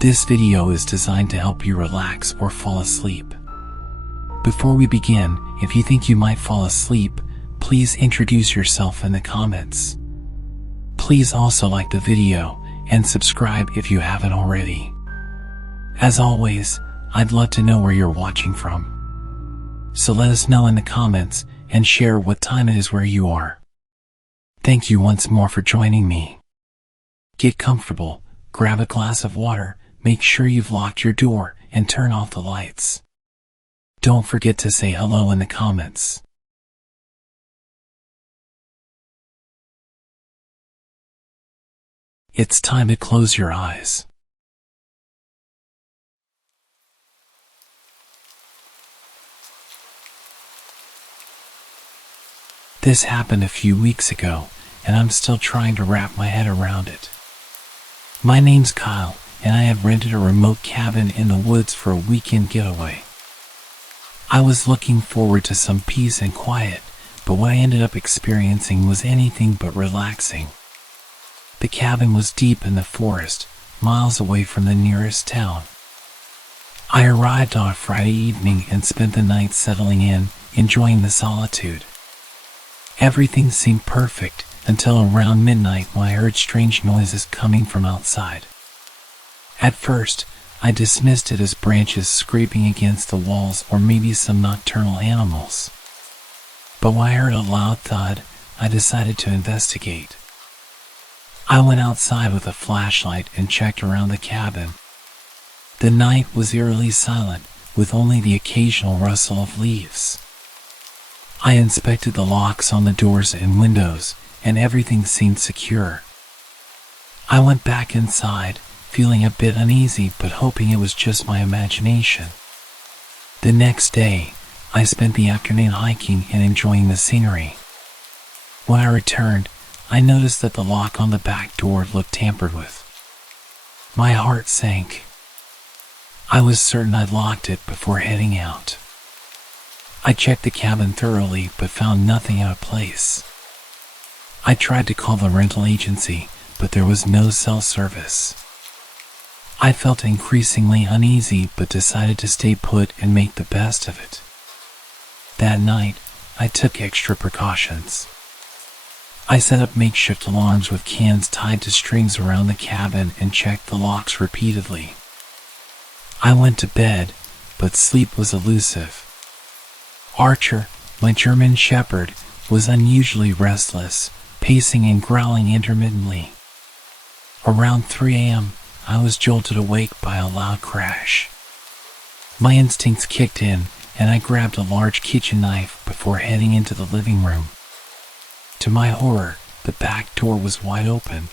This video is designed to help you relax or fall asleep. Before we begin, if you think you might fall asleep, please introduce yourself in the comments. Please also like the video and subscribe if you haven't already. As always, I'd love to know where you're watching from. So let us know in the comments and share what time it is where you are. Thank you once more for joining me. Get comfortable, grab a glass of water, make sure you've locked your door, and turn off the lights. Don't forget to say hello in the comments. It's time to close your eyes. This happened a few weeks ago, and I'm still trying to wrap my head around it. My name's Kyle, and I have rented a remote cabin in the woods for a weekend getaway. I was looking forward to some peace and quiet, but what I ended up experiencing was anything but relaxing. The cabin was deep in the forest, miles away from the nearest town. I arrived on a Friday evening and spent the night settling in, enjoying the solitude. Everything seemed perfect until around midnight when I heard strange noises coming from outside. At first, I dismissed it as branches scraping against the walls or maybe some nocturnal animals. But when I heard a loud thud, I decided to investigate. I went outside with a flashlight and checked around the cabin. The night was eerily silent, with only the occasional rustle of leaves. I inspected the locks on the doors and windows, and everything seemed secure. I went back inside, feeling a bit uneasy but hoping it was just my imagination. The next day, I spent the afternoon hiking and enjoying the scenery. When I returned, I noticed that the lock on the back door looked tampered with. My heart sank. I was certain I'd locked it before heading out. I checked the cabin thoroughly but found nothing out of place. I tried to call the rental agency, but there was no cell service. I felt increasingly uneasy but decided to stay put and make the best of it. That night, I took extra precautions. I set up makeshift alarms with cans tied to strings around the cabin and checked the locks repeatedly. I went to bed, but sleep was elusive. Archer, my German shepherd, was unusually restless, pacing and growling intermittently. Around 3 a.m., I was jolted awake by a loud crash. My instincts kicked in, and I grabbed a large kitchen knife before heading into the living room. To my horror, the back door was wide open.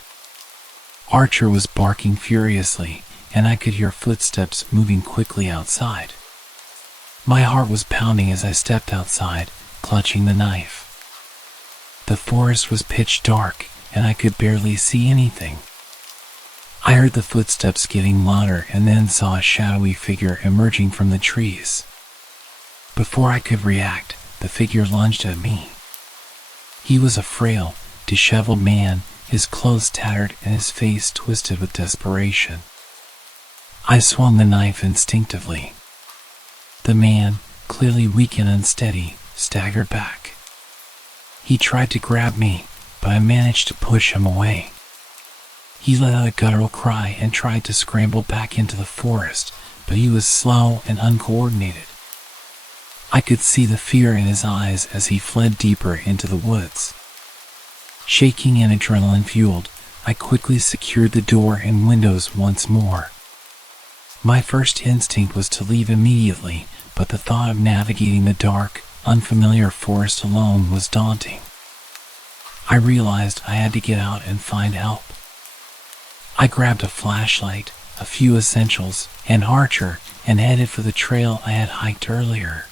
Archer was barking furiously, and I could hear footsteps moving quickly outside. My heart was pounding as I stepped outside, clutching the knife. The forest was pitch dark, and I could barely see anything. I heard the footsteps getting louder and then saw a shadowy figure emerging from the trees. Before I could react, the figure lunged at me. He was a frail, disheveled man, his clothes tattered and his face twisted with desperation. I swung the knife instinctively. The man, clearly weak and unsteady, staggered back. He tried to grab me, but I managed to push him away. He let out a guttural cry and tried to scramble back into the forest, but he was slow and uncoordinated. I could see the fear in his eyes as he fled deeper into the woods. Shaking and adrenaline-fueled, I quickly secured the door and windows once more. My first instinct was to leave immediately, but the thought of navigating the dark, unfamiliar forest alone was daunting. I realized I had to get out and find help. I grabbed a flashlight, a few essentials, and Archer, and headed for the trail I had hiked earlier.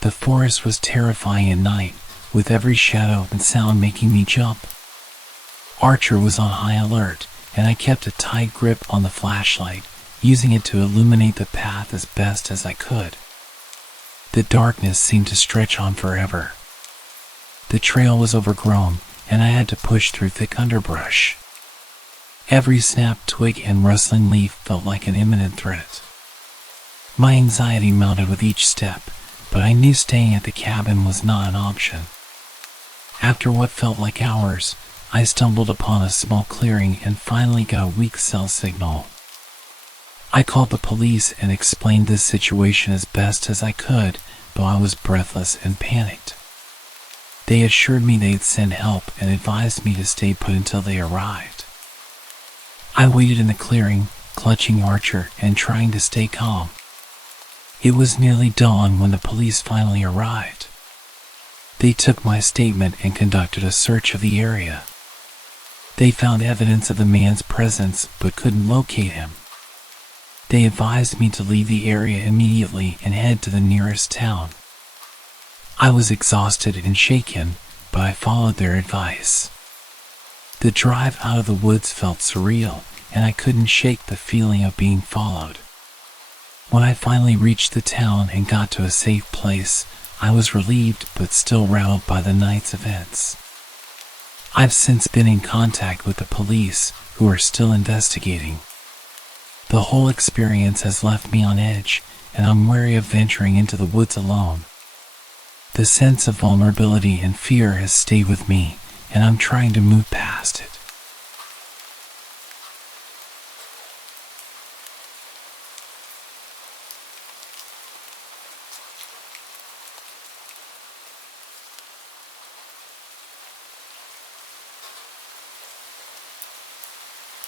The forest was terrifying at night, with every shadow and sound making me jump. Archer was on high alert, and I kept a tight grip on the flashlight, using it to illuminate the path as best as I could. The darkness seemed to stretch on forever. The trail was overgrown, and I had to push through thick underbrush. Every snapped twig and rustling leaf felt like an imminent threat. My anxiety mounted with each step, but I knew staying at the cabin was not an option. After what felt like hours, I stumbled upon a small clearing and finally got a weak cell signal. I called the police and explained this situation as best as I could, though I was breathless and panicked. They assured me they'd send help and advised me to stay put until they arrived. I waited in the clearing, clutching Archer and trying to stay calm. It was nearly dawn when the police finally arrived. They took my statement and conducted a search of the area. They found evidence of the man's presence but couldn't locate him. They advised me to leave the area immediately and head to the nearest town. I was exhausted and shaken, but I followed their advice. The drive out of the woods felt surreal, and I couldn't shake the feeling of being followed. When I finally reached the town and got to a safe place, I was relieved but still rattled by the night's events. I've since been in contact with the police, who are still investigating. The whole experience has left me on edge, and I'm wary of venturing into the woods alone. The sense of vulnerability and fear has stayed with me, and I'm trying to move past it.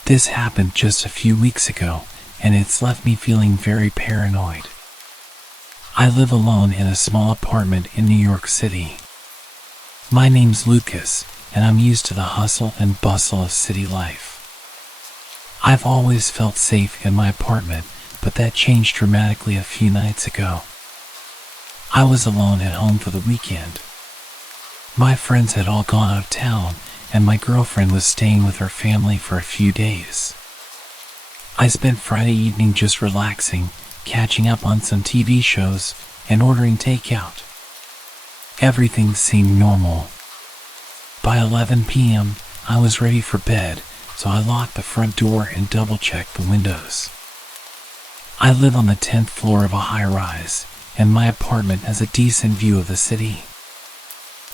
This happened just a few weeks ago, and it's left me feeling very paranoid. I live alone in a small apartment in New York City. My name's Lucas, and I'm used to the hustle and bustle of city life. I've always felt safe in my apartment, but that changed dramatically a few nights ago. I was alone at home for the weekend. My friends had all gone out of town, and my girlfriend was staying with her family for a few days. I spent Friday evening just relaxing, catching up on some TV shows, and ordering takeout. Everything seemed normal. By 11 p.m., I was ready for bed, so I locked the front door and double-checked the windows. I live on the 10th floor of a high-rise, and my apartment has a decent view of the city.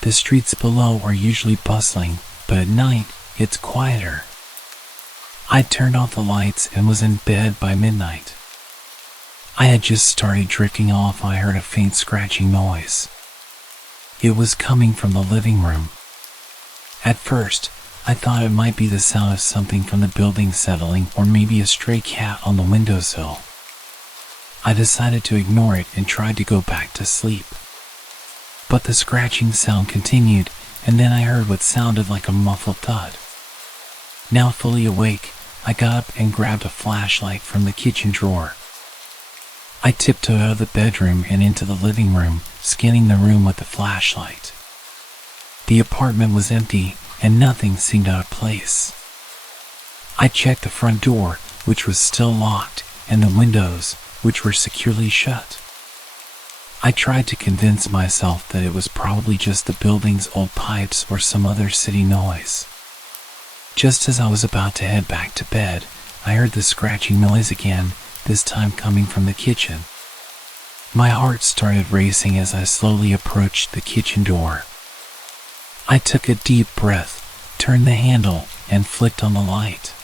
The streets below are usually bustling, but at night, it's quieter. I turned off the lights and was in bed by midnight. I had just started drifting off when I heard a faint scratching noise. It was coming from the living room. At first, I thought it might be the sound of something from the building settling or maybe a stray cat on the windowsill. I decided to ignore it and tried to go back to sleep. But the scratching sound continued, and then I heard what sounded like a muffled thud. Now fully awake, I got up and grabbed a flashlight from the kitchen drawer. I tiptoed out of the bedroom and into the living room, scanning the room with the flashlight. The apartment was empty, and nothing seemed out of place. I checked the front door, which was still locked, and the windows, which were securely shut. I tried to convince myself that it was probably just the building's old pipes or some other city noise. Just as I was about to head back to bed, I heard the scratching noise again, this time coming from the kitchen. My heart started racing as I slowly approached the kitchen door. I took a deep breath, turned the handle, and flicked on the light.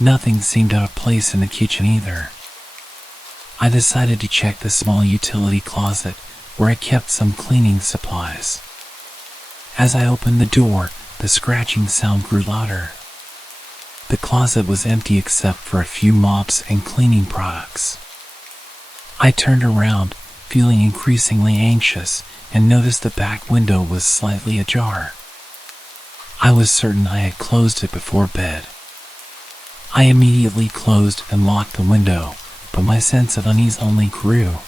Nothing seemed out of place in the kitchen either. I decided to check the small utility closet, where I kept some cleaning supplies. As I opened the door, the scratching sound grew louder. The closet was empty except for a few mops and cleaning products. I turned around, feeling increasingly anxious, and noticed the back window was slightly ajar. I was certain I had closed it before bed. I immediately closed and locked the window, but my sense of unease only grew.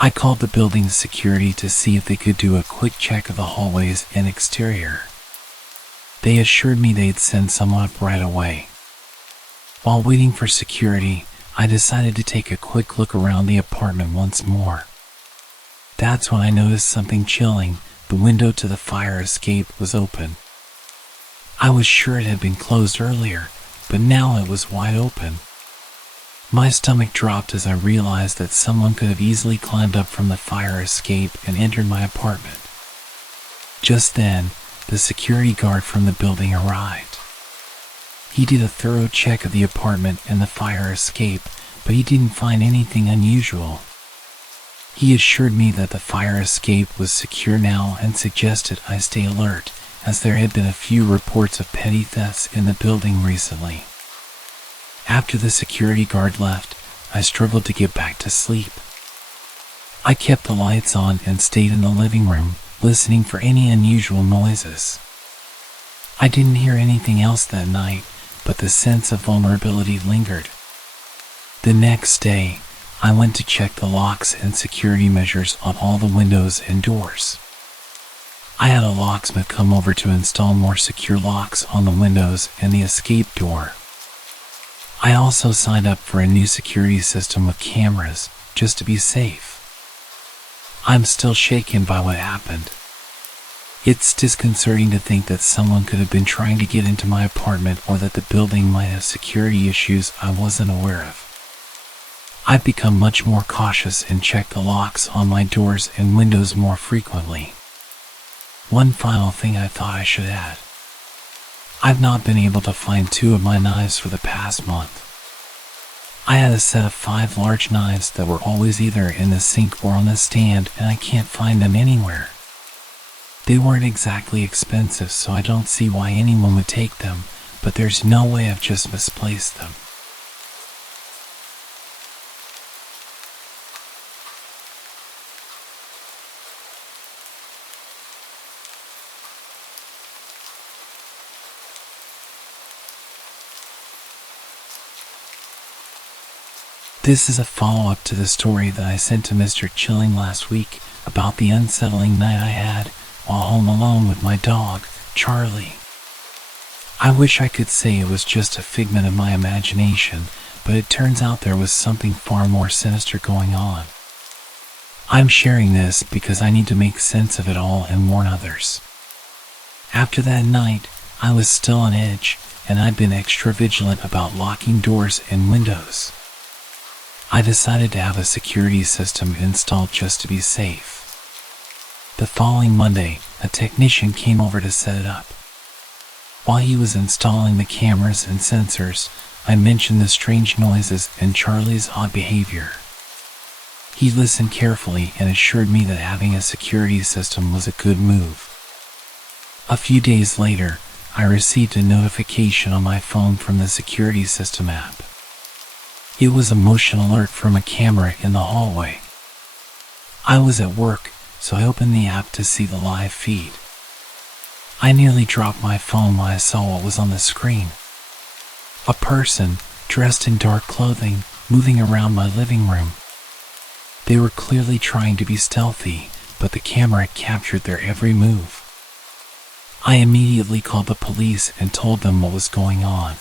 I called the building's security to see if they could do a quick check of the hallways and exterior. They assured me they'd send someone up right away. While waiting for security, I decided to take a quick look around the apartment once more. That's when I noticed something chilling. The window to the fire escape was open. I was sure it had been closed earlier, but now it was wide open. My stomach dropped as I realized that someone could have easily climbed up from the fire escape and entered my apartment. Just then, the security guard from the building arrived. He did a thorough check of the apartment and the fire escape, but he didn't find anything unusual. He assured me that the fire escape was secure now and suggested I stay alert, as there had been a few reports of petty thefts in the building recently. After the security guard left, I struggled to get back to sleep. I kept the lights on and stayed in the living room, listening for any unusual noises. I didn't hear anything else that night, but the sense of vulnerability lingered. The next day, I went to check the locks and security measures on all the windows and doors. I had a locksmith come over to install more secure locks on the windows and the escape door. I also signed up for a new security system with cameras, just to be safe. I'm still shaken by what happened. It's disconcerting to think that someone could have been trying to get into my apartment or that the building might have security issues I wasn't aware of. I've become much more cautious and check the locks on my doors and windows more frequently. One final thing I thought I should add. I've not been able to find 2 of my knives for the past month. I had a set of 5 large knives that were always either in the sink or on the stand, and I can't find them anywhere. They weren't exactly expensive, so I don't see why anyone would take them, but there's no way I've just misplaced them. This is a follow-up to the story that I sent to Mr. Chilling last week about the unsettling night I had while home alone with my dog, Charlie. I wish I could say it was just a figment of my imagination, but it turns out there was something far more sinister going on. I'm sharing this because I need to make sense of it all and warn others. After that night, I was still on edge, and I'd been extra vigilant about locking doors and windows. I decided to have a security system installed just to be safe. The following Monday, a technician came over to set it up. While he was installing the cameras and sensors, I mentioned the strange noises and Charlie's odd behavior. He listened carefully and assured me that having a security system was a good move. A few days later, I received a notification on my phone from the security system app. It was a motion alert from a camera in the hallway. I was at work, so I opened the app to see the live feed. I nearly dropped my phone when I saw what was on the screen. A person, dressed in dark clothing, moving around my living room. They were clearly trying to be stealthy, but the camera captured their every move. I immediately called the police and told them what was going on.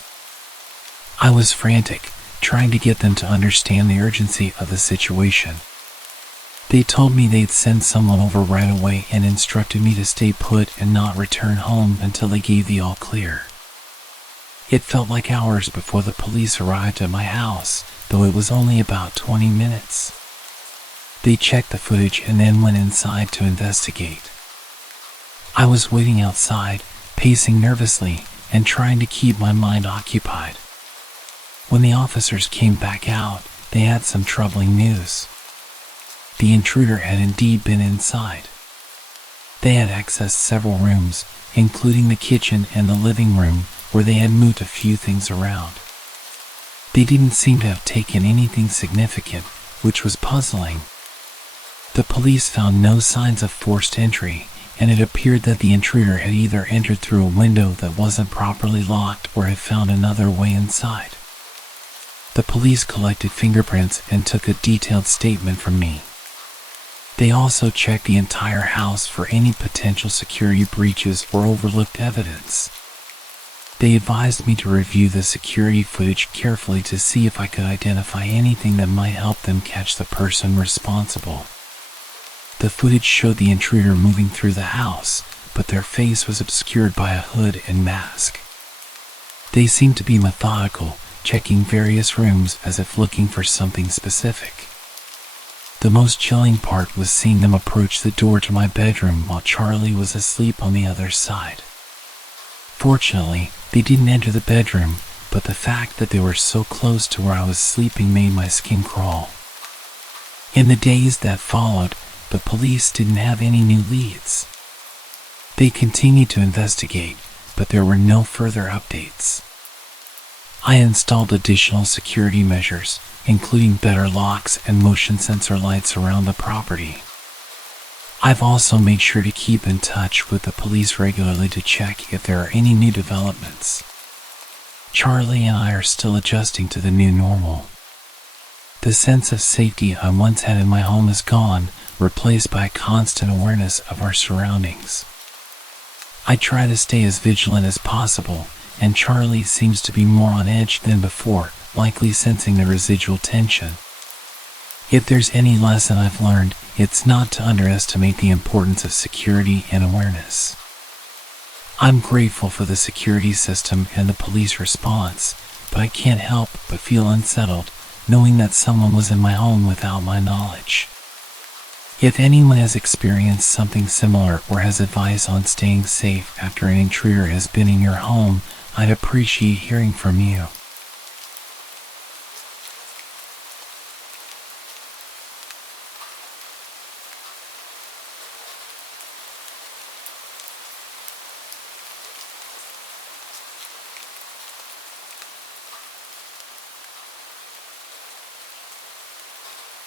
I was frantic, trying to get them to understand the urgency of the situation. They told me they'd send someone over right away and instructed me to stay put and not return home until they gave the all clear. It felt like hours before the police arrived at my house, though it was only about 20 minutes. They checked the footage and then went inside to investigate. I was waiting outside, pacing nervously and trying to keep my mind occupied. When the officers came back out, they had some troubling news. The intruder had indeed been inside. They had accessed several rooms, including the kitchen and the living room, where they had moved a few things around. They didn't seem to have taken anything significant, which was puzzling. The police found no signs of forced entry, and it appeared that the intruder had either entered through a window that wasn't properly locked or had found another way inside. The police collected fingerprints and took a detailed statement from me. They also checked the entire house for any potential security breaches or overlooked evidence. They advised me to review the security footage carefully to see if I could identify anything that might help them catch the person responsible. The footage showed the intruder moving through the house, but their face was obscured by a hood and mask. They seemed to be methodical, checking various rooms as if looking for something specific. The most chilling part was seeing them approach the door to my bedroom while Charlie was asleep on the other side. Fortunately, they didn't enter the bedroom, but the fact that they were so close to where I was sleeping made my skin crawl. In the days that followed, the police didn't have any new leads. They continued to investigate, but there were no further updates. I installed additional security measures, including better locks and motion sensor lights around the property. I've also made sure to keep in touch with the police regularly to check if there are any new developments. Charlie and I are still adjusting to the new normal. The sense of safety I once had in my home is gone, replaced by a constant awareness of our surroundings. I try to stay as vigilant as possible, and Charlie seems to be more on edge than before, likely sensing the residual tension. If there's any lesson I've learned, it's not to underestimate the importance of security and awareness. I'm grateful for the security system and the police response, but I can't help but feel unsettled, knowing that someone was in my home without my knowledge. If anyone has experienced something similar or has advice on staying safe after an intruder has been in your home, I'd appreciate hearing from you.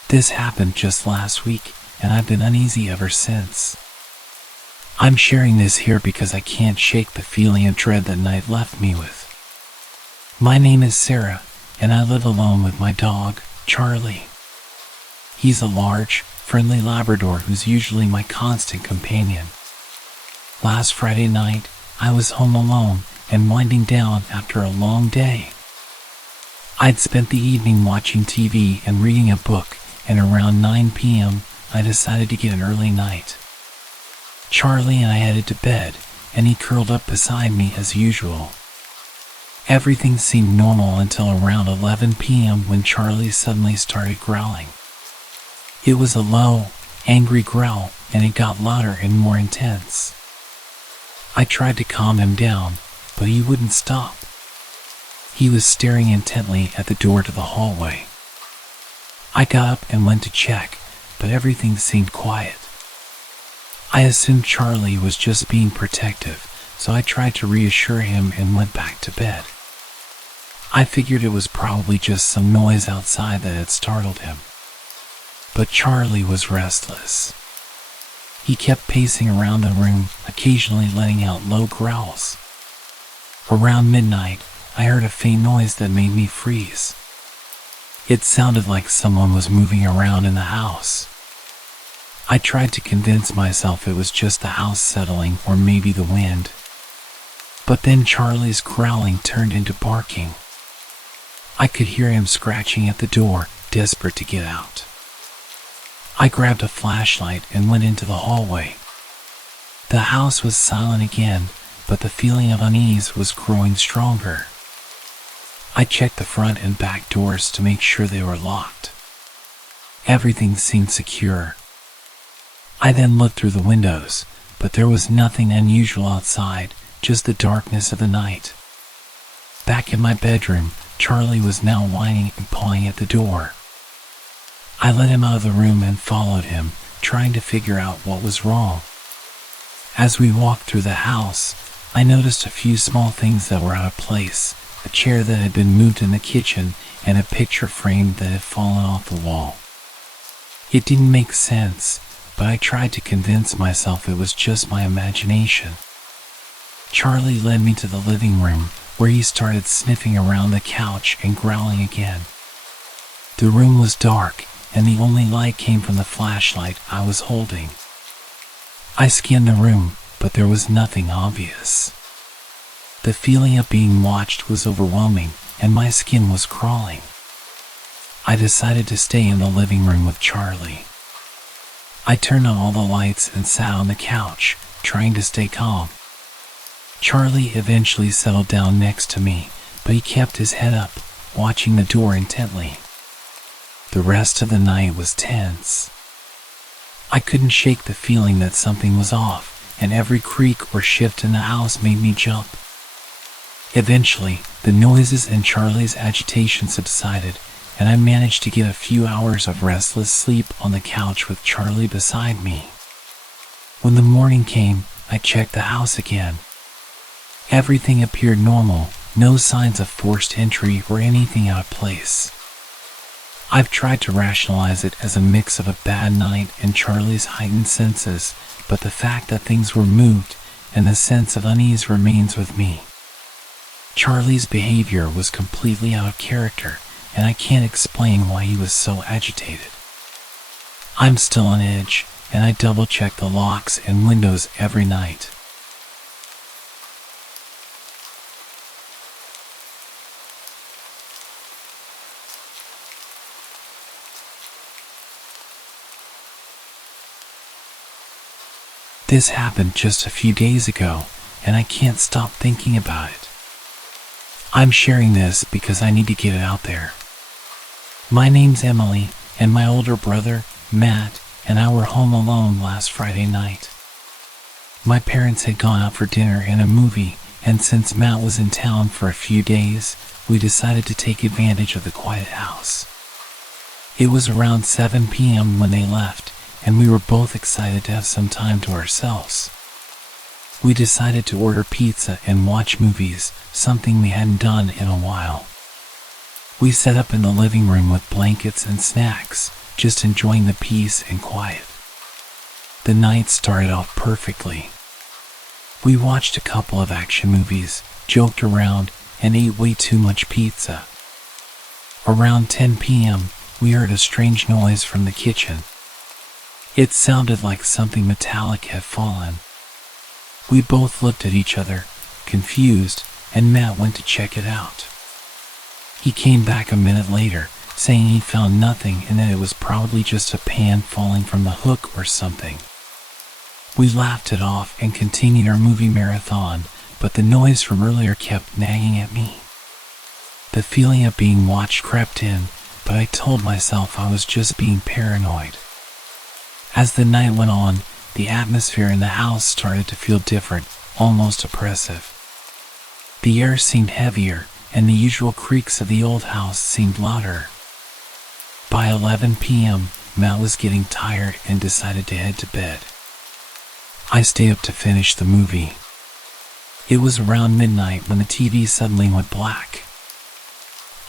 This happened just last week, and I've been uneasy ever since. I'm sharing this here because I can't shake the feeling of dread that night left me with. My name is Sarah, and I live alone with my dog, Charlie. He's a large, friendly Labrador who's usually my constant companion. Last Friday night, I was home alone and winding down after a long day. I'd spent the evening watching TV and reading a book, and around 9 p.m., I decided to get an early night. Charlie and I headed to bed, and he curled up beside me as usual. Everything seemed normal until around 11 p.m. when Charlie suddenly started growling. It was a low, angry growl, and it got louder and more intense. I tried to calm him down, but he wouldn't stop. He was staring intently at the door to the hallway. I got up and went to check, but everything seemed quiet. I assumed Charlie was just being protective, so I tried to reassure him and went back to bed. I figured it was probably just some noise outside that had startled him. But Charlie was restless. He kept pacing around the room, occasionally letting out low growls. Around midnight, I heard a faint noise that made me freeze. It sounded like someone was moving around in the house. I tried to convince myself it was just the house settling or maybe the wind. But then Charlie's growling turned into barking. I could hear him scratching at the door, desperate to get out. I grabbed a flashlight and went into the hallway. The house was silent again, but the feeling of unease was growing stronger. I checked the front and back doors to make sure they were locked. Everything seemed secure. I then looked through the windows, but there was nothing unusual outside, just the darkness of the night. Back in my bedroom, Charlie was now whining and pawing at the door. I let him out of the room and followed him, trying to figure out what was wrong. As we walked through the house, I noticed a few small things that were out of place. A chair that had been moved in the kitchen, and a picture frame that had fallen off the wall. It didn't make sense, but I tried to convince myself it was just my imagination. Charlie led me to the living room, where he started sniffing around the couch and growling again. The room was dark, and the only light came from the flashlight I was holding. I scanned the room, but there was nothing obvious. The feeling of being watched was overwhelming, and my skin was crawling. I decided to stay in the living room with Charlie. I turned on all the lights and sat on the couch, trying to stay calm. Charlie eventually settled down next to me, but he kept his head up, watching the door intently. The rest of the night was tense. I couldn't shake the feeling that something was off, and every creak or shift in the house made me jump. Eventually, the noises and Charlie's agitation subsided, and I managed to get a few hours of restless sleep on the couch with Charlie beside me. When the morning came, I checked the house again. Everything appeared normal, no signs of forced entry or anything out of place. I've tried to rationalize it as a mix of a bad night and Charlie's heightened senses, but the fact that things were moved and the sense of unease remains with me. Charlie's behavior was completely out of character, and I can't explain why he was so agitated. I'm still on edge, and I double-check the locks and windows every night. This happened just a few days ago, and I can't stop thinking about it. I'm sharing this because I need to get it out there. My name's Emily, and my older brother, Matt, and I were home alone last Friday night. My parents had gone out for dinner and a movie, and since Matt was in town for a few days, we decided to take advantage of the quiet house. It was around 7 p.m. when they left, and we were both excited to have some time to ourselves. We decided to order pizza and watch movies, something we hadn't done in a while. We sat up in the living room with blankets and snacks, just enjoying the peace and quiet. The night started off perfectly. We watched a couple of action movies, joked around, and ate way too much pizza. Around 10 p.m., we heard a strange noise from the kitchen. It sounded like something metallic had fallen. We both looked at each other, confused, and Matt went to check it out. He came back a minute later, saying he found nothing and that it was probably just a pan falling from the hook or something. We laughed it off and continued our movie marathon, but the noise from earlier kept nagging at me. The feeling of being watched crept in, but I told myself I was just being paranoid. As the night went on, the atmosphere in the house started to feel different, almost oppressive. The air seemed heavier, and the usual creaks of the old house seemed louder. By 11 p.m., Matt was getting tired and decided to head to bed. I stayed up to finish the movie. It was around midnight when the TV suddenly went black.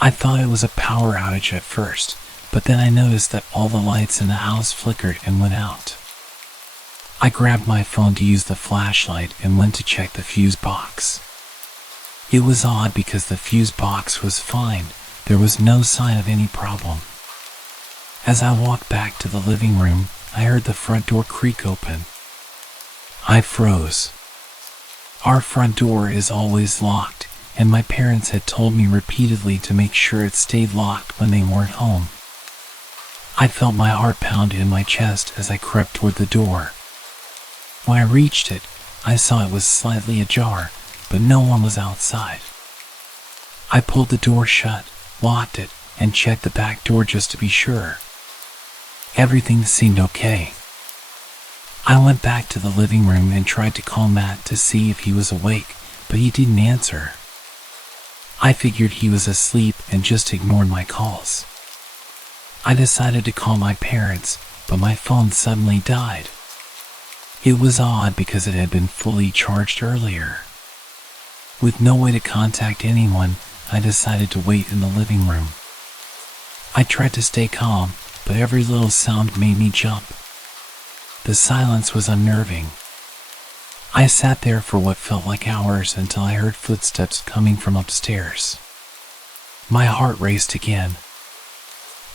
I thought it was a power outage at first, but then I noticed that all the lights in the house flickered and went out. I grabbed my phone to use the flashlight and went to check the fuse box. It was odd because the fuse box was fine. There was no sign of any problem. As I walked back to the living room, I heard the front door creak open. I froze. Our front door is always locked, and my parents had told me repeatedly to make sure it stayed locked when they weren't home. I felt my heart pound in my chest as I crept toward the door. When I reached it, I saw it was slightly ajar, but no one was outside. I pulled the door shut, locked it, and checked the back door just to be sure. Everything seemed okay. I went back to the living room and tried to call Matt to see if he was awake, but he didn't answer. I figured he was asleep and just ignored my calls. I decided to call my parents, but my phone suddenly died. It was odd because it had been fully charged earlier. With no way to contact anyone, I decided to wait in the living room. I tried to stay calm, but every little sound made me jump. The silence was unnerving. I sat there for what felt like hours until I heard footsteps coming from upstairs. My heart raced again.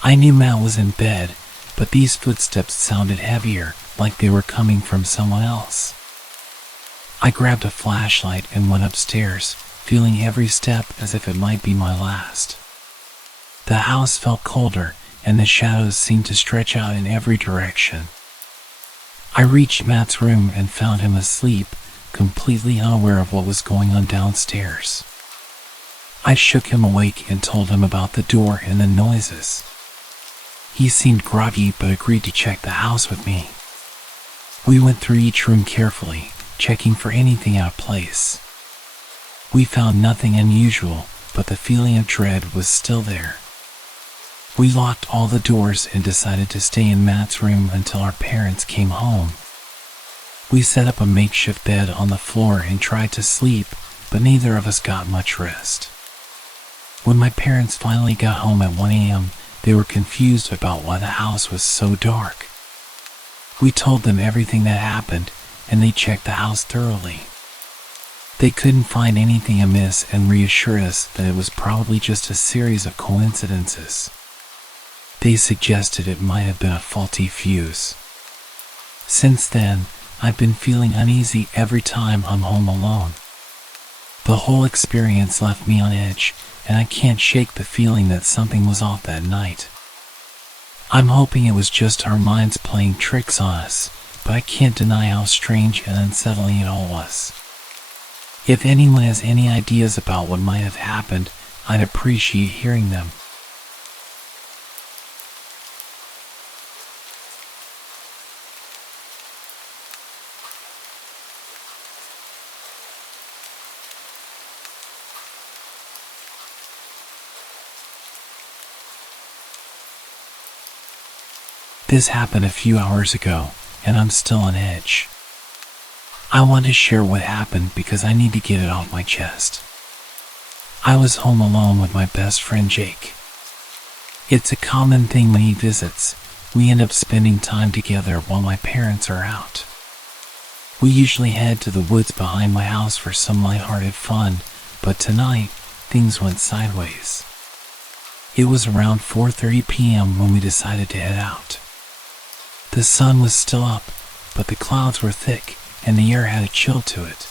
I knew Matt was in bed, but these footsteps sounded heavier, like they were coming from someone else. I grabbed a flashlight and went upstairs, feeling every step as if it might be my last. The house felt colder, and the shadows seemed to stretch out in every direction. I reached Matt's room and found him asleep, completely unaware of what was going on downstairs. I shook him awake and told him about the door and the noises. He seemed groggy but agreed to check the house with me. We went through each room carefully, checking for anything out of place. We found nothing unusual, but the feeling of dread was still there. We locked all the doors and decided to stay in Matt's room until our parents came home. We set up a makeshift bed on the floor and tried to sleep, but neither of us got much rest. When my parents finally got home at 1 a.m., they were confused about why the house was so dark. We told them everything that happened, and they checked the house thoroughly. They couldn't find anything amiss and reassured us that it was probably just a series of coincidences. They suggested it might have been a faulty fuse. Since then, I've been feeling uneasy every time I'm home alone. The whole experience left me on edge, and I can't shake the feeling that something was off that night. I'm hoping it was just our minds playing tricks on us, but I can't deny how strange and unsettling it all was. If anyone has any ideas about what might have happened, I'd appreciate hearing them. This happened a few hours ago, and I'm still on edge. I want to share what happened because I need to get it off my chest. I was home alone with my best friend Jake. It's a common thing when he visits. We end up spending time together while my parents are out. We usually head to the woods behind my house for some lighthearted fun, but tonight, things went sideways. It was around 4:30 p.m. when we decided to head out. The sun was still up, but the clouds were thick, and the air had a chill to it.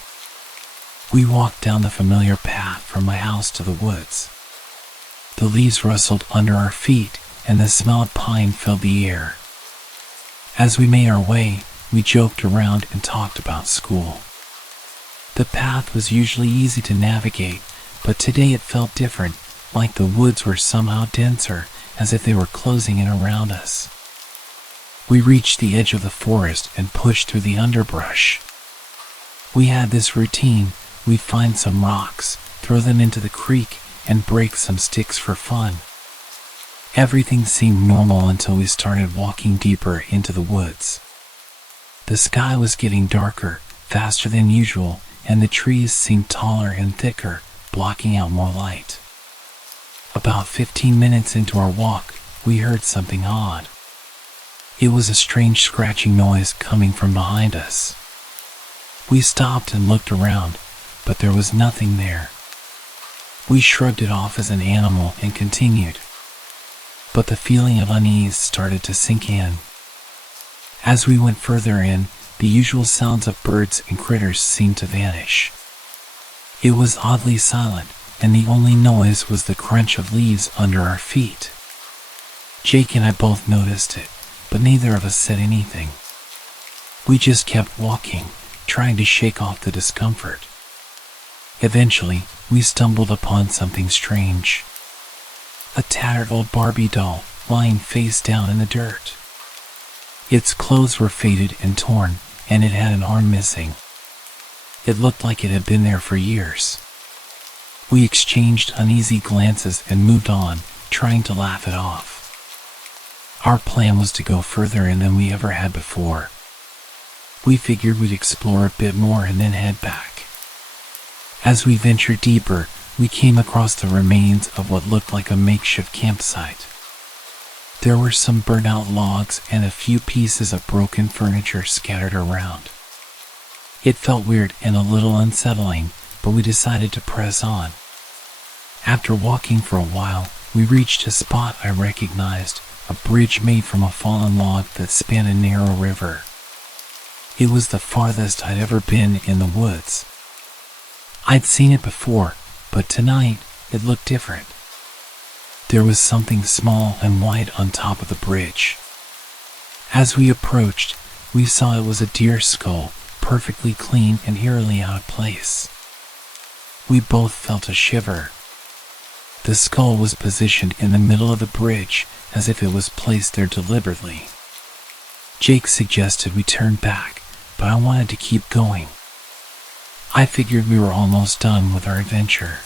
We walked down the familiar path from my house to the woods. The leaves rustled under our feet, and the smell of pine filled the air. As we made our way, we joked around and talked about school. The path was usually easy to navigate, but today it felt different, like the woods were somehow denser, as if they were closing in around us. We reached the edge of the forest and pushed through the underbrush. We had this routine: we'd find some rocks, throw them into the creek, and break some sticks for fun. Everything seemed normal until we started walking deeper into the woods. The sky was getting darker, faster than usual, and the trees seemed taller and thicker, blocking out more light. About 15 minutes into our walk, we heard something odd. It was a strange scratching noise coming from behind us. We stopped and looked around, but there was nothing there. We shrugged it off as an animal and continued. But the feeling of unease started to sink in. As we went further in, the usual sounds of birds and critters seemed to vanish. It was oddly silent, and the only noise was the crunch of leaves under our feet. Jake and I both noticed it, but neither of us said anything. We just kept walking, trying to shake off the discomfort. Eventually, we stumbled upon something strange. A tattered old Barbie doll lying face down in the dirt. Its clothes were faded and torn, and it had an arm missing. It looked like it had been there for years. We exchanged uneasy glances and moved on, trying to laugh it off. Our plan was to go further in than we ever had before. We figured we'd explore a bit more and then head back. As we ventured deeper, we came across the remains of what looked like a makeshift campsite. There were some burnt-out logs and a few pieces of broken furniture scattered around. It felt weird and a little unsettling, but we decided to press on. After walking for a while, we reached a spot I recognized, a bridge made from a fallen log that spanned a narrow river. It was the farthest I'd ever been in the woods. I'd seen it before, but tonight it looked different. There was something small and white on top of the bridge. As we approached, we saw it was a deer skull, perfectly clean and eerily out of place. We both felt a shiver. The skull was positioned in the middle of the bridge, as if it was placed there deliberately. Jake suggested we turn back, but I wanted to keep going. I figured we were almost done with our adventure.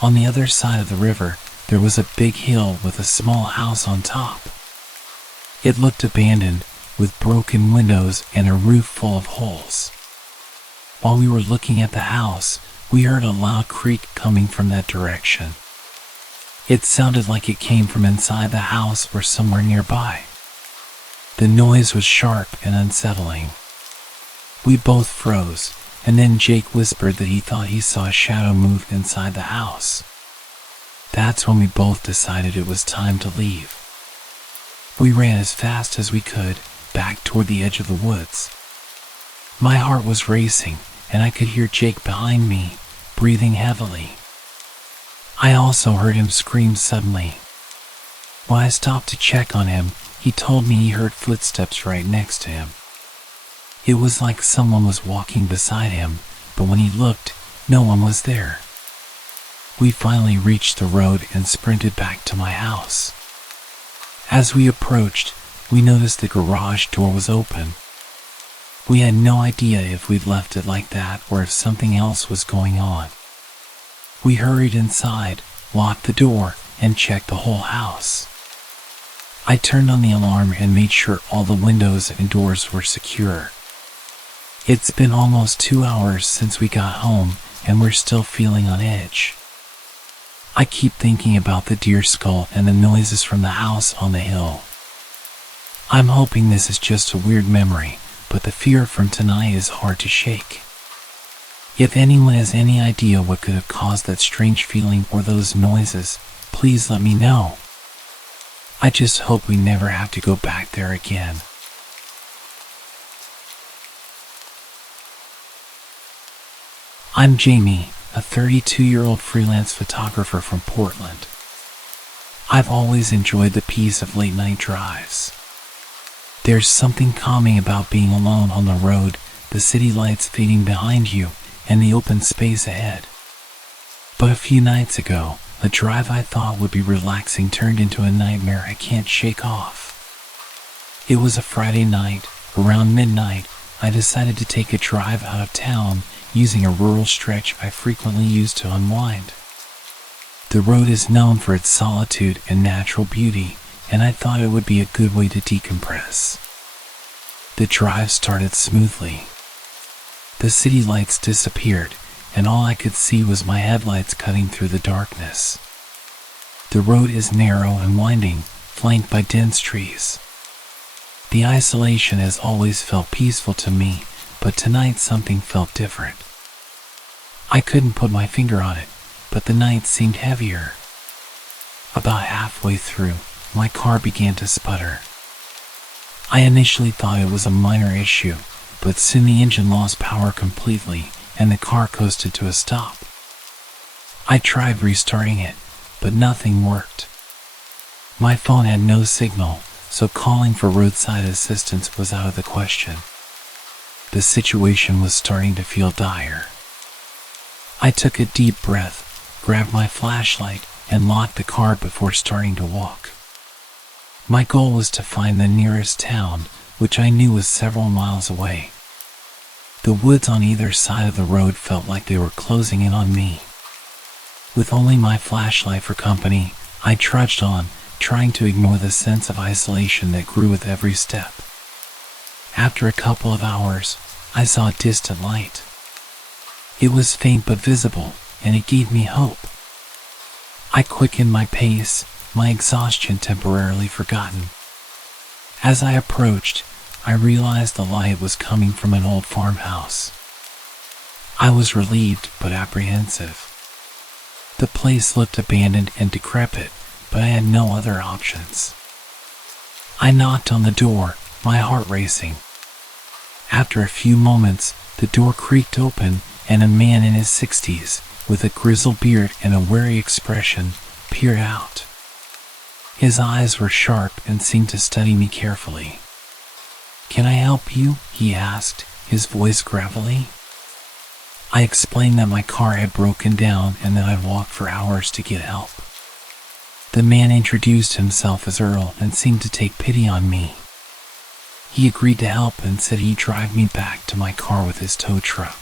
On the other side of the river, there was a big hill with a small house on top. It looked abandoned, with broken windows and a roof full of holes. While we were looking at the house, we heard a loud creak coming from that direction. It sounded like it came from inside the house or somewhere nearby. The noise was sharp and unsettling. We both froze, and then Jake whispered that he thought he saw a shadow move inside the house. That's when we both decided it was time to leave. We ran as fast as we could, back toward the edge of the woods. My heart was racing, and I could hear Jake behind me, breathing heavily. I also heard him scream suddenly. When I stopped to check on him, he told me he heard footsteps right next to him. It was like someone was walking beside him, but when he looked, no one was there. We finally reached the road and sprinted back to my house. As we approached, we noticed the garage door was open. We had no idea if we'd left it like that or if something else was going on. We hurried inside, locked the door, and checked the whole house. I turned on the alarm and made sure all the windows and doors were secure. It's been almost 2 hours since we got home, and we're still feeling on edge. I keep thinking about the deer skull and the noises from the house on the hill. I'm hoping this is just a weird memory, but the fear from tonight is hard to shake. If anyone has any idea what could have caused that strange feeling or those noises, please let me know. I just hope we never have to go back there again. I'm Jamie, a 32-year-old freelance photographer from Portland. I've always enjoyed the peace of late-night drives. There's something calming about being alone on the road, the city lights fading behind you, and the open space ahead. But a few nights ago, a drive I thought would be relaxing turned into a nightmare I can't shake off. It was a Friday night. Around midnight, I decided to take a drive out of town using a rural stretch I frequently use to unwind. The road is known for its solitude and natural beauty, and I thought it would be a good way to decompress. The drive started smoothly. The city lights disappeared, and all I could see was my headlights cutting through the darkness. The road is narrow and winding, flanked by dense trees. The isolation has always felt peaceful to me, but tonight something felt different. I couldn't put my finger on it, but the night seemed heavier. About halfway through, my car began to sputter. I initially thought it was a minor issue, but soon the engine lost power completely and the car coasted to a stop. I tried restarting it, but nothing worked. My phone had no signal, so calling for roadside assistance was out of the question. The situation was starting to feel dire. I took a deep breath, grabbed my flashlight, and locked the car before starting to walk. My goal was to find the nearest town, which I knew was several miles away. The woods on either side of the road felt like they were closing in on me. With only my flashlight for company, I trudged on, trying to ignore the sense of isolation that grew with every step. After a couple of hours, I saw a distant light. It was faint but visible, and it gave me hope. I quickened my pace, my exhaustion temporarily forgotten. As I approached, I realized the light was coming from an old farmhouse. I was relieved but apprehensive. The place looked abandoned and decrepit, but I had no other options. I knocked on the door, my heart racing. After a few moments, the door creaked open, and a man in his 60s, with a grizzled beard and a wary expression, peered out. His eyes were sharp and seemed to study me carefully. "Can I help you?" he asked, his voice gravelly. I explained that my car had broken down and that I'd walked for hours to get help. The man introduced himself as Earl and seemed to take pity on me. He agreed to help and said he'd drive me back to my car with his tow truck.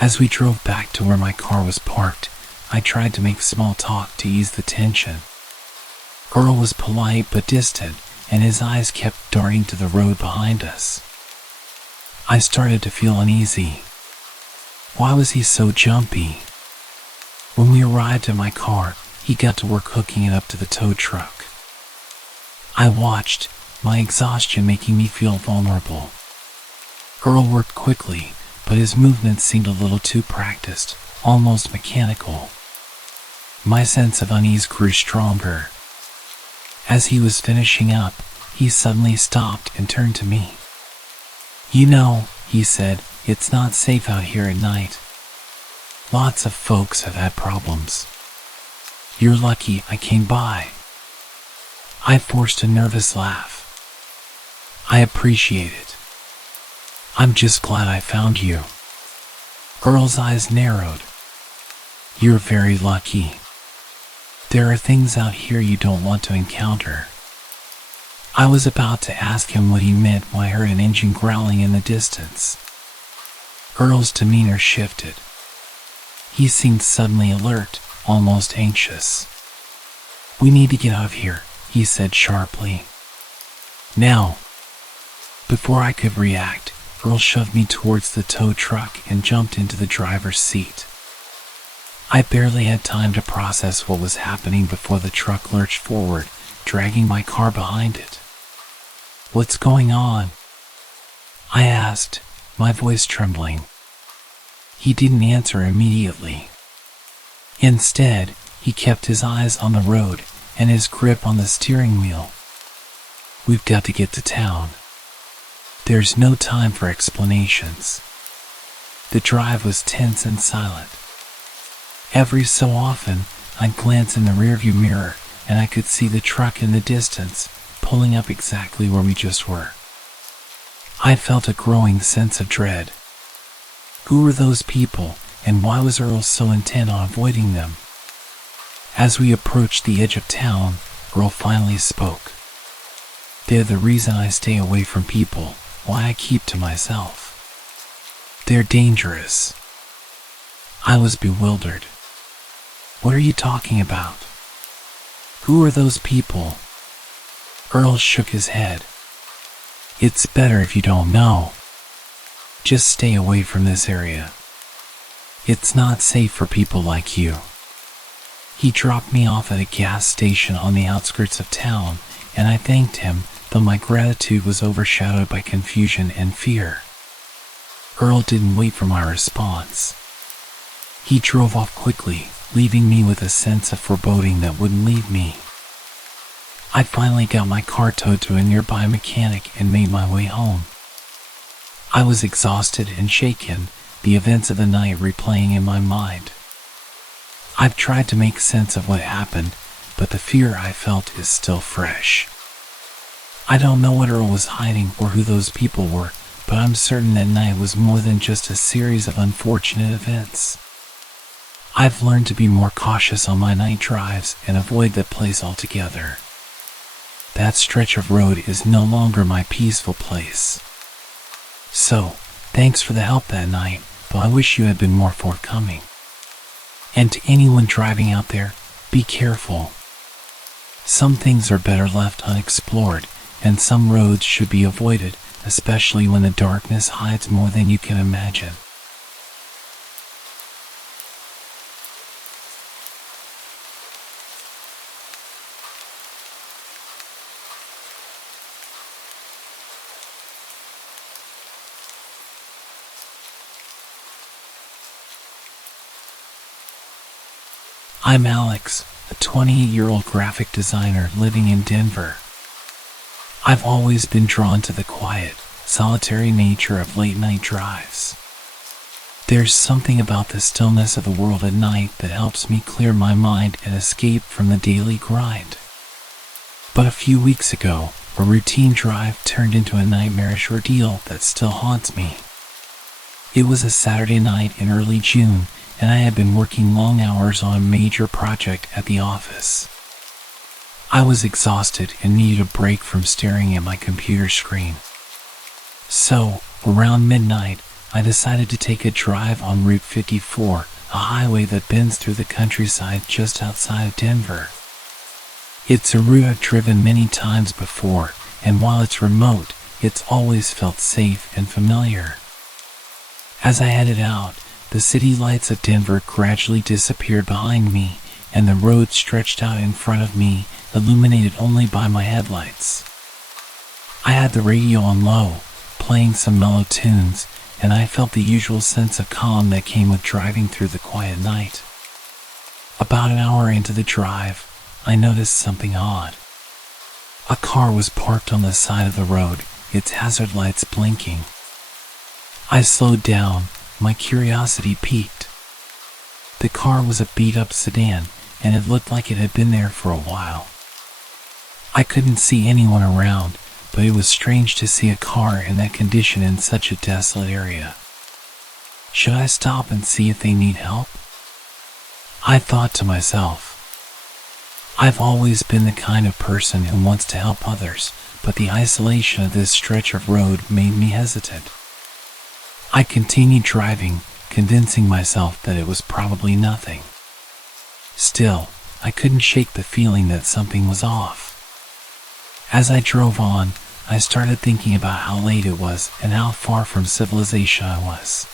As we drove back to where my car was parked, I tried to make small talk to ease the tension. Earl was polite but distant, and his eyes kept darting to the road behind us. I started to feel uneasy. Why was he so jumpy? When we arrived at my car, he got to work hooking it up to the tow truck. I watched, my exhaustion making me feel vulnerable. Earl worked quickly, but his movements seemed a little too practiced, almost mechanical. My sense of unease grew stronger. As he was finishing up, he suddenly stopped and turned to me. "You know," he said, "it's not safe out here at night. Lots of folks have had problems. You're lucky I came by." I forced a nervous laugh. "I appreciate it. I'm just glad I found you." Earl's eyes narrowed. "You're very lucky. There are things out here you don't want to encounter." I was about to ask him what he meant when I heard an engine growling in the distance. Earl's demeanor shifted. He seemed suddenly alert, almost anxious. "We need to get out of here," he said sharply. "Now." Before I could react, Earl shoved me towards the tow truck and jumped into the driver's seat. I barely had time to process what was happening before the truck lurched forward, dragging my car behind it. "What's going on?" I asked, my voice trembling. He didn't answer immediately. Instead, he kept his eyes on the road and his grip on the steering wheel. "We've got to get to town. There's no time for explanations." The drive was tense and silent. Every so often, I'd glance in the rearview mirror and I could see the truck in the distance, pulling up exactly where we just were. I felt a growing sense of dread. Who were those people, and why was Earl so intent on avoiding them? As we approached the edge of town, Earl finally spoke. "They're the reason I stay away from people, why I keep to myself. They're dangerous." I was bewildered. "What are you talking about? Who are those people?" Earl shook his head. "It's better if you don't know. Just stay away from this area. It's not safe for people like you." He dropped me off at a gas station on the outskirts of town, and I thanked him, though my gratitude was overshadowed by confusion and fear. Earl didn't wait for my response. He drove off quickly, leaving me with a sense of foreboding that wouldn't leave me. I finally got my car towed to a nearby mechanic and made my way home. I was exhausted and shaken, the events of the night replaying in my mind. I've tried to make sense of what happened, but the fear I felt is still fresh. I don't know what Earl was hiding or who those people were, but I'm certain that night was more than just a series of unfortunate events. I've learned to be more cautious on my night drives and avoid that place altogether. That stretch of road is no longer my peaceful place. So, thanks for the help that night, but I wish you had been more forthcoming. And to anyone driving out there, be careful. Some things are better left unexplored, and some roads should be avoided, especially when the darkness hides more than you can imagine. I'm Alex, a 28-year-old graphic designer living in Denver. I've always been drawn to the quiet, solitary nature of late-night drives. There's something about the stillness of the world at night that helps me clear my mind and escape from the daily grind. But a few weeks ago, a routine drive turned into a nightmarish ordeal that still haunts me. It was a Saturday night in early June, and I had been working long hours on a major project at the office. I was exhausted and needed a break from staring at my computer screen. So, around midnight, I decided to take a drive on Route 54, a highway that bends through the countryside just outside of Denver. It's a route I've driven many times before, and while it's remote, it's always felt safe and familiar. As I headed out, the city lights of Denver gradually disappeared behind me, and the road stretched out in front of me, illuminated only by my headlights. I had the radio on low, playing some mellow tunes, and I felt the usual sense of calm that came with driving through the quiet night. About an hour into the drive, I noticed something odd. A car was parked on the side of the road, its hazard lights blinking. I slowed down, my curiosity piqued. The car was a beat-up sedan, and it looked like it had been there for a while. I couldn't see anyone around, but it was strange to see a car in that condition in such a desolate area. Should I stop and see if they need help? I thought to myself. I've always been the kind of person who wants to help others, but the isolation of this stretch of road made me hesitant. I continued driving, convincing myself that it was probably nothing. Still, I couldn't shake the feeling that something was off. As I drove on, I started thinking about how late it was and how far from civilization I was.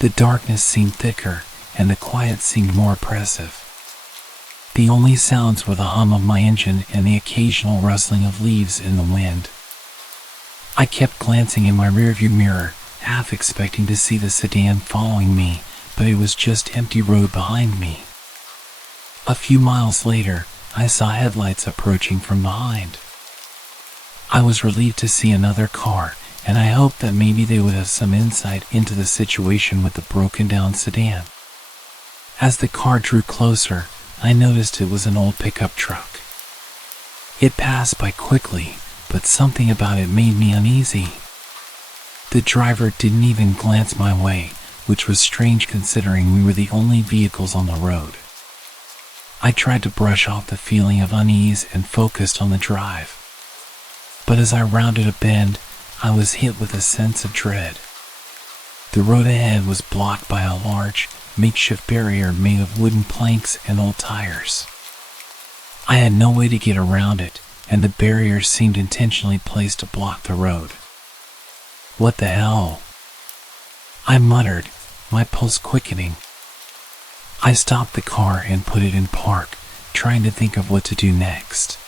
The darkness seemed thicker, and the quiet seemed more oppressive. The only sounds were the hum of my engine and the occasional rustling of leaves in the wind. I kept glancing in my rearview mirror, half expecting to see the sedan following me, but it was just empty road behind me. A few miles later, I saw headlights approaching from behind. I was relieved to see another car, and I hoped that maybe they would have some insight into the situation with the broken-down sedan. As the car drew closer, I noticed it was an old pickup truck. It passed by quickly, but something about it made me uneasy. The driver didn't even glance my way, which was strange considering we were the only vehicles on the road. I tried to brush off the feeling of unease and focused on the drive. But as I rounded a bend, I was hit with a sense of dread. The road ahead was blocked by a large, makeshift barrier made of wooden planks and old tires. I had no way to get around it, and the barrier seemed intentionally placed to block the road. What the hell? I muttered, my pulse quickening. I stopped the car and put it in park, trying to think of what to do next.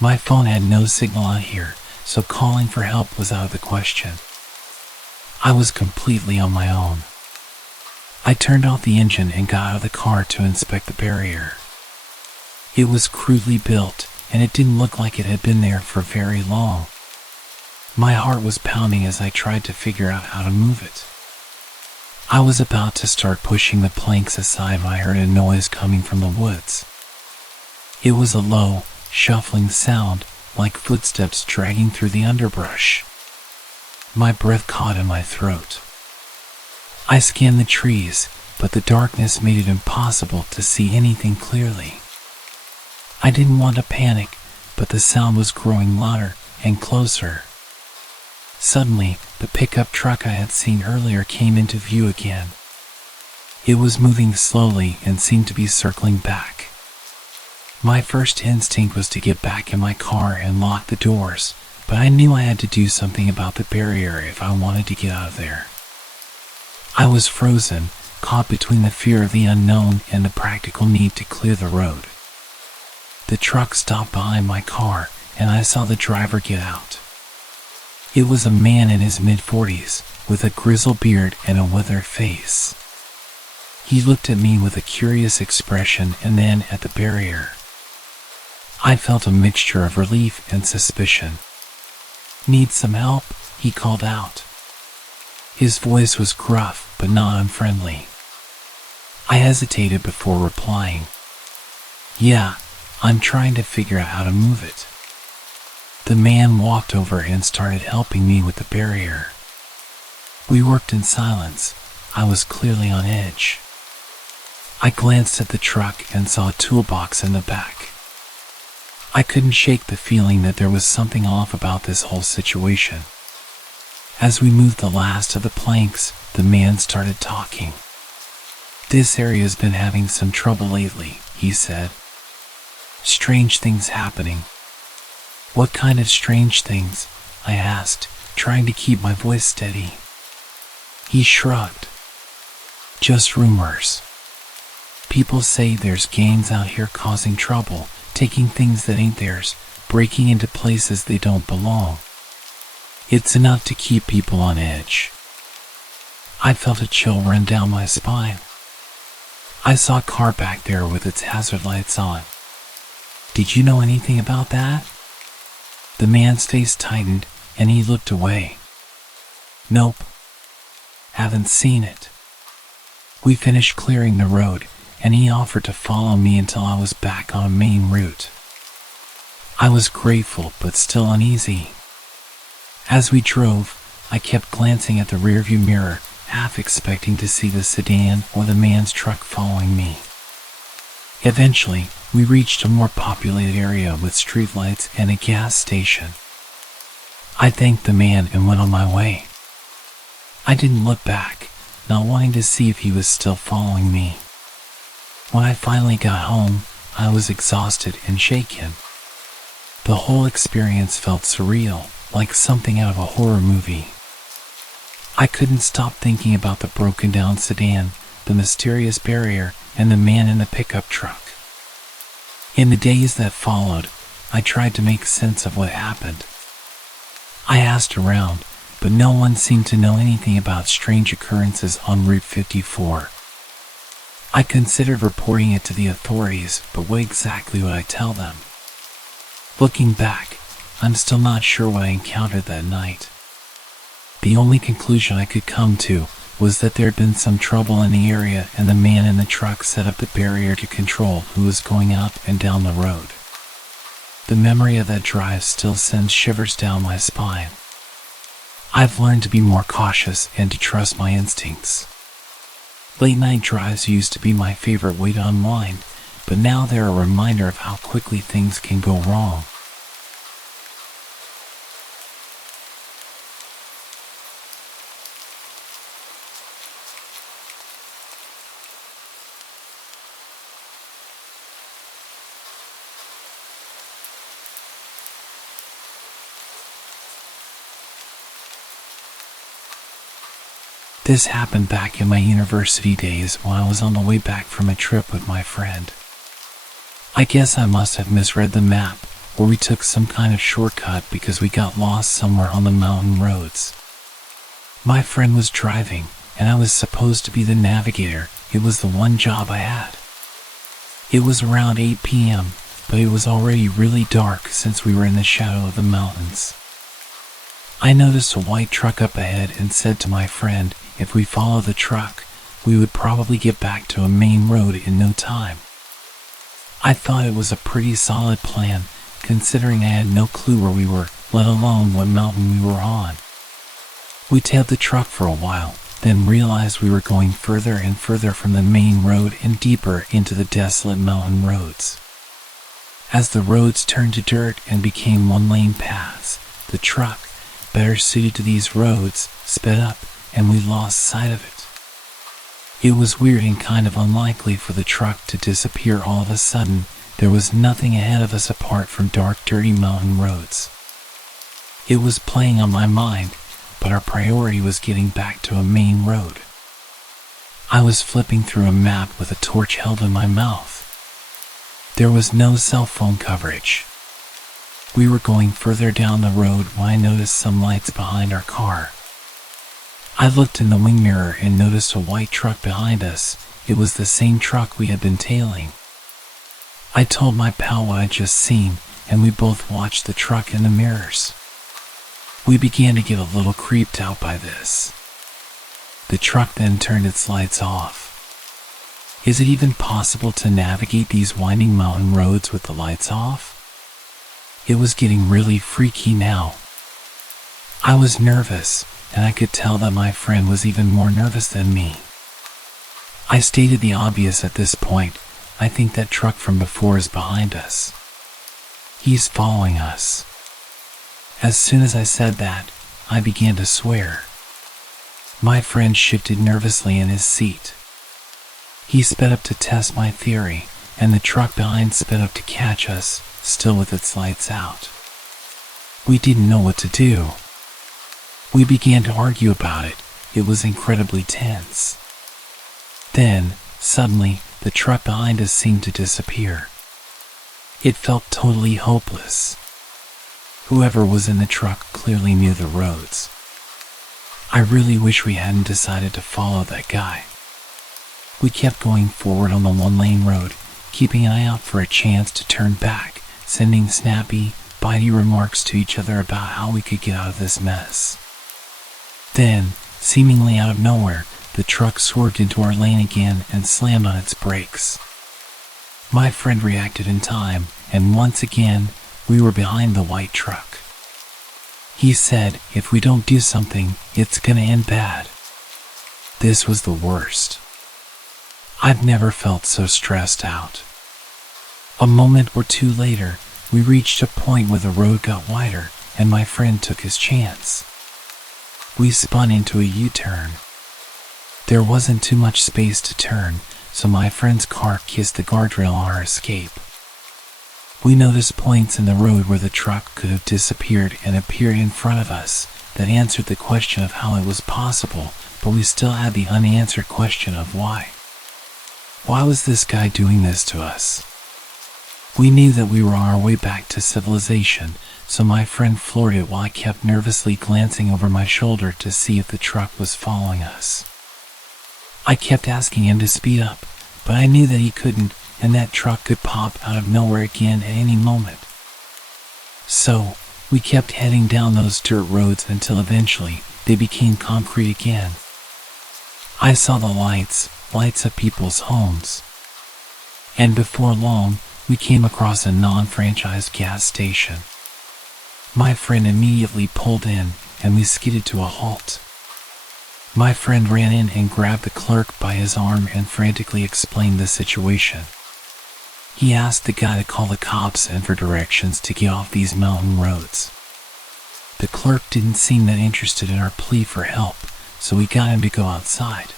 My phone had no signal out here, so calling for help was out of the question. I was completely on my own. I turned off the engine and got out of the car to inspect the barrier. It was crudely built, and it didn't look like it had been there for very long. My heart was pounding as I tried to figure out how to move it. I was about to start pushing the planks aside when I heard a noise coming from the woods. It was a low, shuffling sound, like footsteps dragging through the underbrush. My breath caught in my throat. I scanned the trees, but the darkness made it impossible to see anything clearly. I didn't want to panic, but the sound was growing louder and closer. Suddenly, the pickup truck I had seen earlier came into view again. It was moving slowly and seemed to be circling back. My first instinct was to get back in my car and lock the doors, but I knew I had to do something about the barrier if I wanted to get out of there. I was frozen, caught between the fear of the unknown and the practical need to clear the road. The truck stopped behind my car, and I saw the driver get out. It was a man in his mid-40s, with a grizzled beard and a withered face. He looked at me with a curious expression and then at the barrier. I felt a mixture of relief and suspicion. "Need some help?" he called out. His voice was gruff but not unfriendly. I hesitated before replying. "Yeah, I'm trying to figure out how to move it." The man walked over and started helping me with the barrier. We worked in silence. I was clearly on edge. I glanced at the truck and saw a toolbox in the back. I couldn't shake the feeling that there was something off about this whole situation. As we moved the last of the planks, the man started talking. "This area's been having some trouble lately," he said. "Strange things happening." "What kind of strange things?" I asked, trying to keep my voice steady. He shrugged. "Just rumors. People say there's gangs out here causing trouble, taking things that ain't theirs, breaking into places they don't belong. It's enough to keep people on edge." I felt a chill run down my spine. I saw a car back there with its hazard lights on. "Did you know anything about that?" The man's face tightened and he looked away. "Nope. Haven't seen it." We finished clearing the road and he offered to follow me until I was back on a main route. I was grateful but still uneasy. As we drove, I kept glancing at the rearview mirror, half expecting to see the sedan or the man's truck following me. Eventually, we reached a more populated area with streetlights and a gas station. I thanked the man and went on my way. I didn't look back, not wanting to see if he was still following me. When I finally got home, I was exhausted and shaken. The whole experience felt surreal, like something out of a horror movie. I couldn't stop thinking about the broken down sedan, the mysterious barrier, and the man in the pickup truck. In the days that followed, I tried to make sense of what happened. I asked around, but no one seemed to know anything about strange occurrences on Route 54. I considered reporting it to the authorities, but what exactly would I tell them? Looking back, I'm still not sure what I encountered that night. The only conclusion I could come to was that there had been some trouble in the area and the man in the truck set up the barrier to control who was going up and down the road. The memory of that drive still sends shivers down my spine. I've learned to be more cautious and to trust my instincts. Late night drives used to be my favorite way to unwind, but now they're a reminder of how quickly things can go wrong. This happened back in my university days when I was on the way back from a trip with my friend. I guess I must have misread the map, or we took some kind of shortcut because we got lost somewhere on the mountain roads. My friend was driving, and I was supposed to be the navigator. It was the one job I had. It was around 8 p.m., but it was already really dark since we were in the shadow of the mountains. I noticed a white truck up ahead and said to my friend, if we follow the truck, we would probably get back to a main road in no time. I thought it was a pretty solid plan, considering I had no clue where we were, let alone what mountain we were on. We tailed the truck for a while, then realized we were going further and further from the main road and deeper into the desolate mountain roads. As the roads turned to dirt and became one-lane paths, the truck, better suited to these roads, sped up, and we lost sight of it. It was weird and kind of unlikely for the truck to disappear all of a sudden. There was nothing ahead of us apart from dark, dirty mountain roads. It was playing on my mind, but our priority was getting back to a main road. I was flipping through a map with a torch held in my mouth. There was no cell phone coverage. We were going further down the road when I noticed some lights behind our car. I looked in the wing mirror and noticed a white truck behind us. It was the same truck we had been tailing. I told my pal what I'd just seen, and we both watched the truck in the mirrors. We began to get a little creeped out by this. The truck then turned its lights off. Is it even possible to navigate these winding mountain roads with the lights off? It was getting really freaky now. I was nervous, and I could tell that my friend was even more nervous than me. I stated the obvious at this point. I think that truck from before is behind us. He's following us. As soon as I said that, I began to swear. My friend shifted nervously in his seat. He sped up to test my theory, and the truck behind sped up to catch us, still with its lights out. We didn't know what to do. We began to argue about it. It was incredibly tense. Then, suddenly, the truck behind us seemed to disappear. It felt totally hopeless. Whoever was in the truck clearly knew the roads. I really wish we hadn't decided to follow that guy. We kept going forward on the one-lane road, keeping an eye out for a chance to turn back, sending snappy, bitey remarks to each other about how we could get out of this mess. Then, seemingly out of nowhere, the truck swerved into our lane again and slammed on its brakes. My friend reacted in time, and once again, we were behind the white truck. He said, if we don't do something, it's gonna end bad. This was the worst. I've never felt so stressed out. A moment or two later, we reached a point where the road got wider, and my friend took his chance. We spun into a U-turn. There wasn't too much space to turn, so my friend's car kissed the guardrail on our escape. We noticed points in the road where the truck could have disappeared and appeared in front of us that answered the question of how it was possible, but we still had the unanswered question of why. Why was this guy doing this to us? We knew that we were on our way back to civilization, so my friend floored it while I kept nervously glancing over my shoulder to see if the truck was following us. I kept asking him to speed up, but I knew that he couldn't, and that truck could pop out of nowhere again at any moment. So, we kept heading down those dirt roads until eventually they became concrete again. I saw the lights of people's homes. And before long, we came across a non-franchised gas station. My friend immediately pulled in, and we skidded to a halt. My friend ran in and grabbed the clerk by his arm and frantically explained the situation. He asked the guy to call the cops and for directions to get off these mountain roads. The clerk didn't seem that interested in our plea for help, so we got him to go outside.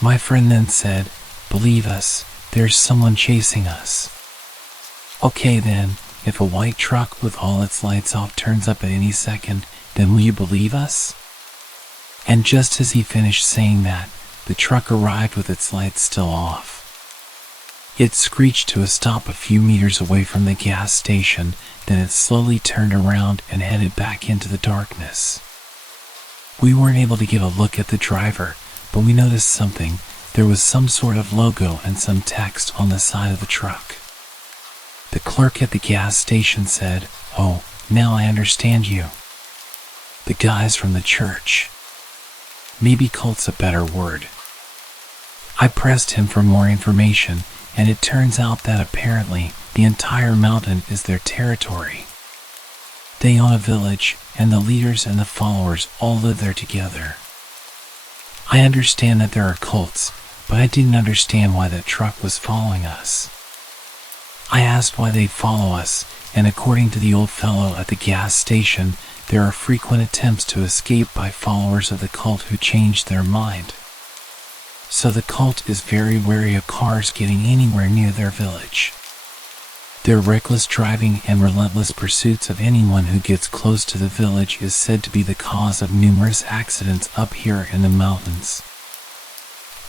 My friend then said, "Believe us, there's someone chasing us." Okay then, if a white truck with all its lights off turns up at any second, then will you believe us? And just as he finished saying that, the truck arrived with its lights still off. It screeched to a stop a few meters away from the gas station, then it slowly turned around and headed back into the darkness. We weren't able to get a look at the driver, but we noticed something. There was some sort of logo and some text on the side of the truck. The clerk at the gas station said, "Oh, now I understand you. The guy's from the church." Maybe cult's a better word. I pressed him for more information, and it turns out that apparently the entire mountain is their territory. They own a village, and the leaders and the followers all live there together. I understand that there are cults, but I didn't understand why that truck was following us. I asked why they follow us, and according to the old fellow at the gas station, there are frequent attempts to escape by followers of the cult who change their mind. So the cult is very wary of cars getting anywhere near their village. Their reckless driving and relentless pursuits of anyone who gets close to the village is said to be the cause of numerous accidents up here in the mountains.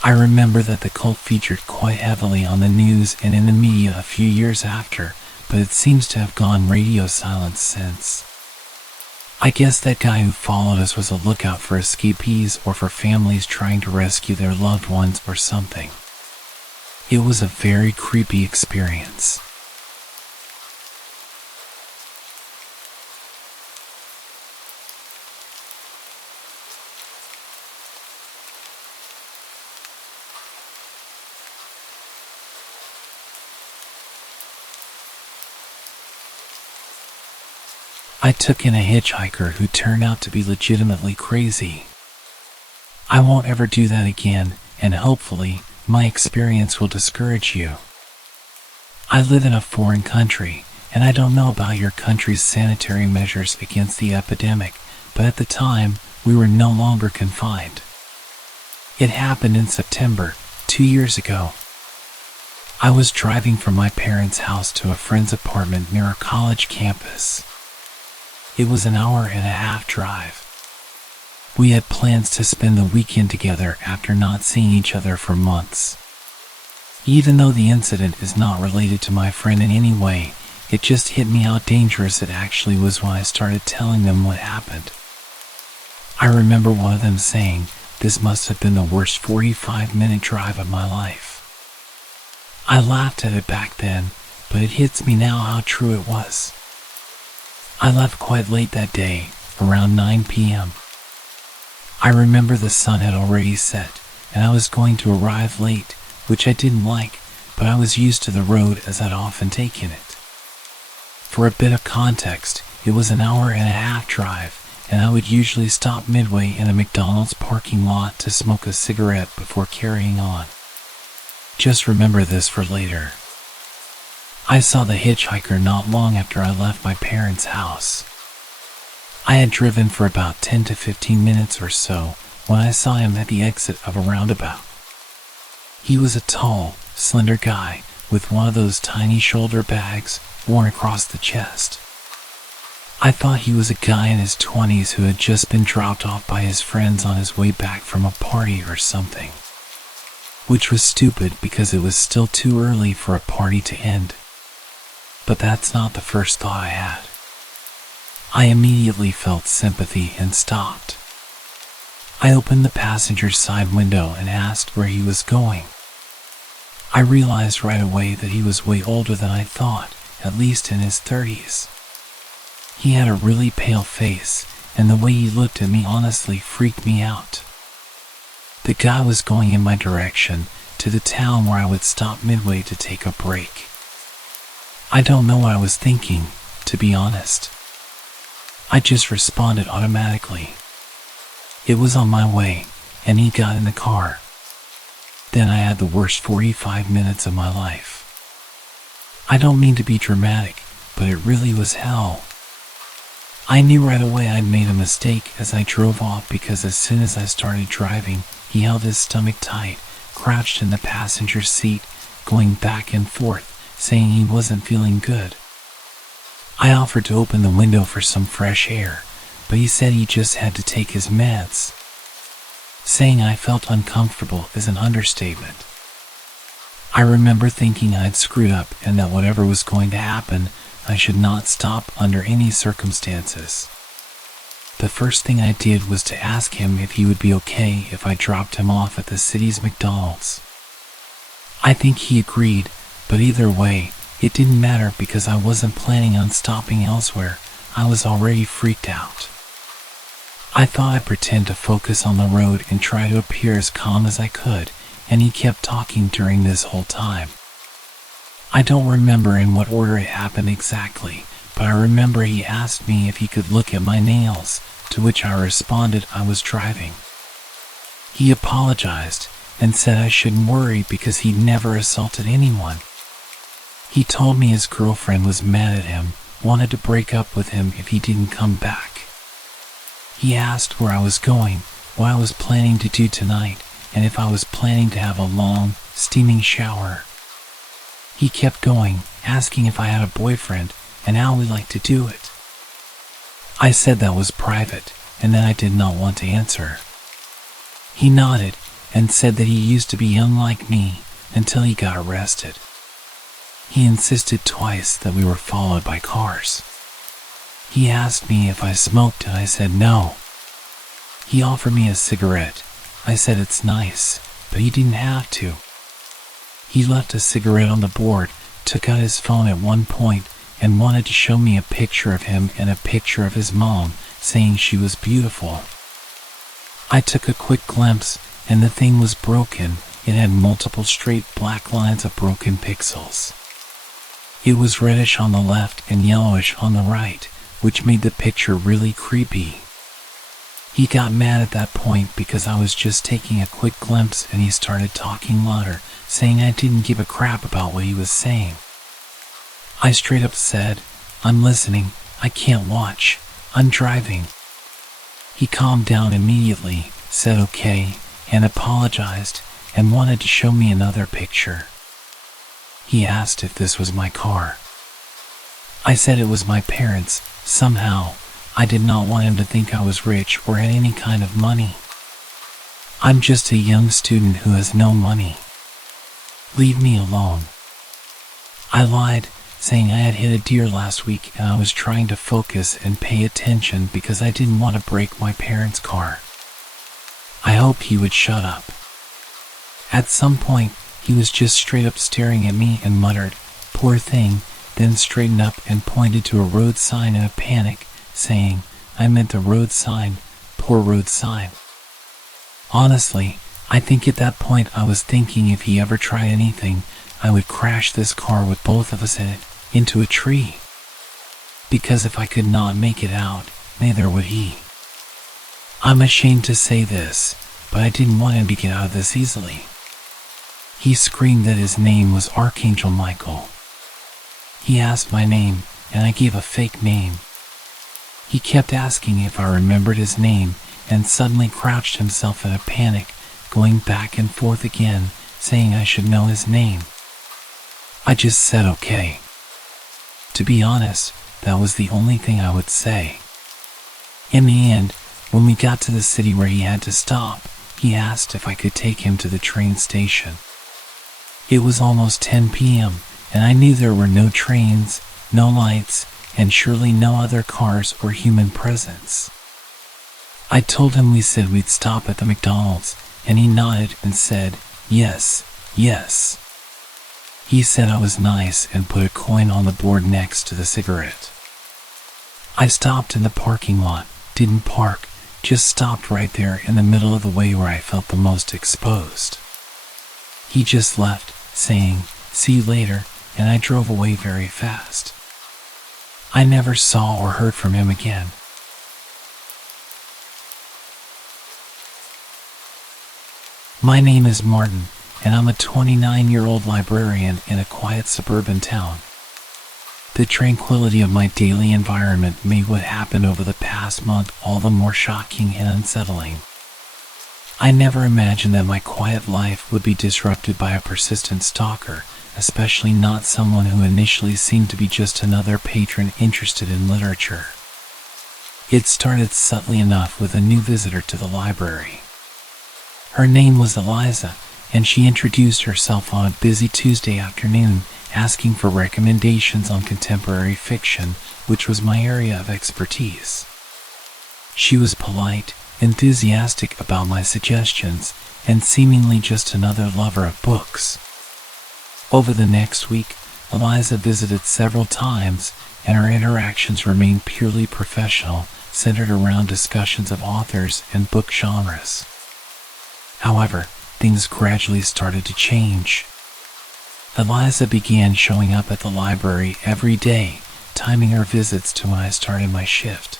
I remember that the cult featured quite heavily on the news and in the media a few years after, but it seems to have gone radio silent since. I guess that guy who followed us was a lookout for escapees or for families trying to rescue their loved ones or something. It was a very creepy experience. I took in a hitchhiker who turned out to be legitimately crazy. I won't ever do that again, and hopefully, my experience will discourage you. I live in a foreign country, and I don't know about your country's sanitary measures against the epidemic, but at the time, we were no longer confined. It happened in September, 2 years ago. I was driving from my parents' house to a friend's apartment near a college campus. It was an hour-and-a-half drive. We had plans to spend the weekend together after not seeing each other for months. Even though the incident is not related to my friend in any way, it just hit me how dangerous it actually was when I started telling them what happened. I remember one of them saying, "This must have been the worst 45-minute drive of my life." I laughed at it back then, but it hits me now how true it was. I left quite late that day, around 9 p.m. I remember the sun had already set, and I was going to arrive late, which I didn't like, but I was used to the road as I'd often taken it. For a bit of context, it was an hour-and-a-half drive, and I would usually stop midway in a McDonald's parking lot to smoke a cigarette before carrying on. Just remember this for later. I saw the hitchhiker not long after I left my parents' house. I had driven for about 10 to 15 minutes or so when I saw him at the exit of a roundabout. He was a tall, slender guy with one of those tiny shoulder bags worn across the chest. I thought he was a guy in his 20s who had just been dropped off by his friends on his way back from a party or something. Which was stupid because it was still too early for a party to end. But that's not the first thought I had. I immediately felt sympathy and stopped. I opened the passenger's side window and asked where he was going. I realized right away that he was way older than I thought, at least in his 30s. He had a really pale face, and the way he looked at me honestly freaked me out. The guy was going in my direction, to the town where I would stop midway to take a break. I don't know what I was thinking, to be honest. I just responded automatically. It was on my way, and he got in the car. Then I had the worst 45 minutes of my life. I don't mean to be dramatic, but it really was hell. I knew right away I'd made a mistake as I drove off because as soon as I started driving, he held his stomach tight, crouched in the passenger seat, going back and forth, saying he wasn't feeling good. I offered to open the window for some fresh air, but he said he just had to take his meds. Saying I felt uncomfortable is an understatement. I remember thinking I'd screwed up and that whatever was going to happen, I should not stop under any circumstances. The first thing I did was to ask him if he would be okay if I dropped him off at the city's McDonald's. I think he agreed, but either way, it didn't matter because I wasn't planning on stopping elsewhere. I was already freaked out. I thought I'd pretend to focus on the road and try to appear as calm as I could, and he kept talking during this whole time. I don't remember in what order it happened exactly, but I remember he asked me if he could look at my nails, to which I responded I was driving. He apologized and said I shouldn't worry because he'd never assaulted anyone. He told me his girlfriend was mad at him, wanted to break up with him if he didn't come back. He asked where I was going, what I was planning to do tonight, and if I was planning to have a long, steaming shower. He kept going, asking if I had a boyfriend and how we liked to do it. I said that was private, and that I did not want to answer. He nodded and said that he used to be young like me until he got arrested. He insisted twice that we were followed by cars. He asked me if I smoked and I said no. He offered me a cigarette. I said it's nice, but he didn't have to. He left a cigarette on the board, took out his phone at one point, and wanted to show me a picture of him and a picture of his mom, saying she was beautiful. I took a quick glimpse, and the thing was broken. It had multiple straight black lines of broken pixels. It was reddish on the left and yellowish on the right, which made the picture really creepy. He got mad at that point because I was just taking a quick glimpse, and he started talking louder, saying I didn't give a crap about what he was saying. I straight up said, "I'm listening, I can't watch, I'm driving." He calmed down immediately, said okay, and apologized, and wanted to show me another picture. He asked if this was my car. I said it was my parents'. Somehow, I did not want him to think I was rich or had any kind of money. I'm just a young student who has no money. Leave me alone. I lied, saying I had hit a deer last week and I was trying to focus and pay attention because I didn't want to break my parents' car. I hoped he would shut up. At some point, he was just straight up staring at me and muttered, "Poor thing," then straightened up and pointed to a road sign in a panic, saying, "I meant the road sign, poor road sign." Honestly, I think at that point I was thinking if he ever tried anything, I would crash this car with both of us in it, into a tree. Because if I could not make it out, neither would he. I'm ashamed to say this, but I didn't want him to get out of this easily. He screamed that his name was Archangel Michael. He asked my name, and I gave a fake name. He kept asking if I remembered his name, and suddenly crouched himself in a panic, going back and forth again, saying I should know his name. I just said okay. To be honest, that was the only thing I would say. In the end, when we got to the city where he had to stop, he asked if I could take him to the train station. It was almost 10 p.m., and I knew there were no trains, no lights, and surely no other cars or human presence. I told him we said we'd stop at the McDonald's, and he nodded and said, "Yes, yes." He said I was nice and put a coin on the board next to the cigarette. I stopped in the parking lot, didn't park, just stopped right there in the middle of the way where I felt the most exposed. He just left, saying, "See you later," and I drove away very fast. I never saw or heard from him again. My name is Martin, and I'm a 29-year-old librarian in a quiet suburban town. The tranquility of my daily environment made what happened over the past month all the more shocking and unsettling. I never imagined that my quiet life would be disrupted by a persistent stalker, especially not someone who initially seemed to be just another patron interested in literature. It started subtly enough with a new visitor to the library. Her name was Eliza, and she introduced herself on a busy Tuesday afternoon, asking for recommendations on contemporary fiction, which was my area of expertise. She was polite, enthusiastic about my suggestions, and seemingly just another lover of books. Over the next week, Eliza visited several times, and our interactions remained purely professional, centered around discussions of authors and book genres. However, things gradually started to change. Eliza began showing up at the library every day, timing her visits to when I started my shift.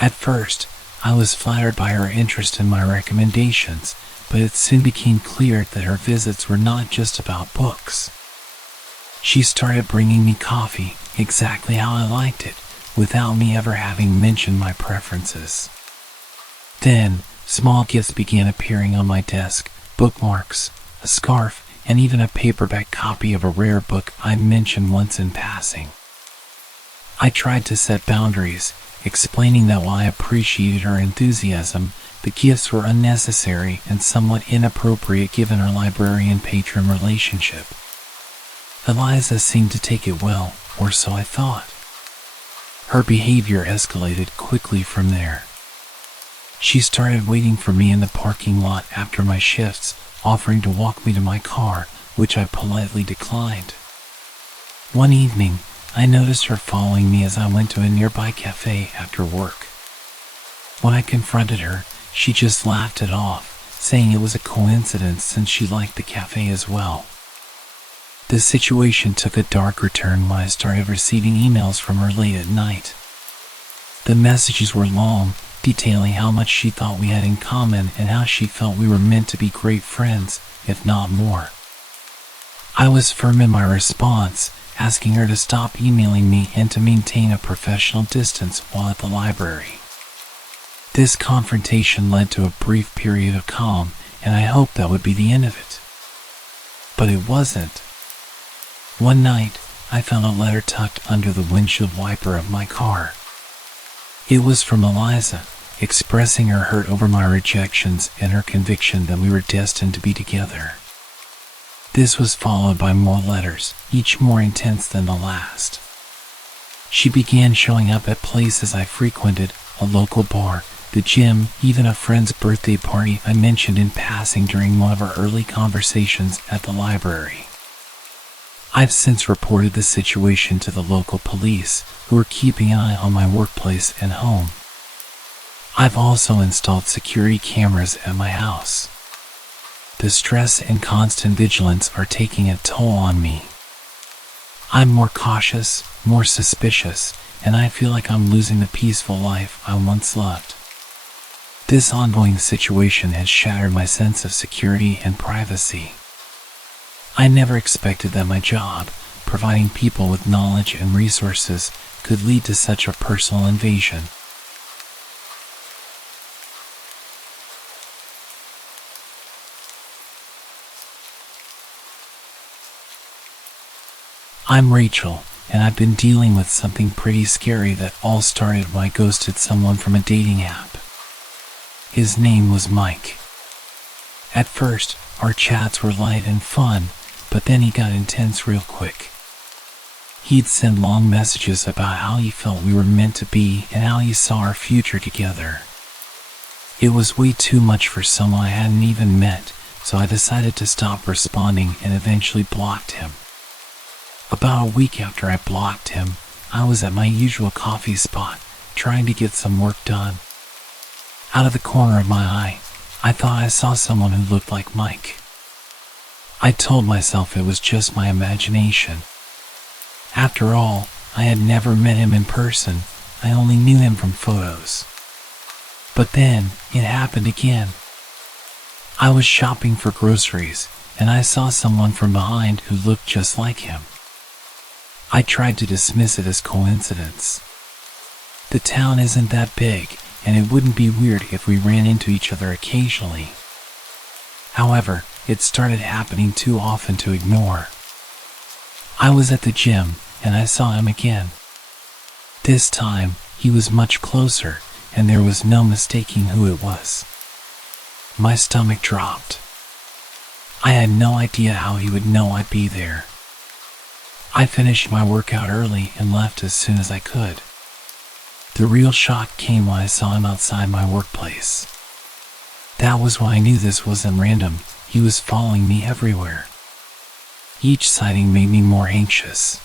At first, I was flattered by her interest in my recommendations, but it soon became clear that her visits were not just about books. She started bringing me coffee, exactly how I liked it, without me ever having mentioned my preferences. Then, small gifts began appearing on my desk, bookmarks, a scarf, and even a paperback copy of a rare book I mentioned once in passing. I tried to set boundaries, explaining that while I appreciated her enthusiasm, the gifts were unnecessary and somewhat inappropriate given our librarian-patron relationship. Eliza seemed to take it well, or so I thought. Her behavior escalated quickly from there. She started waiting for me in the parking lot after my shifts, offering to walk me to my car, which I politely declined. One evening, I noticed her following me as I went to a nearby cafe after work. When I confronted her, she just laughed it off, saying it was a coincidence since she liked the cafe as well. The situation took a darker turn when I started receiving emails from her late at night. The messages were long, detailing how much she thought we had in common and how she felt we were meant to be great friends, if not more. I was firm in my response, asking her to stop emailing me and to maintain a professional distance while at the library. This confrontation led to a brief period of calm, and I hoped that would be the end of it. But it wasn't. One night, I found a letter tucked under the windshield wiper of my car. It was from Eliza, expressing her hurt over my rejections and her conviction that we were destined to be together. This was followed by more letters, each more intense than the last. She began showing up at places I frequented, a local bar, the gym, even a friend's birthday party I mentioned in passing during one of our early conversations at the library. I've since reported the situation to the local police, who are keeping an eye on my workplace and home. I've also installed security cameras at my house. The stress and constant vigilance are taking a toll on me. I'm more cautious, more suspicious, and I feel like I'm losing the peaceful life I once loved. This ongoing situation has shattered my sense of security and privacy. I never expected that my job, providing people with knowledge and resources, could lead to such a personal invasion. I'm Rachel, and I've been dealing with something pretty scary that all started when I ghosted someone from a dating app. His name was Mike. At first, our chats were light and fun, but then he got intense real quick. He'd send long messages about how he felt we were meant to be and how he saw our future together. It was way too much for someone I hadn't even met, so I decided to stop responding and eventually blocked him. About a week after I blocked him, I was at my usual coffee spot, trying to get some work done. Out of the corner of my eye, I thought I saw someone who looked like Mike. I told myself it was just my imagination. After all, I had never met him in person, I only knew him from photos. But then, it happened again. I was shopping for groceries, and I saw someone from behind who looked just like him. I tried to dismiss it as coincidence. The town isn't that big, and it wouldn't be weird if we ran into each other occasionally. However, it started happening too often to ignore. I was at the gym, and I saw him again. This time, he was much closer, and there was no mistaking who it was. My stomach dropped. I had no idea how he would know I'd be there. I finished my workout early and left as soon as I could. The real shock came when I saw him outside my workplace. That was when I knew this wasn't random. He was following me everywhere. Each sighting made me more anxious.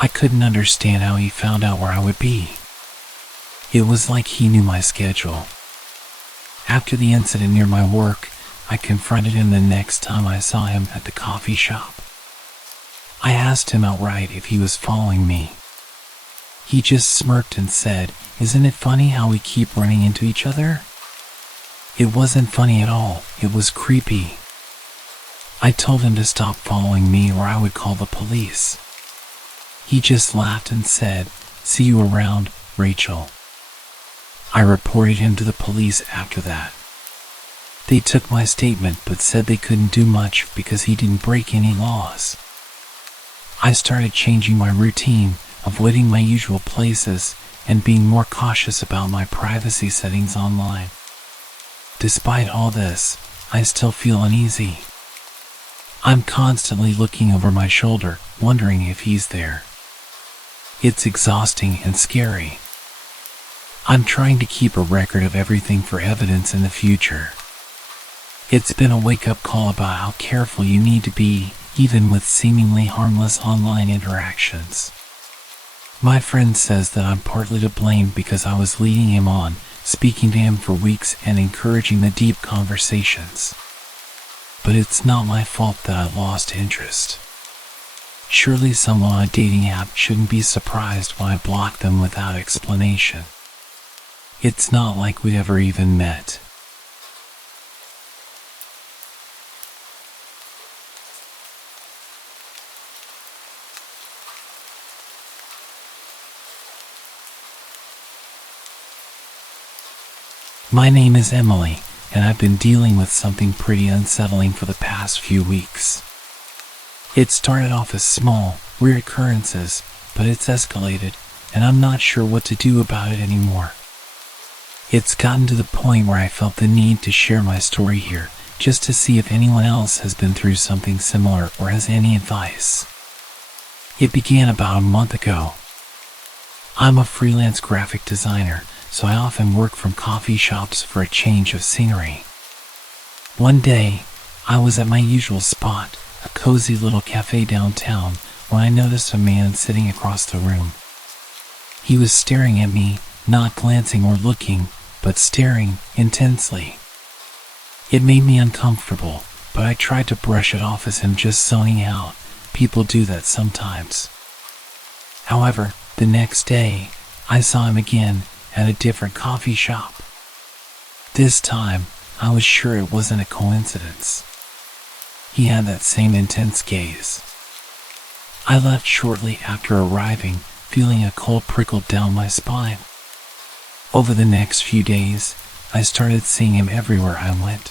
I couldn't understand how he found out where I would be. It was like he knew my schedule. After the incident near my work, I confronted him the next time I saw him at the coffee shop. I asked him outright if he was following me. He just smirked and said, "Isn't it funny how we keep running into each other?" It wasn't funny at all, it was creepy. I told him to stop following me or I would call the police. He just laughed and said, "See you around, Rachel." I reported him to the police after that. They took my statement but said they couldn't do much because he didn't break any laws. I started changing my routine, avoiding my usual places, and being more cautious about my privacy settings online. Despite all this, I still feel uneasy. I'm constantly looking over my shoulder, wondering if he's there. It's exhausting and scary. I'm trying to keep a record of everything for evidence in the future. It's been a wake-up call about how careful you need to be, even with seemingly harmless online interactions. My friend says that I'm partly to blame because I was leading him on, speaking to him for weeks and encouraging the deep conversations. But it's not my fault that I lost interest. Surely someone on a dating app shouldn't be surprised when I block them without explanation. It's not like we ever even met. My name is Emily, and I've been dealing with something pretty unsettling for the past few weeks. It started off as small, weird occurrences, but it's escalated, and I'm not sure what to do about it anymore. It's gotten to the point where I felt the need to share my story here, just to see if anyone else has been through something similar or has any advice. It began about a month ago. I'm a freelance graphic designer, so I often work from coffee shops for a change of scenery. One day, I was at my usual spot, a cozy little cafe downtown, when I noticed a man sitting across the room. He was staring at me, not glancing or looking, but staring intensely. It made me uncomfortable, but I tried to brush it off as him just zoning out. People do that sometimes. However, the next day, I saw him again at a different coffee shop. This time, I was sure it wasn't a coincidence. He had that same intense gaze. I left shortly after arriving, feeling a cold prickle down my spine. Over the next few days, I started seeing him everywhere I went.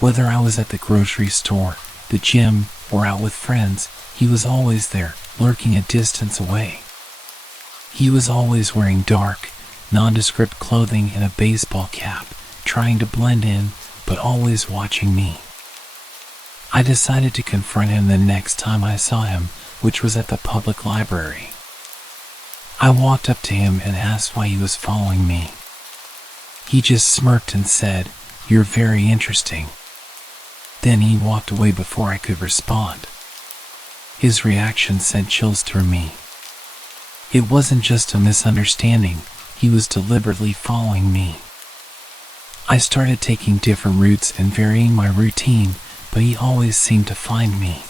Whether I was at the grocery store, the gym, or out with friends, he was always there, lurking a distance away. He was always wearing dark, nondescript clothing and a baseball cap, trying to blend in, but always watching me. I decided to confront him the next time I saw him, which was at the public library. I walked up to him and asked why he was following me. He just smirked and said, "You're very interesting." Then he walked away before I could respond. His reaction sent chills through me. It wasn't just a misunderstanding, he was deliberately following me. I started taking different routes and varying my routine, but he always seemed to find me.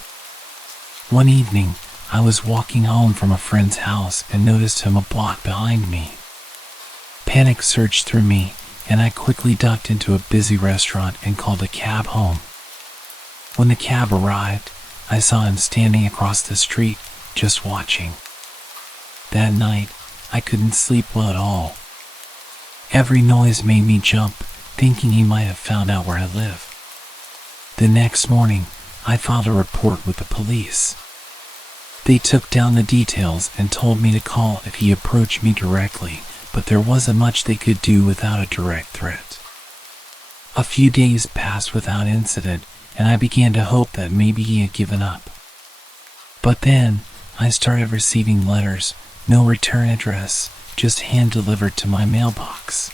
One evening, I was walking home from a friend's house and noticed him a block behind me. Panic surged through me, and I quickly ducked into a busy restaurant and called a cab home. When the cab arrived, I saw him standing across the street, just watching. That night, I couldn't sleep well at all. Every noise made me jump, thinking he might have found out where I live. The next morning, I filed a report with the police. They took down the details and told me to call if he approached me directly, but there wasn't much they could do without a direct threat. A few days passed without incident, and I began to hope that maybe he had given up. But then, I started receiving letters, no return address, just hand-delivered to my mailbox.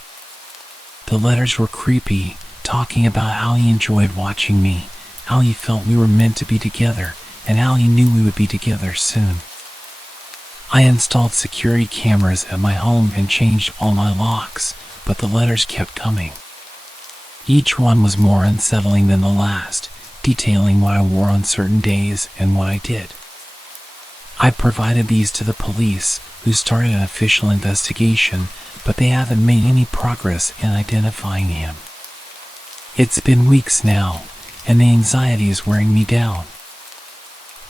The letters were creepy, talking about how he enjoyed watching me, how he felt we were meant to be together, and how he knew we would be together soon. I installed security cameras at my home and changed all my locks, but the letters kept coming. Each one was more unsettling than the last, detailing what I wore on certain days and what I did. I provided these to the police, who started an official investigation, but they haven't made any progress in identifying him. It's been weeks now, and the anxiety is wearing me down.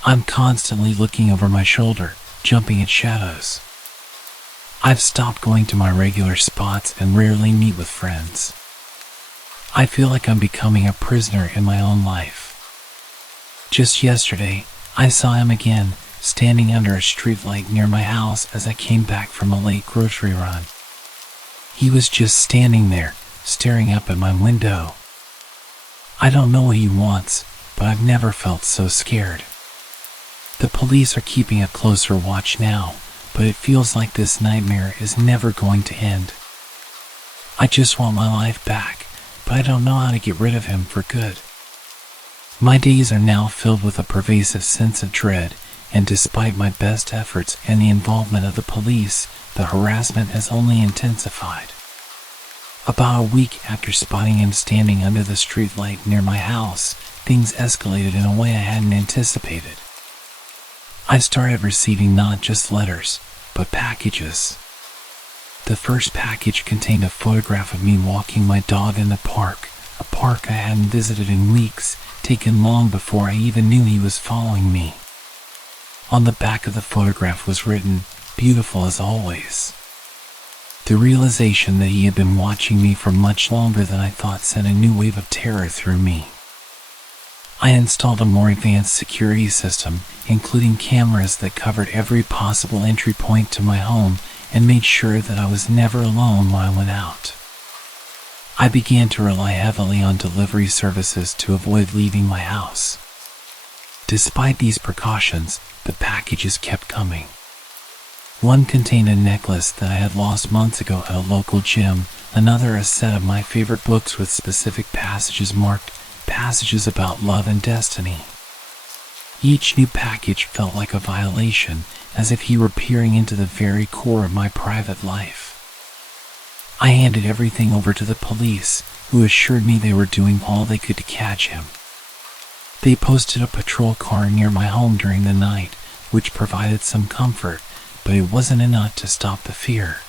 I'm constantly looking over my shoulder, jumping at shadows. I've stopped going to my regular spots and rarely meet with friends. I feel like I'm becoming a prisoner in my own life. Just yesterday, I saw him again, standing under a streetlight near my house as I came back from a late grocery run. He was just standing there, staring up at my window. I don't know what he wants, but I've never felt so scared. The police are keeping a closer watch now, but it feels like this nightmare is never going to end. I just want my life back, but I don't know how to get rid of him for good. My days are now filled with a pervasive sense of dread, and despite my best efforts and the involvement of the police, the harassment has only intensified. About a week after spotting him standing under the streetlight near my house, things escalated in a way I hadn't anticipated. I started receiving not just letters, but packages. The first package contained a photograph of me walking my dog in the park, a park I hadn't visited in weeks, taken long before I even knew he was following me. On the back of the photograph was written, "Beautiful as always." The realization that he had been watching me for much longer than I thought sent a new wave of terror through me. I installed a more advanced security system, including cameras that covered every possible entry point to my home and made sure that I was never alone when I went out. I began to rely heavily on delivery services to avoid leaving my house. Despite these precautions, the packages kept coming. One contained a necklace that I had lost months ago at a local gym, another a set of my favorite books with specific passages marked "Passages about love and destiny." Each new package felt like a violation, as if he were peering into the very core of my private life. I handed everything over to the police, who assured me they were doing all they could to catch him. They posted a patrol car near my home during the night, which provided some comfort, but it wasn't enough to stop the fear.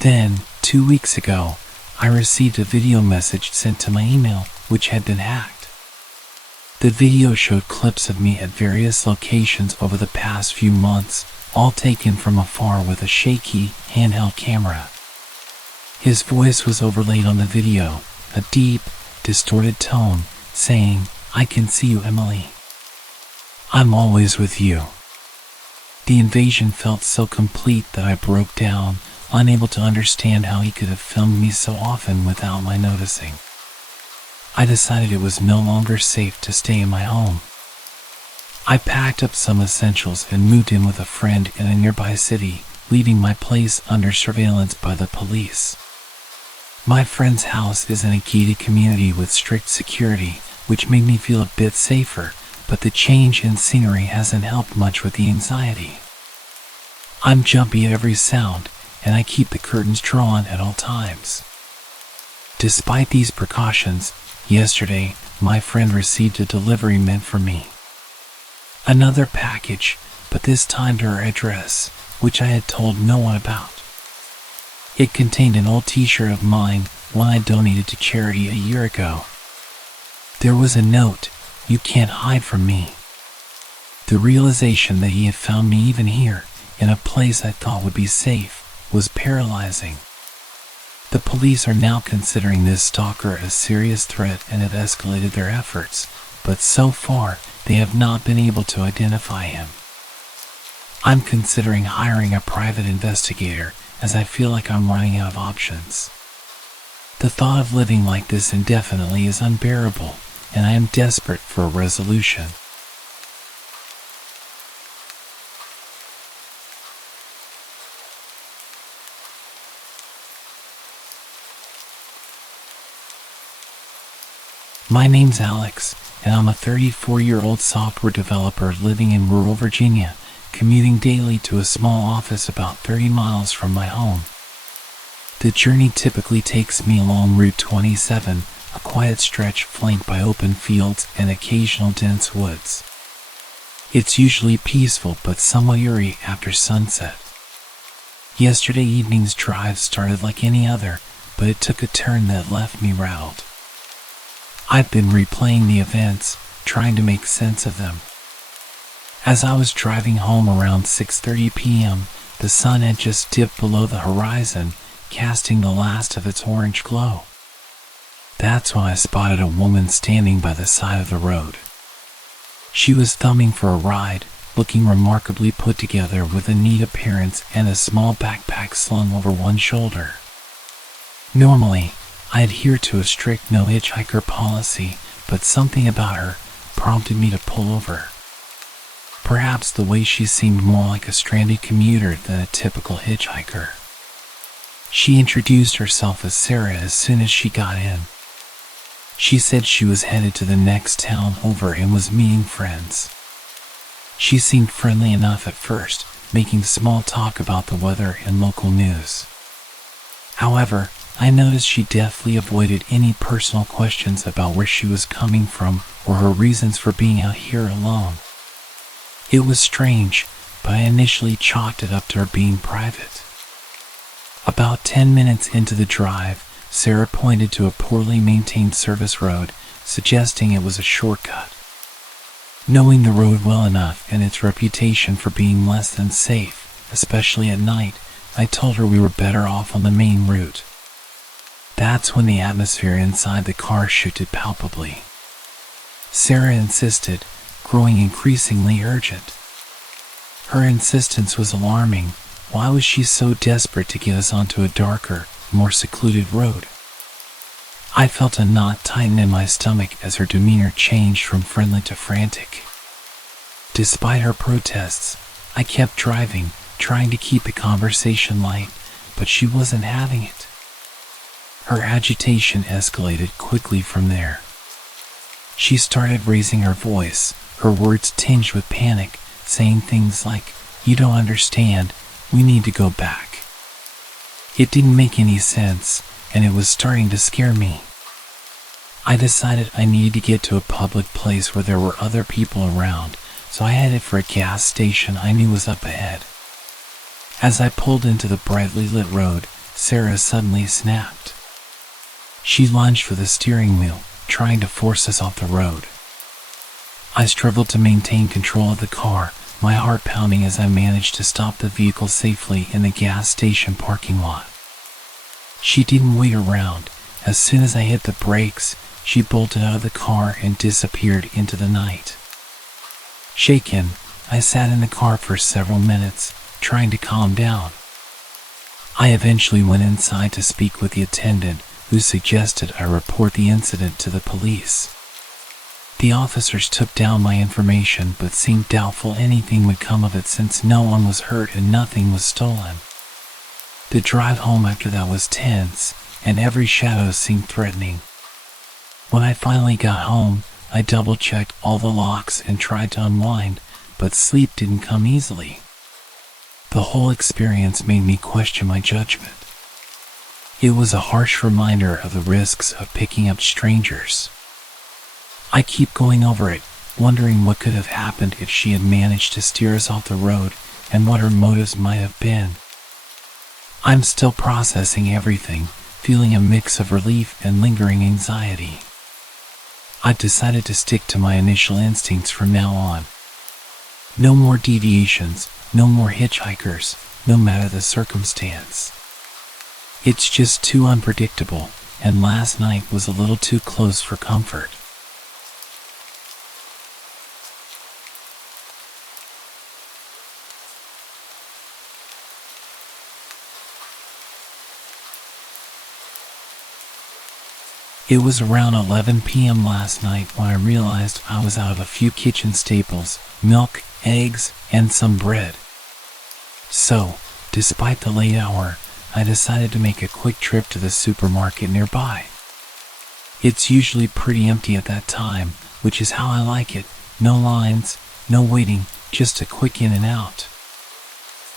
Then, 2 weeks ago, I received a video message sent to my email, which had been hacked. The video showed clips of me at various locations over the past few months, all taken from afar with a shaky, handheld camera. His voice was overlaid on the video, a deep, distorted tone, saying, "I can see you, Emily. I'm always with you." The invasion felt so complete that I broke down, unable to understand how he could have filmed me so often without my noticing. I decided it was no longer safe to stay in my home. I packed up some essentials and moved in with a friend in a nearby city, leaving my place under surveillance by the police. My friend's house is in a gated community with strict security, which made me feel a bit safer, but the change in scenery hasn't helped much with the anxiety. I'm jumpy at every sound, and I keep the curtains drawn at all times. Despite these precautions, yesterday, my friend received a delivery meant for me. Another package, but this time to her address, which I had told no one about. It contained an old t-shirt of mine, one I donated to charity a year ago. There was a note, "You can't hide from me." The realization that he had found me even here, in a place I thought would be safe, was paralyzing. The police are now considering this stalker a serious threat and have escalated their efforts, but so far, they have not been able to identify him. I'm considering hiring a private investigator, as I feel like I'm running out of options. The thought of living like this indefinitely is unbearable, and I am desperate for a resolution. My name's Alex, and I'm a 34-year-old software developer living in rural Virginia, commuting daily to a small office about 30 miles from my home. The journey typically takes me along Route 27, a quiet stretch flanked by open fields and occasional dense woods. It's usually peaceful but somewhat eerie after sunset. Yesterday evening's drive started like any other, but it took a turn that left me rattled. I've been replaying the events, trying to make sense of them. As I was driving home around 6:30 p.m., the sun had just dipped below the horizon, casting the last of its orange glow. That's when I spotted a woman standing by the side of the road. She was thumbing for a ride, looking remarkably put together with a neat appearance and a small backpack slung over one shoulder. Normally, I adhere to a strict no hitchhiker policy, but something about her prompted me to pull over. Perhaps the way she seemed more like a stranded commuter than a typical hitchhiker. She introduced herself as Sarah as soon as she got in. She said she was headed to the next town over and was meeting friends. She seemed friendly enough at first, making small talk about the weather and local news. However, I noticed she deftly avoided any personal questions about where she was coming from or her reasons for being out here alone. It was strange, but I initially chalked it up to her being private. About 10 minutes into the drive, Sarah pointed to a poorly maintained service road, suggesting it was a shortcut. Knowing the road well enough and its reputation for being less than safe, especially at night, I told her we were better off on the main route. That's when the atmosphere inside the car shifted palpably. Sarah insisted, growing increasingly urgent. Her insistence was alarming. Why was she so desperate to get us onto a darker, more secluded road? I felt a knot tighten in my stomach as her demeanor changed from friendly to frantic. Despite her protests, I kept driving, trying to keep the conversation light, but she wasn't having it. Her agitation escalated quickly from there. She started raising her voice, her words tinged with panic, saying things like, "You don't understand, we need to go back." It didn't make any sense, and it was starting to scare me. I decided I needed to get to a public place where there were other people around, so I headed for a gas station I knew was up ahead. As I pulled into the brightly lit road, Sarah suddenly snapped. She lunged for the steering wheel, trying to force us off the road. I struggled to maintain control of the car, my heart pounding as I managed to stop the vehicle safely in the gas station parking lot. She didn't wait around. As soon as I hit the brakes, she bolted out of the car and disappeared into the night. Shaken, I sat in the car for several minutes, trying to calm down. I eventually went inside to speak with the attendant, who suggested I report the incident to the police. The officers took down my information but seemed doubtful anything would come of it since no one was hurt and nothing was stolen. The drive home after that was tense, and every shadow seemed threatening. When I finally got home, I double-checked all the locks and tried to unwind, but sleep didn't come easily. The whole experience made me question my judgment. It was a harsh reminder of the risks of picking up strangers. I keep going over it, wondering what could have happened if she had managed to steer us off the road and what her motives might have been. I'm still processing everything, feeling a mix of relief and lingering anxiety. I've decided to stick to my initial instincts from now on. No more deviations, no more hitchhikers, no matter the circumstance. It's just too unpredictable, and last night was a little too close for comfort. It was around 11 p.m. last night when I realized I was out of a few kitchen staples, milk, eggs, and some bread. So, despite the late hour, I decided to make a quick trip to the supermarket nearby. It's usually pretty empty at that time, which is how I like it. No lines, no waiting, just a quick in and out.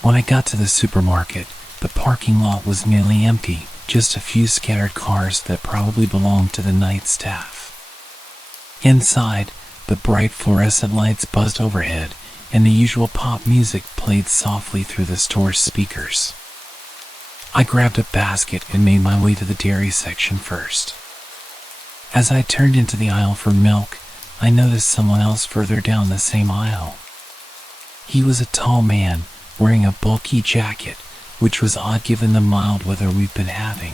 When I got to the supermarket, the parking lot was nearly empty, just a few scattered cars that probably belonged to the night staff. Inside, the bright fluorescent lights buzzed overhead, and the usual pop music played softly through the store's speakers. I grabbed a basket and made my way to the dairy section first. As I turned into the aisle for milk, I noticed someone else further down the same aisle. He was a tall man, wearing a bulky jacket, which was odd given the mild weather we've been having.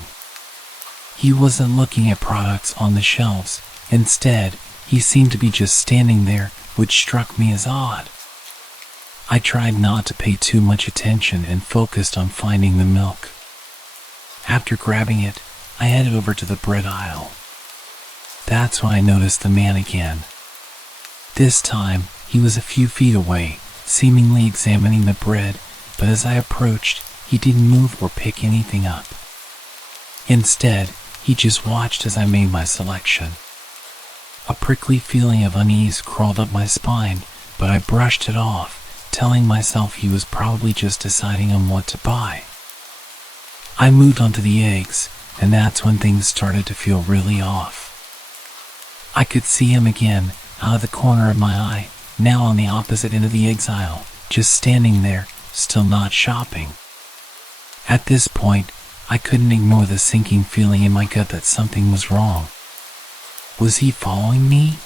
He wasn't looking at products on the shelves. Instead, he seemed to be just standing there, which struck me as odd. I tried not to pay too much attention and focused on finding the milk. After grabbing it, I headed over to the bread aisle. That's when I noticed the man again. This time, he was a few feet away, seemingly examining the bread, but as I approached, he didn't move or pick anything up. Instead, he just watched as I made my selection. A prickly feeling of unease crawled up my spine, but I brushed it off, telling myself he was probably just deciding on what to buy. I moved on to the eggs, and that's when things started to feel really off. I could see him again, out of the corner of my eye, now on the opposite end of the eggs aisle, just standing there, still not shopping. At this point, I couldn't ignore the sinking feeling in my gut that something was wrong. Was he following me?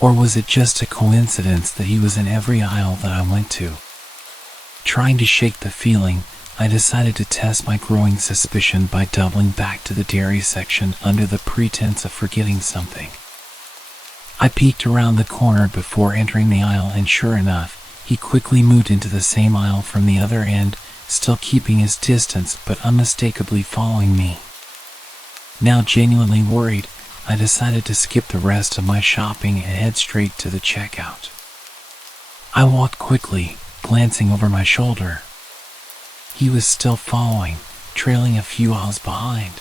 Or was it just a coincidence that he was in every aisle that I went to? Trying to shake the feeling, I decided to test my growing suspicion by doubling back to the dairy section under the pretense of forgetting something. I peeked around the corner before entering the aisle, and sure enough, he quickly moved into the same aisle from the other end, still keeping his distance but unmistakably following me. Now genuinely worried, I decided to skip the rest of my shopping and head straight to the checkout. I walked quickly, glancing over my shoulder. He was still following, trailing a few aisles behind.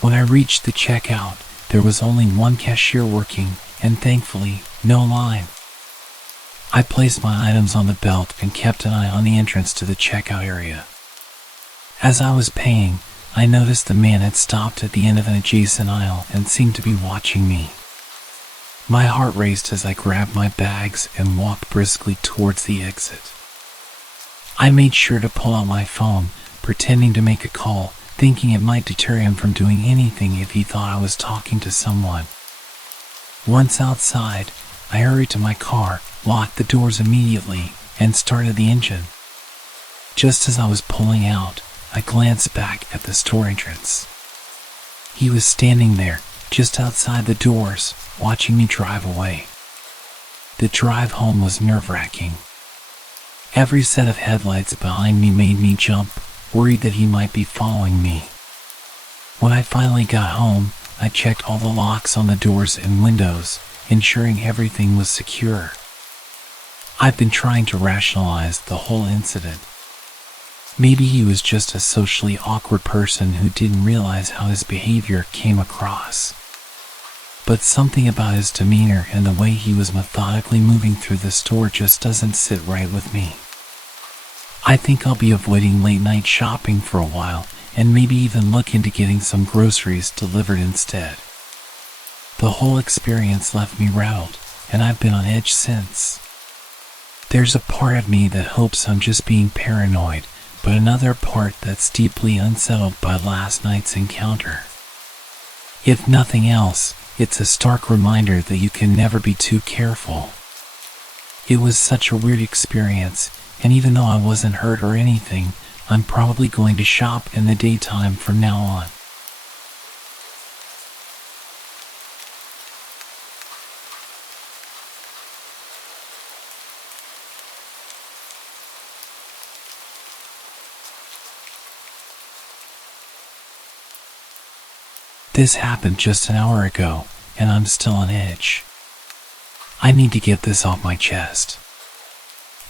When I reached the checkout, there was only one cashier working, and thankfully, no line. I placed my items on the belt and kept an eye on the entrance to the checkout area. As I was paying, I noticed the man had stopped at the end of an adjacent aisle and seemed to be watching me. My heart raced as I grabbed my bags and walked briskly towards the exit. I made sure to pull out my phone, pretending to make a call, thinking it might deter him from doing anything if he thought I was talking to someone. Once outside, I hurried to my car, locked the doors immediately, and started the engine. Just as I was pulling out, I glanced back at the store entrance. He was standing there, just outside the doors, watching me drive away. The drive home was nerve-wracking. Every set of headlights behind me made me jump, worried that he might be following me. When I finally got home, I checked all the locks on the doors and windows, ensuring everything was secure. I've been trying to rationalize the whole incident. Maybe he was just a socially awkward person who didn't realize how his behavior came across. But something about his demeanor and the way he was methodically moving through the store just doesn't sit right with me. I think I'll be avoiding late-night shopping for a while, and maybe even look into getting some groceries delivered instead. The whole experience left me rattled, and I've been on edge since. There's a part of me that hopes I'm just being paranoid, but another part that's deeply unsettled by last night's encounter. If nothing else, it's a stark reminder that you can never be too careful. It was such a weird experience, and even though I wasn't hurt or anything, I'm probably going to shop in the daytime from now on. This happened just an hour ago, and I'm still on edge. I need to get this off my chest.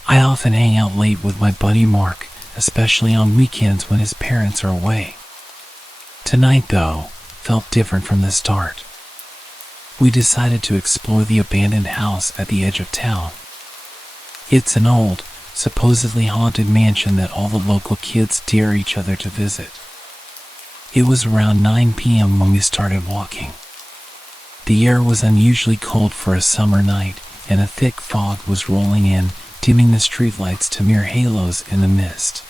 I often hang out late with my buddy Mark, especially on weekends when his parents are away. Tonight, though, felt different from the start. We decided to explore the abandoned house at the edge of town. It's an old, supposedly haunted mansion that all the local kids dare each other to visit. It was around 9 p.m. when we started walking. The air was unusually cold for a summer night, and a thick fog was rolling in, dimming the streetlights to mere halos in the mist.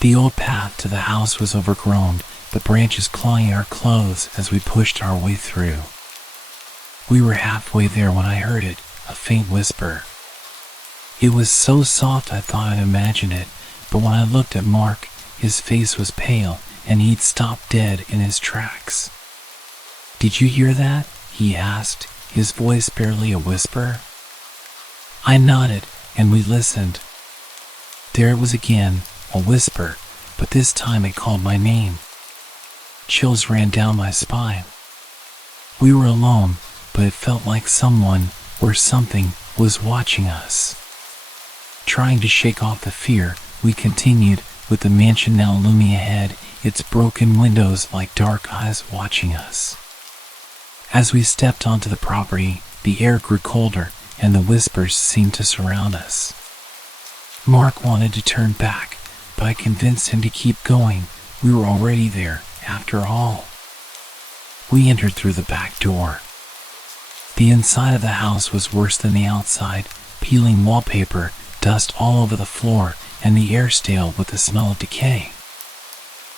The old path to the house was overgrown, the branches clawing our clothes as we pushed our way through. We were halfway there when I heard it, a faint whisper. It was so soft I thought I'd imagine it, but when I looked at Mark, his face was pale, and he'd stopped dead in his tracks. "Did you hear that?" he asked, his voice barely a whisper. I nodded, and we listened. There it was again, a whisper, but this time it called my name. Chills ran down my spine. We were alone, but it felt like someone, or something, was watching us. Trying to shake off the fear, we continued, with the mansion now looming ahead, its broken windows like dark eyes watching us. As we stepped onto the property, the air grew colder, and the whispers seemed to surround us. Mark wanted to turn back, but I convinced him to keep going. We were already there, after all. We entered through the back door. The inside of the house was worse than the outside, peeling wallpaper, dust all over the floor, and the air stale with the smell of decay.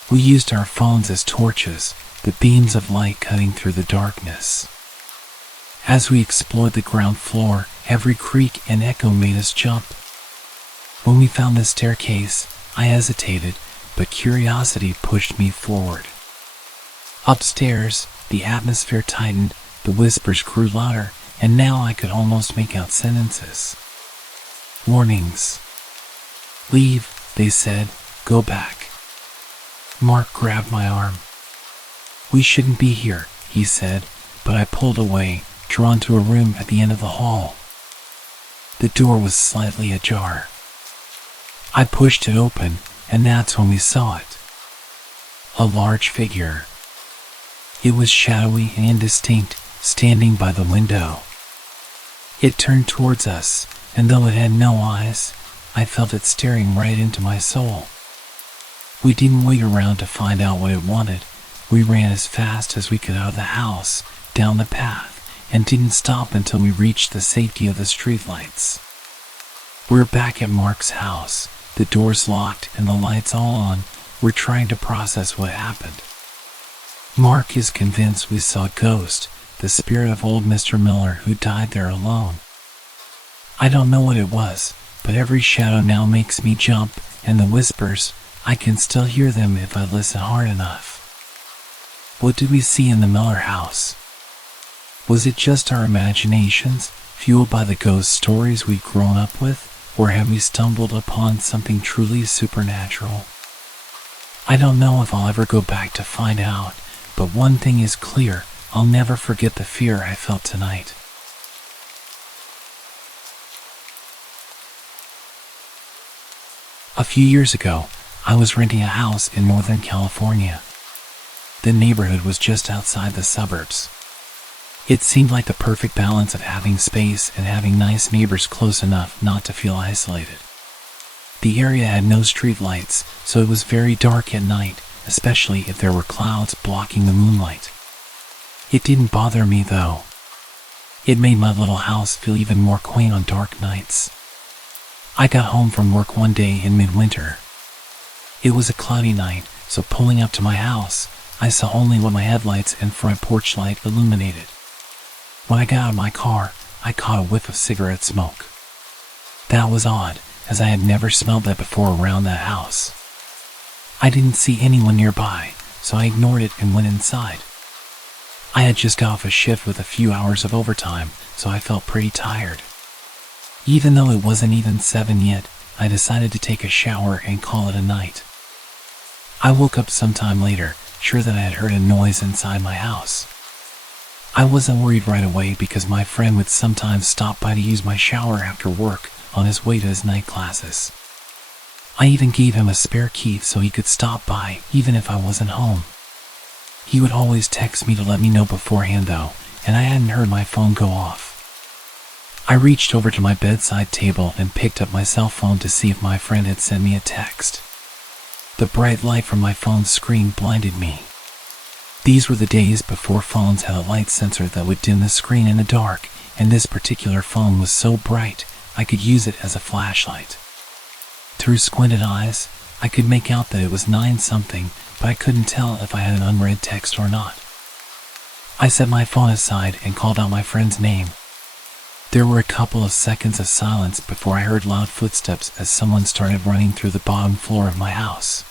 We used our phones as torches, the beams of light cutting through the darkness. As we explored the ground floor, every creak and echo made us jump. When we found the staircase, I hesitated, but curiosity pushed me forward. Upstairs, the atmosphere tightened, the whispers grew louder, and now I could almost make out sentences. Warnings. Leave, they said. Go back. Mark grabbed my arm. We shouldn't be here, he said, but I pulled away, drawn to a room at the end of the hall. The door was slightly ajar. I pushed it open, and that's when we saw it. A large figure. It was shadowy and indistinct, standing by the window. It turned towards us, and though it had no eyes, I felt it staring right into my soul. We didn't wait around to find out what it wanted. We ran as fast as we could out of the house, down the path, and didn't stop until we reached the safety of the streetlights. We're back at Mark's house, the doors locked and the lights all on. We're trying to process what happened. Mark is convinced we saw a ghost, the spirit of old Mr. Miller who died there alone. I don't know what it was, but every shadow now makes me jump, and the whispers, I can still hear them if I listen hard enough. What did we see in the Miller house? Was it just our imaginations, fueled by the ghost stories we'd grown up with, or have we stumbled upon something truly supernatural? I don't know if I'll ever go back to find out, but one thing is clear, I'll never forget the fear I felt tonight. A few years ago, I was renting a house in Northern California. The neighborhood was just outside the suburbs. It seemed like the perfect balance of having space and having nice neighbors close enough not to feel isolated. The area had no street lights, so it was very dark at night, especially if there were clouds blocking the moonlight. It didn't bother me though. It made my little house feel even more quaint on dark nights. I got home from work one day in midwinter. It was a cloudy night, so pulling up to my house, I saw only what my headlights and front porch light illuminated. When I got out of my car, I caught a whiff of cigarette smoke. That was odd, as I had never smelled that before around that house. I didn't see anyone nearby, so I ignored it and went inside. I had just got off a shift with a few hours of overtime, so I felt pretty tired. Even though it wasn't even 7 yet, I decided to take a shower and call it a night. I woke up sometime later, sure that I had heard a noise inside my house. I wasn't worried right away because my friend would sometimes stop by to use my shower after work on his way to his night classes. I even gave him a spare key so he could stop by even if I wasn't home. He would always text me to let me know beforehand though, and I hadn't heard my phone go off. I reached over to my bedside table and picked up my cell phone to see if my friend had sent me a text. The bright light from my phone's screen blinded me. These were the days before phones had a light sensor that would dim the screen in the dark, and this particular phone was so bright, I could use it as a flashlight. Through squinted eyes, I could make out that it was 9-something, but I couldn't tell if I had an unread text or not. I set my phone aside and called out my friend's name. There were a couple of seconds of silence before I heard loud footsteps as someone started running through the bottom floor of my house.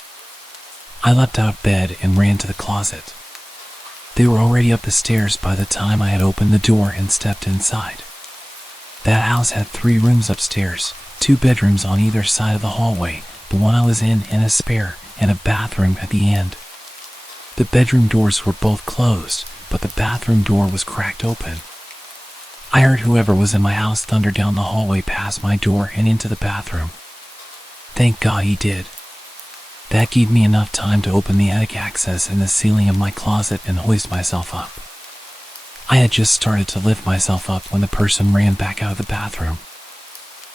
I leapt out of bed and ran to the closet. They were already up the stairs by the time I had opened the door and stepped inside. That house had 3 rooms upstairs, 2 bedrooms on either side of the hallway, the one I was in and a spare, and a bathroom at the end. The bedroom doors were both closed, but the bathroom door was cracked open. I heard whoever was in my house thunder down the hallway past my door and into the bathroom. Thank God he did. That gave me enough time to open the attic access in the ceiling of my closet and hoist myself up. I had just started to lift myself up when the person ran back out of the bathroom.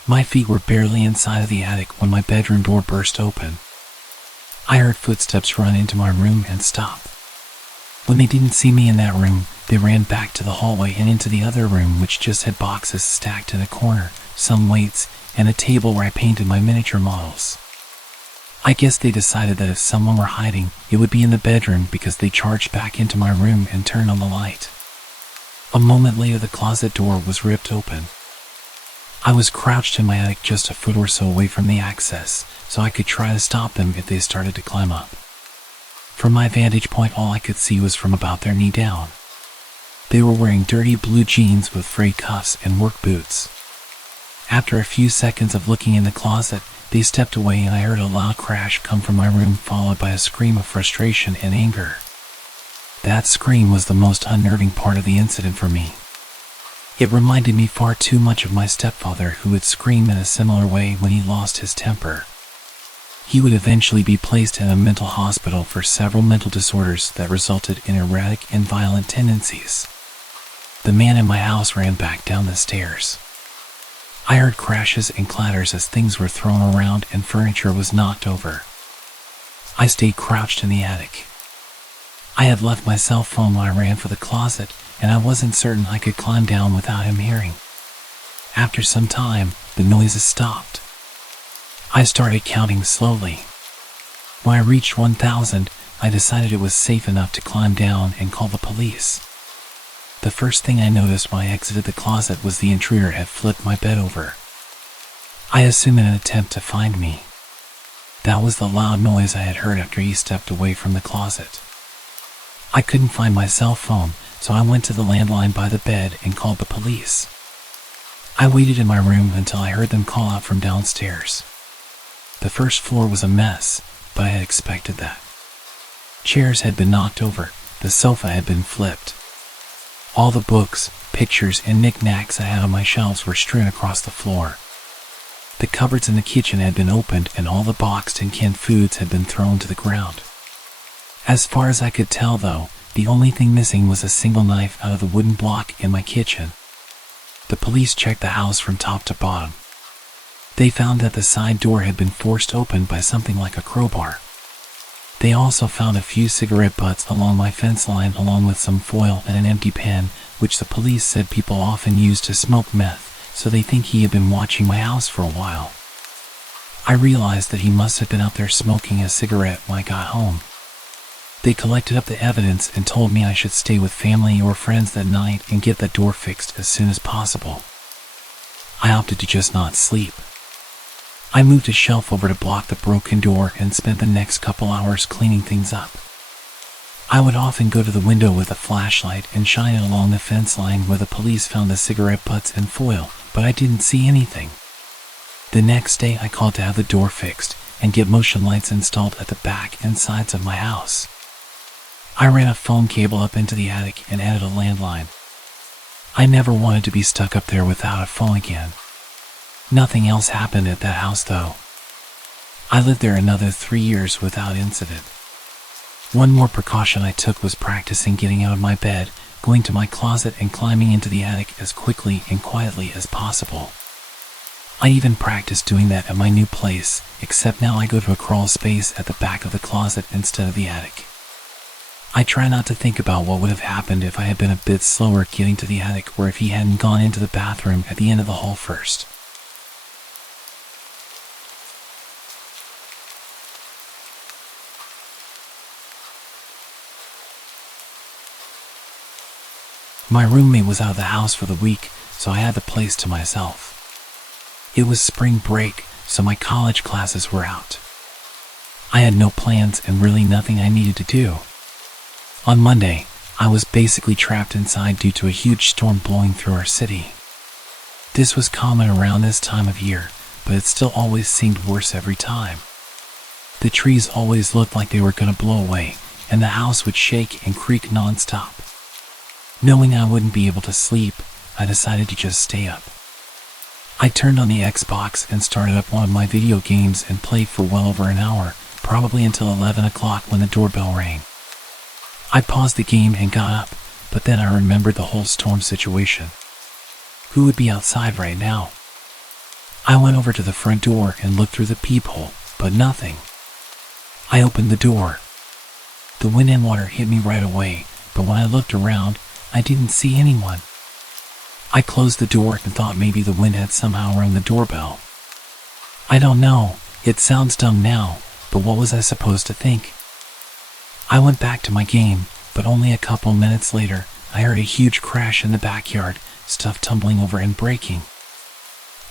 My feet were barely inside of the attic when my bedroom door burst open. I heard footsteps run into my room and stop. When they didn't see me in that room, they ran back to the hallway and into the other room, which just had boxes stacked in a corner, some weights, and a table where I painted my miniature models. I guess they decided that if someone were hiding, it would be in the bedroom, because they charged back into my room and turned on the light. A moment later, the closet door was ripped open. I was crouched in my attic just a foot or so away from the access, so I could try to stop them if they started to climb up. From my vantage point, all I could see was from about their knee down. They were wearing dirty blue jeans with frayed cuffs and work boots. After a few seconds of looking in the closet, they stepped away and I heard a loud crash come from my room, followed by a scream of frustration and anger. That scream was the most unnerving part of the incident for me. It reminded me far too much of my stepfather, who would scream in a similar way when he lost his temper. He would eventually be placed in a mental hospital for several mental disorders that resulted in erratic and violent tendencies. The man in my house ran back down the stairs. I heard crashes and clatters as things were thrown around and furniture was knocked over. I stayed crouched in the attic. I had left my cell phone when I ran for the closet, and I wasn't certain I could climb down without him hearing. After some time, the noises stopped. I started counting slowly. When I reached 1,000, I decided it was safe enough to climb down and call the police. The first thing I noticed when I exited the closet was the intruder had flipped my bed over. I assumed in an attempt to find me. That was the loud noise I had heard after he stepped away from the closet. I couldn't find my cell phone, so I went to the landline by the bed and called the police. I waited in my room until I heard them call out from downstairs. The first floor was a mess, but I had expected that. Chairs had been knocked over, the sofa had been flipped. All the books, pictures, and knickknacks I had on my shelves were strewn across the floor. The cupboards in the kitchen had been opened and all the boxed and canned foods had been thrown to the ground. As far as I could tell, though, the only thing missing was a single knife out of the wooden block in my kitchen. The police checked the house from top to bottom. They found that the side door had been forced open by something like a crowbar. They also found a few cigarette butts along my fence line, along with some foil and an empty pan, which the police said people often use to smoke meth, so they think he had been watching my house for a while. I realized that he must have been out there smoking a cigarette when I got home. They collected up the evidence and told me I should stay with family or friends that night and get that door fixed as soon as possible. I opted to just not sleep. I moved a shelf over to block the broken door and spent the next couple hours cleaning things up. I would often go to the window with a flashlight and shine it along the fence line where the police found the cigarette butts and foil, but I didn't see anything. The next day I called to have the door fixed and get motion lights installed at the back and sides of my house. I ran a phone cable up into the attic and added a landline. I never wanted to be stuck up there without a phone again. Nothing else happened at that house, though. I lived there another 3 years without incident. One more precaution I took was practicing getting out of my bed, going to my closet and climbing into the attic as quickly and quietly as possible. I even practiced doing that at my new place, except now I go to a crawl space at the back of the closet instead of the attic. I try not to think about what would have happened if I had been a bit slower getting to the attic, or if he hadn't gone into the bathroom at the end of the hall first. My roommate was out of the house for the week, so I had the place to myself. It was spring break, so my college classes were out. I had no plans and really nothing I needed to do. On Monday, I was basically trapped inside due to a huge storm blowing through our city. This was common around this time of year, but it still always seemed worse every time. The trees always looked like they were going to blow away, and the house would shake and creak non-stop. Knowing I wouldn't be able to sleep, I decided to just stay up. I turned on the Xbox and started up one of my video games and played for well over an hour, probably until 11 o'clock when the doorbell rang. I paused the game and got up, but then I remembered the whole storm situation. Who would be outside right now? I went over to the front door and looked through the peephole, but nothing. I opened the door. The wind and water hit me right away, but when I looked around, I didn't see anyone. I closed the door and thought maybe the wind had somehow rung the doorbell. I don't know, it sounds dumb now, but what was I supposed to think? I went back to my game, but only a couple minutes later, I heard a huge crash in the backyard, stuff tumbling over and breaking.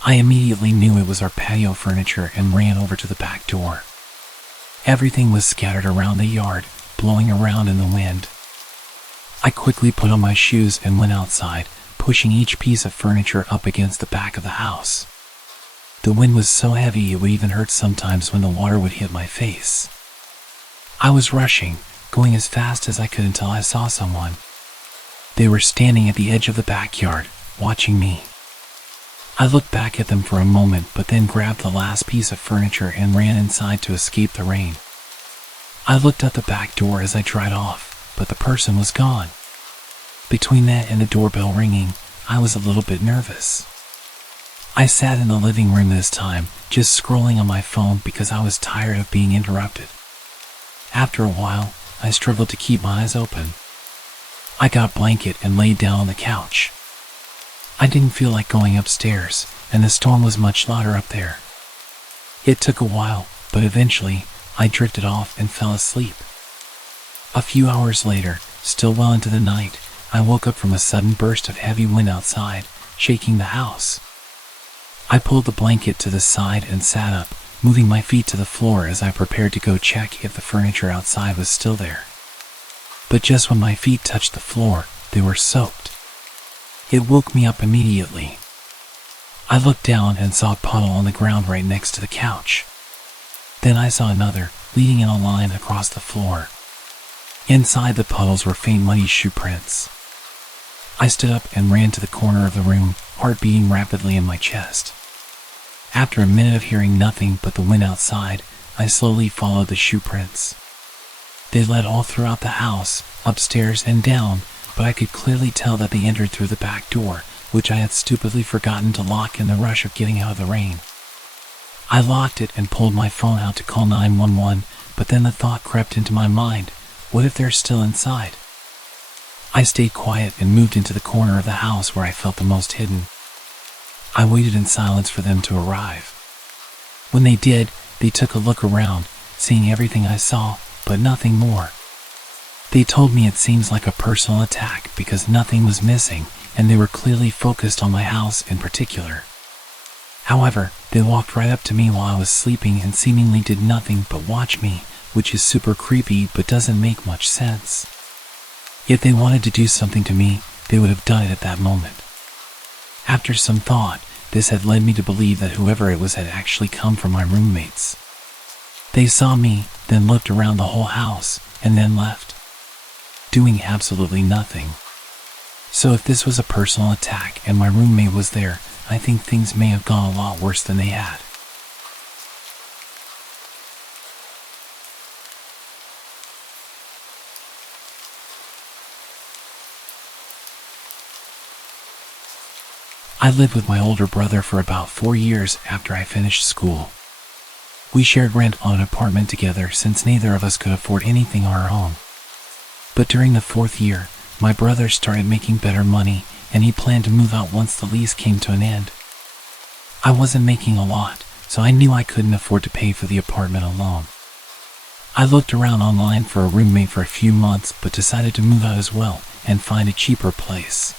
I immediately knew it was our patio furniture and ran over to the back door. Everything was scattered around the yard, blowing around in the wind. I quickly put on my shoes and went outside, pushing each piece of furniture up against the back of the house. The wind was so heavy it would even hurt sometimes when the water would hit my face. I was rushing, going as fast as I could until I saw someone. They were standing at the edge of the backyard, watching me. I looked back at them for a moment, but then grabbed the last piece of furniture and ran inside to escape the rain. I looked at the back door as I dried off, but the person was gone. Between that and the doorbell ringing, I was a little bit nervous. I sat in the living room this time, just scrolling on my phone because I was tired of being interrupted. After a while, I struggled to keep my eyes open. I got a blanket and laid down on the couch. I didn't feel like going upstairs, and the storm was much louder up there. It took a while, but eventually, I drifted off and fell asleep. A few hours later, still well into the night, I woke up from a sudden burst of heavy wind outside, shaking the house. I pulled the blanket to the side and sat up, moving my feet to the floor as I prepared to go check if the furniture outside was still there. But just when my feet touched the floor, they were soaked. It woke me up immediately. I looked down and saw a puddle on the ground right next to the couch. Then I saw another, leading in a line across the floor. Inside the puddles were faint muddy shoe prints. I stood up and ran to the corner of the room, heart beating rapidly in my chest. After a minute of hearing nothing but the wind outside, I slowly followed the shoe prints. They led all throughout the house, upstairs and down, but I could clearly tell that they entered through the back door, which I had stupidly forgotten to lock in the rush of getting out of the rain. I locked it and pulled my phone out to call 911, but then the thought crept into my mind, what if they're still inside? I stayed quiet and moved into the corner of the house where I felt the most hidden. I waited in silence for them to arrive. When they did, they took a look around, seeing everything I saw, but nothing more. They told me it seems like a personal attack because nothing was missing, and they were clearly focused on my house in particular. However, they walked right up to me while I was sleeping and seemingly did nothing but watch me, which is super creepy but doesn't make much sense. If they wanted to do something to me, they would have done it at that moment. After some thought, this had led me to believe that whoever it was had actually come from my roommates. They saw me, then looked around the whole house, and then left, doing absolutely nothing. So if this was a personal attack and my roommate was there, I think things may have gone a lot worse than they had. I lived with my older brother for about 4 years after I finished school. We shared rent on an apartment together since neither of us could afford anything on our own. But during the 4th year, my brother started making better money, and he planned to move out once the lease came to an end. I wasn't making a lot, so I knew I couldn't afford to pay for the apartment alone. I looked around online for a roommate for a few months, but decided to move out as well and find a cheaper place.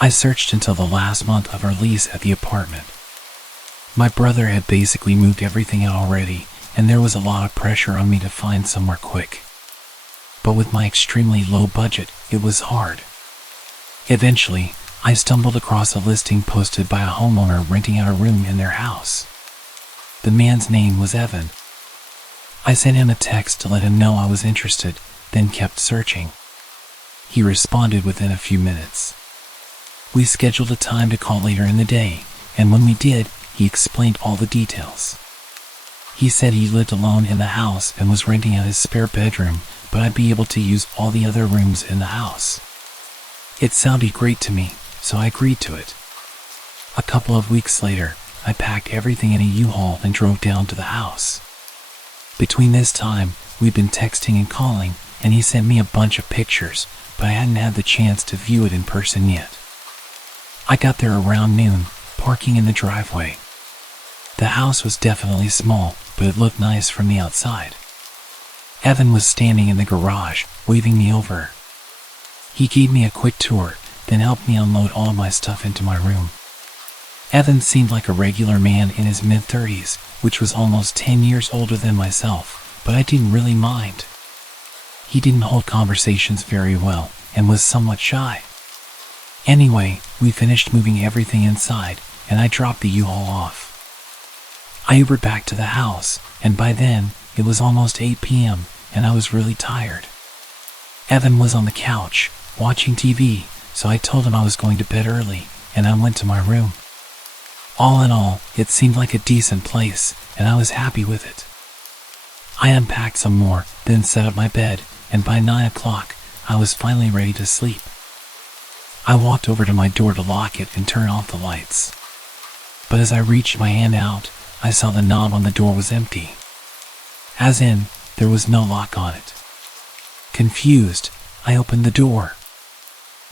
I searched until the last month of our lease at the apartment. My brother had basically moved everything out already, and there was a lot of pressure on me to find somewhere quick. But with my extremely low budget, it was hard. Eventually, I stumbled across a listing posted by a homeowner renting out a room in their house. The man's name was Evan. I sent him a text to let him know I was interested, then kept searching. He responded within a few minutes. We scheduled a time to call later in the day, and when we did, he explained all the details. He said he lived alone in the house and was renting out his spare bedroom, but I'd be able to use all the other rooms in the house. It sounded great to me, so I agreed to it. A couple of weeks later, I packed everything in a U-Haul and drove down to the house. Between this time, we'd been texting and calling, and he sent me a bunch of pictures, but I hadn't had the chance to view it in person yet. I got there around noon, parking in the driveway. The house was definitely small, but it looked nice from the outside. Evan was standing in the garage, waving me over. He gave me a quick tour, then helped me unload all of my stuff into my room. Evan seemed like a regular man in his mid-30s, which was almost 10 years older than myself, but I didn't really mind. He didn't hold conversations very well, and was somewhat shy. Anyway, we finished moving everything inside, and I dropped the U-Haul off. I Ubered back to the house, and by then, it was almost 8 p.m., and I was really tired. Evan was on the couch, watching TV, so I told him I was going to bed early, and I went to my room. All in all, it seemed like a decent place, and I was happy with it. I unpacked some more, then set up my bed, and by 9 o'clock, I was finally ready to sleep. I walked over to my door to lock it and turn off the lights. But as I reached my hand out, I saw the knob on the door was empty. As in, there was no lock on it. Confused, I opened the door.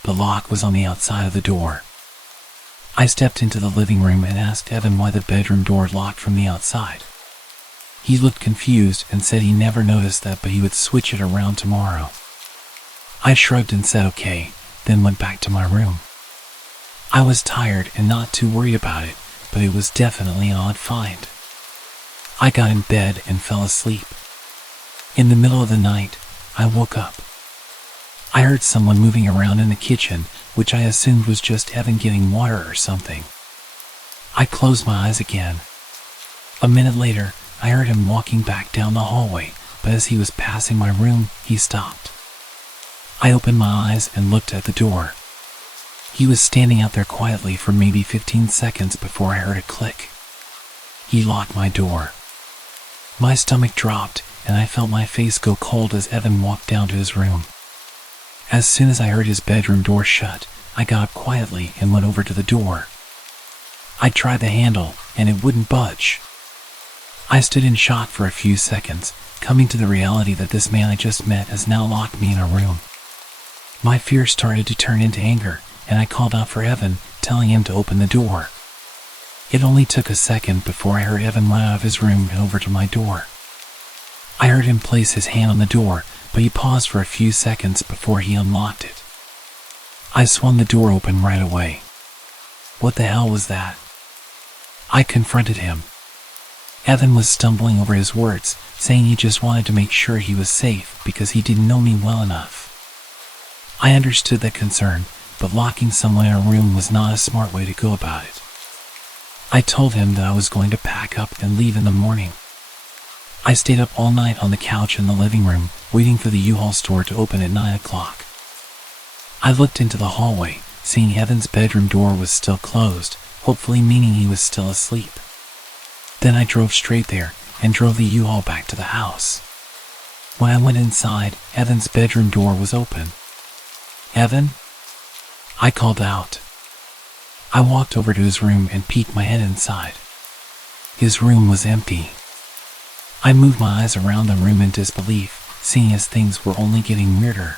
The lock was on the outside of the door. I stepped into the living room and asked Evan why the bedroom door locked from the outside. He looked confused and said he never noticed that, but he would switch it around tomorrow. I shrugged and said okay, then went back to my room. I was tired and not too worried about it, but it was definitely an odd find. I got in bed and fell asleep. In the middle of the night, I woke up. I heard someone moving around in the kitchen, which I assumed was just Evan getting water or something. I closed my eyes again. A minute later, I heard him walking back down the hallway, but as he was passing my room, he stopped. I opened my eyes and looked at the door. He was standing out there quietly for maybe 15 seconds before I heard a click. He locked my door. My stomach dropped, and I felt my face go cold as Evan walked down to his room. As soon as I heard his bedroom door shut, I got up quietly and went over to the door. I tried the handle, and it wouldn't budge. I stood in shock for a few seconds, coming to the reality that this man I just met has now locked me in a room. My fear started to turn into anger, and I called out for Evan, telling him to open the door. It only took a second before I heard Evan run out of his room and over to my door. I heard him place his hand on the door, but he paused for a few seconds before he unlocked it. I swung the door open right away. What the hell was that? I confronted him. Evan was stumbling over his words, saying he just wanted to make sure he was safe because he didn't know me well enough. I understood that concern, but locking someone in a room was not a smart way to go about it. I told him that I was going to pack up and leave in the morning. I stayed up all night on the couch in the living room, waiting for the U-Haul store to open at 9 o'clock. I looked into the hallway, seeing Evan's bedroom door was still closed, hopefully meaning he was still asleep. Then I drove straight there and drove the U-Haul back to the house. When I went inside, Evan's bedroom door was open. Evan? I called out. I walked over to his room and peeked my head inside. His room was empty. I moved my eyes around the room in disbelief, seeing as things were only getting weirder.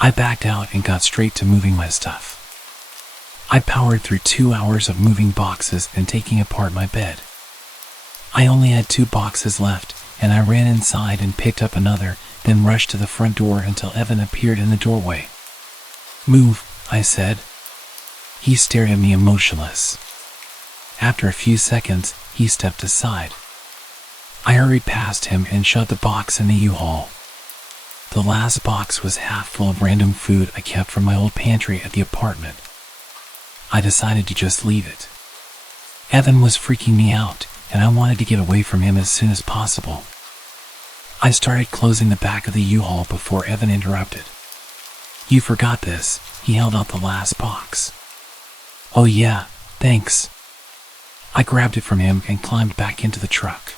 I backed out and got straight to moving my stuff. I powered through 2 hours of moving boxes and taking apart my bed. I only had 2 boxes left, and I ran inside and picked up another, then rushed to the front door until Evan appeared in the doorway. "Move," I said. He stared at me emotionless. After a few seconds, he stepped aside. I hurried past him and shoved the box in the U-Haul. The last box was half full of random food I kept from my old pantry at the apartment. I decided to just leave it. Evan was freaking me out, and I wanted to get away from him as soon as possible. I started closing the back of the U-Haul before Evan interrupted. "You forgot this." He held out the last box. "Oh yeah, thanks." I grabbed it from him and climbed back into the truck.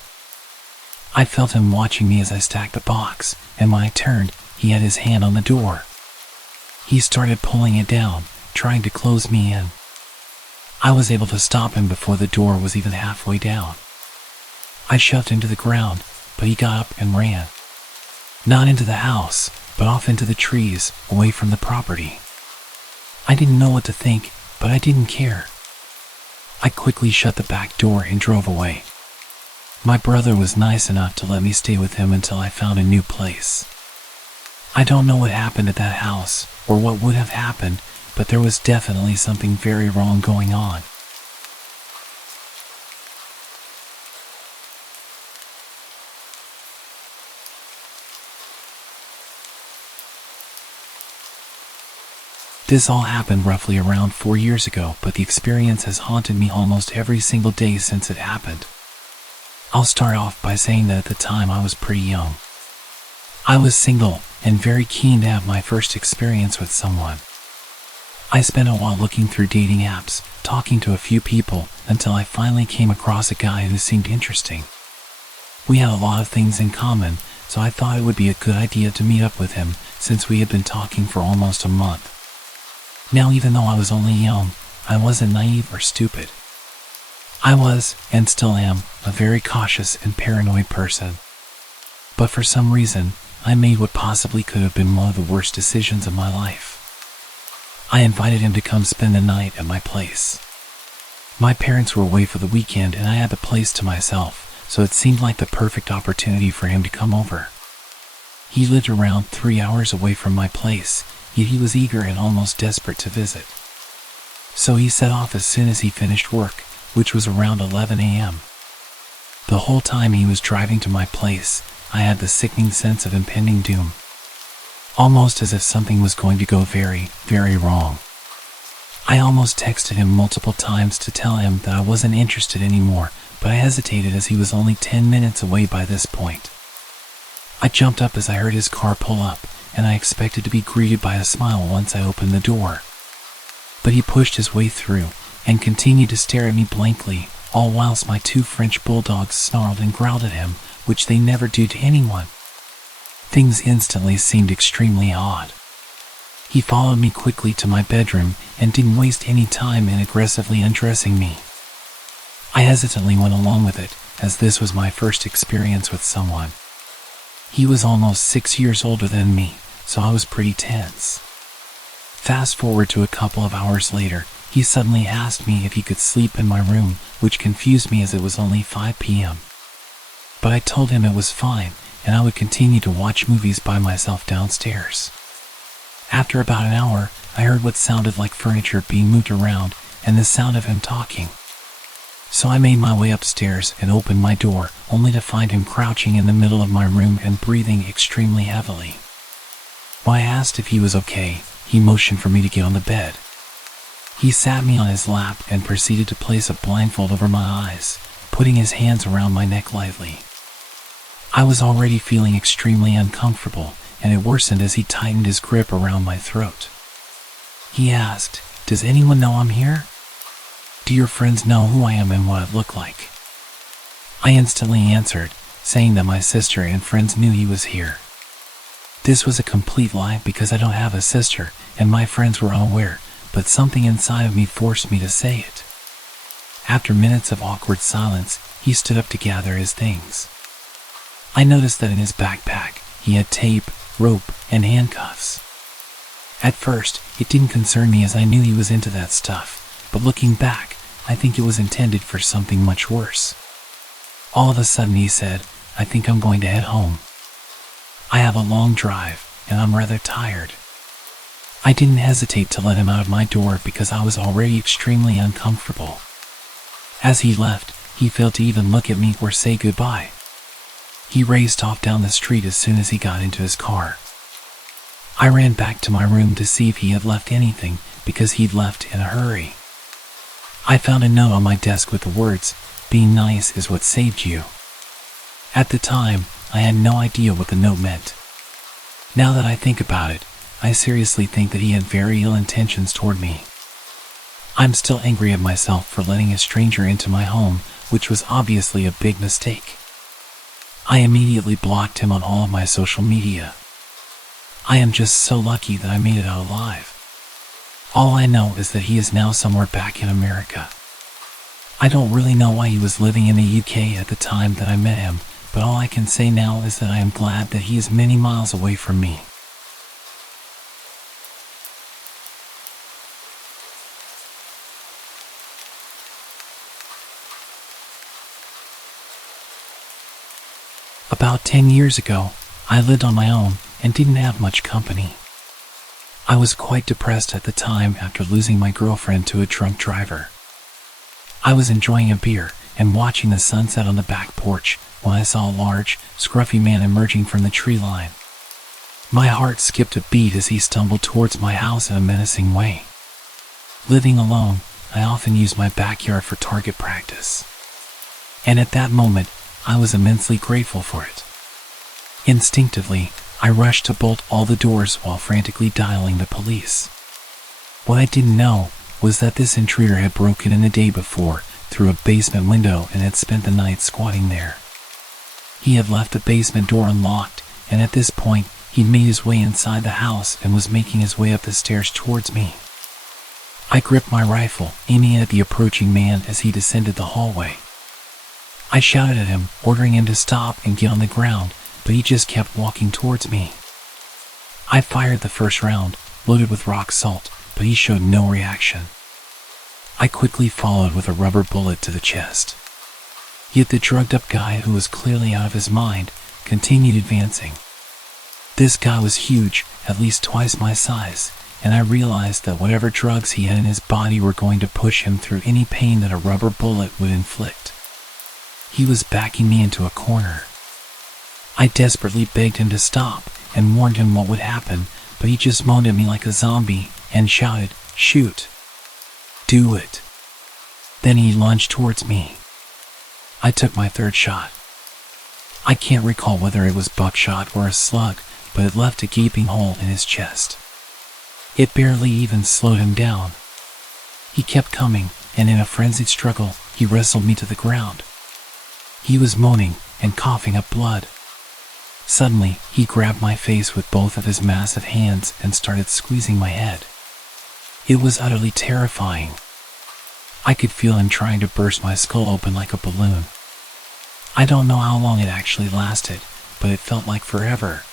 I felt him watching me as I stacked the box, and when I turned, he had his hand on the door. He started pulling it down, trying to close me in. I was able to stop him before the door was even halfway down. I shoved him to the ground, but he got up and ran. Not into the house, but off into the trees, away from the property. I didn't know what to think, but I didn't care. I quickly shut the back door and drove away. My brother was nice enough to let me stay with him until I found a new place. I don't know what happened at that house, or what would have happened, but there was definitely something very wrong going on. This all happened roughly around 4 years ago, but the experience has haunted me almost every single day since it happened. I'll start off by saying that at the time I was pretty young. I was single and very keen to have my first experience with someone. I spent a while looking through dating apps, talking to a few people, until I finally came across a guy who seemed interesting. We had a lot of things in common, so I thought it would be a good idea to meet up with him, since we had been talking for almost a month. Now, even though I was only young, I wasn't naive or stupid. I was, and still am, a very cautious and paranoid person. But for some reason, I made what possibly could have been one of the worst decisions of my life. I invited him to come spend the night at my place. My parents were away for the weekend and I had the place to myself, so it seemed like the perfect opportunity for him to come over. He lived around 3 hours away from my place, yet he was eager and almost desperate to visit. So he set off as soon as he finished work, which was around 11 a.m. The whole time he was driving to my place, I had the sickening sense of impending doom. Almost as if something was going to go very, very wrong. I almost texted him multiple times to tell him that I wasn't interested anymore, but I hesitated as he was only 10 minutes away by this point. I jumped up as I heard his car pull up, and I expected to be greeted by a smile once I opened the door. But he pushed his way through, and continued to stare at me blankly, all whilst my 2 French bulldogs snarled and growled at him, which they never do to anyone. Things instantly seemed extremely odd. He followed me quickly to my bedroom and didn't waste any time in aggressively undressing me. I hesitantly went along with it, as this was my first experience with someone. He was almost 6 years older than me, so I was pretty tense. Fast forward to a couple of hours later, he suddenly asked me if he could sleep in my room, which confused me as it was only 5 p.m. But I told him it was fine, and I would continue to watch movies by myself downstairs. After about an hour, I heard what sounded like furniture being moved around, and the sound of him talking. So I made my way upstairs and opened my door, only to find him crouching in the middle of my room and breathing extremely heavily. When I asked if he was okay, he motioned for me to get on the bed. He sat me on his lap and proceeded to place a blindfold over my eyes, putting his hands around my neck lightly. I was already feeling extremely uncomfortable, and it worsened as he tightened his grip around my throat. He asked, "Does anyone know I'm here? Do your friends know who I am and what I look like?" I instantly answered, saying that my sister and friends knew he was here. This was a complete lie because I don't have a sister, and my friends were unaware, but something inside of me forced me to say it. After minutes of awkward silence, he stood up to gather his things. I noticed that in his backpack, he had tape, rope, and handcuffs. At first, it didn't concern me as I knew he was into that stuff, but looking back, I think it was intended for something much worse. All of a sudden he said, "I think I'm going to head home. I have a long drive, and I'm rather tired." I didn't hesitate to let him out of my door because I was already extremely uncomfortable. As he left, he failed to even look at me or say goodbye. He raced off down the street as soon as he got into his car. I ran back to my room to see if he had left anything, because he'd left in a hurry. I found a note on my desk with the words, "Being nice is what saved you." At the time, I had no idea what the note meant. Now that I think about it, I seriously think that he had very ill intentions toward me. I'm still angry at myself for letting a stranger into my home, which was obviously a big mistake. I immediately blocked him on all of my social media. I am just so lucky that I made it out alive. All I know is that he is now somewhere back in America. I don't really know why he was living in the UK at the time that I met him, but all I can say now is that I am glad that he is many miles away from me. About 10 years ago, I lived on my own and didn't have much company. I was quite depressed at the time after losing my girlfriend to a drunk driver. I was enjoying a beer and watching the sunset on the back porch when I saw a large, scruffy man emerging from the tree line. My heart skipped a beat as he stumbled towards my house in a menacing way. Living alone, I often use my backyard for target practice. And at that moment, I was immensely grateful for it. Instinctively, I rushed to bolt all the doors while frantically dialing the police. What I didn't know was that this intruder had broken in the day before through a basement window and had spent the night squatting there. He had left the basement door unlocked, and at this point, he'd made his way inside the house and was making his way up the stairs towards me. I gripped my rifle, aiming at the approaching man as he descended the hallway. I shouted at him, ordering him to stop and get on the ground, but he just kept walking towards me. I fired the first round, loaded with rock salt, but he showed no reaction. I quickly followed with a rubber bullet to the chest. Yet the drugged-up guy, who was clearly out of his mind, continued advancing. This guy was huge, at least twice my size, and I realized that whatever drugs he had in his body were going to push him through any pain that a rubber bullet would inflict. He was backing me into a corner. I desperately begged him to stop and warned him what would happen, but he just moaned at me like a zombie and shouted, "Shoot! Do it!" Then he lunged towards me. I took my third shot. I can't recall whether it was buckshot or a slug, but it left a gaping hole in his chest. It barely even slowed him down. He kept coming, and in a frenzied struggle, he wrestled me to the ground. He was moaning and coughing up blood. Suddenly, he grabbed my face with both of his massive hands and started squeezing my head. It was utterly terrifying. I could feel him trying to burst my skull open like a balloon. I don't know how long it actually lasted, but it felt like forever.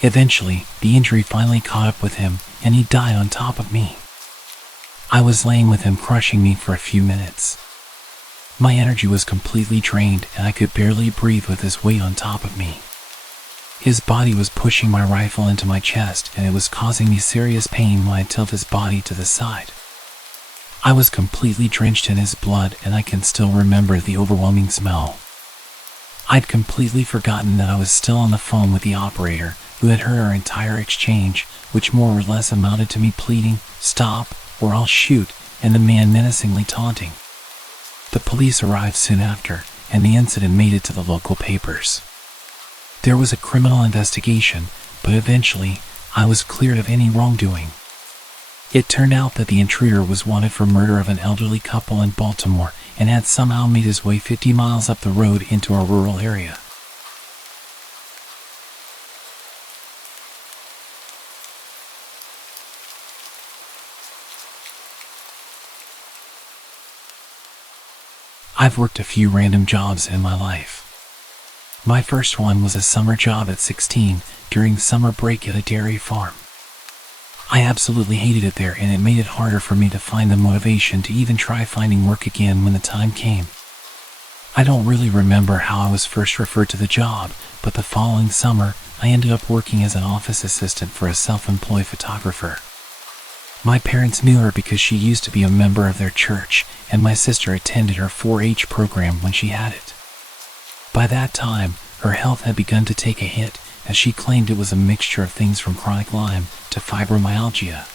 Eventually, the injury finally caught up with him, and he died on top of me. I was laying with him crushing me for a few minutes. My energy was completely drained, and I could barely breathe with his weight on top of me. His body was pushing my rifle into my chest, and it was causing me serious pain when I tilted his body to the side. I was completely drenched in his blood, and I can still remember the overwhelming smell. I'd completely forgotten that I was still on the phone with the operator, who had heard our entire exchange, which more or less amounted to me pleading, "Stop, or I'll shoot," and the man menacingly taunting. The police arrived soon after, and the incident made it to the local papers. There was a criminal investigation, but eventually, I was cleared of any wrongdoing. It turned out that the intruder was wanted for murder of an elderly couple in Baltimore and had somehow made his way 50 miles up the road into a rural area. I've worked a few random jobs in my life. My first one was a summer job at 16 during summer break at a dairy farm. I absolutely hated it there, and it made it harder for me to find the motivation to even try finding work again when the time came. I don't really remember how I was first referred to the job, but the following summer, I ended up working as an office assistant for a self-employed photographer. My parents knew her because she used to be a member of their church, and my sister attended her 4-H program when she had it. By that time, her health had begun to take a hit, as she claimed it was a mixture of things from chronic Lyme to fibromyalgia.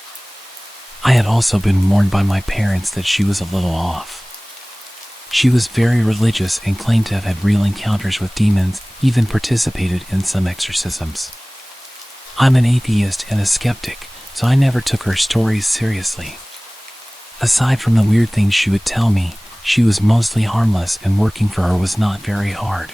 I had also been warned by my parents that she was a little off. She was very religious and claimed to have had real encounters with demons, even participated in some exorcisms. I'm an atheist and a skeptic, so I never took her stories seriously. Aside from the weird things she would tell me, she was mostly harmless, and working for her was not very hard.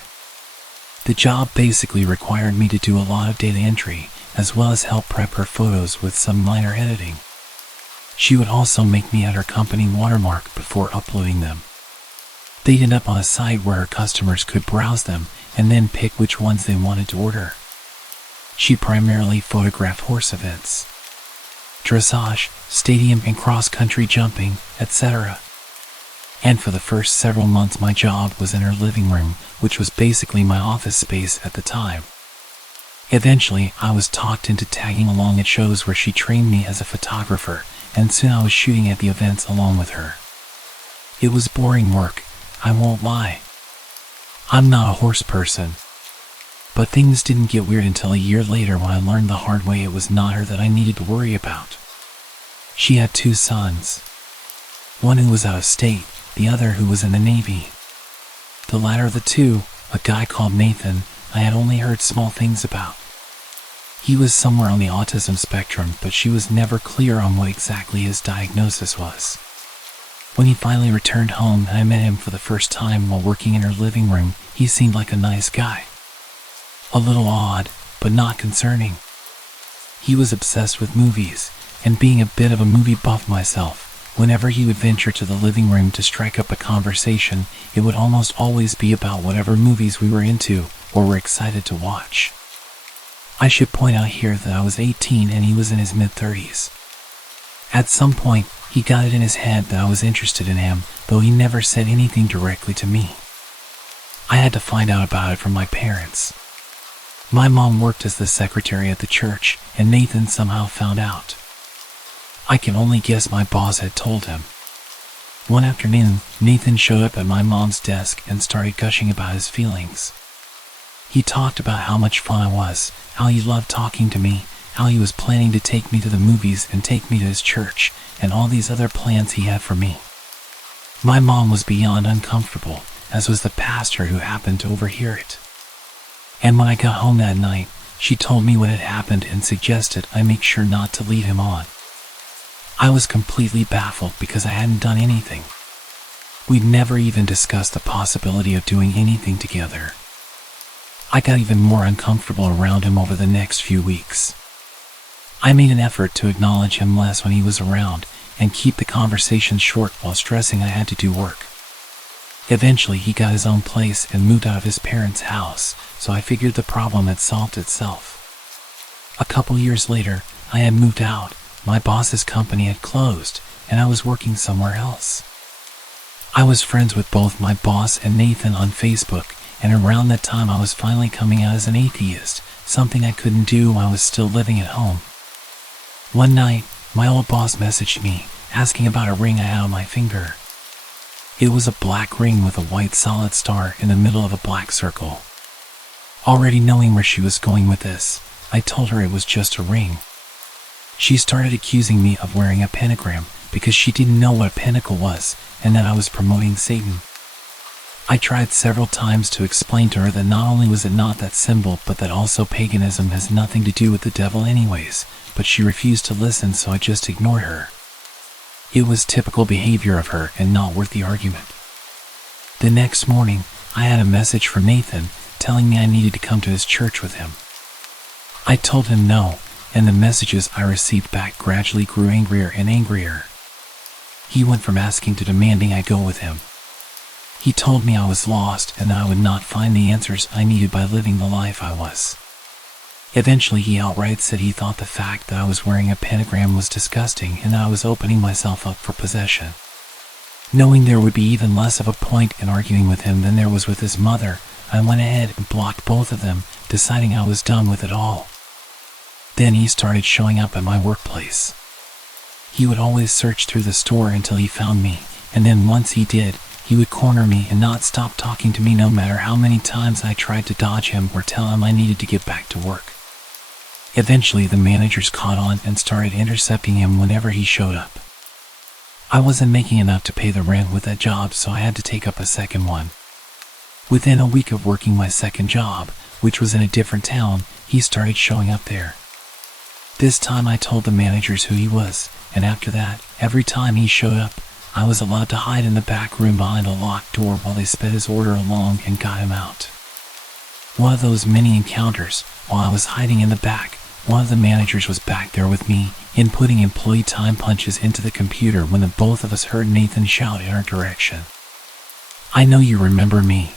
The job basically required me to do a lot of data entry, as well as help prep her photos with some minor editing. She would also make me add her company watermark before uploading them. They'd end up on a site where her customers could browse them and then pick which ones they wanted to order. She primarily photographed horse events, dressage, stadium and cross-country jumping, etc. And for the first several months my job was in her living room, which was basically my office space at the time. Eventually, I was talked into tagging along at shows where she trained me as a photographer, and soon I was shooting at the events along with her. It was boring work, I won't lie. I'm not a horse person. But things didn't get weird until a year later when I learned the hard way it was not her that I needed to worry about. She had 2 sons. One who was out of state, the other who was in the Navy. The latter of the two, a guy called Nathan, I had only heard small things about. He was somewhere on the autism spectrum, but she was never clear on what exactly his diagnosis was. When he finally returned home and I met him for the first time while working in her living room, he seemed like a nice guy. A little odd, but not concerning. He was obsessed with movies, and being a bit of a movie buff myself, whenever he would venture to the living room to strike up a conversation, it would almost always be about whatever movies we were into or were excited to watch. I should point out here that I was 18 and he was in his mid-30s. At some point, he got it in his head that I was interested in him, though he never said anything directly to me. I had to find out about it from my parents. My mom worked as the secretary at the church, and Nathan somehow found out. I can only guess my boss had told him. One afternoon, Nathan showed up at my mom's desk and started gushing about his feelings. He talked about how much fun I was, how he loved talking to me, how he was planning to take me to the movies and take me to his church, and all these other plans he had for me. My mom was beyond uncomfortable, as was the pastor who happened to overhear it. And when I got home that night, she told me what had happened and suggested I make sure not to lead him on. I was completely baffled because I hadn't done anything. We'd never even discussed the possibility of doing anything together. I got even more uncomfortable around him over the next few weeks. I made an effort to acknowledge him less when he was around and keep the conversation short while stressing I had to do work. Eventually, he got his own place and moved out of his parents' house, so I figured the problem had solved itself. A couple years later, I had moved out, my boss's company had closed, and I was working somewhere else. I was friends with both my boss and Nathan on Facebook, and around that time I was finally coming out as an atheist, something I couldn't do while I was still living at home. One night, my old boss messaged me, asking about a ring I had on my finger. It was a black ring with a white solid star in the middle of a black circle. Already knowing where she was going with this, I told her it was just a ring. She started accusing me of wearing a pentagram because she didn't know what a pentacle was and that I was promoting Satan. I tried several times to explain to her that not only was it not that symbol, but that also paganism has nothing to do with the devil anyways, but she refused to listen, so I just ignored her. It was typical behavior of her and not worth the argument. The next morning, I had a message from Nathan telling me I needed to come to his church with him. I told him no, and the messages I received back gradually grew angrier and angrier. He went from asking to demanding I go with him. He told me I was lost and that I would not find the answers I needed by living the life I was. Eventually, he outright said he thought the fact that I was wearing a pentagram was disgusting and that I was opening myself up for possession. Knowing there would be even less of a point in arguing with him than there was with his mother, I went ahead and blocked both of them, deciding I was done with it all. Then he started showing up at my workplace. He would always search through the store until he found me, and then once he did, he would corner me and not stop talking to me no matter how many times I tried to dodge him or tell him I needed to get back to work. Eventually, the managers caught on and started intercepting him whenever he showed up. I wasn't making enough to pay the rent with that job, so I had to take up a second one. Within a week of working my second job, which was in a different town, he started showing up there. This time I told the managers who he was, and after that, every time he showed up, I was allowed to hide in the back room behind a locked door while they sped his order along and got him out. One of those many encounters, while I was hiding in the back, one of the managers was back there with me, inputting employee time punches into the computer when the both of us heard Nathan shout in our direction. I know you remember me."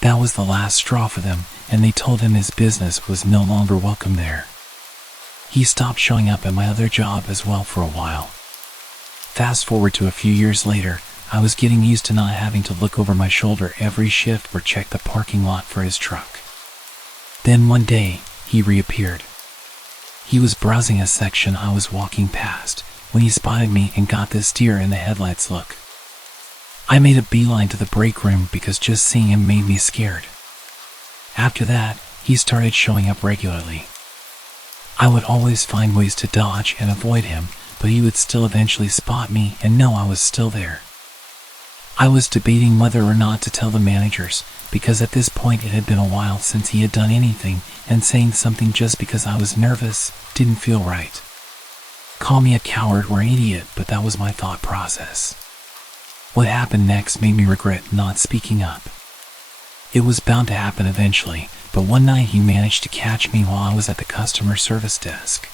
That was the last straw for them, and they told him his business was no longer welcome there. He stopped showing up at my other job as well for a while. Fast forward to a few years later, I was getting used to not having to look over my shoulder every shift or check the parking lot for his truck. Then one day, he reappeared. He was browsing a section I was walking past when he spotted me and got this deer in the headlights look. I made a beeline to the break room because just seeing him made me scared. After that, he started showing up regularly. I would always find ways to dodge and avoid him, but he would still eventually spot me and know I was still there. I was debating whether or not to tell the managers, because at this point it had been a while since he had done anything, and saying something just because I was nervous didn't feel right. Call me a coward or an idiot, but that was my thought process. What happened next made me regret not speaking up. It was bound to happen eventually, but one night he managed to catch me while I was at the customer service desk.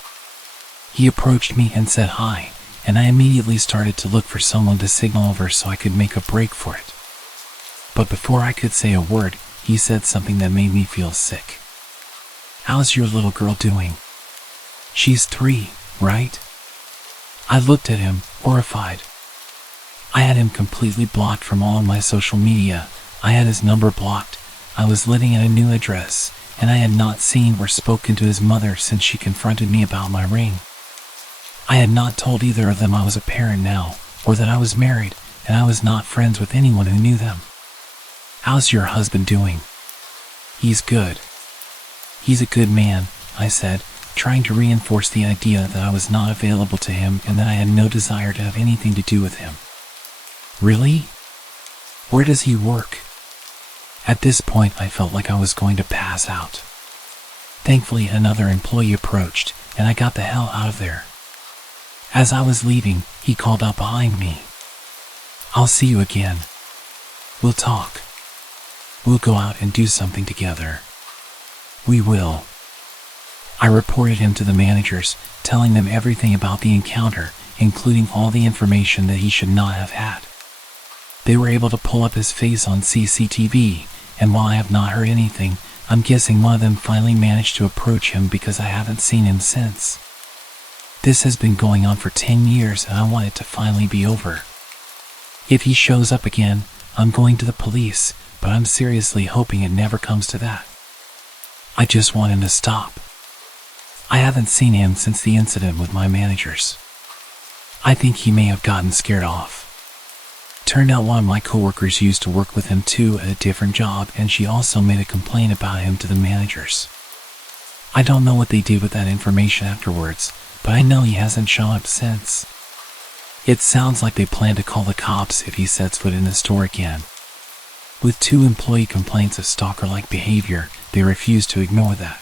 He approached me and said hi, and I immediately started to look for someone to signal over so I could make a break for it. But before I could say a word, he said something that made me feel sick. "How's your little girl doing?" "She's 3, right?" I looked at him, horrified. I had him completely blocked from all of my social media. I had his number blocked. I was living at a new address, and I had not seen or spoken to his mother since she confronted me about my ring. I had not told either of them I was a parent now, or that I was married, and I was not friends with anyone who knew them. "How's your husband doing?" "He's good." "He's a good man," I said, trying to reinforce the idea that I was not available to him and that I had no desire to have anything to do with him. "Really? Where does he work?" At this point, I felt like I was going to pass out. Thankfully, another employee approached, and I got the hell out of there. As I was leaving, he called out behind me. "I'll see you again. We'll talk. We'll go out and do something together." "We will." I reported him to the managers, telling them everything about the encounter, including all the information that he should not have had. They were able to pull up his face on CCTV, and while I have not heard anything, I'm guessing one of them finally managed to approach him because I haven't seen him since. This has been going on for 10 years and I want it to finally be over. If he shows up again, I'm going to the police, but I'm seriously hoping it never comes to that. I just want him to stop. I haven't seen him since the incident with my managers. I think he may have gotten scared off. Turned out one of my coworkers used to work with him too at a different job, and she also made a complaint about him to the managers. I don't know what they did with that information afterwards, but I know he hasn't shown up since. It sounds like they plan to call the cops if he sets foot in the store again. With 2 employee complaints of stalker-like behavior, they refuse to ignore that.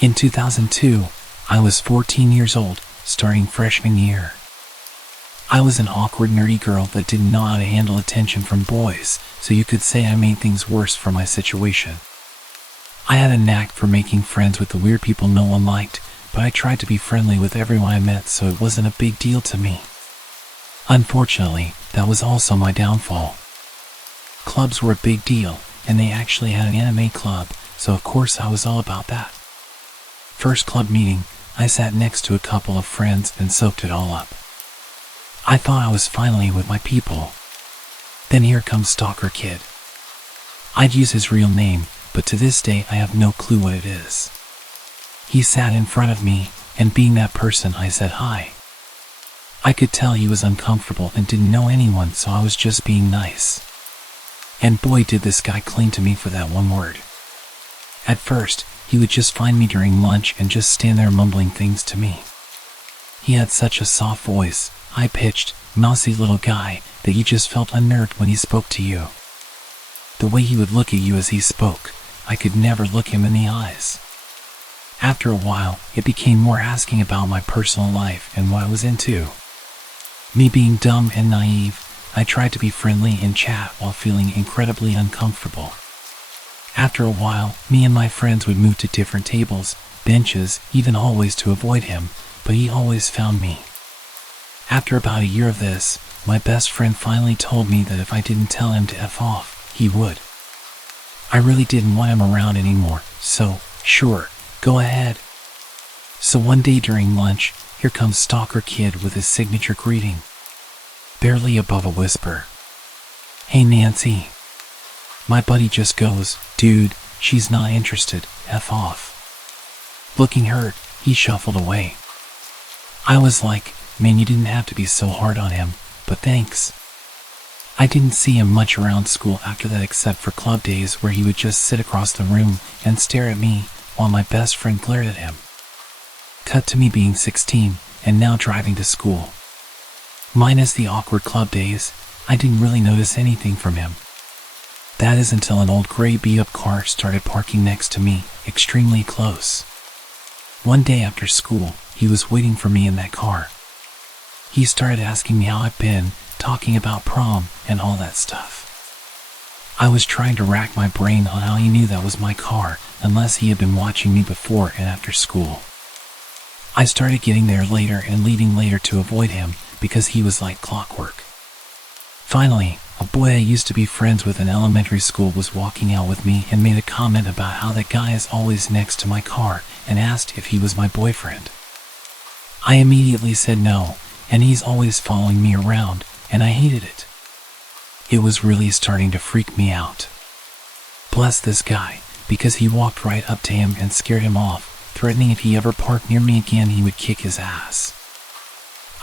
In 2002, I was 14 years old, starting freshman year. I was an awkward, nerdy girl that didn't know how to handle attention from boys, so you could say I made things worse for my situation. I had a knack for making friends with the weird people no one liked, but I tried to be friendly with everyone I met, so it wasn't a big deal to me. Unfortunately, that was also my downfall. Clubs were a big deal, and they actually had an anime club, so of course I was all about that. First club meeting, I sat next to a couple of friends and soaked it all up. I thought I was finally with my people. Then here comes Stalker Kid. I'd use his real name, but to this day I have no clue what it is. He sat in front of me, and being that person, I said hi. I could tell he was uncomfortable and didn't know anyone, so I was just being nice. And boy, did this guy cling to me for that one word. At first, he would just find me during lunch and just stand there mumbling things to me. He had such a soft voice, high-pitched, mousy little guy, that you just felt unnerved when he spoke to you. The way he would look at you as he spoke, I could never look him in the eyes. After a while, it became more asking about my personal life and what I was into. Me being dumb and naive, I tried to be friendly in chat while feeling incredibly uncomfortable. After a while, me and my friends would move to different tables, benches, even hallways to avoid him, but he always found me. After about a year of this, my best friend finally told me that if I didn't tell him to F off, he would. I really didn't want him around anymore, so, sure, go ahead. So one day during lunch, here comes Stalker Kid with his signature greeting. Barely above a whisper. Hey Nancy. My buddy just goes, dude, she's not interested, F off. Looking hurt, he shuffled away. I was like, man, you didn't have to be so hard on him, but thanks. I didn't see him much around school after that except for club days where he would just sit across the room and stare at me while my best friend glared at him. Cut to me being 16 and now driving to school. Minus the awkward club days, I didn't really notice anything from him. That is until an old gray beat-up car started parking next to me, extremely close. One day after school, he was waiting for me in that car. He started asking me how I've been, talking about prom and all that stuff. I was trying to rack my brain on how he knew that was my car, unless he had been watching me before and after school. I started getting there later and leaving later to avoid him, because he was like clockwork. Finally, a boy I used to be friends with in elementary school was walking out with me and made a comment about how that guy is always next to my car and asked if he was my boyfriend. I immediately said no, and he's always following me around, and I hated it. It was really starting to freak me out. Bless this guy, because he walked right up to him and scared him off, threatening if he ever parked near me again he would kick his ass.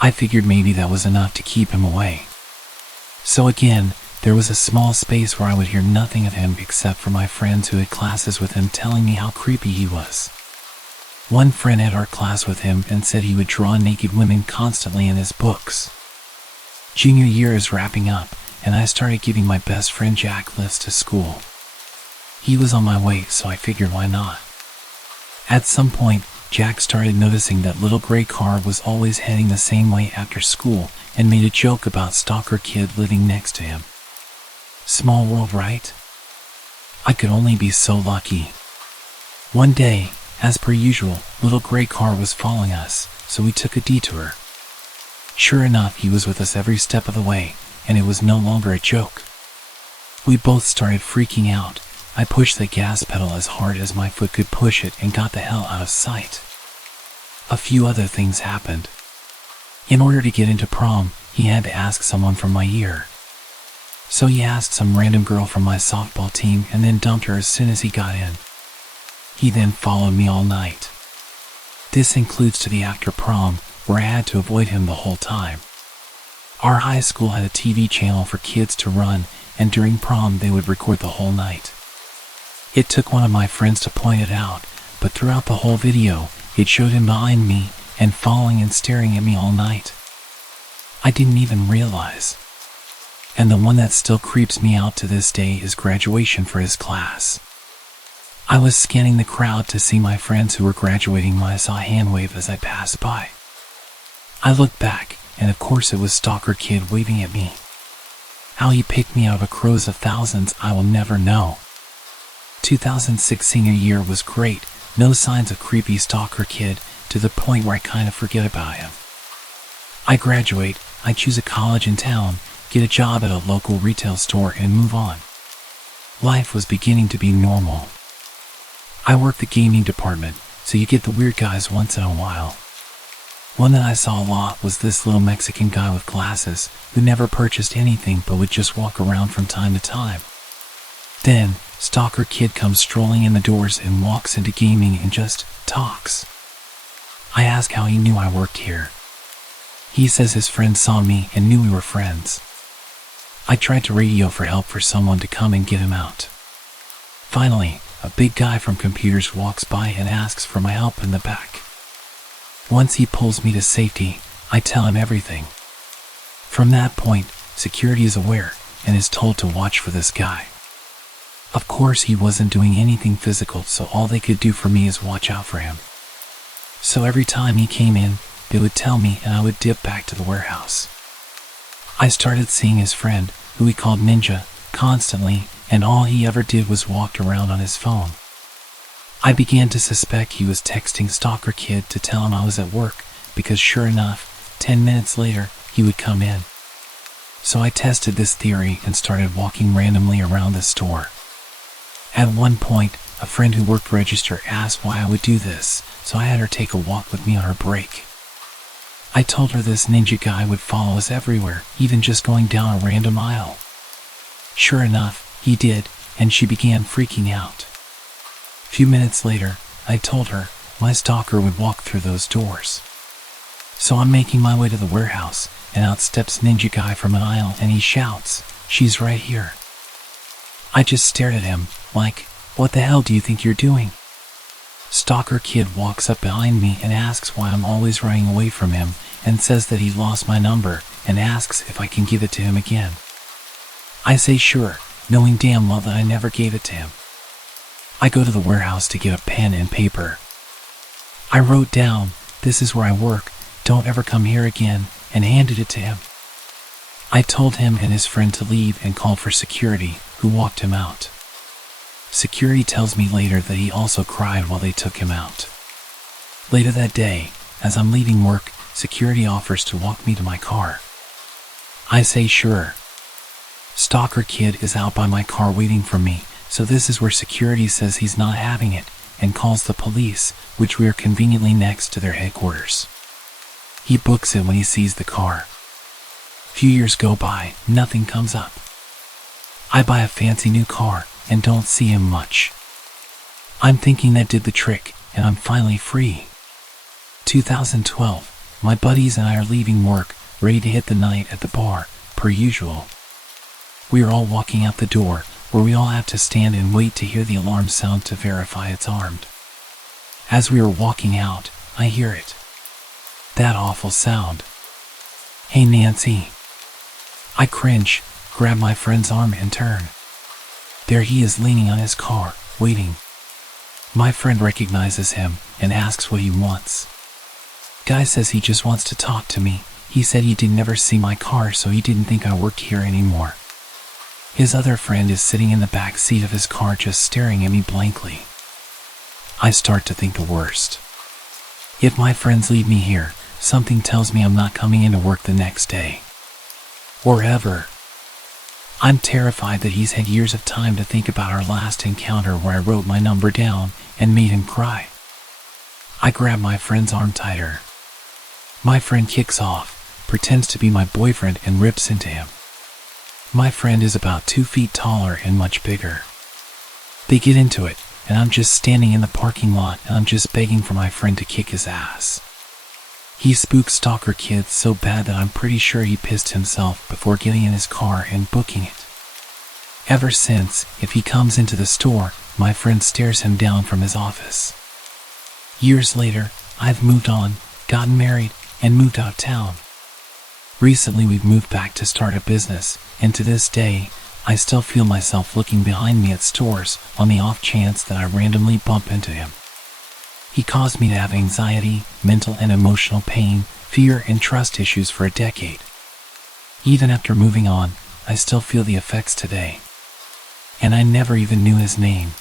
I figured maybe that was enough to keep him away. So again, there was a small space where I would hear nothing of him except for my friends who had classes with him telling me how creepy he was. One friend had art class with him and said he would draw naked women constantly in his books. Junior year is wrapping up, and I started giving my best friend Jack lifts to school. He was on my way, so I figured why not. At some point, Jack started noticing that little gray car was always heading the same way after school and made a joke about Stalker Kid living next to him. Small world, right? I could only be so lucky. One day, as per usual, little gray car was following us, so we took a detour. Sure enough, he was with us every step of the way, and it was no longer a joke. We both started freaking out. I pushed the gas pedal as hard as my foot could push it and got the hell out of sight. A few other things happened. In order to get into prom, he had to ask someone from my year. So he asked some random girl from my softball team and then dumped her as soon as he got in. He then followed me all night. This includes to the after prom, where I had to avoid him the whole time. Our high school had a TV channel for kids to run, and during prom they would record the whole night. It took one of my friends to point it out, but throughout the whole video, it showed him behind me and following and staring at me all night. I didn't even realize. And the one that still creeps me out to this day is graduation for his class. I was scanning the crowd to see my friends who were graduating when I saw a hand wave as I passed by. I looked back, and of course it was Stalker Kid waving at me. How he picked me out of a crowd of thousands I will never know. 2006 senior year was great, no signs of creepy Stalker Kid, to the point where I kind of forget about him. I graduate, I choose a college in town, get a job at a local retail store and move on. Life was beginning to be normal. I work the gaming department, so you get the weird guys once in a while. One that I saw a lot was this little Mexican guy with glasses who never purchased anything but would just walk around from time to time. Then, Stalker Kid comes strolling in the doors and walks into gaming and just talks. I ask how he knew I worked here. He says his friend saw me and knew we were friends. I tried to radio for help for someone to come and get him out. Finally, a big guy from computers walks by and asks for my help in the back. Once he pulls me to safety, I tell him everything. From that point, security is aware and is told to watch for this guy. Of course, he wasn't doing anything physical, so all they could do for me is watch out for him. So every time he came in, they would tell me and I would dip back to the warehouse. I started seeing his friend, who he called Ninja, constantly, and all he ever did was walked around on his phone. I began to suspect he was texting Stalker Kid to tell him I was at work, because sure enough, 10 minutes later, he would come in. So I tested this theory and started walking randomly around the store. At one point, a friend who worked register asked why I would do this, so I had her take a walk with me on her break. I told her this ninja guy would follow us everywhere, even just going down a random aisle. Sure enough, he did, and she began freaking out. A few minutes later, I told her my stalker would walk through those doors. So I'm making my way to the warehouse, and out steps Ninja Guy from an aisle, and he shouts, "She's right here." I just stared at him, like, what the hell do you think you're doing? Stalker Kid walks up behind me and asks why I'm always running away from him, and says that he lost my number, and asks if I can give it to him again. I say sure, knowing damn well that I never gave it to him. I go to the warehouse to get a pen and paper. I wrote down, "This is where I work, don't ever come here again," and handed it to him. I told him and his friend to leave and called for security, who walked him out. Security tells me later that he also cried while they took him out. Later that day, as I'm leaving work, security offers to walk me to my car. I say sure. Stalker Kid is out by my car waiting for me, so this is where security says he's not having it, and calls the police, which we are conveniently next to their headquarters. He books it when he sees the car. Few years go by, nothing comes up. I buy a fancy new car and don't see him much. I'm thinking that did the trick, and I'm finally free. 2012, my buddies and I are leaving work, ready to hit the night at the bar, per usual. We are all walking out the door, where we all have to stand and wait to hear the alarm sound to verify it's armed. As we are walking out, I hear it. That awful sound. "Hey Nancy." I cringe, grab my friend's arm and turn. There he is leaning on his car, waiting. My friend recognizes him and asks what he wants. Guy says he just wants to talk to me. He said he didn't ever see my car, so he didn't think I worked here anymore. His other friend is sitting in the back seat of his car just staring at me blankly. I start to think the worst. If my friends leave me here, something tells me I'm not coming into work the next day. Or ever. I'm terrified that he's had years of time to think about our last encounter where I wrote my number down and made him cry. I grab my friend's arm tighter. My friend kicks off, pretends to be my boyfriend, and rips into him. My friend is about 2 feet taller and much bigger. They get into it, and I'm just standing in the parking lot, and I'm just begging for my friend to kick his ass. He spooked Stalker Kid so bad that I'm pretty sure he pissed himself before getting in his car and booking it. Ever since, if he comes into the store, my friend stares him down from his office. Years later, I've moved on, gotten married, and moved out of town. Recently we've moved back to start a business, and to this day, I still feel myself looking behind me at stores on the off chance that I randomly bump into him. He caused me to have anxiety, mental and emotional pain, fear, and trust issues for a decade. Even after moving on, I still feel the effects today. And I never even knew his name.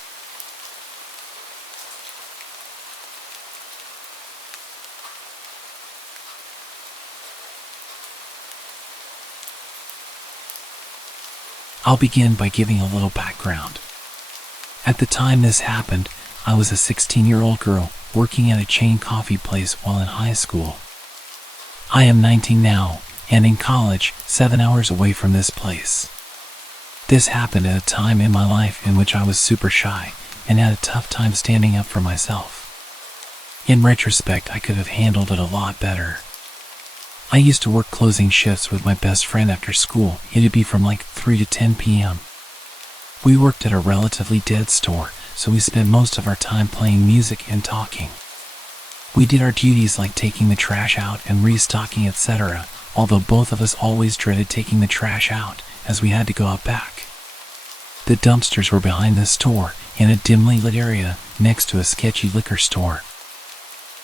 I'll begin by giving a little background. At the time this happened, I was a 16-year-old girl working at a chain coffee place while in high school. I am 19 now, and in college, 7 hours away from this place. This happened at a time in my life in which I was super shy and had a tough time standing up for myself. In retrospect, I could have handled it a lot better. I used to work closing shifts with my best friend after school. It'd be from like 3 to 10 p.m. We worked at a relatively dead store, so we spent most of our time playing music and talking. We did our duties like taking the trash out and restocking, etc., although both of us always dreaded taking the trash out, as we had to go out back. The dumpsters were behind the store, in a dimly lit area, next to a sketchy liquor store.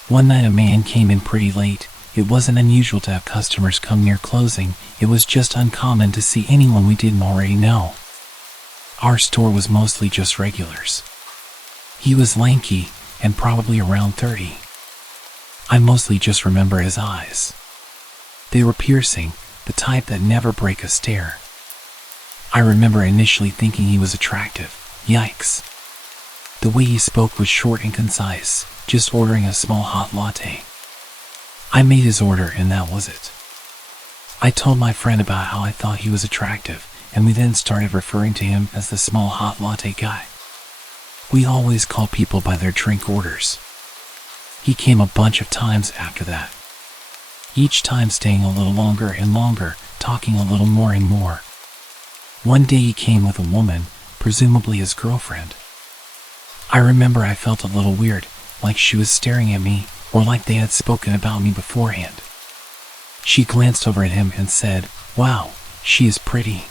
One night a man came in pretty late. It wasn't unusual to have customers come near closing. It was just uncommon to see anyone we didn't already know. Our store was mostly just regulars. He was lanky and probably around 30. I mostly just remember his eyes. They were piercing, the type that never break a stare. I remember initially thinking he was attractive. Yikes. The way he spoke was short and concise, just ordering a small hot latte. I made his order and that was it. I told my friend about how I thought he was attractive, and we then started referring to him as the small hot latte guy. We always call people by their drink orders. He came a bunch of times after that. Each time staying a little longer and longer, talking a little more and more. One day he came with a woman, presumably his girlfriend. I remember I felt a little weird, like she was staring at me, or like they had spoken about me beforehand. She glanced over at him and said, "Wow, she is pretty."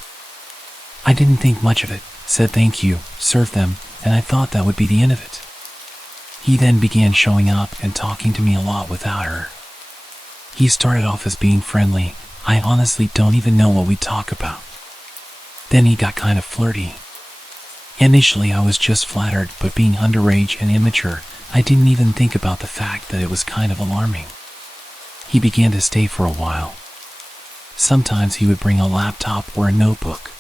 I didn't think much of it, said thank you, served them, and I thought that would be the end of it. He then began showing up and talking to me a lot without her. He started off as being friendly. I honestly don't even know what we talk about. Then he got kind of flirty. Initially I was just flattered, but being underage and immature, I didn't even think about the fact that it was kind of alarming. He began to stay for a while. Sometimes he would bring a laptop or a notebook.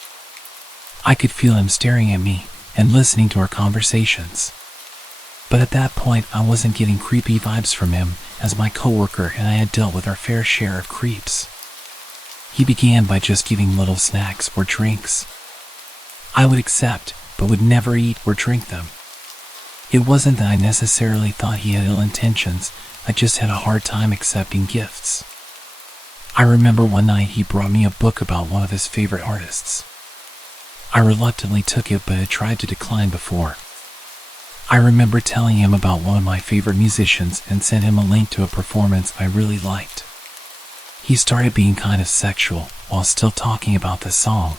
I could feel him staring at me and listening to our conversations. But at that point I wasn't getting creepy vibes from him, as my coworker and I had dealt with our fair share of creeps. He began by just giving little snacks or drinks. I would accept, but would never eat or drink them. It wasn't that I necessarily thought he had ill intentions, I just had a hard time accepting gifts. I remember one night he brought me a book about one of his favorite artists. I reluctantly took it but had tried to decline before. I remember telling him about one of my favorite musicians and sent him a link to a performance I really liked. He started being kind of sexual while still talking about the song.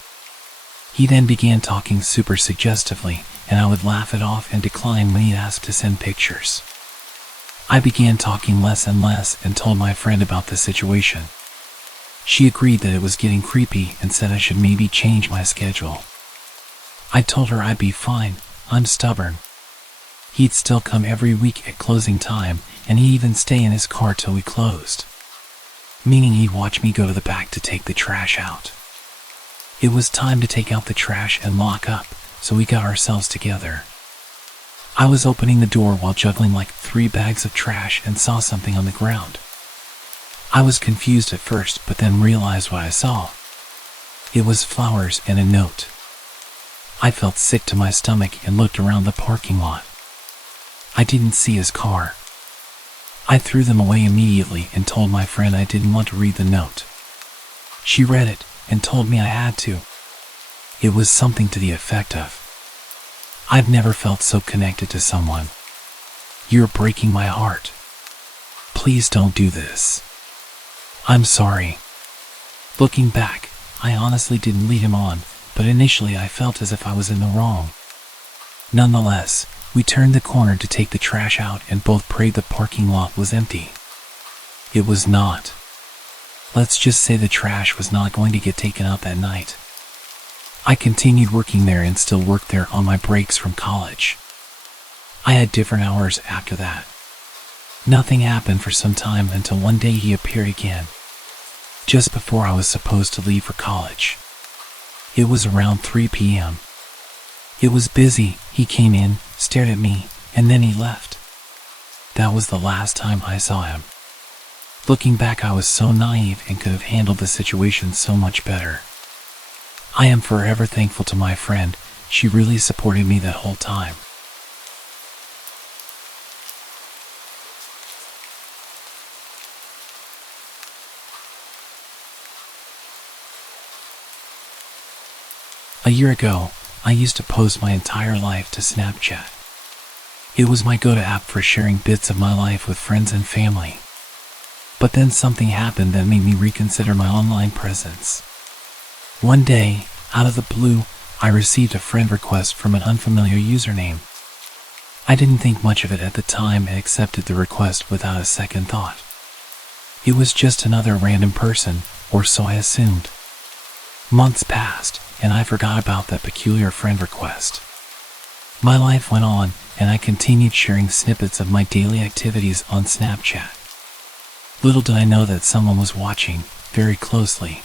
He then began talking super suggestively, and I would laugh it off and decline when he asked to send pictures. I began talking less and less and told my friend about the situation. She agreed that it was getting creepy and said I should maybe change my schedule. I told her I'd be fine, I'm stubborn. He'd still come every week at closing time, and he'd even stay in his car till we closed. Meaning he'd watch me go to the back to take the trash out. It was time to take out the trash and lock up, so we got ourselves together. I was opening the door while juggling like 3 bags of trash and saw something on the ground. I was confused at first, but then realized what I saw. It was flowers and a note. I felt sick to my stomach and looked around the parking lot. I didn't see his car. I threw them away immediately and told my friend I didn't want to read the note. She read it and told me I had to. It was something to the effect of, "I've never felt so connected to someone. You're breaking my heart. Please don't do this. I'm sorry." Looking back, I honestly didn't lead him on, but initially I felt as if I was in the wrong. Nonetheless, we turned the corner to take the trash out and both prayed the parking lot was empty. It was not. Let's just say the trash was not going to get taken out that night. I continued working there and still worked there on my breaks from college. I had different hours after that. Nothing happened for some time until one day he appeared again, just before I was supposed to leave for college. It was around 3 p.m. It was busy. He came in, stared at me, and then he left. That was the last time I saw him. Looking back, I was so naive and could have handled the situation so much better. I am forever thankful to my friend. She really supported me that whole time. A year ago, I used to post my entire life to Snapchat. It was my go-to app for sharing bits of my life with friends and family. But then something happened that made me reconsider my online presence. One day, out of the blue, I received a friend request from an unfamiliar username. I didn't think much of it at the time and accepted the request without a second thought. It was just another random person, or so I assumed. Months passed, and I forgot about that peculiar friend request. My life went on, and I continued sharing snippets of my daily activities on Snapchat. Little did I know that someone was watching very closely.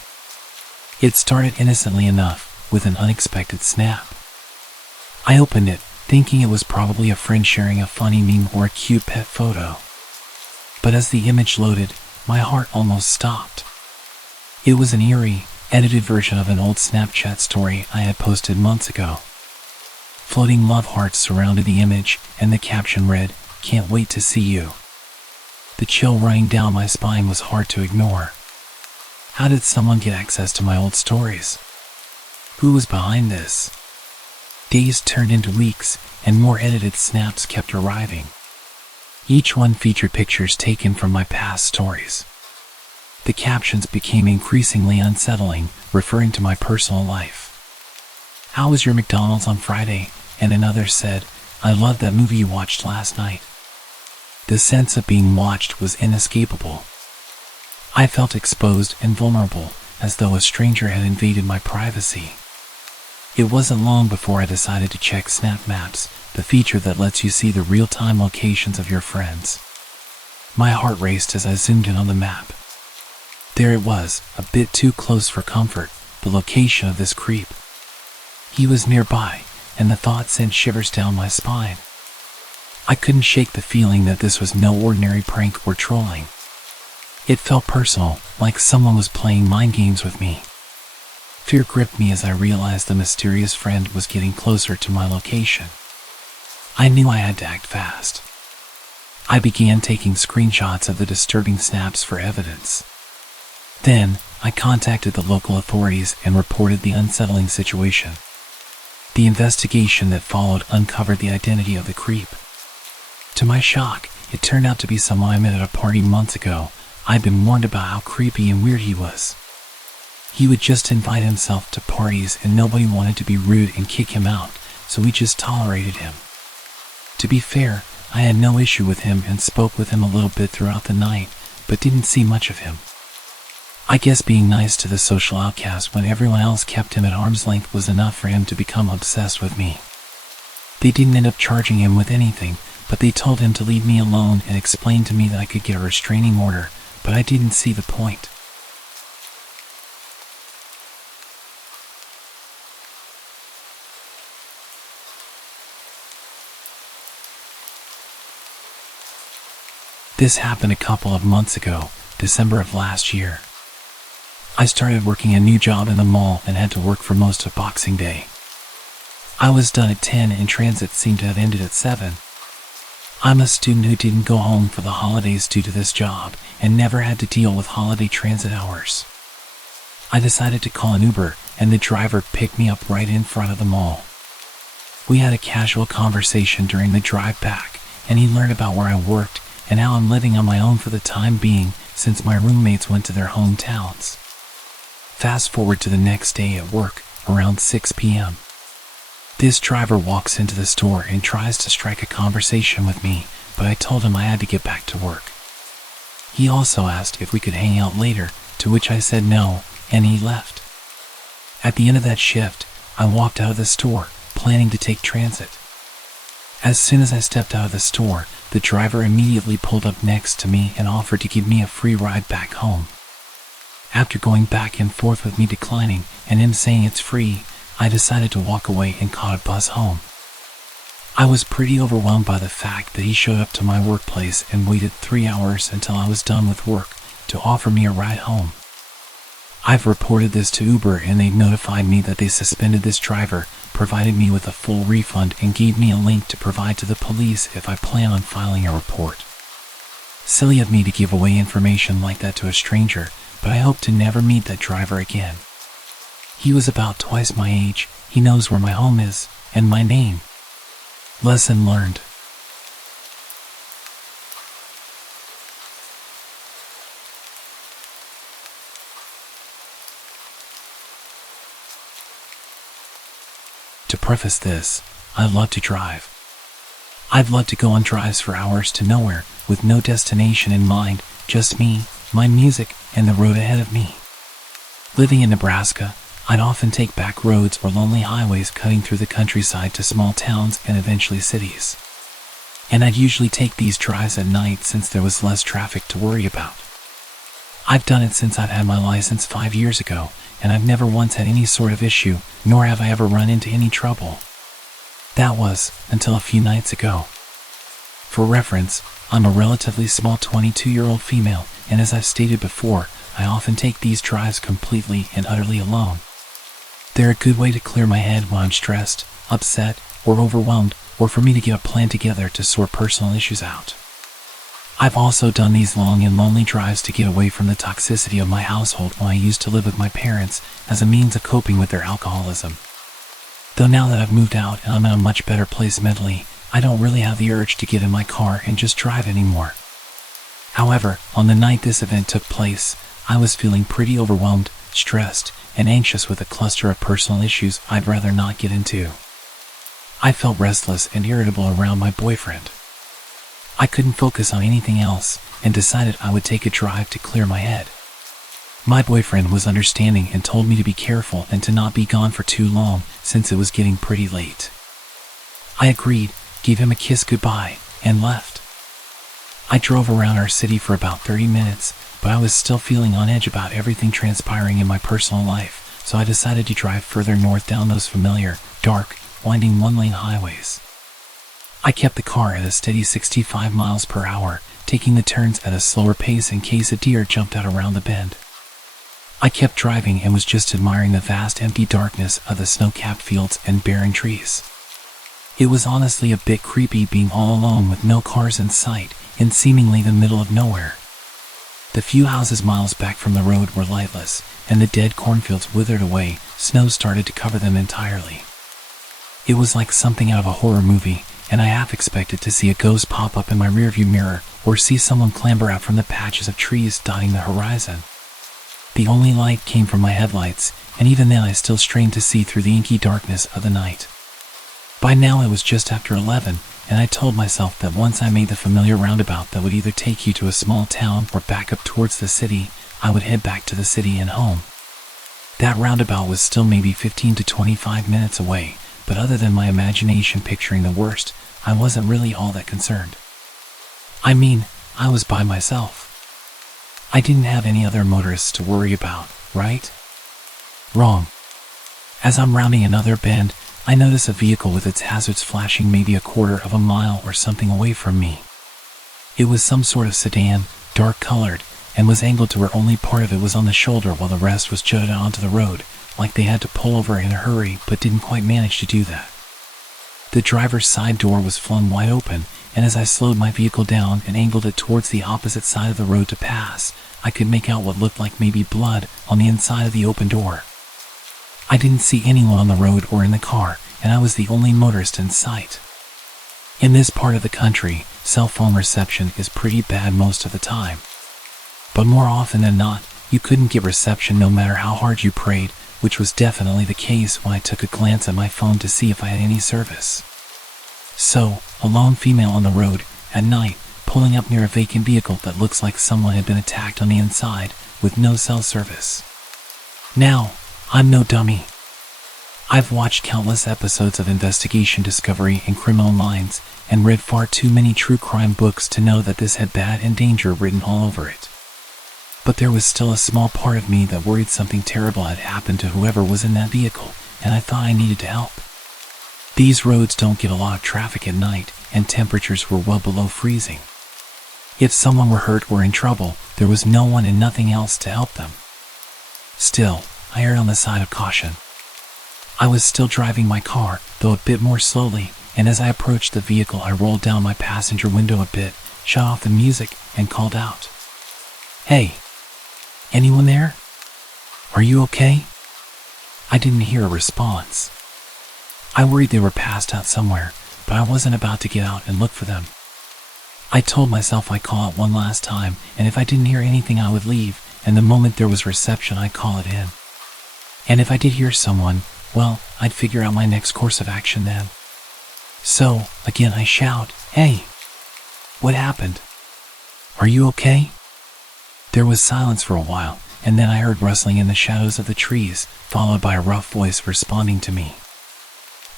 It started innocently enough, with an unexpected snap. I opened it, thinking it was probably a friend sharing a funny meme or a cute pet photo. But as the image loaded, my heart almost stopped. It was an eerie, edited version of an old Snapchat story I had posted months ago. Floating love hearts surrounded the image, and the caption read, "Can't wait to see you." The chill running down my spine was hard to ignore. How did someone get access to my old stories? Who was behind this? Days turned into weeks, and more edited snaps kept arriving. Each one featured pictures taken from my past stories. The captions became increasingly unsettling, referring to my personal life. "How was your McDonald's on Friday?" And another said, "I loved that movie you watched last night." The sense of being watched was inescapable. I felt exposed and vulnerable, as though a stranger had invaded my privacy. It wasn't long before I decided to check Snap Maps, the feature that lets you see the real-time locations of your friends. My heart raced as I zoomed in on the map. There it was, a bit too close for comfort, the location of this creep. He was nearby, and the thought sent shivers down my spine. I couldn't shake the feeling that this was no ordinary prank or trolling. It felt personal, like someone was playing mind games with me. Fear gripped me as I realized the mysterious friend was getting closer to my location. I knew I had to act fast. I began taking screenshots of the disturbing snaps for evidence. Then, I contacted the local authorities and reported the unsettling situation. The investigation that followed uncovered the identity of the creep. To my shock, it turned out to be someone I met at a party months ago. I'd been warned about how creepy and weird he was. He would just invite himself to parties and nobody wanted to be rude and kick him out, so we just tolerated him. To be fair, I had no issue with him and spoke with him a little bit throughout the night, but didn't see much of him. I guess being nice to the social outcast when everyone else kept him at arm's length was enough for him to become obsessed with me. They didn't end up charging him with anything, but they told him to leave me alone and explained to me that I could get a restraining order, but I didn't see the point. This happened a couple of months ago, December of last year. I started working a new job in the mall and had to work for most of Boxing Day. I was done at 10 and transit seemed to have ended at 7. I'm a student who didn't go home for the holidays due to this job and never had to deal with holiday transit hours. I decided to call an Uber and the driver picked me up right in front of the mall. We had a casual conversation during the drive back and he learned about where I worked and how I'm living on my own for the time being since my roommates went to their hometowns. Fast forward to the next day at work, around 6 p.m. This driver walks into the store and tries to strike a conversation with me, but I told him I had to get back to work. He also asked if we could hang out later, to which I said no, and he left. At the end of that shift, I walked out of the store, planning to take transit. As soon as I stepped out of the store, the driver immediately pulled up next to me and offered to give me a free ride back home. After going back and forth with me declining and him saying it's free, I decided to walk away and caught a bus home. I was pretty overwhelmed by the fact that he showed up to my workplace and waited 3 hours until I was done with work to offer me a ride home. I've reported this to Uber and they've notified me that they suspended this driver, provided me with a full refund and gave me a link to provide to the police if I plan on filing a report. Silly of me to give away information like that to a stranger, but I hope to never meet that driver again. He was about twice my age, he knows where my home is, and my name. Lesson learned. To preface this, I love to drive. I'd love to go on drives for hours to nowhere, with no destination in mind, just me, my music, and the road ahead of me. Living in Nebraska, I'd often take back roads or lonely highways cutting through the countryside to small towns and eventually cities. And I'd usually take these drives at night since there was less traffic to worry about. I've done it since I've had my license 5 years ago, and I've never once had any sort of issue, nor have I ever run into any trouble. That was, until a few nights ago. For reference, I'm a relatively small 22-year-old female, and as I've stated before, I often take these drives completely and utterly alone. They're a good way to clear my head when I'm stressed, upset, or overwhelmed, or for me to get a plan together to sort personal issues out. I've also done these long and lonely drives to get away from the toxicity of my household when I used to live with my parents as a means of coping with their alcoholism. Though now that I've moved out and I'm in a much better place mentally, I don't really have the urge to get in my car and just drive anymore. However, on the night this event took place, I was feeling pretty overwhelmed, stressed, and anxious with a cluster of personal issues I'd rather not get into. I felt restless and irritable around my boyfriend. I couldn't focus on anything else and decided I would take a drive to clear my head. My boyfriend was understanding and told me to be careful and to not be gone for too long since it was getting pretty late. I agreed, gave him a kiss goodbye, and left. I drove around our city for about 30 minutes, but I was still feeling on edge about everything transpiring in my personal life, so I decided to drive further north down those familiar, dark, winding one-lane highways. I kept the car at a steady 65 miles per hour, taking the turns at a slower pace in case a deer jumped out around the bend. I kept driving and was just admiring the vast empty darkness of the snow-capped fields and barren trees. It was honestly a bit creepy being all alone with no cars in sight in seemingly the middle of nowhere. The few houses miles back from the road were lightless, and the dead cornfields withered away, snow started to cover them entirely. It was like something out of a horror movie, and I half expected to see a ghost pop up in my rearview mirror or see someone clamber out from the patches of trees dotting the horizon. The only light came from my headlights, and even then I still strained to see through the inky darkness of the night. By now it was just after 11, and I told myself that once I made the familiar roundabout that would either take you to a small town or back up towards the city, I would head back to the city and home. That roundabout was still maybe 15 to 25 minutes away, but other than my imagination picturing the worst, I wasn't really all that concerned. I mean, I was by myself. I didn't have any other motorists to worry about, right? Wrong. As I'm rounding another bend, I notice a vehicle with its hazards flashing maybe a quarter of a mile or something away from me. It was some sort of sedan, dark-colored, and was angled to where only part of it was on the shoulder while the rest was jutted onto the road, like they had to pull over in a hurry but didn't quite manage to do that. The driver's side door was flung wide open, and as I slowed my vehicle down and angled it towards the opposite side of the road to pass, I could make out what looked like maybe blood on the inside of the open door. I didn't see anyone on the road or in the car, and I was the only motorist in sight. In this part of the country, cell phone reception is pretty bad most of the time. But more often than not, you couldn't get reception no matter how hard you prayed, which was definitely the case when I took a glance at my phone to see if I had any service. So, a lone female on the road, at night, pulling up near a vacant vehicle that looks like someone had been attacked on the inside, with no cell service. Now, I'm no dummy. I've watched countless episodes of investigation, discovery, and criminal minds, and read far too many true crime books to know that this had bad and danger written all over it. But there was still a small part of me that worried something terrible had happened to whoever was in that vehicle, and I thought I needed to help. These roads don't get a lot of traffic at night, and temperatures were well below freezing. If someone were hurt or in trouble, there was no one and nothing else to help them. Still, I erred on the side of caution. I was still driving my car, though a bit more slowly, and as I approached the vehicle I rolled down my passenger window a bit, shut off the music, and called out, "Hey! Anyone there? Are you okay?" I didn't hear a response. I worried they were passed out somewhere, but I wasn't about to get out and look for them. I told myself I'd call out one last time, and if I didn't hear anything I would leave, and the moment there was reception I'd call it in. And if I did hear someone, well, I'd figure out my next course of action then. So, again I shout, "Hey! What happened? Are you okay?" There was silence for a while, and then I heard rustling in the shadows of the trees, followed by a rough voice responding to me.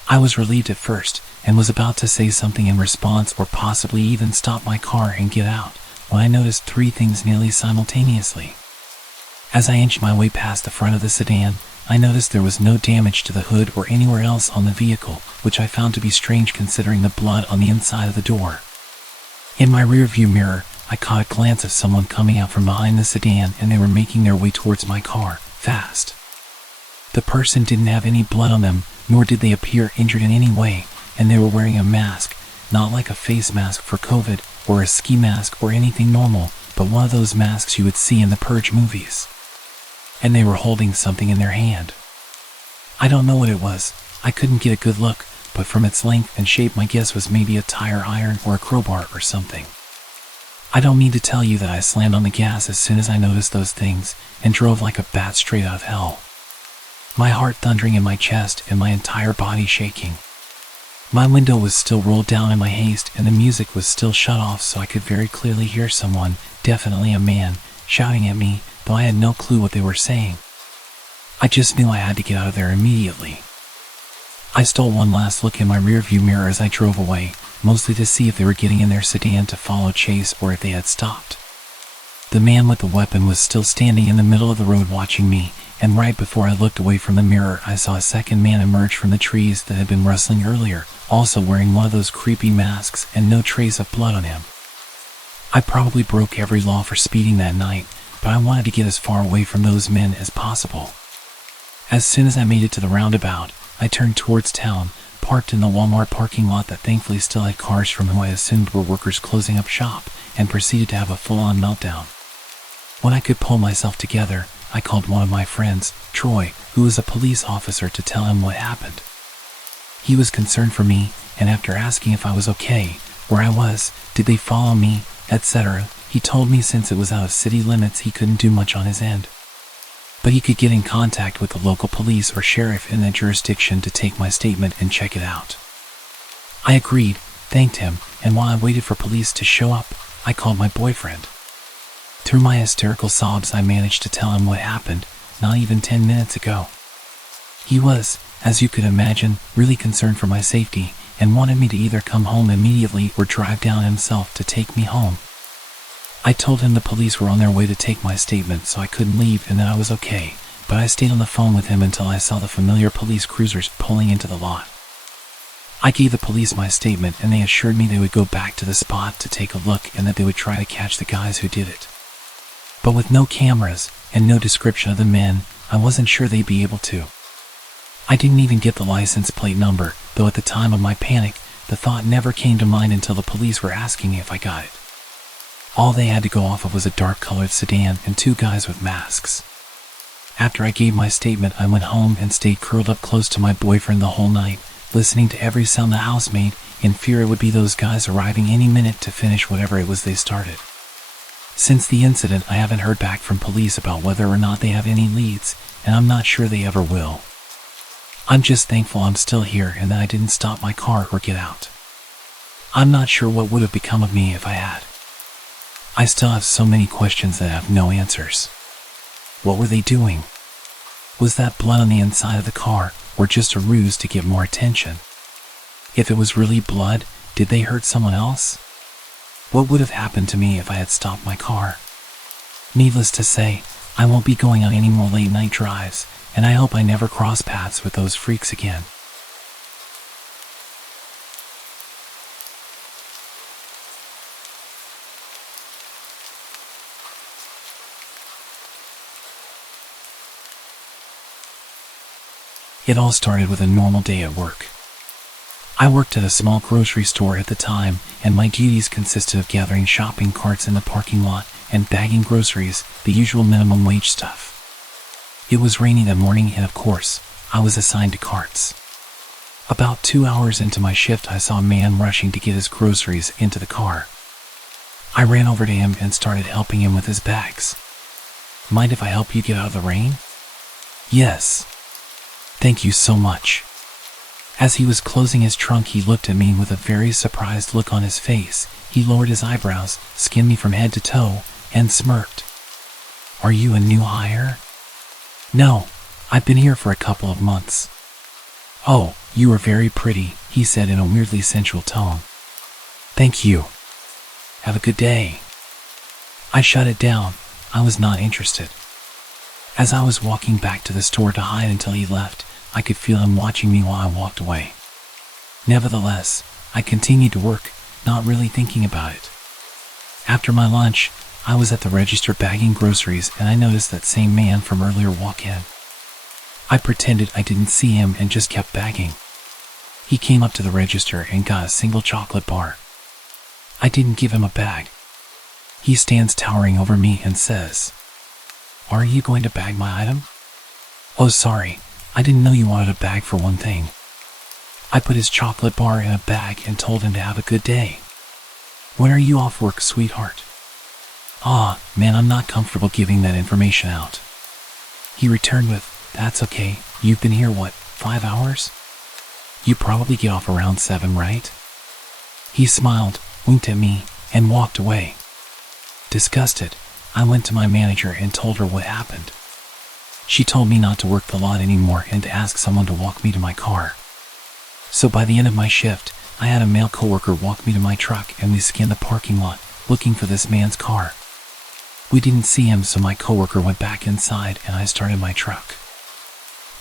I was relieved at first, and was about to say something in response or possibly even stop my car and get out, when I noticed three things nearly simultaneously. As I inched my way past the front of the sedan, I noticed there was no damage to the hood or anywhere else on the vehicle, which I found to be strange considering the blood on the inside of the door. In my rearview mirror, I caught a glance of someone coming out from behind the sedan, and they were making their way towards my car, fast. The person didn't have any blood on them, nor did they appear injured in any way, and they were wearing a mask, not like a face mask for COVID, or a ski mask or anything normal, but one of those masks you would see in the Purge movies. And they were holding something in their hand. I don't know what it was. I couldn't get a good look, but from its length and shape my guess was maybe a tire iron or a crowbar or something. I don't mean to tell you that I slammed on the gas as soon as I noticed those things, and drove like a bat straight out of hell. My heart thundering in my chest and my entire body shaking. My window was still rolled down in my haste, and the music was still shut off, so I could very clearly hear someone, definitely a man, shouting at me, though I had no clue what they were saying. I just knew I had to get out of there immediately. I stole one last look in my rearview mirror as I drove away, mostly to see if they were getting in their sedan to follow chase or if they had stopped. The man with the weapon was still standing in the middle of the road watching me, and right before I looked away from the mirror, I saw a second man emerge from the trees that had been rustling earlier, also wearing one of those creepy masks and no trace of blood on him. I probably broke every law for speeding that night, but I wanted to get as far away from those men as possible. As soon as I made it to the roundabout, I turned towards town, parked in the Walmart parking lot that thankfully still had cars from who I assumed were workers closing up shop, and proceeded to have a full-on meltdown. When I could pull myself together, I called one of my friends, Troy, who was a police officer, to tell him what happened. He was concerned for me, and after asking if I was okay, where I was, did they follow me, etc., he told me since it was out of city limits he couldn't do much on his end. But he could get in contact with the local police or sheriff in that jurisdiction to take my statement and check it out. I agreed, thanked him, and while I waited for police to show up, I called my boyfriend. Through my hysterical sobs, I managed to tell him what happened, not even 10 minutes ago. He was, as you could imagine, really concerned for my safety, and wanted me to either come home immediately or drive down himself to take me home. I told him the police were on their way to take my statement, so I couldn't leave and that I was okay, but I stayed on the phone with him until I saw the familiar police cruisers pulling into the lot. I gave the police my statement, and they assured me they would go back to the spot to take a look and that they would try to catch the guys who did it. But with no cameras and no description of the men, I wasn't sure they'd be able to. I didn't even get the license plate number, though at the time of my panic, the thought never came to mind until the police were asking me if I got it. All they had to go off of was a dark-colored sedan and two guys with masks. After I gave my statement, I went home and stayed curled up close to my boyfriend the whole night, listening to every sound the house made, in fear it would be those guys arriving any minute to finish whatever it was they started. Since the incident, I haven't heard back from police about whether or not they have any leads, and I'm not sure they ever will. I'm just thankful I'm still here and that I didn't stop my car or get out. I'm not sure what would have become of me if I had. I still have so many questions that have no answers. What were they doing? Was that blood on the inside of the car, or just a ruse to get more attention? If it was really blood, did they hurt someone else? What would have happened to me if I had stopped my car? Needless to say, I won't be going on any more late-night drives, and I hope I never cross paths with those freaks again. It all started with a normal day at work. I worked at a small grocery store at the time, and my duties consisted of gathering shopping carts in the parking lot and bagging groceries, the usual minimum wage stuff. It was raining that morning, and of course, I was assigned to carts. About 2 hours into my shift, I saw a man rushing to get his groceries into the car. I ran over to him and started helping him with his bags. Mind if I help you get out of the rain? Yes. Thank you so much. As he was closing his trunk, he looked at me with a very surprised look on his face. He lowered his eyebrows, skinned me from head to toe, and smirked. Are you a new hire? No, I've been here for a couple of months. Oh, you are very pretty, he said in a weirdly sensual tone. Thank you. Have a good day. I shut it down. I was not interested. As I was walking back to the store to hide until he left, I could feel him watching me while I walked away. Nevertheless, I continued to work, not really thinking about it. After my lunch, I was at the register bagging groceries and I noticed that same man from earlier walk in. I pretended I didn't see him and just kept bagging. He came up to the register and got a single chocolate bar. I didn't give him a bag. He stands towering over me and says, "Are you going to bag my item?" "Oh, sorry, I didn't know you wanted a bag for one thing." I put his chocolate bar in a bag and told him to have a good day. "When are you off work, sweetheart?" "Ah, man, I'm not comfortable giving that information out." He returned with, "That's okay, you've been here what, 5 hours? You probably get off around 7, right?" He smiled, winked at me, and walked away. Disgusted, I went to my manager and told her what happened. She told me not to work the lot anymore and to ask someone to walk me to my car. So by the end of my shift, I had a male coworker walk me to my truck and we scanned the parking lot, looking for this man's car. We didn't see him, so my coworker went back inside and I started my truck.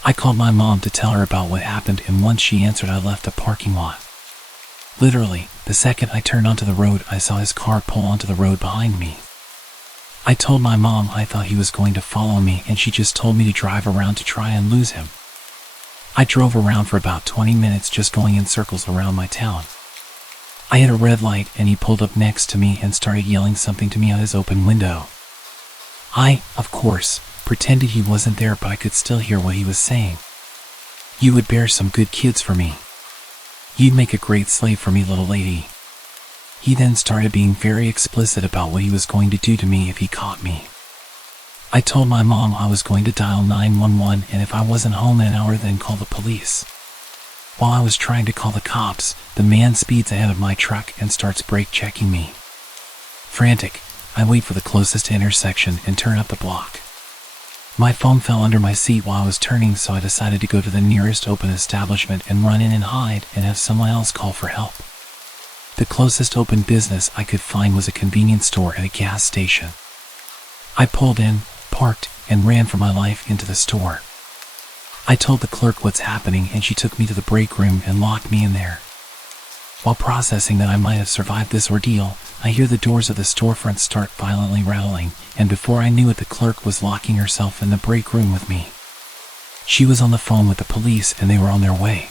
I called my mom to tell her about what happened, and once she answered, I left the parking lot. Literally, the second I turned onto the road, I saw his car pull onto the road behind me. I told my mom I thought he was going to follow me, and she just told me to drive around to try and lose him. I drove around for about 20 minutes just going in circles around my town. I hit a red light and he pulled up next to me and started yelling something to me out his open window. I, of course, pretended he wasn't there, but I could still hear what he was saying. "You would bear some good kids for me. You'd make a great slave for me, little lady." He then started being very explicit about what he was going to do to me if he caught me. I told my mom I was going to dial 911, and if I wasn't home in an hour, then call the police. While I was trying to call the cops, the man speeds ahead of my truck and starts brake checking me. Frantic, I wait for the closest intersection and turn up the block. My phone fell under my seat while I was turning, so I decided to go to the nearest open establishment and run in and hide and have someone else call for help. The closest open business I could find was a convenience store at a gas station. I pulled in, parked, and ran for my life into the store. I told the clerk what's happening and she took me to the break room and locked me in there. While processing that I might have survived this ordeal, I hear the doors of the storefront start violently rattling, and before I knew it, the clerk was locking herself in the break room with me. She was on the phone with the police and they were on their way.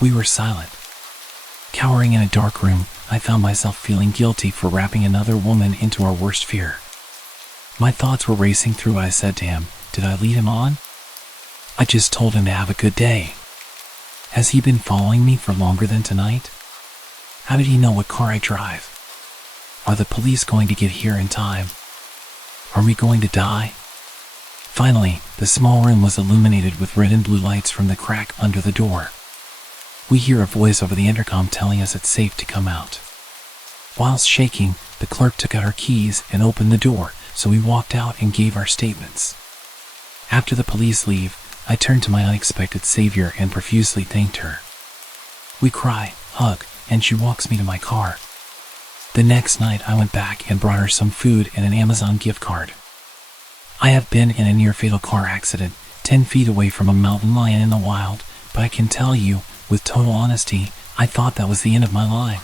We were silent. Cowering in a dark room, I found myself feeling guilty for wrapping another woman into our worst fear. My thoughts were racing through what I said to him. Did I lead him on? I just told him to have a good day. Has he been following me for longer than tonight? How did he know what car I drive? Are the police going to get here in time? Are we going to die? Finally, the small room was illuminated with red and blue lights from the crack under the door. We hear a voice over the intercom telling us it's safe to come out. Whilst shaking, the clerk took out our keys and opened the door, so we walked out and gave our statements. After the police leave, I turned to my unexpected savior and profusely thanked her. We cry, hug, and she walks me to my car. The next night I went back and brought her some food and an Amazon gift card. I have been in a near-fatal car accident, 10 feet away from a mountain lion in the wild, but I can tell you, with total honesty, I thought that was the end of my line.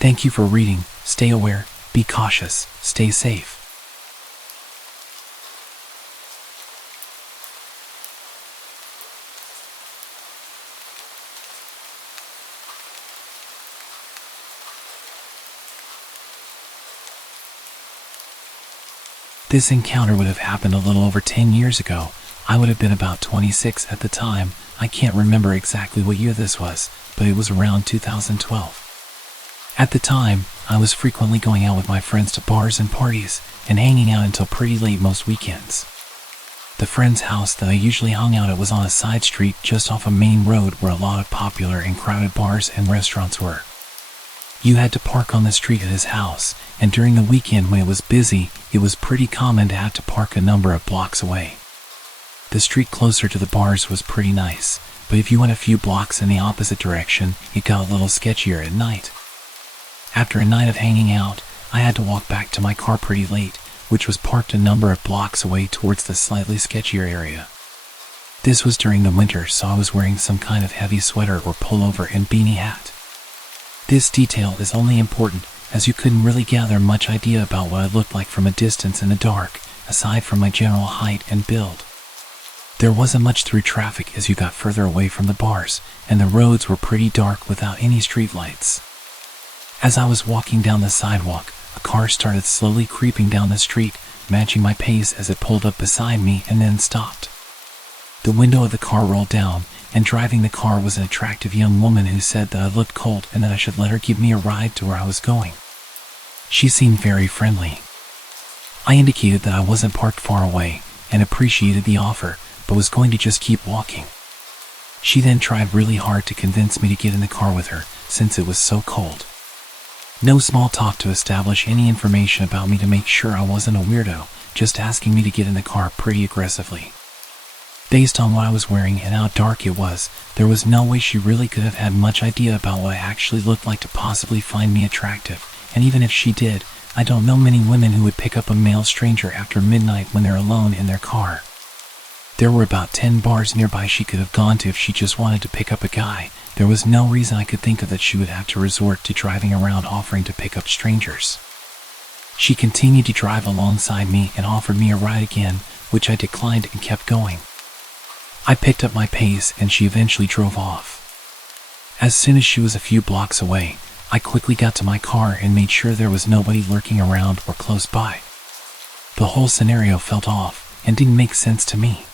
Thank you for reading. Stay aware, be cautious, stay safe. This encounter would have happened a little over 10 years ago. I would have been about 26 at the time. I can't remember exactly what year this was, but it was around 2012. At the time, I was frequently going out with my friends to bars and parties, and hanging out until pretty late most weekends. The friend's house that I usually hung out at was on a side street just off a main road where a lot of popular and crowded bars and restaurants were. You had to park on the street at his house, and during the weekend when it was busy, it was pretty common to have to park a number of blocks away. The street closer to the bars was pretty nice, but if you went a few blocks in the opposite direction, it got a little sketchier at night. After a night of hanging out, I had to walk back to my car pretty late, which was parked a number of blocks away towards the slightly sketchier area. This was during the winter, so I was wearing some kind of heavy sweater or pullover and beanie hat. This detail is only important as you couldn't really gather much idea about what I looked like from a distance in the dark, aside from my general height and build. There wasn't much through traffic as you got further away from the bars, and the roads were pretty dark without any street lights. As I was walking down the sidewalk, a car started slowly creeping down the street, matching my pace as it pulled up beside me and then stopped. The window of the car rolled down, and driving the car was an attractive young woman who said that I looked cold and that I should let her give me a ride to where I was going. She seemed very friendly. I indicated that I wasn't parked far away and appreciated the offer, but was going to just keep walking. She then tried really hard to convince me to get in the car with her, since it was so cold. No small talk to establish any information about me to make sure I wasn't a weirdo, just asking me to get in the car pretty aggressively. Based on what I was wearing and how dark it was, there was no way she really could have had much idea about what I actually looked like to possibly find me attractive, and even if she did, I don't know many women who would pick up a male stranger after midnight when they're alone in their car. There were about 10 bars nearby she could have gone to if she just wanted to pick up a guy. There was no reason I could think of that she would have to resort to driving around offering to pick up strangers. She continued to drive alongside me and offered me a ride again, which I declined and kept going. I picked up my pace and she eventually drove off. As soon as she was a few blocks away, I quickly got to my car and made sure there was nobody lurking around or close by. The whole scenario felt off and didn't make sense to me.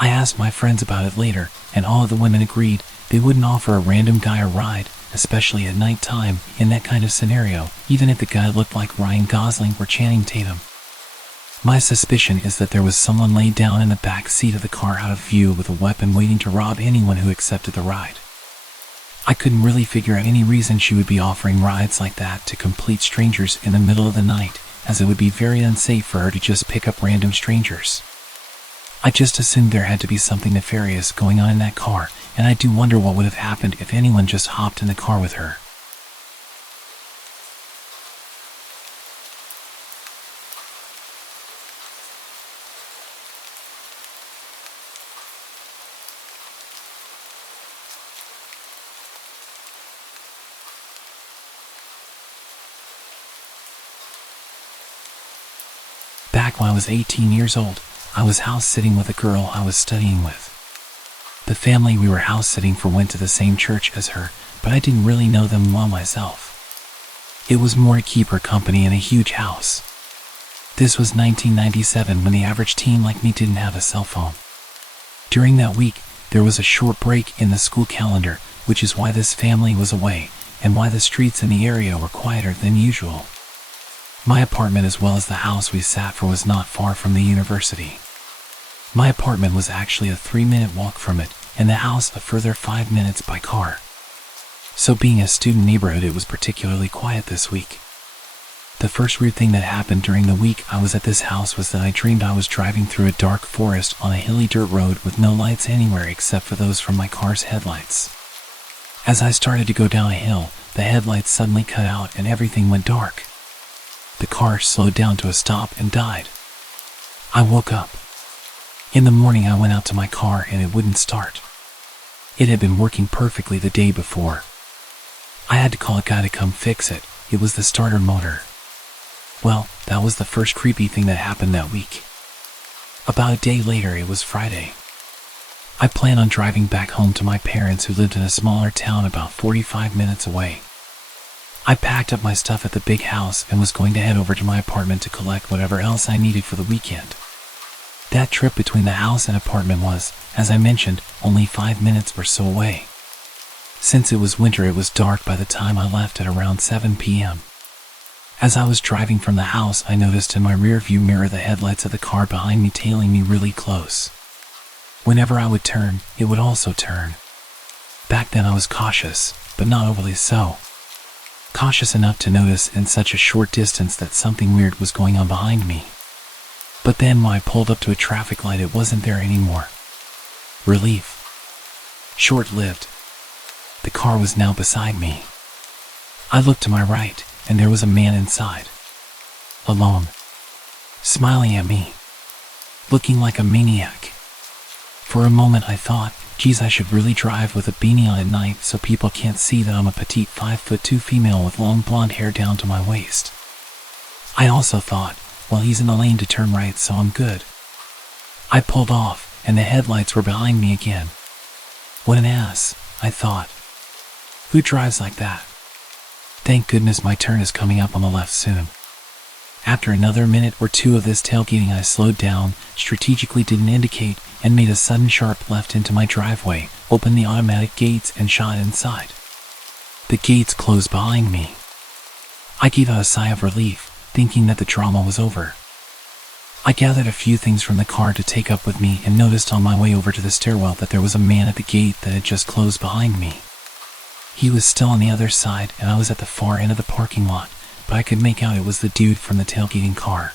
I asked my friends about it later, and all of the women agreed they wouldn't offer a random guy a ride, especially at night time, in that kind of scenario, even if the guy looked like Ryan Gosling or Channing Tatum. My suspicion is that there was someone laid down in the back seat of the car out of view with a weapon waiting to rob anyone who accepted the ride. I couldn't really figure out any reason she would be offering rides like that to complete strangers in the middle of the night, as it would be very unsafe for her to just pick up random strangers. I just assumed there had to be something nefarious going on in that car, and I do wonder what would have happened if anyone just hopped in the car with her. Back when I was 18 years old, I was house-sitting with a girl I was studying with. The family we were house-sitting for went to the same church as her, but I didn't really know them well myself. It was more to keep her company in a huge house. This was 1997 when the average teen like me didn't have a cell phone. During that week, there was a short break in the school calendar, which is why this family was away, and why the streets in the area were quieter than usual. My apartment as well as the house we sat for was not far from the university. My apartment was actually a 3-minute walk from it, and the house a further 5 minutes by car. So being a student neighborhood, it was particularly quiet this week. The first weird thing that happened during the week I was at this house was that I dreamed I was driving through a dark forest on a hilly dirt road with no lights anywhere except for those from my car's headlights. As I started to go down a hill, the headlights suddenly cut out and everything went dark. The car slowed down to a stop and died. I woke up. In the morning I went out to my car and it wouldn't start. It had been working perfectly the day before. I had to call a guy to come fix it. It was the starter motor. Well, that was the first creepy thing that happened that week. About a day later, it was Friday. I planned on driving back home to my parents who lived in a smaller town about 45 minutes away. I packed up my stuff at the big house and was going to head over to my apartment to collect whatever else I needed for the weekend. That trip between the house and apartment was, as I mentioned, only 5 minutes or so away. Since it was winter, it was dark by the time I left at around 7 p.m. As I was driving from the house, I noticed in my rearview mirror the headlights of the car behind me tailing me really close. Whenever I would turn, it would also turn. Back then I was cautious, but not overly so. cautious enough to notice in such a short distance that something weird was going on behind me. But then when I pulled up to a traffic light, it wasn't there anymore. Relief. Short-lived. The car was now beside me. I looked to my right, and there was a man inside. Alone. Smiling at me. Looking like a maniac. For a moment I thought, geez, I should really drive with a beanie on at night so people can't see that I'm a petite 5'2" female with long blonde hair down to my waist. I also thought, well, he's in the lane to turn right, so I'm good. I pulled off, and the headlights were behind me again. What an ass, I thought. Who drives like that? Thank goodness my turn is coming up on the left soon. After another minute or two of this tailgating, I slowed down, strategically didn't indicate, and made a sudden sharp left into my driveway, opened the automatic gates, and shot inside. The gates closed behind me. I gave out a sigh of relief, thinking that the drama was over. I gathered a few things from the car to take up with me and noticed on my way over to the stairwell that there was a man at the gate that had just closed behind me. He was still on the other side, and I was at the far end of the parking lot, but I could make out it was the dude from the tailgating car.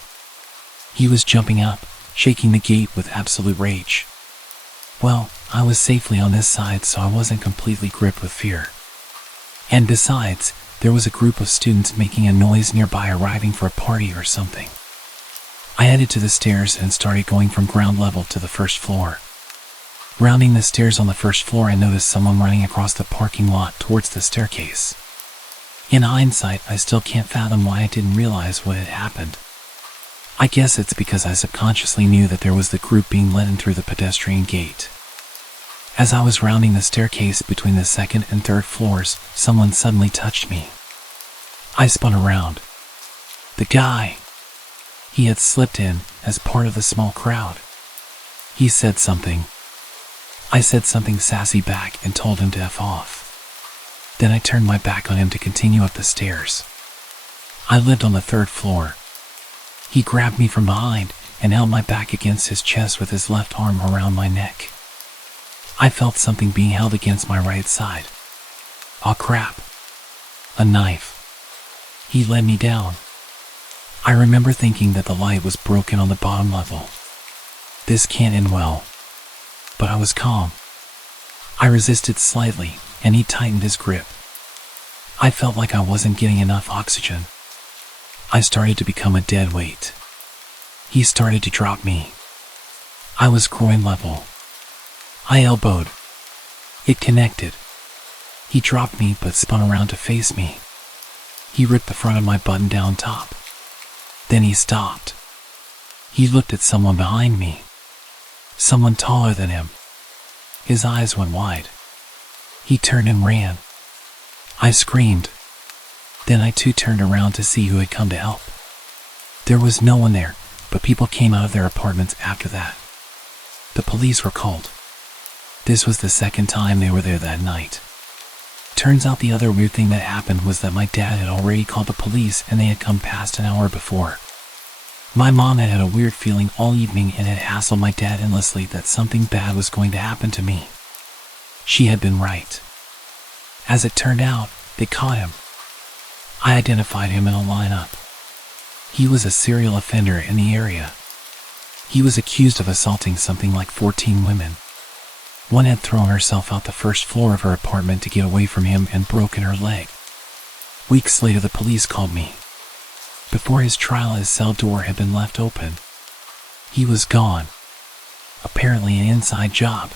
He was jumping up, shaking the gate with absolute rage. Well, I was safely on this side, so I wasn't completely gripped with fear. And besides, there was a group of students making a noise nearby, arriving for a party or something. I headed to the stairs and started going from ground level to the first floor. Rounding the stairs on the first floor, I noticed someone running across the parking lot towards the staircase. In hindsight, I still can't fathom why I didn't realize what had happened. I guess it's because I subconsciously knew that there was the group being let in through the pedestrian gate. As I was rounding the staircase between the second and third floors, someone suddenly touched me. I spun around. The guy. He had slipped in as part of the small crowd. He said something. I said something sassy back and told him to F off. Then I turned my back on him to continue up the stairs. I lived on the third floor. He grabbed me from behind and held my back against his chest with his left arm around my neck. I felt something being held against my right side. Aw, crap. A knife. He led me down. I remember thinking that the light was broken on the bottom level. This can't end well. But I was calm. I resisted slightly, and he tightened his grip. I felt like I wasn't getting enough oxygen. I started to become a dead weight. He started to drop me. I was groin level. I elbowed. It connected. He dropped me but spun around to face me. He ripped the front of my button-down top. Then he stopped. He looked at someone behind me. Someone taller than him. His eyes went wide. He turned and ran. I screamed. Then I too turned around to see who had come to help. There was no one there, but people came out of their apartments after that. The police were called. This was the second time they were there that night. Turns out the other weird thing that happened was that my dad had already called the police and they had come past an hour before. My mom had had a weird feeling all evening and had hassled my dad endlessly that something bad was going to happen to me. She had been right. As it turned out, they caught him. I identified him in a lineup. He was a serial offender in the area. He was accused of assaulting something like 14 women. One had thrown herself out the first floor of her apartment to get away from him and broken her leg. Weeks later, the police called me. Before his trial, his cell door had been left open. He was gone. Apparently an inside job.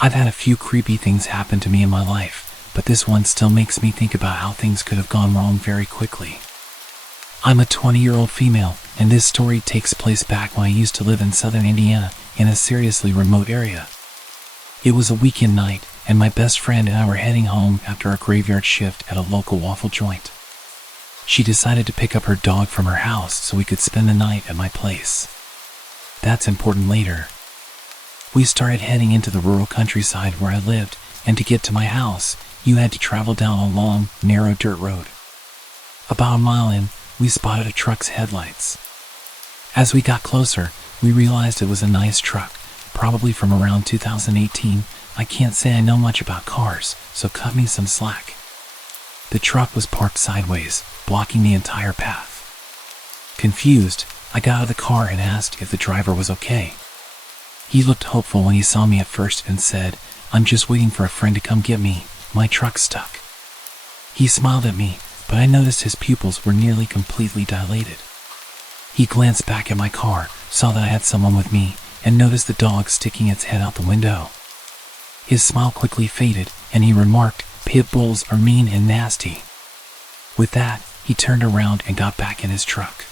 I've had a few creepy things happen to me in my life, but this one still makes me think about how things could have gone wrong very quickly. I'm a 20-year-old female, and this story takes place back when I used to live in southern Indiana, in a seriously remote area. It was a weekend night, and my best friend and I were heading home after a graveyard shift at a local waffle joint. She decided to pick up her dog from her house so we could spend the night at my place. That's important later. We started heading into the rural countryside where I lived, and to get to my house, you had to travel down a long, narrow dirt road. About a mile in, we spotted a truck's headlights. As we got closer, we realized it was a nice truck, probably from around 2018. I can't say I know much about cars, so cut me some slack. The truck was parked sideways, blocking the entire path. Confused, I got out of the car and asked if the driver was okay. He looked hopeful when he saw me at first and said, "I'm just waiting for a friend to come get me. My truck's stuck." He smiled at me, but I noticed his pupils were nearly completely dilated. He glanced back at my car, saw that I had someone with me, and noticed the dog sticking its head out the window. His smile quickly faded, and he remarked, "Pit bulls are mean and nasty." With that, he turned around and got back in his truck.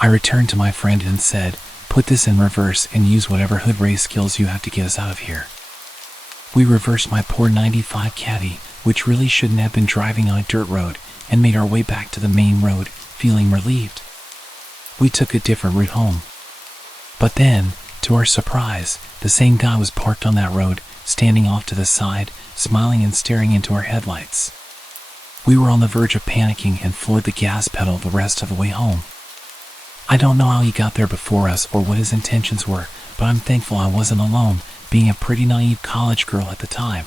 I returned to my friend and said, "Put this in reverse and use whatever hood race skills you have to get us out of here." We reversed my poor 95 Caddy, which really shouldn't have been driving on a dirt road, and made our way back to the main road, feeling relieved. We took a different route home. But then, to our surprise, the same guy was parked on that road, standing off to the side, smiling and staring into our headlights. We were on the verge of panicking and floored the gas pedal the rest of the way home. I don't know how he got there before us or what his intentions were, but I'm thankful I wasn't alone, being a pretty naive college girl at the time.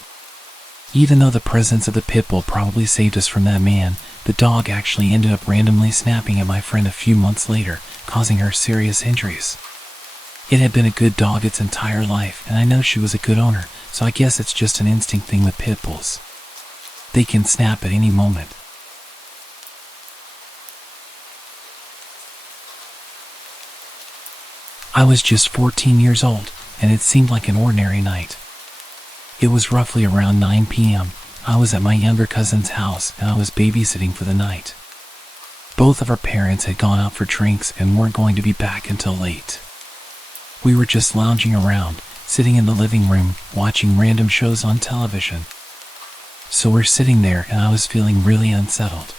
Even though the presence of the pit bull probably saved us from that man, the dog actually ended up randomly snapping at my friend a few months later, causing her serious injuries. It had been a good dog its entire life, and I know she was a good owner, so I guess it's just an instinct thing with pit bulls. They can snap at any moment. I was just 14 years old, and it seemed like an ordinary night. It was roughly around 9 p.m. I was at my younger cousin's house, and I was babysitting for the night. Both of our parents had gone out for drinks and weren't going to be back until late. We were just lounging around, sitting in the living room, watching random shows on television. So we're sitting there, and I was feeling really unsettled.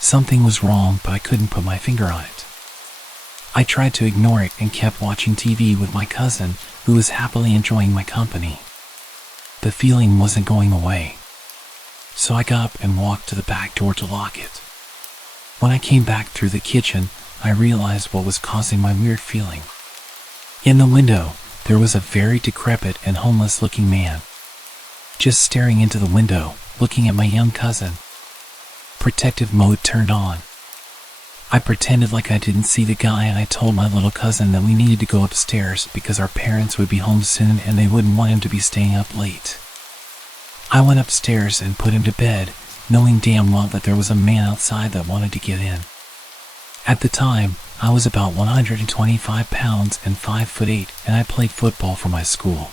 Something was wrong, but I couldn't put my finger on it. I tried to ignore it and kept watching TV with my cousin, who was happily enjoying my company. The feeling wasn't going away. So I got up and walked to the back door to lock it. When I came back through the kitchen, I realized what was causing my weird feeling. In the window, there was a very decrepit and homeless-looking man, just staring into the window, looking at my young cousin. Protective mode turned on. I pretended like I didn't see the guy, and I told my little cousin that we needed to go upstairs because our parents would be home soon and they wouldn't want him to be staying up late. I went upstairs and put him to bed, knowing damn well that there was a man outside that wanted to get in. At the time, I was about 125 pounds and 5'8", and I played football for my school.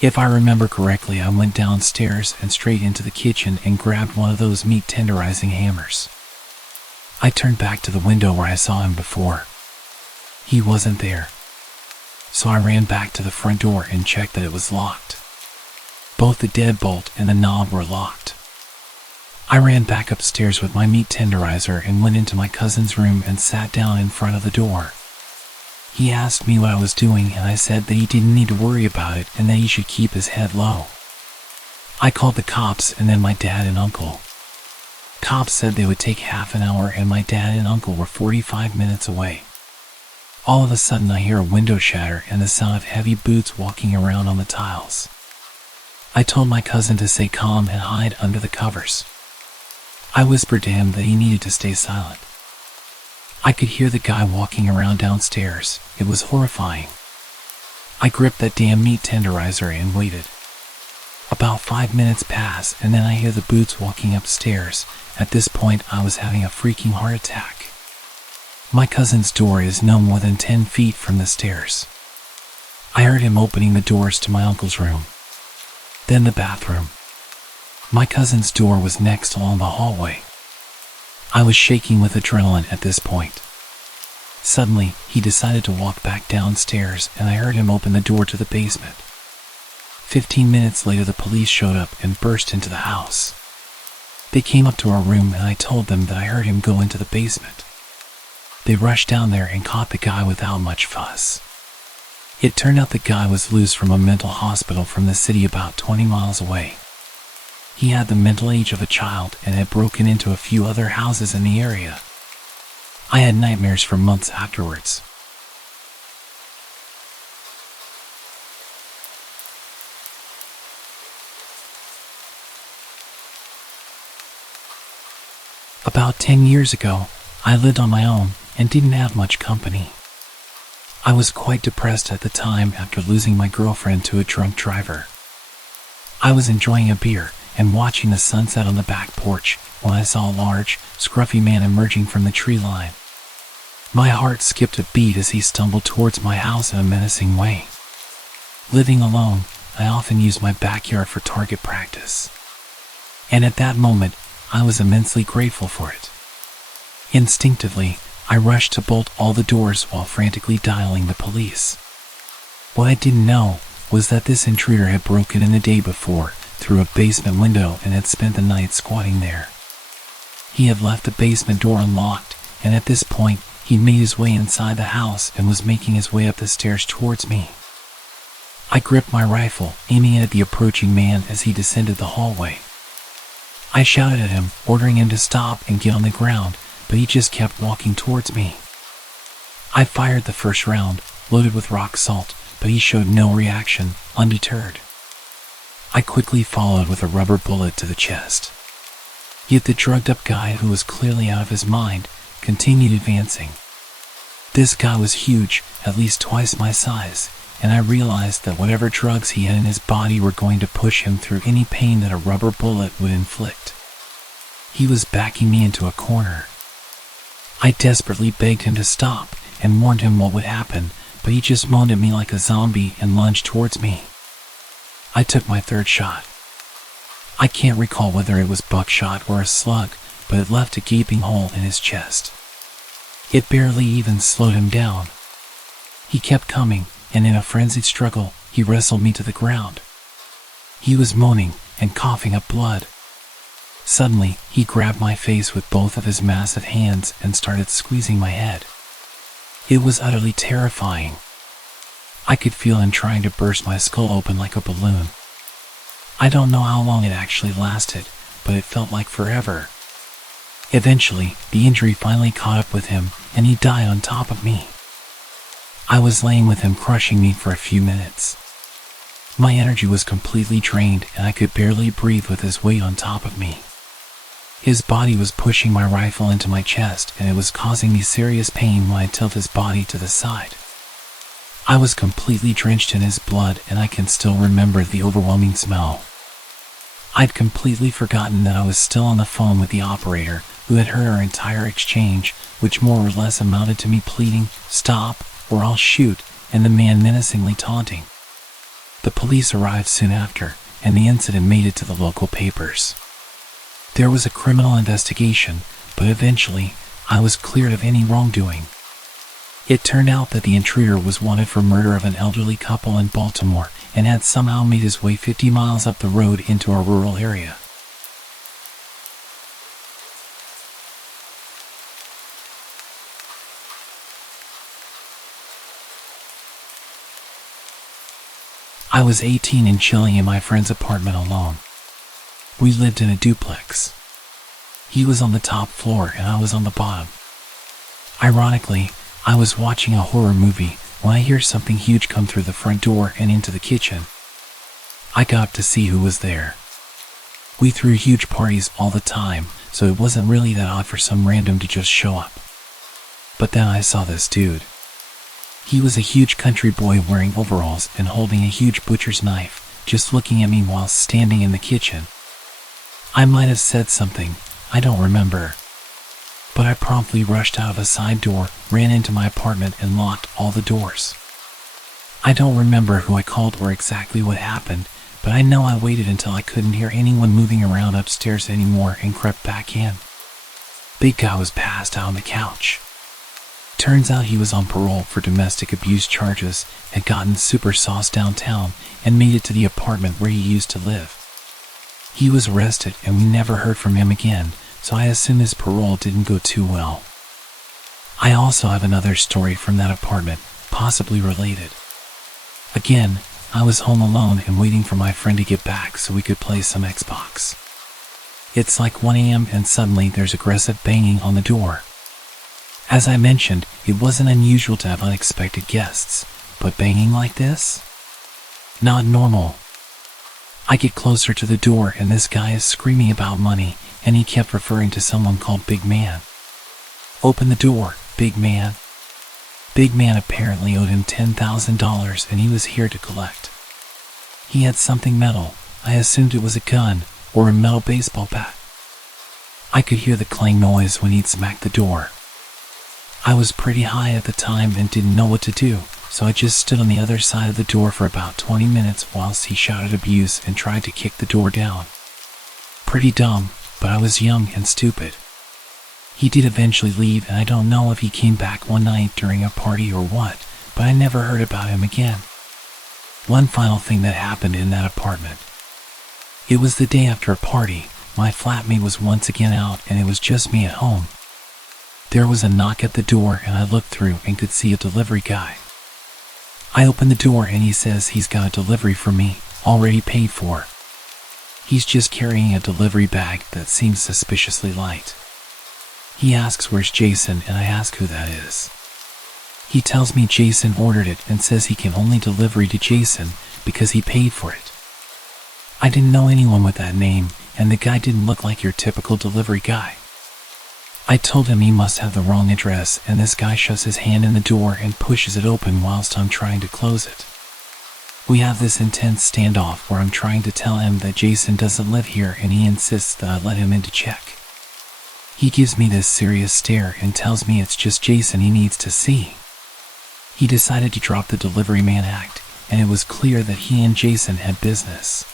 If I remember correctly, I went downstairs and straight into the kitchen and grabbed one of those meat tenderizing hammers. I turned back to the window where I saw him before. He wasn't there. So I ran back to the front door and checked that it was locked. Both the deadbolt and the knob were locked. I ran back upstairs with my meat tenderizer and went into my cousin's room and sat down in front of the door. He asked me what I was doing, and I said that he didn't need to worry about it and that he should keep his head low. I called the cops and then my dad and uncle. Cops said they would take half an hour, and my dad and uncle were 45 minutes away. All of a sudden I hear a window shatter and the sound of heavy boots walking around on the tiles. I told my cousin to stay calm and hide under the covers. I whispered to him that he needed to stay silent. I could hear the guy walking around downstairs. It was horrifying. I gripped that damn meat tenderizer and waited. About 5 minutes pass, and then I hear the boots walking upstairs. At this point, I was having a freaking heart attack. My cousin's door is no more than 10 feet from the stairs. I heard him opening the doors to my uncle's room, then the bathroom. My cousin's door was next along the hallway. I was shaking with adrenaline at this point. Suddenly, he decided to walk back downstairs, and I heard him open the door to the basement. 15 minutes later, the police showed up and burst into the house. They came up to our room, and I told them that I heard him go into the basement. They rushed down there and caught the guy without much fuss. It turned out the guy was loose from a mental hospital from the city about 20 miles away. He had the mental age of a child and had broken into a few other houses in the area. I had nightmares for months afterwards. About 10 years ago, I lived on my own and didn't have much company. I was quite depressed at the time after losing my girlfriend to a drunk driver. I was enjoying a beer and watching the sunset on the back porch when I saw a large, scruffy man emerging from the tree line. My heart skipped a beat as he stumbled towards my house in a menacing way. Living alone, I often used my backyard for target practice. And at that moment, I was immensely grateful for it. Instinctively, I rushed to bolt all the doors while frantically dialing the police. What I didn't know was that this intruder had broken in the day before through a basement window and had spent the night squatting there. He had left the basement door unlocked, and at this point, he'd made his way inside the house and was making his way up the stairs towards me. I gripped my rifle, aiming it at the approaching man as he descended the hallway. I shouted at him, ordering him to stop and get on the ground, but he just kept walking towards me. I fired the first round, loaded with rock salt, but he showed no reaction, undeterred. I quickly followed with a rubber bullet to the chest. Yet the drugged-up guy, who was clearly out of his mind, continued advancing. This guy was huge, at least twice my size, and I realized that whatever drugs he had in his body were going to push him through any pain that a rubber bullet would inflict. He was backing me into a corner. I desperately begged him to stop and warned him what would happen, but he just moaned at me like a zombie and lunged towards me. I took my third shot. I can't recall whether it was buckshot or a slug, but it left a gaping hole in his chest. It barely even slowed him down. He kept coming, and in a frenzied struggle, he wrestled me to the ground. He was moaning and coughing up blood. Suddenly, he grabbed my face with both of his massive hands and started squeezing my head. It was utterly terrifying. I could feel him trying to burst my skull open like a balloon. I don't know how long it actually lasted, but it felt like forever. Eventually, the injury finally caught up with him, and he died on top of me. I was laying with him crushing me for a few minutes. My energy was completely drained, and I could barely breathe with his weight on top of me. His body was pushing my rifle into my chest, and it was causing me serious pain when I tilted his body to the side. I was completely drenched in his blood, and I can still remember the overwhelming smell. I'd completely forgotten that I was still on the phone with the operator, who had heard our entire exchange, which more or less amounted to me pleading, "Stop, or I'll shoot," and the man menacingly taunting. The police arrived soon after, and the incident made it to the local papers. There was a criminal investigation, but eventually, I was cleared of any wrongdoing. It turned out that the intruder was wanted for murder of an elderly couple in Baltimore and had somehow made his way 50 miles up the road into a rural area. I was 18 and chilling in my friend's apartment alone. We lived in a duplex. He was on the top floor and I was on the bottom. Ironically, I was watching a horror movie when I hear something huge come through the front door and into the kitchen. I got up to see who was there. We threw huge parties all the time, so it wasn't really that odd for some random to just show up. But then I saw this dude. He was a huge country boy wearing overalls and holding a huge butcher's knife, just looking at me while standing in the kitchen. I might have said something, I don't remember. But I promptly rushed out of a side door, ran into my apartment and locked all the doors. I don't remember who I called or exactly what happened, but I know I waited until I couldn't hear anyone moving around upstairs anymore and crept back in. Big guy was passed out on the couch. Turns out he was on parole for domestic abuse charges, had gotten super sauce downtown, and made it to the apartment where he used to live. He was arrested and we never heard from him again, so I assume his parole didn't go too well. I also have another story from that apartment, possibly related. Again, I was home alone and waiting for my friend to get back so we could play some Xbox. It's like 1 a.m. and suddenly there's aggressive banging on the door. As I mentioned, it wasn't unusual to have unexpected guests, but banging like this? Not normal. I get closer to the door and this guy is screaming about money, and he kept referring to someone called Big Man. Open the door, Big Man. Big Man apparently owed him $10,000 and he was here to collect. He had something metal. I assumed it was a gun or a metal baseball bat. I could hear the clang noise when he'd smacked the door. I was pretty high at the time and didn't know what to do, so I just stood on the other side of the door for about 20 minutes whilst he shouted abuse and tried to kick the door down. Pretty dumb, but I was young and stupid. He did eventually leave, and I don't know if he came back one night during a party or what, but I never heard about him again. One final thing that happened in that apartment. It was the day after a party. My flatmate was once again out and it was just me at home. There was a knock at the door and I looked through and could see a delivery guy. I opened the door and he says he's got a delivery for me, already paid for. He's just carrying a delivery bag that seems suspiciously light. He asks where's Jason and I ask who that is. He tells me Jason ordered it and says he can only deliver to Jason because he paid for it. I didn't know anyone with that name and the guy didn't look like your typical delivery guy. I told him he must have the wrong address and this guy shoves his hand in the door and pushes it open whilst I'm trying to close it. We have this intense standoff where I'm trying to tell him that Jason doesn't live here and he insists that I let him in to check. He gives me this serious stare and tells me it's just Jason he needs to see. He decided to drop the delivery man act and it was clear that he and Jason had business.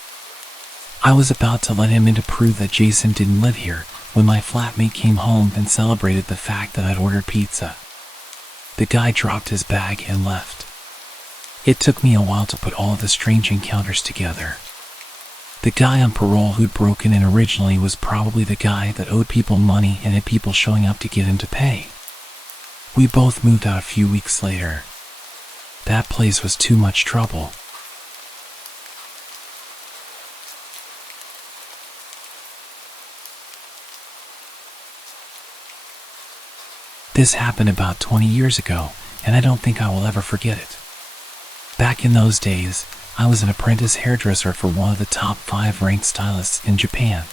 I was about to let him in to prove that Jason didn't live here when my flatmate came home and celebrated the fact that I'd ordered pizza. The guy dropped his bag and left. It took me a while to put all of the strange encounters together. The guy on parole who'd broken in originally was probably the guy that owed people money and had people showing up to get him to pay. We both moved out a few weeks later. That place was too much trouble. This happened about 20 years ago, and I don't think I will ever forget it. Back in those days, I was an apprentice hairdresser for one of the top 5 ranked stylists in Japan.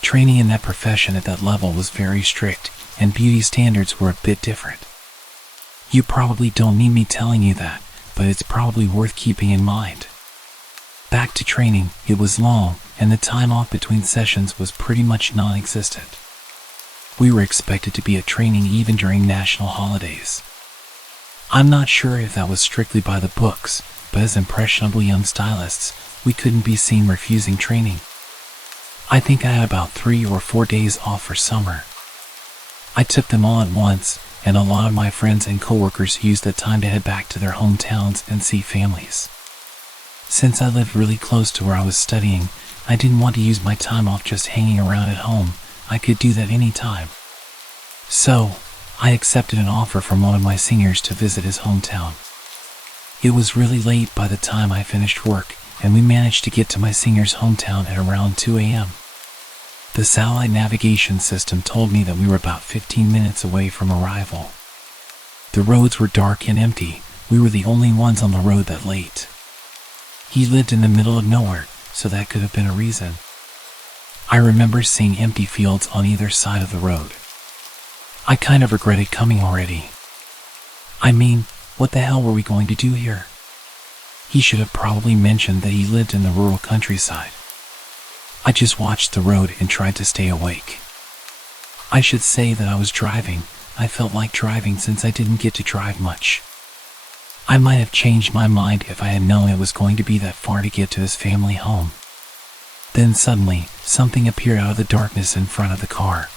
Training in that profession at that level was very strict, and beauty standards were a bit different. You probably don't need me telling you that, but it's probably worth keeping in mind. Back to training, it was long, and the time off between sessions was pretty much non-existent. We were expected to be at training even during national holidays. I'm not sure if that was strictly by the books, but as impressionable young stylists, we couldn't be seen refusing training. I think I had about 3 or 4 days off for summer. I took them all at once, and a lot of my friends and coworkers used that time to head back to their hometowns and see families. Since I lived really close to where I was studying, I didn't want to use my time off just hanging around at home. I could do that any time. So, I accepted an offer from one of my seniors to visit his hometown. It was really late by the time I finished work, and we managed to get to my senior's hometown at around 2 a.m. The satellite navigation system told me that we were about 15 minutes away from arrival. The roads were dark and empty. We were the only ones on the road that late. He lived in the middle of nowhere, so that could have been a reason. I remember seeing empty fields on either side of the road. I kind of regretted coming already. I mean, what the hell were we going to do here? He should have probably mentioned that he lived in the rural countryside. I just watched the road and tried to stay awake. I should say that I was driving. I felt like driving since I didn't get to drive much. I might have changed my mind if I had known it was going to be that far to get to his family home. Then suddenly, something appeared out of the darkness in front of the car.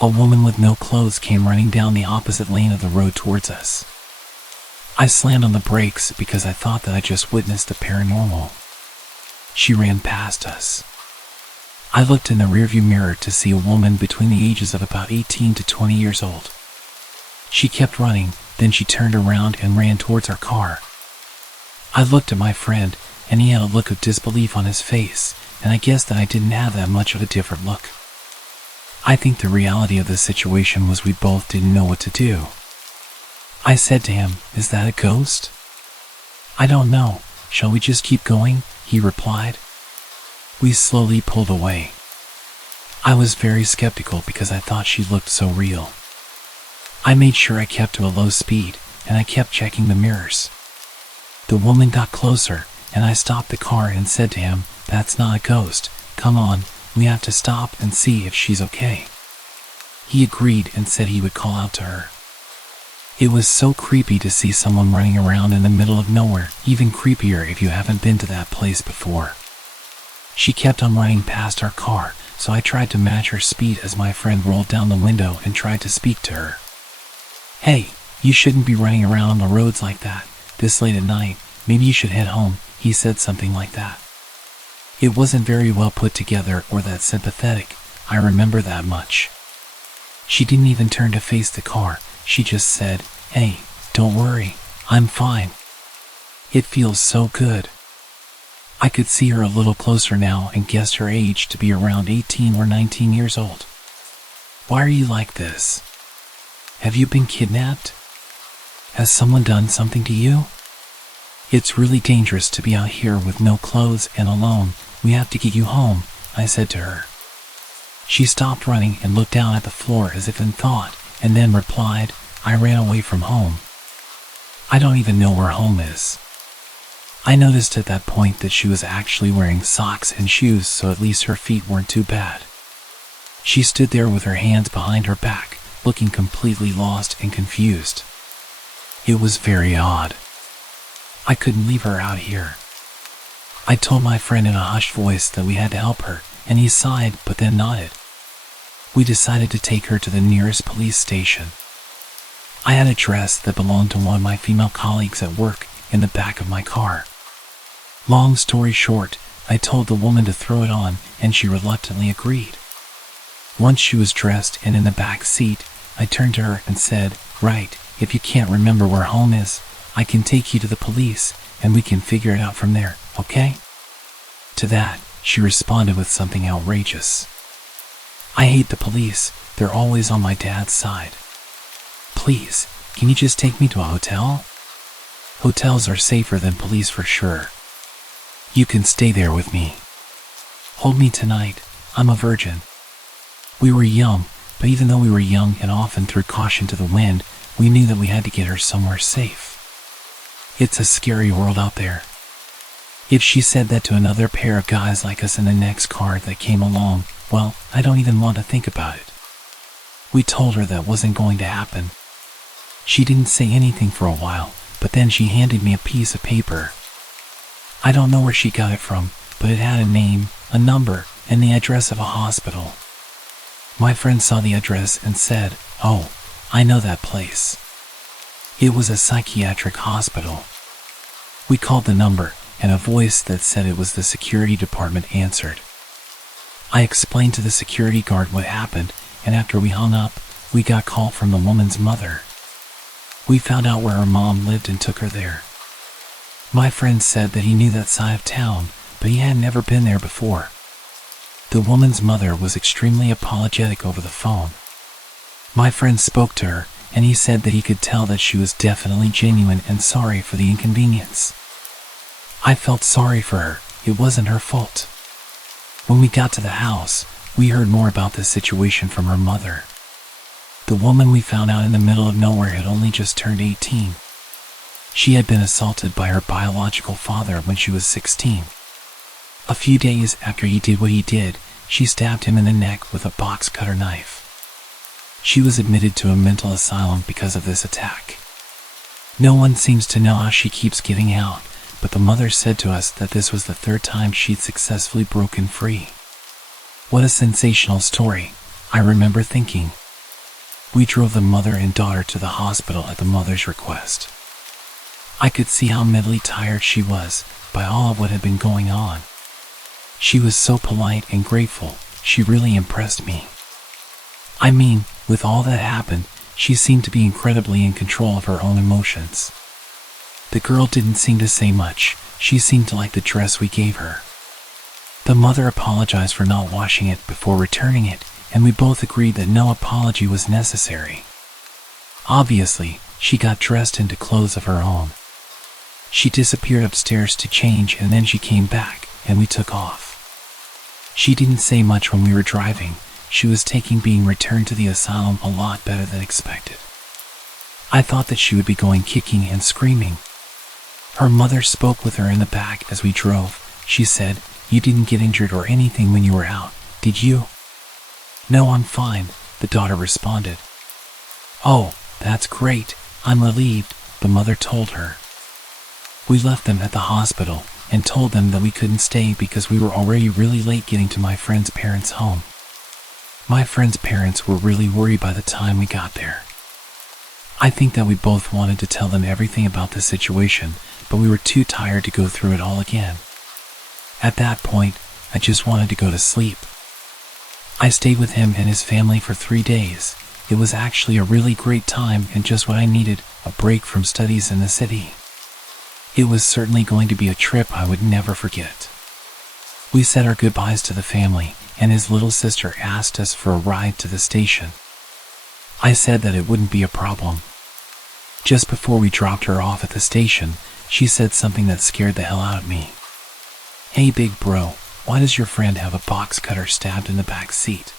A woman with no clothes came running down the opposite lane of the road towards us. I slammed on the brakes because I thought that I just witnessed the paranormal. She ran past us. I looked in the rearview mirror to see a woman between the ages of about 18 to 20 years old. She kept running, then she turned around and ran towards our car. I looked at my friend, and he had a look of disbelief on his face, and I guess that I didn't have that much of a different look. I think the reality of the situation was we both didn't know what to do. I said to him, "Is that a ghost?" "I don't know. Shall we just keep going?" he replied. We slowly pulled away. I was very skeptical because I thought she looked so real. I made sure I kept to a low speed, and I kept checking the mirrors. The woman got closer, and I stopped the car and said to him, "That's not a ghost. Come on, we have to stop and see if she's okay." He agreed and said he would call out to her. It was so creepy to see someone running around in the middle of nowhere, even creepier if you haven't been to that place before. She kept on running past our car, so I tried to match her speed as my friend rolled down the window and tried to speak to her. "Hey, you shouldn't be running around on the roads like that, this late at night. Maybe you should head home," he said something like that. It wasn't very well put together or that sympathetic, I remember that much. She didn't even turn to face the car, she just said, "Hey, don't worry, I'm fine." It feels so good. I could see her a little closer now and guessed her age to be around 18 or 19 years old. "Why are you like this? Have you been kidnapped? Has someone done something to you? It's really dangerous to be out here with no clothes and alone. We have to get you home," I said to her. She stopped running and looked down at the floor as if in thought, and then replied, "I ran away from home. I don't even know where home is." I noticed at that point that she was actually wearing socks and shoes, so at least her feet weren't too bad. She stood there with her hands behind her back, looking completely lost and confused. It was very odd. I couldn't leave her out here. I told my friend in a hushed voice that we had to help her, and he sighed but then nodded. We decided to take her to the nearest police station. I had a dress that belonged to one of my female colleagues at work in the back of my car. Long story short, I told the woman to throw it on, and she reluctantly agreed. Once she was dressed and in the back seat, I turned to her and said, "Right, if you can't remember where home is, I can take you to the police, and we can figure it out from there, okay?" To that, she responded with something outrageous. "I hate the police. They're always on my dad's side. Please, can you just take me to a hotel? Hotels are safer than police for sure. You can stay there with me. Hold me tonight. I'm a virgin." We were young, but even though we were young and often threw caution to the wind, we knew that we had to get her somewhere safe. It's a scary world out there. If she said that to another pair of guys like us in the next car that came along, well, I don't even want to think about it. We told her that wasn't going to happen. She didn't say anything for a while, but then she handed me a piece of paper. I don't know where she got it from, but it had a name, a number, and the address of a hospital. My friend saw the address and said, "Oh, I know that place." It was a psychiatric hospital. We called the number, and a voice that said it was the security department answered. I explained to the security guard what happened, and after we hung up, we got a call from the woman's mother. We found out where her mom lived and took her there. My friend said that he knew that side of town, but he had never been there before. The woman's mother was extremely apologetic over the phone. My friend spoke to her, and he said that he could tell that she was definitely genuine and sorry for the inconvenience. I felt sorry for her. It wasn't her fault. When we got to the house, we heard more about this situation from her mother. The woman we found out in the middle of nowhere had only just turned 18. She had been assaulted by her biological father when she was 16. A few days after he did what he did, she stabbed him in the neck with a box cutter knife. She was admitted to a mental asylum because of this attack. No one seems to know how she keeps getting out, but the mother said to us that this was the third time she'd successfully broken free. What a sensational story, I remember thinking. We drove the mother and daughter to the hospital at the mother's request. I could see how mentally tired she was by all of what had been going on. She was so polite and grateful. She really impressed me. I mean, with all that happened, she seemed to be incredibly in control of her own emotions. The girl didn't seem to say much. She seemed to like the dress we gave her. The mother apologized for not washing it before returning it, and we both agreed that no apology was necessary. Obviously, she got dressed into clothes of her own. She disappeared upstairs to change, and then she came back, and we took off. She didn't say much when we were driving. She was taking being returned to the asylum a lot better than expected. I thought that she would be going kicking and screaming. Her mother spoke with her in the back as we drove. She said, "You didn't get injured or anything when you were out, did you?" "No, I'm fine," the daughter responded. "Oh, that's great. I'm relieved," the mother told her. We left them at the hospital and told them that we couldn't stay because we were already really late getting to my friend's parents' home. My friend's parents were really worried by the time we got there. I think that we both wanted to tell them everything about the situation, but we were too tired to go through it all again. At that point, I just wanted to go to sleep. I stayed with him and his family for 3 days. It was actually a really great time and just what I needed, a break from studies in the city. It was certainly going to be a trip I would never forget. We said our goodbyes to the family, and his little sister asked us for a ride to the station. I said that it wouldn't be a problem. Just before we dropped her off at the station, she said something that scared the hell out of me. "Hey big bro, why does your friend have a box cutter stabbed in the back seat?"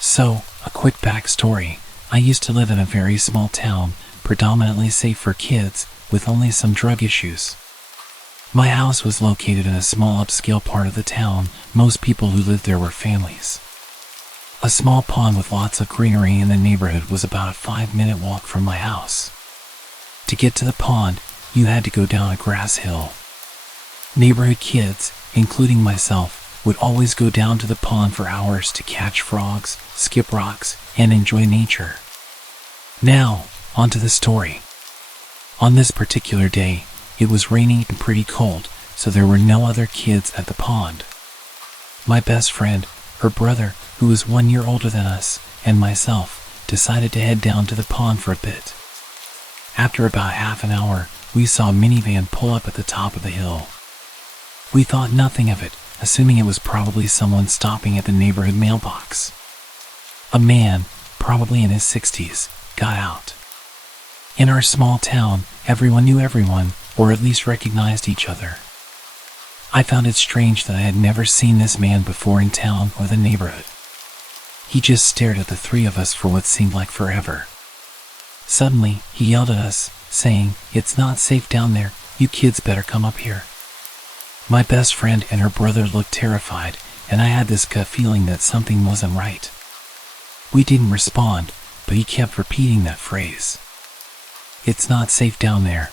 So, a quick backstory. I used to live in a very small town, predominantly safe for kids, with only some drug issues. My house was located in a small upscale part of the town. Most people who lived there were families. A small pond with lots of greenery in the neighborhood was about a 5-minute walk from my house. To get to the pond, you had to go down a grass hill. Neighborhood kids, including myself, would always go down to the pond for hours to catch frogs, skip rocks, and enjoy nature. Now, onto the story. On this particular day, it was raining and pretty cold, so there were no other kids at the pond. My best friend, her brother, who was 1 year older than us, and myself, decided to head down to the pond for a bit. After about half an hour, we saw a minivan pull up at the top of the hill. We thought nothing of it, assuming it was probably someone stopping at the neighborhood mailbox. A man, probably in his 60s, got out. In our small town, everyone knew everyone, or at least recognized each other. I found it strange that I had never seen this man before in town or the neighborhood. He just stared at the three of us for what seemed like forever. Suddenly, he yelled at us, saying, "It's not safe down there, you kids better come up here." My best friend and her brother looked terrified, and I had this gut feeling that something wasn't right. We didn't respond, but he kept repeating that phrase. "It's not safe down there.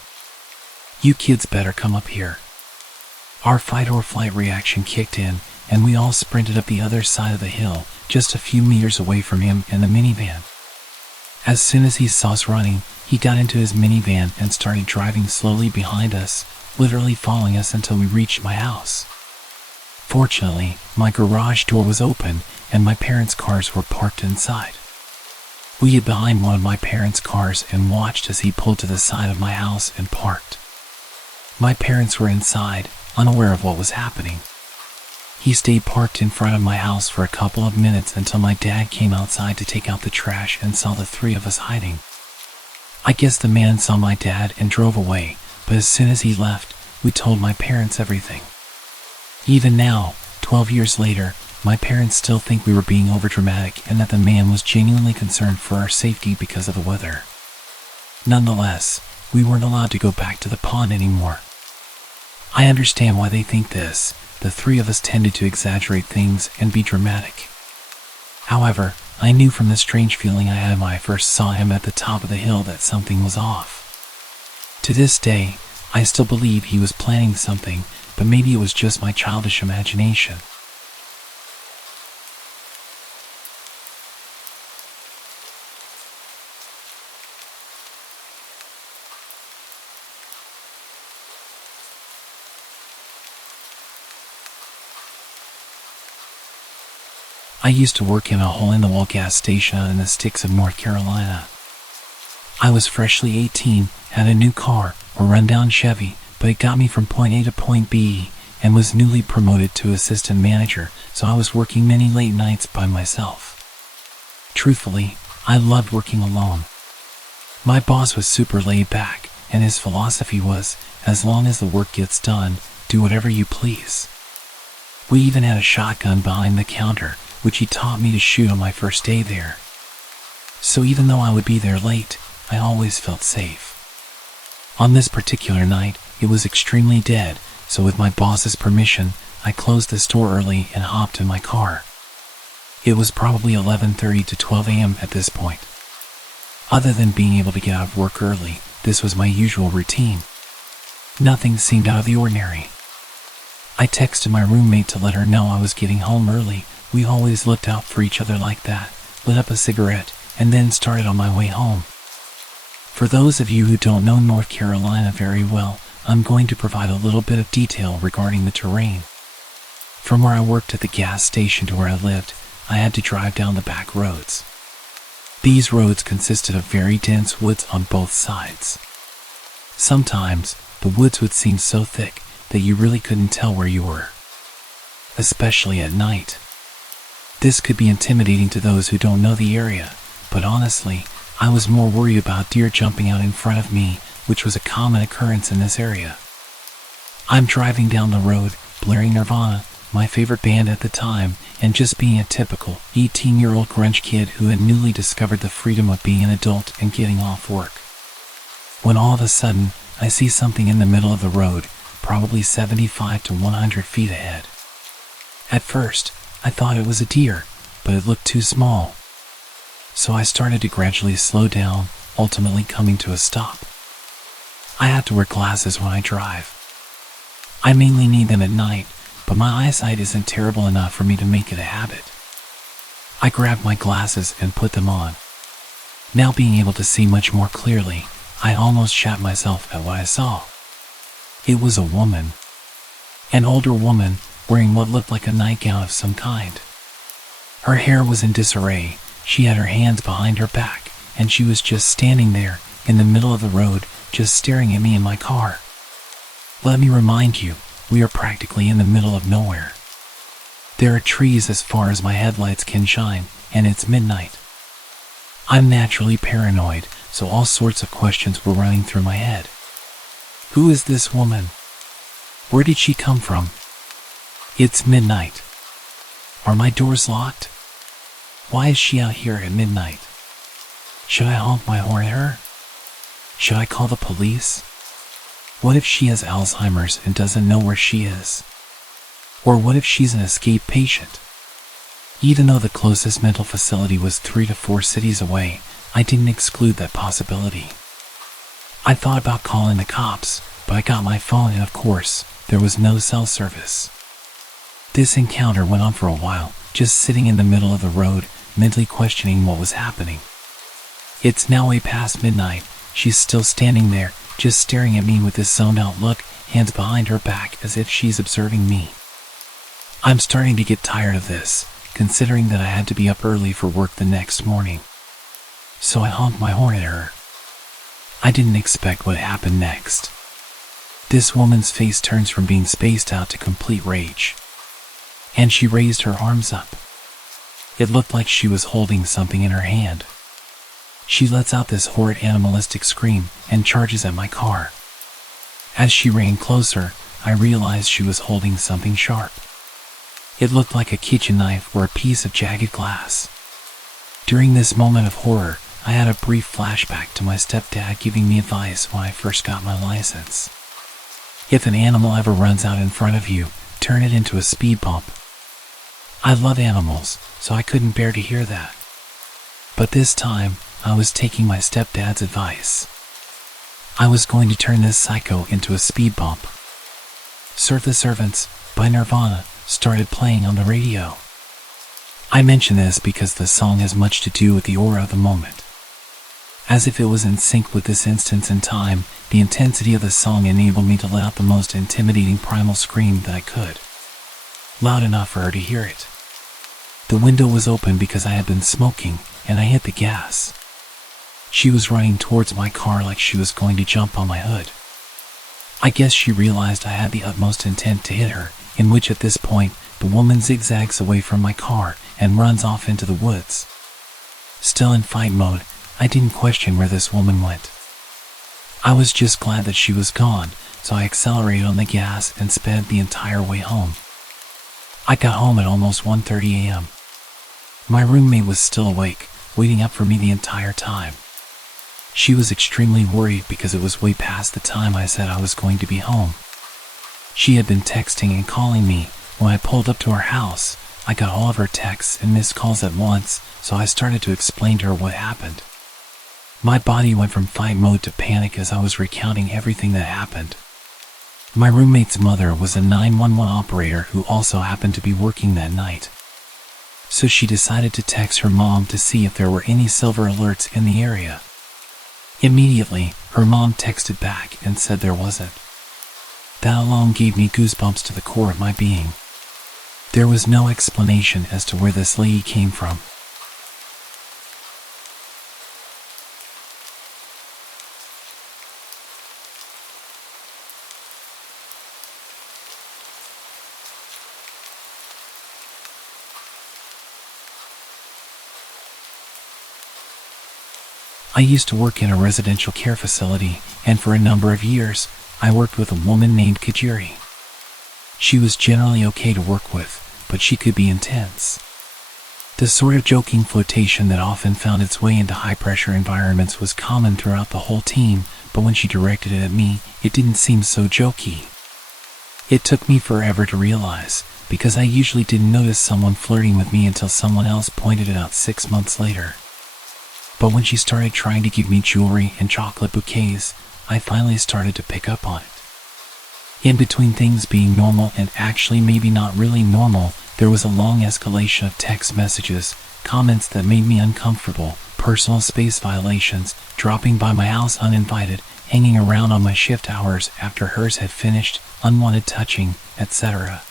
You kids better come up here." Our fight or flight reaction kicked in, and we all sprinted up the other side of the hill, just a few meters away from him and the minivan. As soon as he saw us running, he got into his minivan and started driving slowly behind us, literally following us until we reached my house. Fortunately, my garage door was open and my parents' cars were parked inside. We hid behind one of my parents' cars and watched as he pulled to the side of my house and parked. My parents were inside, unaware of what was happening. He stayed parked in front of my house for a couple of minutes until my dad came outside to take out the trash and saw the three of us hiding. I guess the man saw my dad and drove away, but as soon as he left, we told my parents everything. Even now, 12 years later, my parents still think we were being overdramatic and that the man was genuinely concerned for our safety because of the weather. Nonetheless, we weren't allowed to go back to the pond anymore. I understand why they think this. The three of us tended to exaggerate things and be dramatic. However, I knew from the strange feeling I had when I first saw him at the top of the hill that something was off. To this day, I still believe he was planning something, but maybe it was just my childish imagination. I used to work in a hole-in-the-wall gas station out in the sticks of North Carolina. I was freshly 18, had a new car, a rundown Chevy, but it got me from point A to point B, and was newly promoted to assistant manager, so I was working many late nights by myself. Truthfully, I loved working alone. My boss was super laid back, and his philosophy was, as long as the work gets done, do whatever you please. We even had a shotgun behind the counter, which he taught me to shoot on my first day there. So even though I would be there late, I always felt safe. On this particular night, it was extremely dead, so with my boss's permission, I closed the store early and hopped in my car. It was probably 11:30 to 12 a.m. at this point. Other than being able to get out of work early, this was my usual routine. Nothing seemed out of the ordinary. I texted my roommate to let her know I was getting home early. We always looked out for each other like that, lit up a cigarette, and then started on my way home. For those of you who don't know North Carolina very well, I'm going to provide a little bit of detail regarding the terrain. From where I worked at the gas station to where I lived, I had to drive down the back roads. These roads consisted of very dense woods on both sides. Sometimes, the woods would seem so thick that you really couldn't tell where you were, especially at night. This could be intimidating to those who don't know the area, but honestly, I was more worried about deer jumping out in front of me, which was a common occurrence in this area. I'm driving down the road, blaring Nirvana, my favorite band at the time, and just being a typical 18-year-old grunge kid who had newly discovered the freedom of being an adult and getting off work. When all of a sudden, I see something in the middle of the road, probably 75 to 100 feet ahead. At first, I thought it was a deer, but it looked too small. So I started to gradually slow down, ultimately coming to a stop. I have to wear glasses when I drive. I mainly need them at night, but my eyesight isn't terrible enough for me to make it a habit. I grabbed my glasses and put them on. Now being able to see much more clearly, I almost shat myself at what I saw. It was a woman. An older woman, wearing what looked like a nightgown of some kind. Her hair was in disarray, she had her hands behind her back, and she was just standing there, in the middle of the road, just staring at me in my car. Let me remind you, we are practically in the middle of nowhere. There are trees as far as my headlights can shine, and it's midnight. I'm naturally paranoid, so all sorts of questions were running through my head. Who is this woman? Where did she come from? It's midnight. Are my doors locked? Why is she out here at midnight? Should I honk my horn at her? Should I call the police? What if she has Alzheimer's and doesn't know where she is? Or what if she's an escaped patient? Even though the closest mental facility was 3 to 4 cities away, I didn't exclude that possibility. I thought about calling the cops, but I got my phone and of course, there was no cell service. This encounter went on for a while, just sitting in the middle of the road, mentally questioning what was happening. It's now way past midnight. She's still standing there, just staring at me with this zoned-out look, hands behind her back as if she's observing me. I'm starting to get tired of this, considering that I had to be up early for work the next morning. So I honked my horn at her. I didn't expect what happened next. This woman's face turns from being spaced out to complete rage. And she raised her arms up. It looked like she was holding something in her hand. She lets out this horrid animalistic scream and charges at my car. As she ran closer, I realized she was holding something sharp. It looked like a kitchen knife or a piece of jagged glass. During this moment of horror, I had a brief flashback to my stepdad giving me advice when I first got my license. If an animal ever runs out in front of you, turn it into a speed bump. I love animals, so I couldn't bear to hear that. But this time, I was taking my stepdad's advice. I was going to turn this psycho into a speed bump. Serve the Servants by Nirvana started playing on the radio. I mention this because the song has much to do with the aura of the moment. As if it was in sync with this instance in time, the intensity of the song enabled me to let out the most intimidating primal scream that I could. Loud enough for her to hear it. The window was open because I had been smoking, and I hit the gas. She was running towards my car like she was going to jump on my hood. I guess she realized I had the utmost intent to hit her, in which at this point, the woman zigzags away from my car and runs off into the woods. Still in fight mode, I didn't question where this woman went. I was just glad that she was gone, so I accelerated on the gas and sped the entire way home. I got home at almost 1:30 a.m. My roommate was still awake, waiting up for me the entire time. She was extremely worried because it was way past the time I said I was going to be home. She had been texting and calling me. When I pulled up to her house, I got all of her texts and missed calls at once, so I started to explain to her what happened. My body went from fight mode to panic as I was recounting everything that happened. My roommate's mother was a 911 operator who also happened to be working that night. So she decided to text her mom to see if there were any silver alerts in the area. Immediately, her mom texted back and said there wasn't. That alone gave me goosebumps to the core of my being. There was no explanation as to where this lady came from. I used to work in a residential care facility, and for a number of years, I worked with a woman named Kajiri. She was generally okay to work with, but she could be intense. The sort of joking flirtation that often found its way into high-pressure environments was common throughout the whole team, but when she directed it at me, it didn't seem so jokey. It took me forever to realize, because I usually didn't notice someone flirting with me until someone else pointed it out 6 months later. But when she started trying to give me jewelry and chocolate bouquets, I finally started to pick up on it. In between things being normal and actually maybe not really normal, there was a long escalation of text messages, comments that made me uncomfortable, personal space violations, dropping by my house uninvited, hanging around on my shift hours after hers had finished, unwanted touching, etc.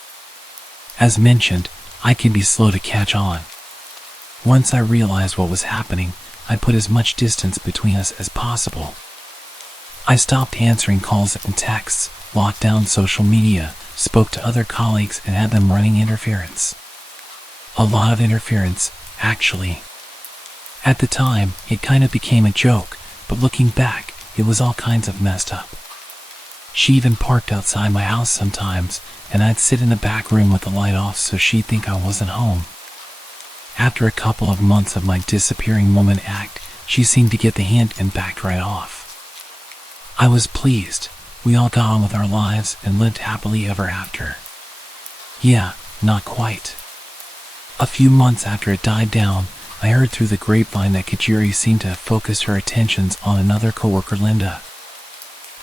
As mentioned, I can be slow to catch on. Once I realized what was happening, I put as much distance between us as possible. I stopped answering calls and texts, locked down social media, spoke to other colleagues and had them running interference. A lot of interference, actually. At the time, it kind of became a joke, but looking back, it was all kinds of messed up. She even parked outside my house sometimes, and I'd sit in the back room with the light off so she'd think I wasn't home. After a couple of months of my disappearing woman act, she seemed to get the hint and backed right off. I was pleased. We all got on with our lives and lived happily ever after. Yeah, not quite. A few months after it died down, I heard through the grapevine that Kajiri seemed to have focused her attentions on another coworker, Linda.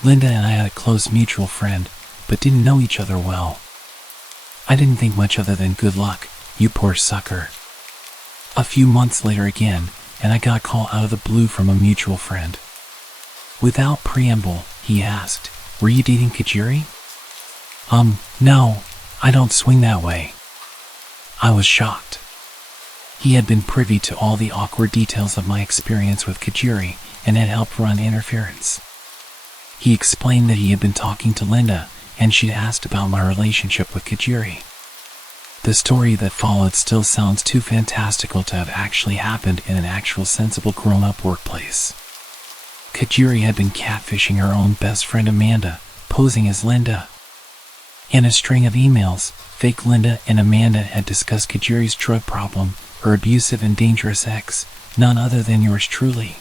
Linda and I had a close mutual friend, but didn't know each other well. I didn't think much other than good luck, you poor sucker. A few months later again, and I got a call out of the blue from a mutual friend. Without preamble, he asked, "Were you dating Kajiri?" No, I don't swing that way. I was shocked. He had been privy to all the awkward details of my experience with Kajiri and had helped run interference. He explained that he had been talking to Linda and she'd asked about my relationship with Kajiri. The story that followed still sounds too fantastical to have actually happened in an actual sensible grown-up workplace. Kajiri had been catfishing her own best friend Amanda, posing as Linda. In a string of emails, fake Linda and Amanda had discussed Kajiri's drug problem, her abusive and dangerous ex, none other than yours truly.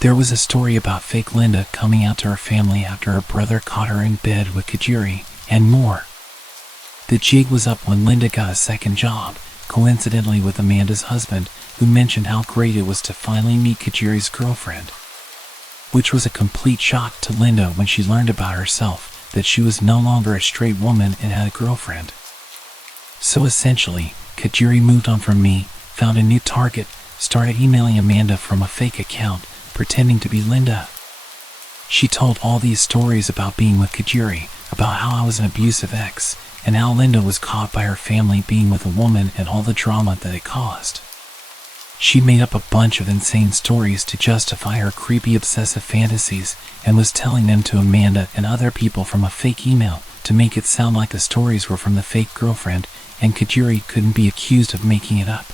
There was a story about fake Linda coming out to her family after her brother caught her in bed with Kajiri, and more. The jig was up when Linda got a second job, coincidentally with Amanda's husband, who mentioned how great it was to finally meet Kajiri's girlfriend. Which was a complete shock to Linda when she learned about herself, that she was no longer a straight woman and had a girlfriend. So essentially, Kajiri moved on from me, found a new target, started emailing Amanda from a fake account, pretending to be Linda. She told all these stories about being with Kajiri, about how I was an abusive ex, and how Linda was caught by her family being with a woman and all the drama that it caused. She made up a bunch of insane stories to justify her creepy obsessive fantasies and was telling them to Amanda and other people from a fake email to make it sound like the stories were from the fake girlfriend and Kajuri couldn't be accused of making it up.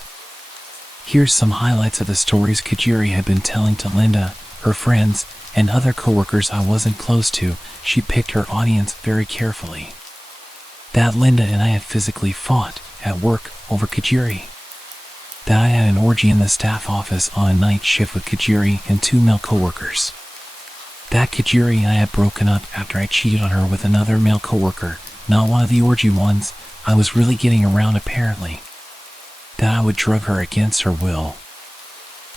Here's some highlights of the stories Kajuri had been telling to Linda, her friends, and other coworkers I wasn't close to. She picked her audience very carefully. That Linda and I had physically fought at work over Kajuri. That I had an orgy in the staff office on a night shift with Kajuri and 2 male coworkers. That Kajuri and I had broken up after I cheated on her with another male coworker, not one of the orgy ones. I was really getting around apparently. That I would drug her against her will.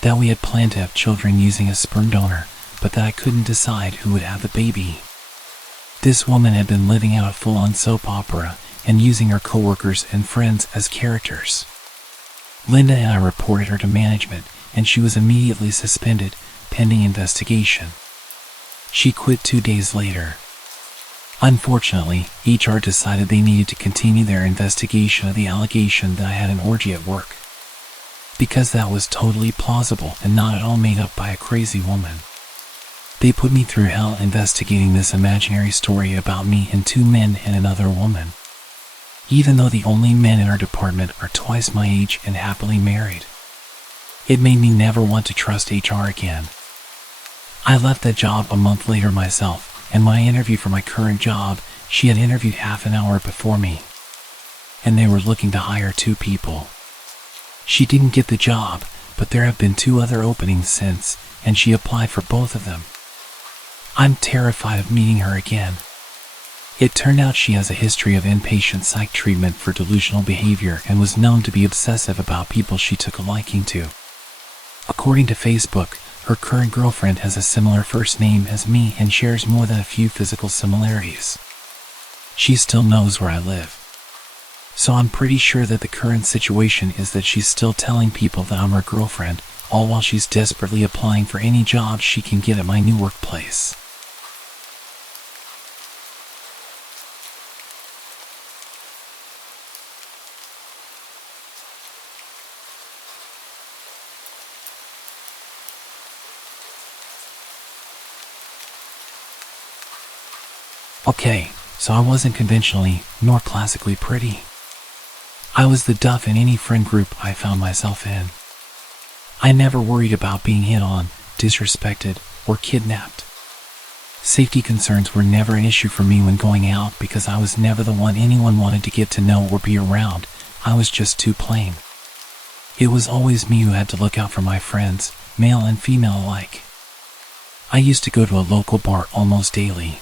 That we had planned to have children using a sperm donor, but that I couldn't decide who would have the baby. This woman had been living out a full-on soap opera and using her coworkers and friends as characters. Linda and I reported her to management, and she was immediately suspended, pending investigation. She quit 2 days later. Unfortunately, HR decided they needed to continue their investigation of the allegation that I had an orgy at work, because that was totally plausible and not at all made up by a crazy woman. They put me through hell investigating this imaginary story about me and 2 men and another woman, even though the only men in our department are twice my age and happily married. It made me never want to trust HR again. I left that job a month later myself, and when I interviewed for my current job, she had interviewed half an hour before me, and they were looking to hire 2 people. She didn't get the job, but there have been 2 other openings since, and she applied for both of them. I'm terrified of meeting her again. It turned out she has a history of inpatient psych treatment for delusional behavior and was known to be obsessive about people she took a liking to. According to Facebook, her current girlfriend has a similar first name as me and shares more than a few physical similarities. She still knows where I live. So I'm pretty sure that the current situation is that she's still telling people that I'm her girlfriend, all while she's desperately applying for any job she can get at my new workplace. Okay, so I wasn't conventionally nor classically pretty. I was the duff in any friend group I found myself in. I never worried about being hit on, disrespected, or kidnapped. Safety concerns were never an issue for me when going out because I was never the one anyone wanted to get to know or be around. I was just too plain. It was always me who had to look out for my friends, male and female alike. I used to go to a local bar almost daily.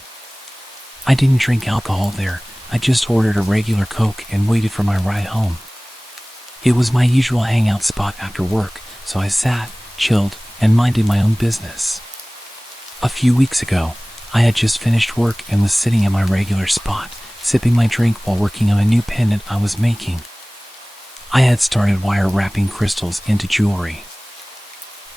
I didn't drink alcohol there, I just ordered a regular Coke and waited for my ride home. It was my usual hangout spot after work, so I sat, chilled, and minded my own business. A few weeks ago, I had just finished work and was sitting at my regular spot, sipping my drink while working on a new pendant I was making. I had started wire wrapping crystals into jewelry.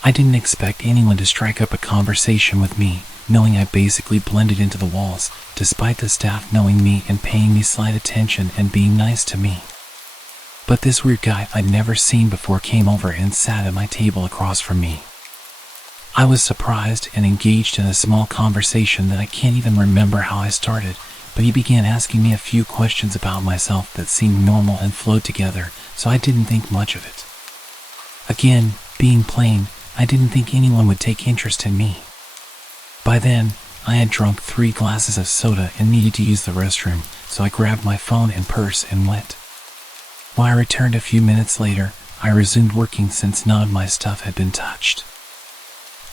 I didn't expect anyone to strike up a conversation with me, knowing I basically blended into the walls, despite the staff knowing me and paying me slight attention and being nice to me. But this weird guy I'd never seen before came over and sat at my table across from me. I was surprised and engaged in a small conversation that I can't even remember how I started, but he began asking me a few questions about myself that seemed normal and flowed together, so I didn't think much of it. Again, being plain, I didn't think anyone would take interest in me. By then, I had drunk 3 glasses of soda and needed to use the restroom, so I grabbed my phone and purse and went. When I returned a few minutes later, I resumed working since none of my stuff had been touched.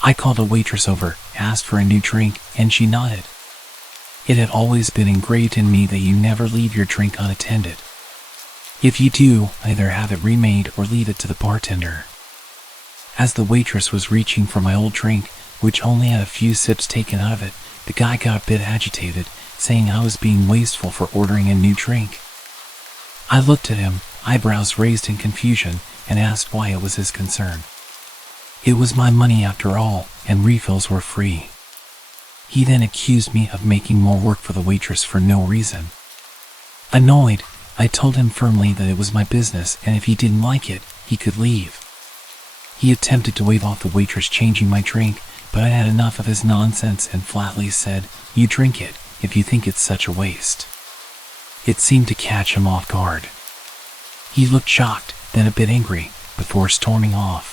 I called a waitress over, asked for a new drink, and she nodded. It had always been engraved in me that you never leave your drink unattended. If you do, either have it remade or leave it to the bartender. As the waitress was reaching for my old drink, which only had a few sips taken out of it, the guy got a bit agitated, saying I was being wasteful for ordering a new drink. I looked at him, eyebrows raised in confusion, and asked why it was his concern. It was my money after all, and refills were free. He then accused me of making more work for the waitress for no reason. Annoyed, I told him firmly that it was my business and if he didn't like it, he could leave. He attempted to wave off the waitress changing my drink, but I had enough of his nonsense and flatly said, "You drink it, if you think it's such a waste." It seemed to catch him off guard. He looked shocked, then a bit angry, before storming off.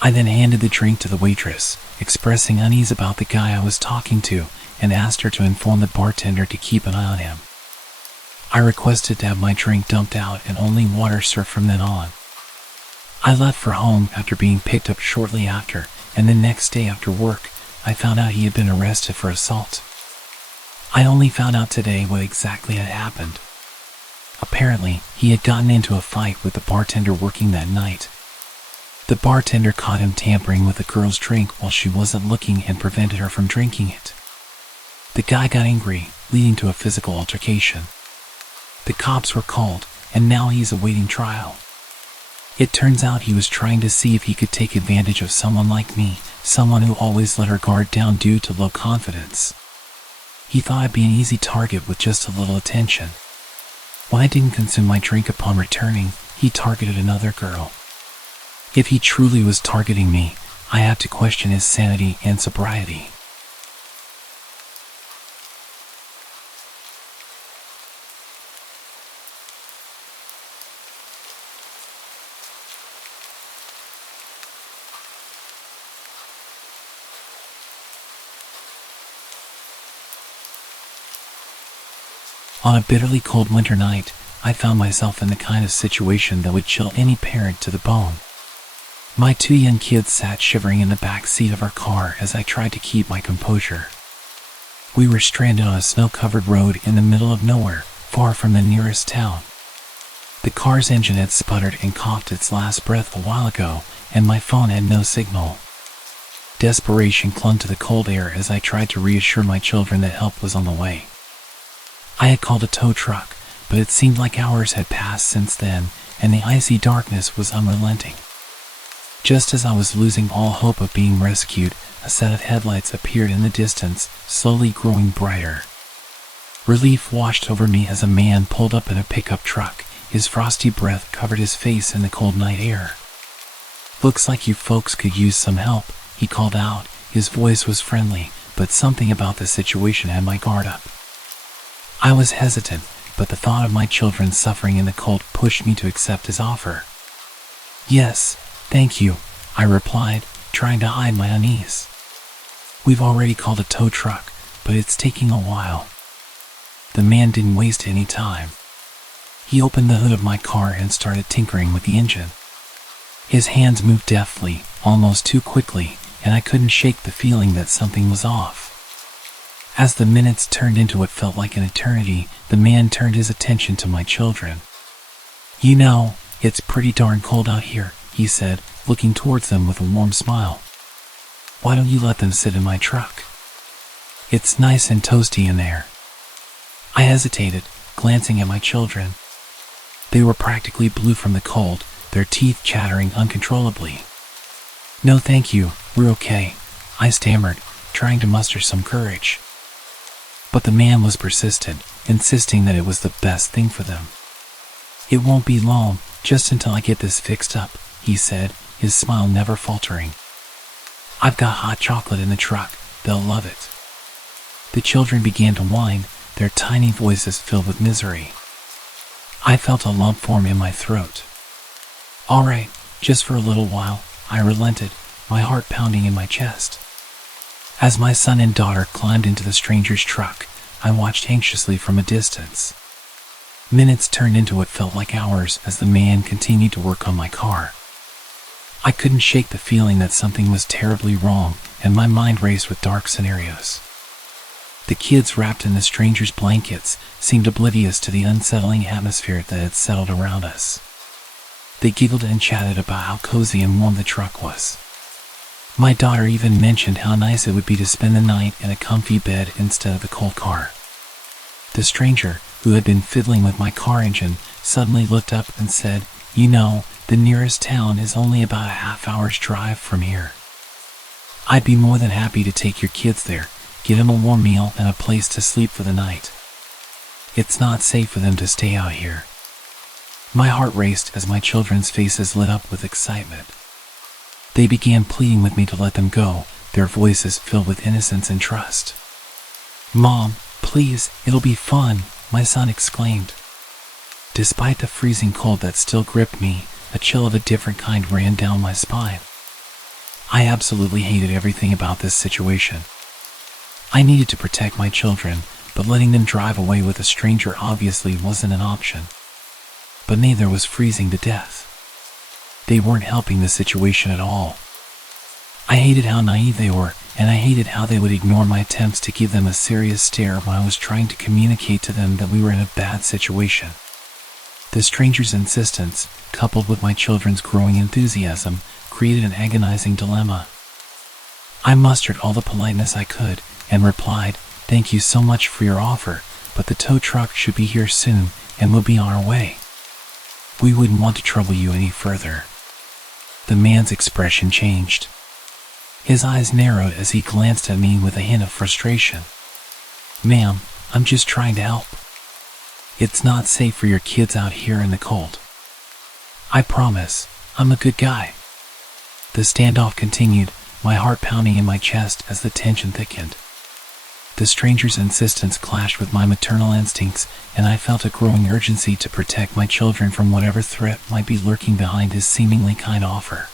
I then handed the drink to the waitress, expressing unease about the guy I was talking to, and asked her to inform the bartender to keep an eye on him. I requested to have my drink dumped out and only water served from then on. I left for home after being picked up shortly after, and the next day after work, I found out he had been arrested for assault. I only found out today what exactly had happened. Apparently, he had gotten into a fight with the bartender working that night. The bartender caught him tampering with the girl's drink while she wasn't looking and prevented her from drinking it. The guy got angry, leading to a physical altercation. The cops were called, and now he's awaiting trial. It turns out he was trying to see if he could take advantage of someone like me, someone who always let her guard down due to low confidence. He thought I'd be an easy target with just a little attention. When I didn't consume my drink upon returning, he targeted another girl. If he truly was targeting me, I had to question his sanity and sobriety. On a bitterly cold winter night, I found myself in the kind of situation that would chill any parent to the bone. My 2 young kids sat shivering in the back seat of our car as I tried to keep my composure. We were stranded on a snow-covered road in the middle of nowhere, far from the nearest town. The car's engine had sputtered and coughed its last breath a while ago, and my phone had no signal. Desperation clung to the cold air as I tried to reassure my children that help was on the way. I had called a tow truck, but it seemed like hours had passed since then, and the icy darkness was unrelenting. Just as I was losing all hope of being rescued, a set of headlights appeared in the distance, slowly growing brighter. Relief washed over me as a man pulled up in a pickup truck. His frosty breath covered his face in the cold night air. "Looks like you folks could use some help," he called out. His voice was friendly, but something about the situation had my guard up. I was hesitant, but the thought of my children suffering in the cold pushed me to accept his offer. "Yes, thank you," I replied, trying to hide my unease. "We've already called a tow truck, but it's taking a while." The man didn't waste any time. He opened the hood of my car and started tinkering with the engine. His hands moved deftly, almost too quickly, and I couldn't shake the feeling that something was off. As the minutes turned into what felt like an eternity, the man turned his attention to my children. "You know, it's pretty darn cold out here," he said, looking towards them with a warm smile. "Why don't you let them sit in my truck? It's nice and toasty in there." I hesitated, glancing at my children. They were practically blue from the cold, their teeth chattering uncontrollably. "No thank you, we're okay," I stammered, trying to muster some courage. But the man was persistent, insisting that it was the best thing for them. "It won't be long, just until I get this fixed up," he said, his smile never faltering. "I've got hot chocolate in the truck, they'll love it." The children began to whine, their tiny voices filled with misery. I felt a lump form in my throat. "All right, just for a little while," I relented, my heart pounding in my chest. As my son and daughter climbed into the stranger's truck, I watched anxiously from a distance. Minutes turned into what felt like hours as the man continued to work on my car. I couldn't shake the feeling that something was terribly wrong, and my mind raced with dark scenarios. The kids wrapped in the stranger's blankets seemed oblivious to the unsettling atmosphere that had settled around us. They giggled and chatted about how cozy and warm the truck was. My daughter even mentioned how nice it would be to spend the night in a comfy bed instead of the cold car. The stranger, who had been fiddling with my car engine, suddenly looked up and said, "You know, the nearest town is only about a half-hour's drive from here. I'd be more than happy to take your kids there, get them a warm meal and a place to sleep for the night." It's not safe for them to stay out here. My heart raced as my children's faces lit up with excitement. They began pleading with me to let them go, their voices filled with innocence and trust. "Mom, please, it'll be fun," my son exclaimed. Despite the freezing cold that still gripped me, a chill of a different kind ran down my spine. I absolutely hated everything about this situation. I needed to protect my children, but letting them drive away with a stranger obviously wasn't an option. But neither was freezing to death. They weren't helping the situation at all. I hated how naive they were, and I hated how they would ignore my attempts to give them a serious stare when I was trying to communicate to them that we were in a bad situation. The stranger's insistence, coupled with my children's growing enthusiasm, created an agonizing dilemma. I mustered all the politeness I could and replied, "Thank you so much for your offer, but the tow truck should be here soon and we'll be on our way. We wouldn't want to trouble you any further." The man's expression changed. His eyes narrowed as he glanced at me with a hint of frustration. "Ma'am, I'm just trying to help. It's not safe for your kids out here in the cold. I promise, I'm a good guy." The standoff continued, my heart pounding in my chest as the tension thickened. The stranger's insistence clashed with my maternal instincts, and I felt a growing urgency to protect my children from whatever threat might be lurking behind his seemingly kind offer.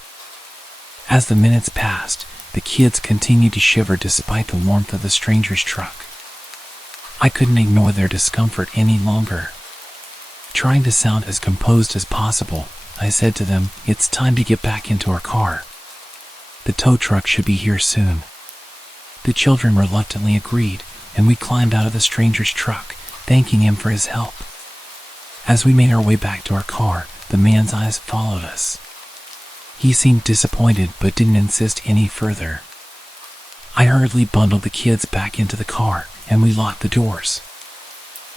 As the minutes passed, the kids continued to shiver despite the warmth of the stranger's truck. I couldn't ignore their discomfort any longer. Trying to sound as composed as possible, I said to them, "It's time to get back into our car. The tow truck should be here soon." The children reluctantly agreed, and we climbed out of the stranger's truck, thanking him for his help. As we made our way back to our car, the man's eyes followed us. He seemed disappointed but didn't insist any further. I hurriedly bundled the kids back into the car, and we locked the doors.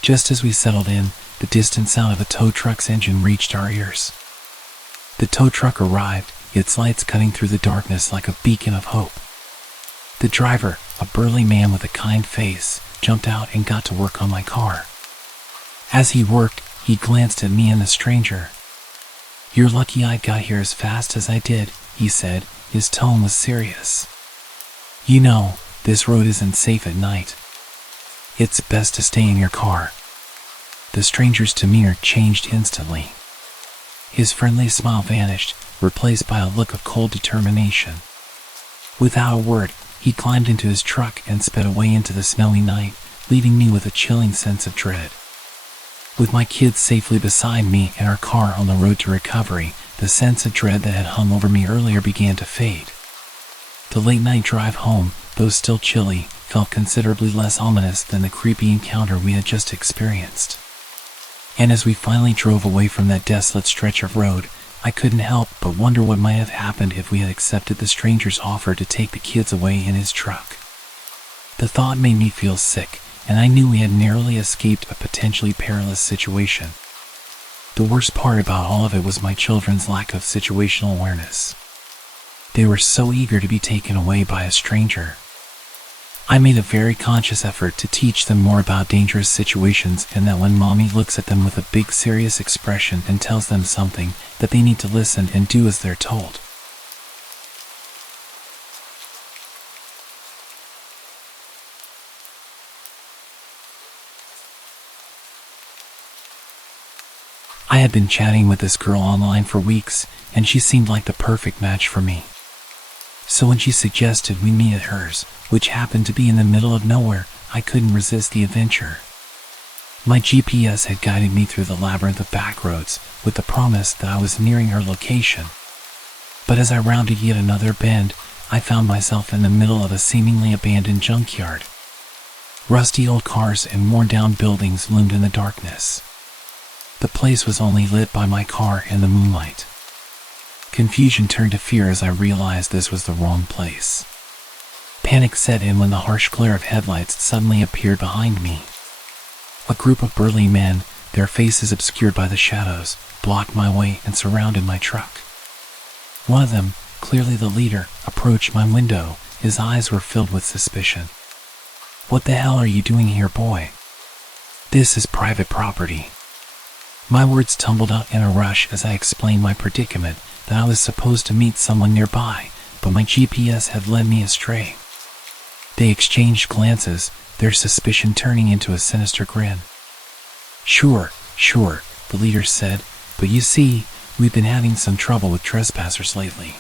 Just as we settled in, the distant sound of a tow truck's engine reached our ears. The tow truck arrived, its lights cutting through the darkness like a beacon of hope. The driver, a burly man with a kind face, jumped out and got to work on my car. As he worked, he glanced at me and the stranger. "You're lucky I got here as fast as I did," he said. His tone was serious. "You know, this road isn't safe at night. It's best to stay in your car." The stranger's demeanor changed instantly. His friendly smile vanished, replaced by a look of cold determination. Without a word, he climbed into his truck and sped away into the snowy night, leaving me with a chilling sense of dread. With my kids safely beside me and our car on the road to recovery, the sense of dread that had hung over me earlier began to fade. The late-night drive home, though still chilly, felt considerably less ominous than the creepy encounter we had just experienced. And as we finally drove away from that desolate stretch of road, I couldn't help but wonder what might have happened if we had accepted the stranger's offer to take the kids away in his truck. The thought made me feel sick, and I knew we had narrowly escaped a potentially perilous situation. The worst part about all of it was my children's lack of situational awareness. They were so eager to be taken away by a stranger. I made a very conscious effort to teach them more about dangerous situations, and that when mommy looks at them with a big serious expression and tells them something, that they need to listen and do as they're told. I had been chatting with this girl online for weeks, and she seemed like the perfect match for me. So when she suggested we meet at hers, which happened to be in the middle of nowhere, I couldn't resist the adventure. My GPS had guided me through the labyrinth of back roads, with the promise that I was nearing her location. But as I rounded yet another bend, I found myself in the middle of a seemingly abandoned junkyard. Rusty old cars and worn-down buildings loomed in the darkness. The place was only lit by my car and the moonlight. Confusion turned to fear as I realized this was the wrong place. Panic set in when the harsh glare of headlights suddenly appeared behind me. A group of burly men, their faces obscured by the shadows, blocked my way and surrounded my truck. One of them, clearly the leader, approached my window. His eyes were filled with suspicion. "What the hell are you doing here, boy?" This is private property. My words tumbled out in a rush as I explained my predicament, that I was supposed to meet someone nearby, but my GPS had led me astray. They exchanged glances, their suspicion turning into a sinister grin. Sure, the leader said, but you see, we've been having some trouble with trespassers lately.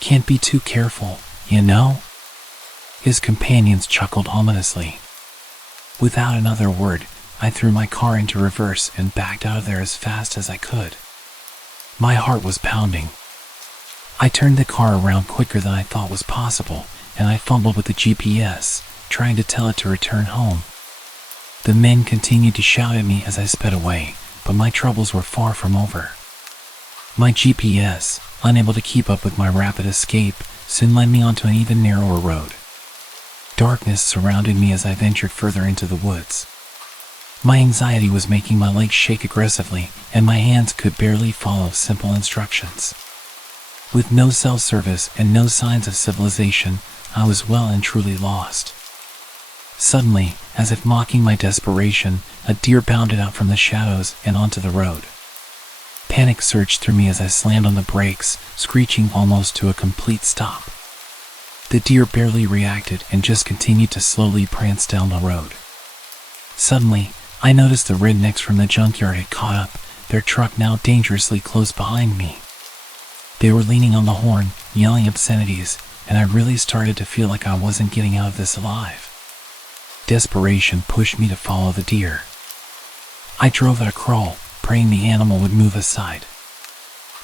Can't be too careful, you know? His companions chuckled ominously. Without another word, I threw my car into reverse and backed out of there as fast as I could. My heart was pounding. I turned the car around quicker than I thought was possible, and I fumbled with the GPS, trying to tell it to return home. The men continued to shout at me as I sped away, but my troubles were far from over. My GPS, unable to keep up with my rapid escape, soon led me onto an even narrower road. Darkness surrounded me as I ventured further into the woods. My anxiety was making my legs shake aggressively, and my hands could barely follow simple instructions. With no cell service and no signs of civilization, I was well and truly lost. Suddenly, as if mocking my desperation, a deer bounded out from the shadows and onto the road. Panic surged through me as I slammed on the brakes, screeching almost to a complete stop. The deer barely reacted and just continued to slowly prance down the road. Suddenly, I noticed the rednecks from the junkyard had caught up, their truck now dangerously close behind me. They were leaning on the horn, yelling obscenities, and I really started to feel like I wasn't getting out of this alive. Desperation pushed me to follow the deer. I drove at a crawl, praying the animal would move aside.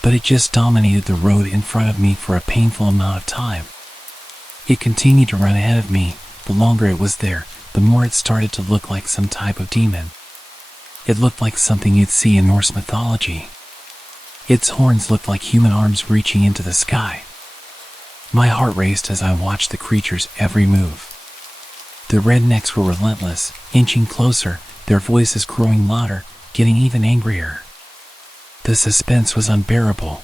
But it just dominated the road in front of me for a painful amount of time. It continued to run ahead of me. The longer it was there, the more it started to look like some type of demon. It looked like something you'd see in Norse mythology. Its horns looked like human arms reaching into the sky. My heart raced as I watched the creature's every move. The rednecks were relentless, inching closer, their voices growing louder, getting even angrier. The suspense was unbearable.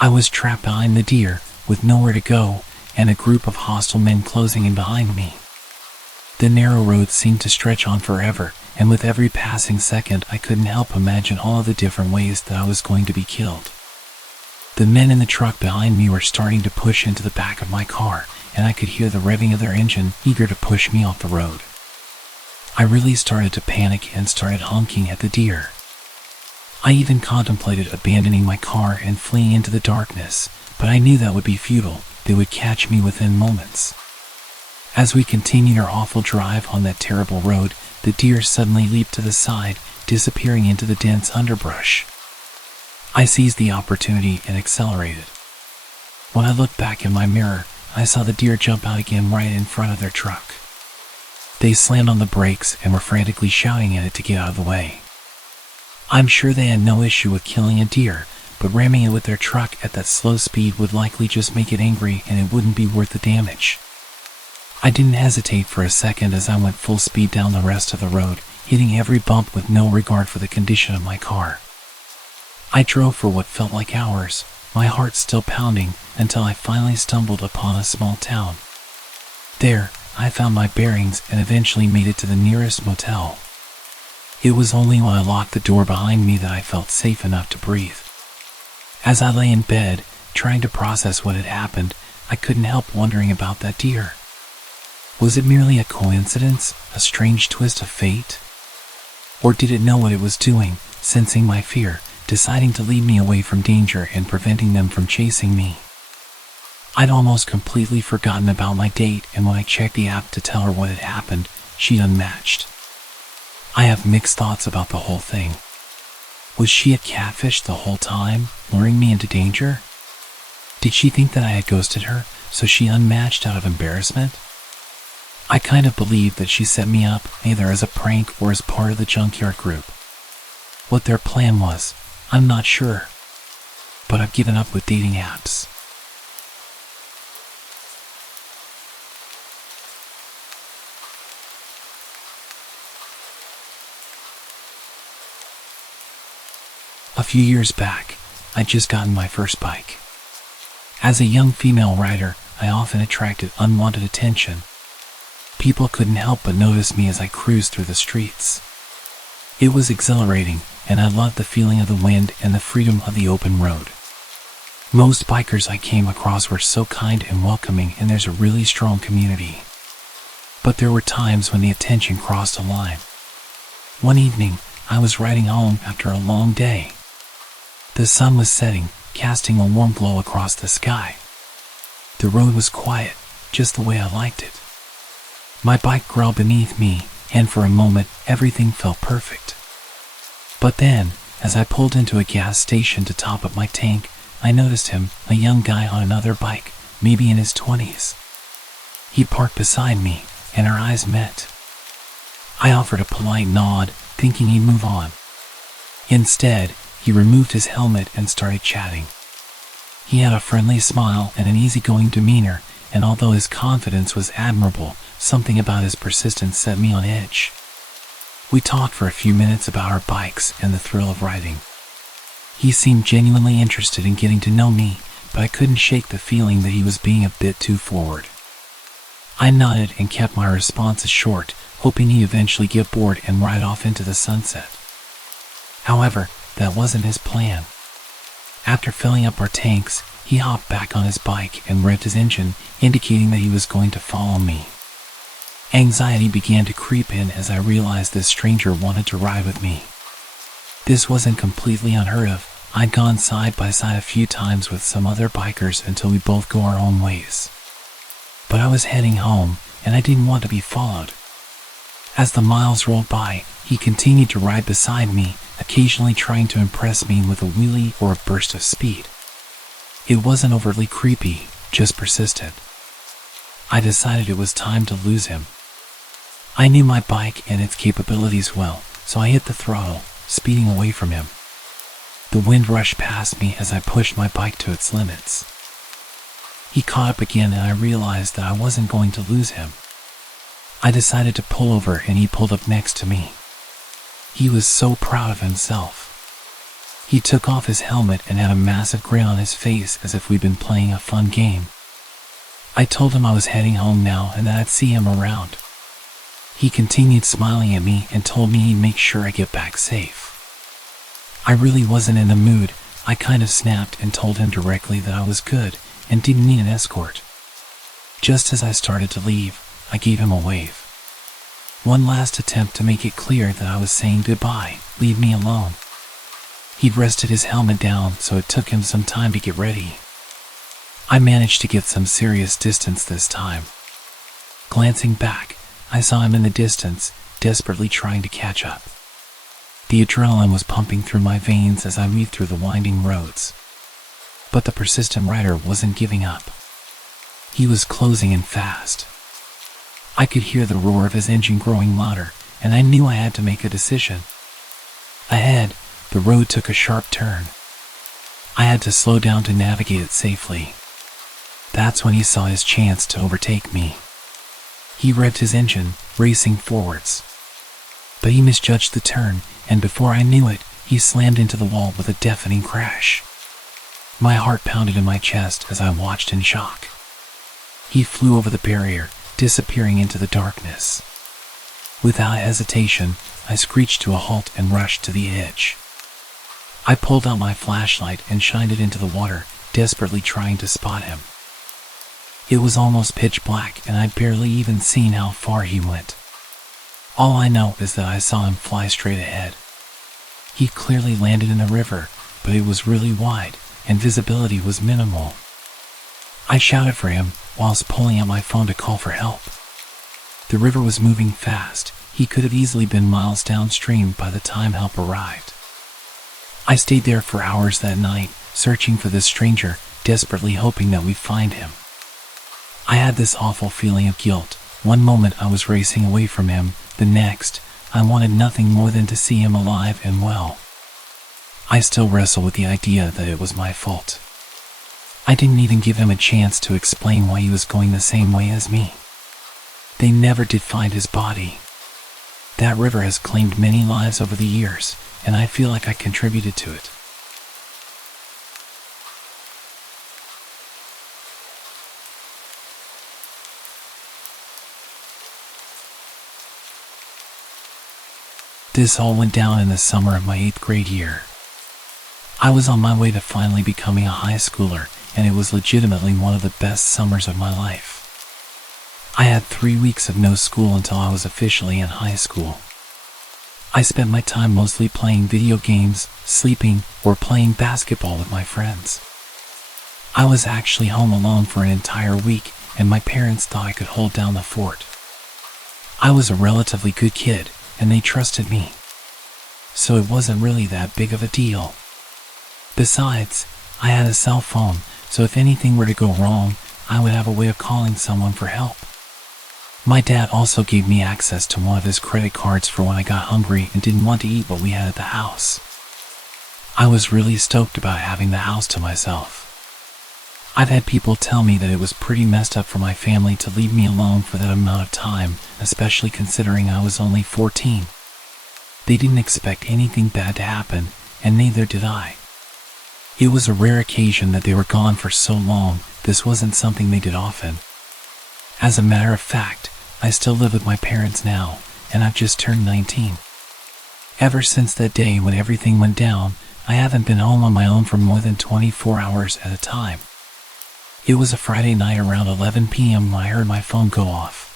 I was trapped behind the deer, with nowhere to go, and a group of hostile men closing in behind me. The narrow road seemed to stretch on forever, and with every passing second I couldn't help imagine all of the different ways that I was going to be killed. The men in the truck behind me were starting to push into the back of my car, and I could hear the revving of their engine, eager to push me off the road. I really started to panic and started honking at the deer. I even contemplated abandoning my car and fleeing into the darkness, but I knew that would be futile. They would catch me within moments. As we continued our awful drive on that terrible road, the deer suddenly leaped to the side, disappearing into the dense underbrush. I seized the opportunity and accelerated. When I looked back in my mirror, I saw the deer jump out again right in front of their truck. They slammed on the brakes and were frantically shouting at it to get out of the way. I'm sure they had no issue with killing a deer, but ramming it with their truck at that slow speed would likely just make it angry, and it wouldn't be worth the damage. I didn't hesitate for a second as I went full speed down the rest of the road, hitting every bump with no regard for the condition of my car. I drove for what felt like hours, my heart still pounding, until I finally stumbled upon a small town. There, I found my bearings and eventually made it to the nearest motel. It was only when I locked the door behind me that I felt safe enough to breathe. As I lay in bed, trying to process what had happened, I couldn't help wondering about that deer. Was it merely a coincidence, a strange twist of fate? Or did it know what it was doing, sensing my fear, deciding to lead me away from danger and preventing them from chasing me? I'd almost completely forgotten about my date, and when I checked the app to tell her what had happened, she'd unmatched. I have mixed thoughts about the whole thing. Was she a catfish the whole time, luring me into danger? Did she think that I had ghosted her, so she unmatched out of embarrassment? I kind of believe that she set me up, either as a prank or as part of the junkyard group. What their plan was, I'm not sure. But I've given up with dating apps. A few years back, I'd just gotten my first bike. As a young female rider, I often attracted unwanted attention. People couldn't help but notice me as I cruised through the streets. It was exhilarating, and I loved the feeling of the wind and the freedom of the open road. Most bikers I came across were so kind and welcoming, and there's a really strong community. But there were times when the attention crossed a line. One evening, I was riding home after a long day. The sun was setting, casting a warm glow across the sky. The road was quiet, just the way I liked it. My bike growled beneath me, and for a moment, everything felt perfect. But then, as I pulled into a gas station to top up my tank, I noticed him, a young guy on another bike, maybe in his 20s. He parked beside me, and our eyes met. I offered a polite nod, thinking he'd move on. Instead, he removed his helmet and started chatting. He had a friendly smile and an easygoing demeanor, and although his confidence was admirable, something about his persistence set me on edge. We talked for a few minutes about our bikes and the thrill of riding. He seemed genuinely interested in getting to know me, but I couldn't shake the feeling that he was being a bit too forward. I nodded and kept my responses short, hoping he'd eventually get bored and ride off into the sunset. However, that wasn't his plan. After filling up our tanks, he hopped back on his bike and revved his engine, indicating that he was going to follow me. Anxiety began to creep in as I realized this stranger wanted to ride with me. This wasn't completely unheard of. I'd gone side by side a few times with some other bikers until we both go our own ways. But I was heading home, and I didn't want to be followed. As the miles rolled by, he continued to ride beside me, occasionally trying to impress me with a wheelie or a burst of speed. It wasn't overtly creepy, just persistent. I decided it was time to lose him. I knew my bike and its capabilities well, so I hit the throttle, speeding away from him. The wind rushed past me as I pushed my bike to its limits. He caught up again, and I realized that I wasn't going to lose him. I decided to pull over, and he pulled up next to me. He was so proud of himself. He took off his helmet and had a massive grin on his face as if we'd been playing a fun game. I told him I was heading home now and that I'd see him around. He continued smiling at me and told me he'd make sure I get back safe. I really wasn't in the mood. I kind of snapped and told him directly that I was good and didn't need an escort. Just as I started to leave, I gave him a wave. One last attempt to make it clear that I was saying goodbye, leave me alone. He'd rested his helmet down, so it took him some time to get ready. I managed to get some serious distance this time. Glancing back, I saw him in the distance, desperately trying to catch up. The adrenaline was pumping through my veins as I weaved through the winding roads. But the persistent rider wasn't giving up. He was closing in fast. I could hear the roar of his engine growing louder, and I knew I had to make a decision. Ahead, the road took a sharp turn. I had to slow down to navigate it safely. That's when he saw his chance to overtake me. He revved his engine, racing forwards. But he misjudged the turn, and before I knew it, he slammed into the wall with a deafening crash. My heart pounded in my chest as I watched in shock. He flew over the barrier, disappearing into the darkness. Without hesitation, I screeched to a halt and rushed to the edge. I pulled out my flashlight and shined it into the water, desperately trying to spot him. It was almost pitch black, and I'd barely even seen how far he went. All I know is that I saw him fly straight ahead. He clearly landed in the river, but it was really wide, and visibility was minimal. I shouted for him, whilst pulling out my phone to call for help. The river was moving fast. He could have easily been miles downstream by the time help arrived. I stayed there for hours that night, searching for this stranger, desperately hoping that we'd find him. I had this awful feeling of guilt. One moment I was racing away from him, the next, I wanted nothing more than to see him alive and well. I still wrestle with the idea that it was my fault. I didn't even give him a chance to explain why he was going the same way as me. They never did find his body. That river has claimed many lives over the years, and I feel like I contributed to it. This all went down in the summer of my 8th grade year. I was on my way to finally becoming a high schooler, and it was legitimately one of the best summers of my life. I had 3 weeks of no school until I was officially in high school. I spent my time mostly playing video games, sleeping, or playing basketball with my friends. I was actually home alone for an entire week, and my parents thought I could hold down the fort. I was a relatively good kid, and they trusted me. So it wasn't really that big of a deal. Besides, I had a cell phone, so if anything were to go wrong, I would have a way of calling someone for help. My dad also gave me access to one of his credit cards for when I got hungry and didn't want to eat what we had at the house. I was really stoked about having the house to myself. I've had people tell me that it was pretty messed up for my family to leave me alone for that amount of time, especially considering I was only 14. They didn't expect anything bad to happen, and neither did I. It was a rare occasion that they were gone for so long. This wasn't something they did often. As a matter of fact, I still live with my parents now, and I've just turned 19. Ever since that day when everything went down, I haven't been home on my own for more than 24 hours at a time. It was a Friday night around 11 p.m. when I heard my phone go off.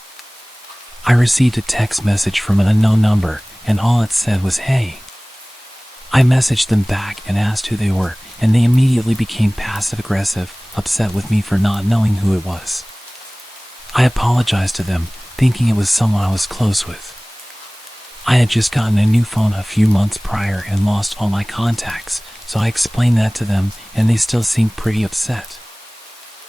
I received a text message from an unknown number, and all it said was, "Hey." I messaged them back and asked who they were, and they immediately became passive-aggressive, upset with me for not knowing who it was. I apologized to them, thinking it was someone I was close with. I had just gotten a new phone a few months prior and lost all my contacts, so I explained that to them, and they still seemed pretty upset.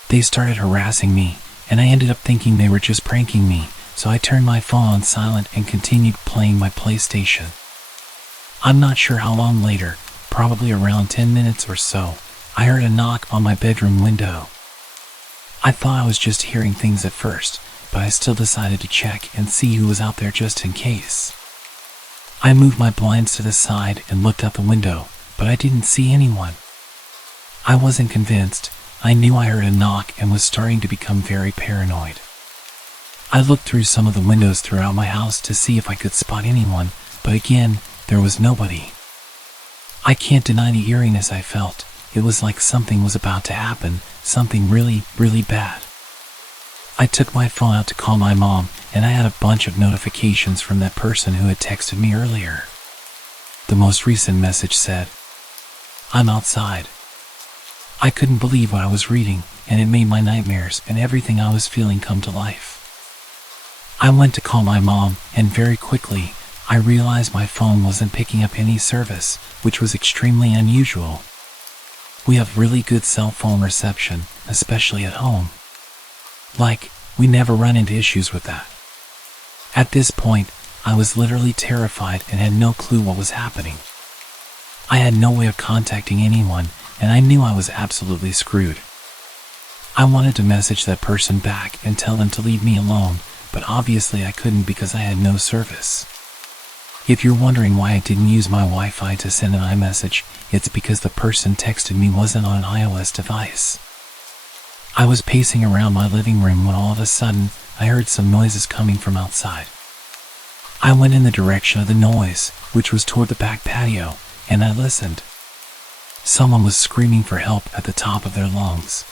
They started harassing me, and I ended up thinking they were just pranking me, so I turned my phone on silent and continued playing my PlayStation. I'm not sure how long later, probably around 10 minutes or so, I heard a knock on my bedroom window. I thought I was just hearing things at first, but I still decided to check and see who was out there just in case. I moved my blinds to the side and looked out the window, but I didn't see anyone. I wasn't convinced. I knew I heard a knock and was starting to become very paranoid. I looked through some of the windows throughout my house to see if I could spot anyone, but again, there was nobody. I can't deny the eeriness I felt. It was like something was about to happen, something really, really bad. I took my phone out to call my mom, and I had a bunch of notifications from that person who had texted me earlier. The most recent message said, "I'm outside." I couldn't believe what I was reading, and it made my nightmares and everything I was feeling come to life. I went to call my mom, and very quickly, I realized my phone wasn't picking up any service, which was extremely unusual. We have really good cell phone reception, especially at home. We never run into issues with that. At this point, I was literally terrified and had no clue what was happening. I had no way of contacting anyone, and I knew I was absolutely screwed. I wanted to message that person back and tell them to leave me alone, but obviously I couldn't because I had no service. If you're wondering why I didn't use my Wi-Fi to send an iMessage, it's because the person texted me wasn't on an iOS device. I was pacing around my living room when all of a sudden, I heard some noises coming from outside. I went in the direction of the noise, which was toward the back patio, and I listened. Someone was screaming for help at the top of their lungs.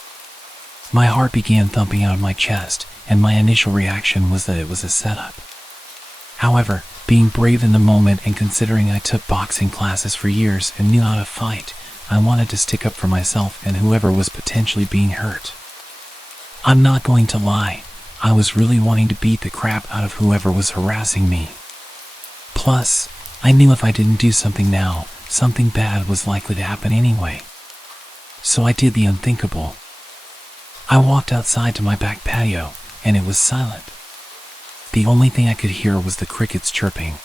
My heart began thumping out of my chest, and my initial reaction was that it was a setup. However, being brave in the moment and considering I took boxing classes for years and knew how to fight, I wanted to stick up for myself and whoever was potentially being hurt. I'm not going to lie, I was really wanting to beat the crap out of whoever was harassing me. Plus, I knew if I didn't do something now, something bad was likely to happen anyway. So I did the unthinkable. I walked outside to my back patio, and it was silent. The only thing I could hear was the crickets chirping.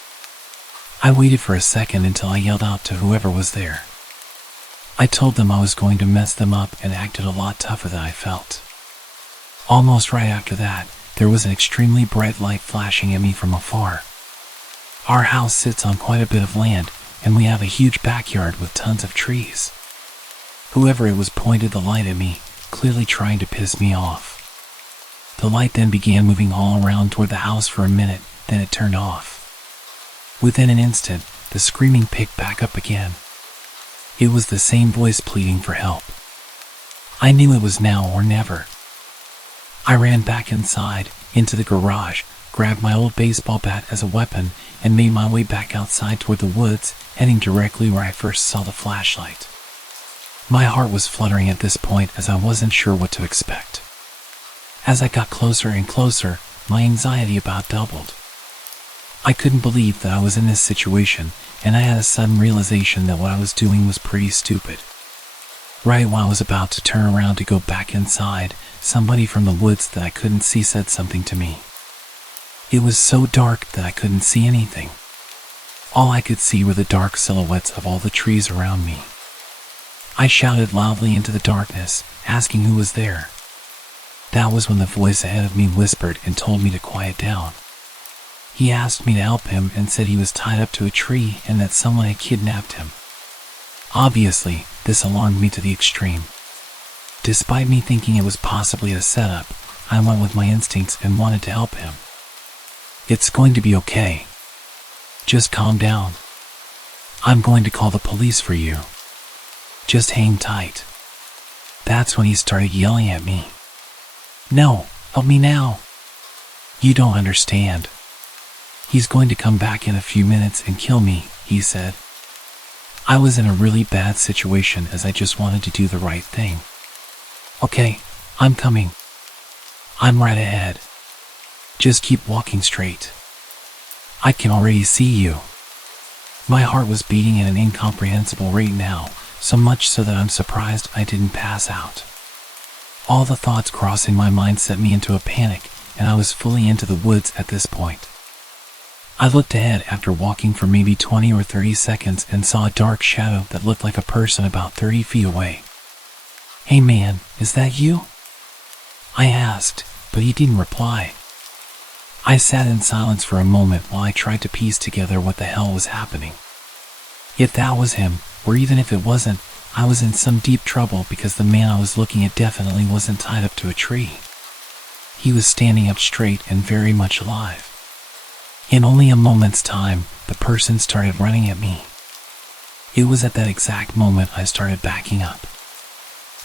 I waited for a second until I yelled out to whoever was there. I told them I was going to mess them up and acted a lot tougher than I felt. Almost right after that, there was an extremely bright light flashing at me from afar. Our house sits on quite a bit of land, and we have a huge backyard with tons of trees. Whoever it was pointed the light at me, clearly trying to piss me off. The light then began moving all around toward the house for a minute, then it turned off. Within an instant, the screaming picked back up again. It was the same voice pleading for help. I knew it was now or never. I ran back inside, into the garage, grabbed my old baseball bat as a weapon, and made my way back outside toward the woods, heading directly where I first saw the flashlight. My heart was fluttering at this point as I wasn't sure what to expect. As I got closer and closer, my anxiety about doubled. I couldn't believe that I was in this situation, and I had a sudden realization that what I was doing was pretty stupid. Right while I was about to turn around to go back inside, somebody from the woods that I couldn't see said something to me. It was so dark that I couldn't see anything. All I could see were the dark silhouettes of all the trees around me. I shouted loudly into the darkness, asking who was there. That was when the voice ahead of me whispered and told me to quiet down. He asked me to help him and said he was tied up to a tree and that someone had kidnapped him. Obviously, this alarmed me to the extreme. Despite me thinking it was possibly a setup, I went with my instincts and wanted to help him. It's going to be okay. Just calm down. I'm going to call the police for you. Just hang tight. That's when he started yelling at me. No, help me now. You don't understand. He's going to come back in a few minutes and kill me, he said. I was in a really bad situation as I just wanted to do the right thing. Okay, I'm coming. I'm right ahead. Just keep walking straight. I can already see you. My heart was beating at an incomprehensible rate now, so much so that I'm surprised I didn't pass out. All the thoughts crossing my mind set me into a panic, and I was fully into the woods at this point. I looked ahead after walking for maybe 20 or 30 seconds and saw a dark shadow that looked like a person about 30 feet away. Hey man, is that you? I asked, but he didn't reply. I sat in silence for a moment while I tried to piece together what the hell was happening. If that was him, or even if it wasn't, I was in some deep trouble because the man I was looking at definitely wasn't tied up to a tree. He was standing up straight and very much alive. In only a moment's time, the person started running at me. It was at that exact moment I started backing up.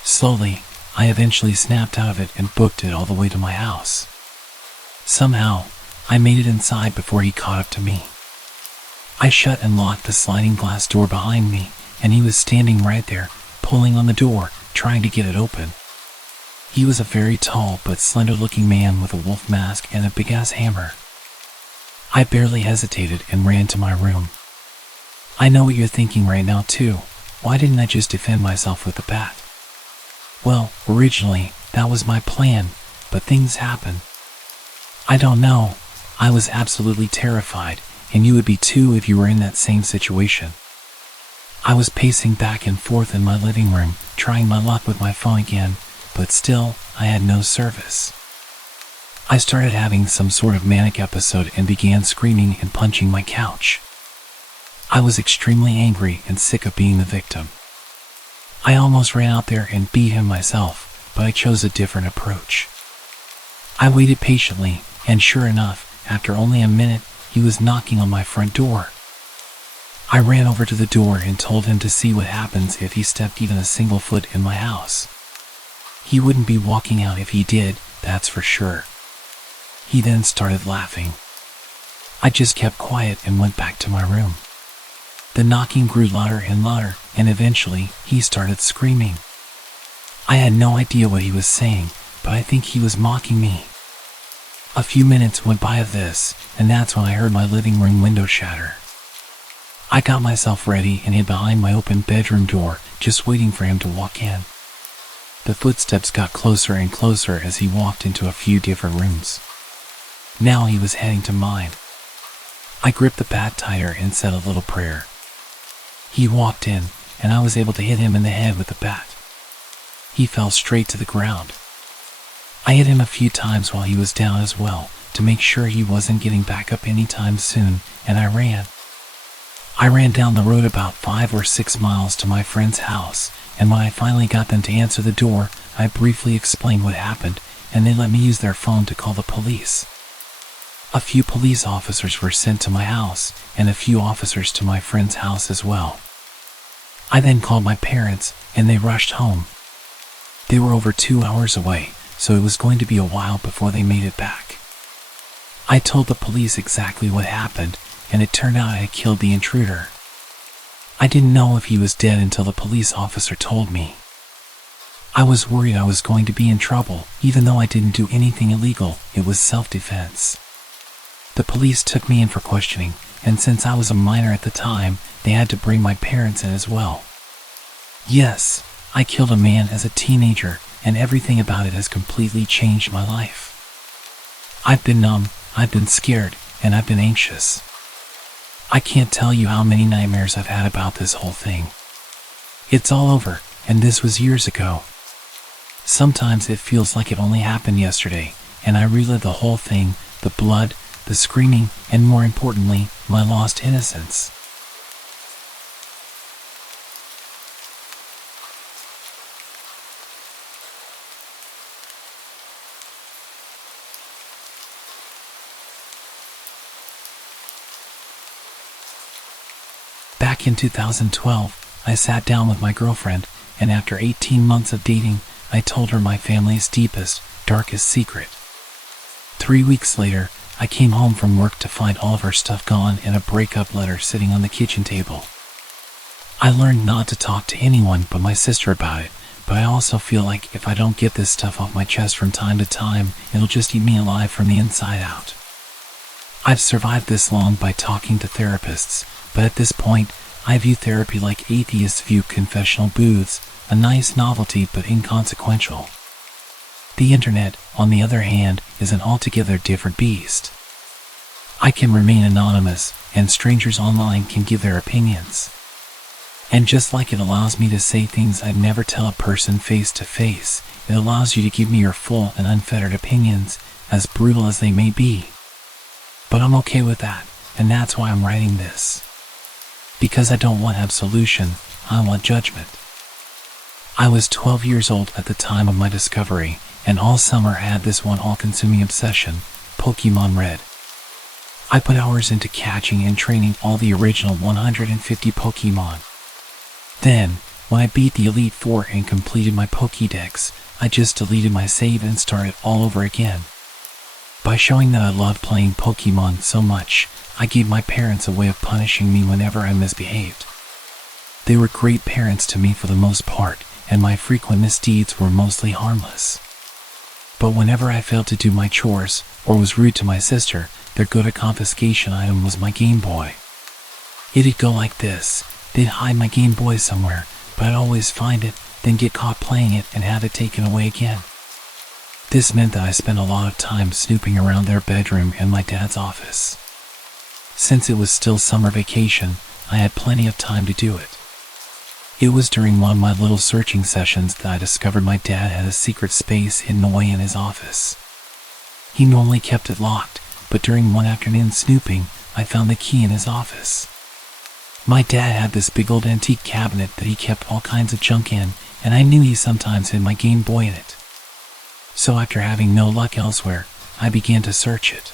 Slowly, I eventually snapped out of it and booked it all the way to my house. Somehow, I made it inside before he caught up to me. I shut and locked the sliding glass door behind me, and he was standing right there, pulling on the door, trying to get it open. He was a very tall but slender-looking man with a wolf mask and a big-ass hammer. I barely hesitated and ran to my room. I know what you're thinking right now too. Why didn't I just defend myself with the bat? Well, originally, that was my plan, but things happen. I don't know. I was absolutely terrified, and you would be too if you were in that same situation. I was pacing back and forth in my living room, trying my luck with my phone again, but still, I had no service. I started having some sort of manic episode and began screaming and punching my couch. I was extremely angry and sick of being the victim. I almost ran out there and beat him myself, but I chose a different approach. I waited patiently, and sure enough, after only a minute, he was knocking on my front door. I ran over to the door and told him to see what happens if he stepped even a single foot in my house. He wouldn't be walking out if he did, that's for sure. He then started laughing. I just kept quiet and went back to my room. The knocking grew louder and louder, and eventually, he started screaming. I had no idea what he was saying, but I think he was mocking me. A few minutes went by of this, and that's when I heard my living room window shatter. I got myself ready and hid behind my open bedroom door, just waiting for him to walk in. The footsteps got closer and closer as he walked into a few different rooms. Now he was heading to mine. I gripped the bat tighter and said a little prayer. He walked in, and I was able to hit him in the head with the bat. He fell straight to the ground. I hit him a few times while he was down as well, to make sure he wasn't getting back up anytime soon, and I ran. I ran down the road about 5 or 6 miles to my friend's house, and when I finally got them to answer the door, I briefly explained what happened, and they let me use their phone to call the police. A few police officers were sent to my house, and a few officers to my friend's house as well. I then called my parents, and they rushed home. They were over 2 hours away, so it was going to be a while before they made it back. I told the police exactly what happened, and it turned out I had killed the intruder. I didn't know if he was dead until the police officer told me. I was worried I was going to be in trouble, even though I didn't do anything illegal. It was self-defense. The police took me in for questioning, and since I was a minor at the time, they had to bring my parents in as well. Yes, I killed a man as a teenager, and everything about it has completely changed my life. I've been numb, I've been scared, and I've been anxious. I can't tell you how many nightmares I've had about this whole thing. It's all over, and this was years ago. Sometimes it feels like it only happened yesterday, and I relive the whole thing, the blood, the screaming, and more importantly, my lost innocence. Back in 2012, I sat down with my girlfriend, and after 18 months of dating, I told her my family's deepest, darkest secret. 3 weeks later, I came home from work to find all of her stuff gone and a breakup letter sitting on the kitchen table. I learned not to talk to anyone but my sister about it, but I also feel like if I don't get this stuff off my chest from time to time, it'll just eat me alive from the inside out. I've survived this long by talking to therapists, but at this point, I view therapy like atheists view confessional booths, a nice novelty but inconsequential. The internet, on the other hand, is an altogether different beast. I can remain anonymous, and strangers online can give their opinions. And just like it allows me to say things I'd never tell a person face to face, it allows you to give me your full and unfettered opinions, as brutal as they may be. But I'm okay with that, and that's why I'm writing this. Because I don't want absolution, I want judgment. I was 12 years old at the time of my discovery, and all summer I had this one all-consuming obsession, Pokemon Red. I put hours into catching and training all the original 150 Pokemon. Then, when I beat the Elite Four and completed my Pokédex, I just deleted my save and started all over again. By showing that I loved playing Pokemon so much, I gave my parents a way of punishing me whenever I misbehaved. They were great parents to me for the most part, and my frequent misdeeds were mostly harmless. But whenever I failed to do my chores, or was rude to my sister, their go-to-confiscation item was my Game Boy. It'd go like this: they'd hide my Game Boy somewhere, but I'd always find it, then get caught playing it and have it taken away again. This meant that I spent a lot of time snooping around their bedroom and my dad's office. Since it was still summer vacation, I had plenty of time to do it. It was during one of my little searching sessions that I discovered my dad had a secret space hidden away in his office. He normally kept it locked, but during one afternoon snooping, I found the key in his office. My dad had this big old antique cabinet that he kept all kinds of junk in, and I knew he sometimes hid my Game Boy in it. So after having no luck elsewhere, I began to search it.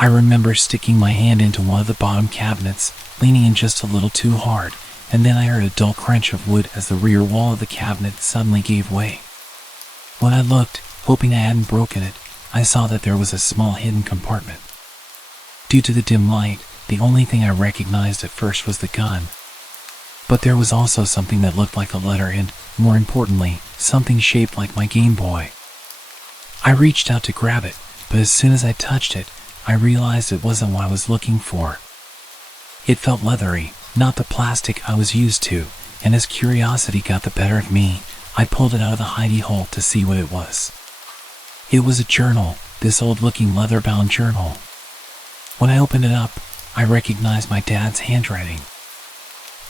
I remember sticking my hand into one of the bottom cabinets, leaning in just a little too hard, and then I heard a dull crunch of wood as the rear wall of the cabinet suddenly gave way. When I looked, hoping I hadn't broken it, I saw that there was a small hidden compartment. Due to the dim light, the only thing I recognized at first was the gun. But there was also something that looked like a letter and, more importantly, something shaped like my Game Boy. I reached out to grab it, but as soon as I touched it, I realized it wasn't what I was looking for. It felt leathery, not the plastic I was used to, and as curiosity got the better of me, I pulled it out of the hidey hole to see what it was. It was a journal, this old-looking leather-bound journal. When I opened it up, I recognized my dad's handwriting.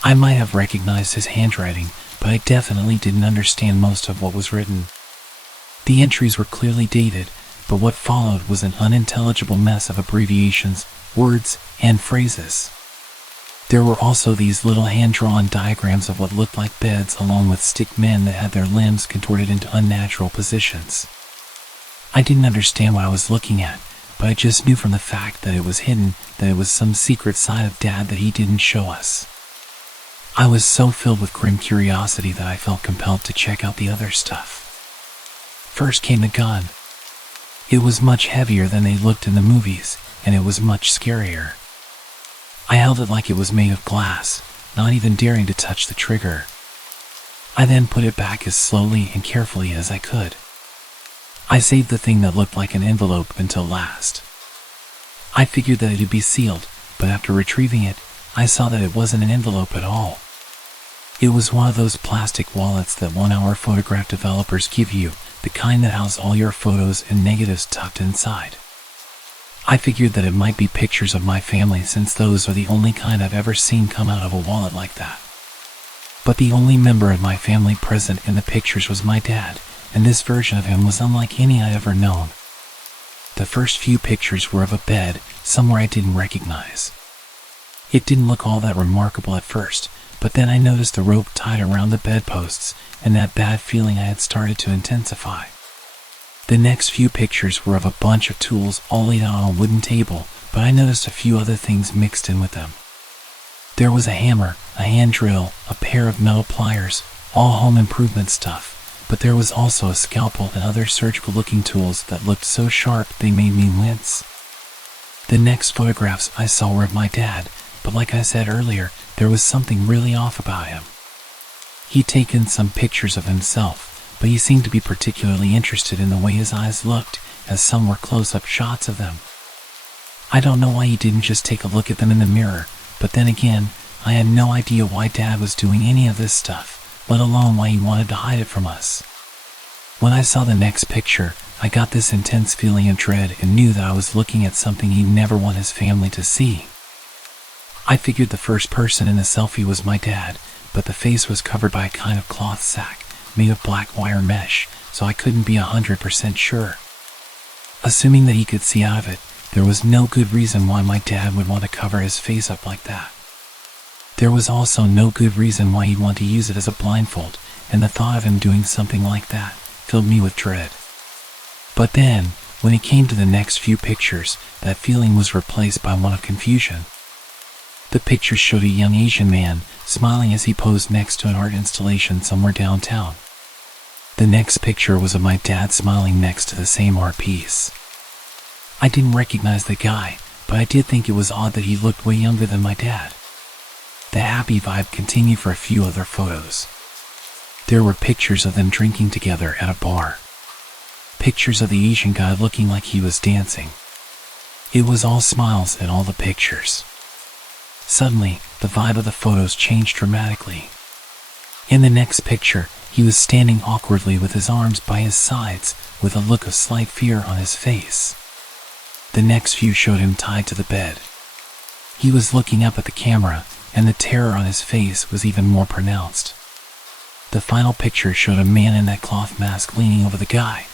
I might have recognized his handwriting, but I definitely didn't understand most of what was written. The entries were clearly dated, but what followed was an unintelligible mess of abbreviations, words, and phrases. There were also these little hand-drawn diagrams of what looked like beds along with stick men that had their limbs contorted into unnatural positions. I didn't understand what I was looking at, but I just knew from the fact that it was hidden that it was some secret side of Dad that he didn't show us. I was so filled with grim curiosity that I felt compelled to check out the other stuff. First came the gun. It was much heavier than they looked in the movies, and it was much scarier. I held it like it was made of glass, not even daring to touch the trigger. I then put it back as slowly and carefully as I could. I saved the thing that looked like an envelope until last. I figured that it would be sealed, but after retrieving it, I saw that it wasn't an envelope at all. It was one of those plastic wallets that 1-hour photograph developers give you, the kind that house all your photos and negatives tucked inside. I figured that it might be pictures of my family since those are the only kind I've ever seen come out of a wallet like that. But the only member of my family present in the pictures was my dad, and this version of him was unlike any I'd ever known. The first few pictures were of a bed, somewhere I didn't recognize. It didn't look all that remarkable at first, but then I noticed the rope tied around the bedposts, and that bad feeling I had started to intensify. The next few pictures were of a bunch of tools all laid out on a wooden table, but I noticed a few other things mixed in with them. There was a hammer, a hand drill, a pair of metal pliers, all home improvement stuff, but there was also a scalpel and other surgical-looking tools that looked so sharp they made me wince. The next photographs I saw were of my dad, but like I said earlier, there was something really off about him. He'd taken some pictures of himself, but he seemed to be particularly interested in the way his eyes looked, as some were close-up shots of them. I don't know why he didn't just take a look at them in the mirror, but then again, I had no idea why Dad was doing any of this stuff, let alone why he wanted to hide it from us. When I saw the next picture, I got this intense feeling of dread and knew that I was looking at something he'd never want his family to see. I figured the first person in the selfie was my dad, but the face was covered by a kind of cloth sack made of black wire mesh, so I couldn't be 100% sure. Assuming that he could see out of it, there was no good reason why my dad would want to cover his face up like that. There was also no good reason why he'd want to use it as a blindfold, and the thought of him doing something like that filled me with dread. But then, when it came to the next few pictures, that feeling was replaced by one of confusion. The pictures showed a young Asian man smiling as he posed next to an art installation somewhere downtown. The next picture was of my dad smiling next to the same art piece. I didn't recognize the guy, but I did think it was odd that he looked way younger than my dad. The happy vibe continued for a few other photos. There were pictures of them drinking together at a bar. Pictures of the Asian guy looking like he was dancing. It was all smiles in all the pictures. Suddenly, the vibe of the photos changed dramatically. In the next picture, he was standing awkwardly with his arms by his sides, with a look of slight fear on his face. The next few showed him tied to the bed. He was looking up at the camera, and the terror on his face was even more pronounced. The final picture showed a man in that cloth mask leaning over the guy.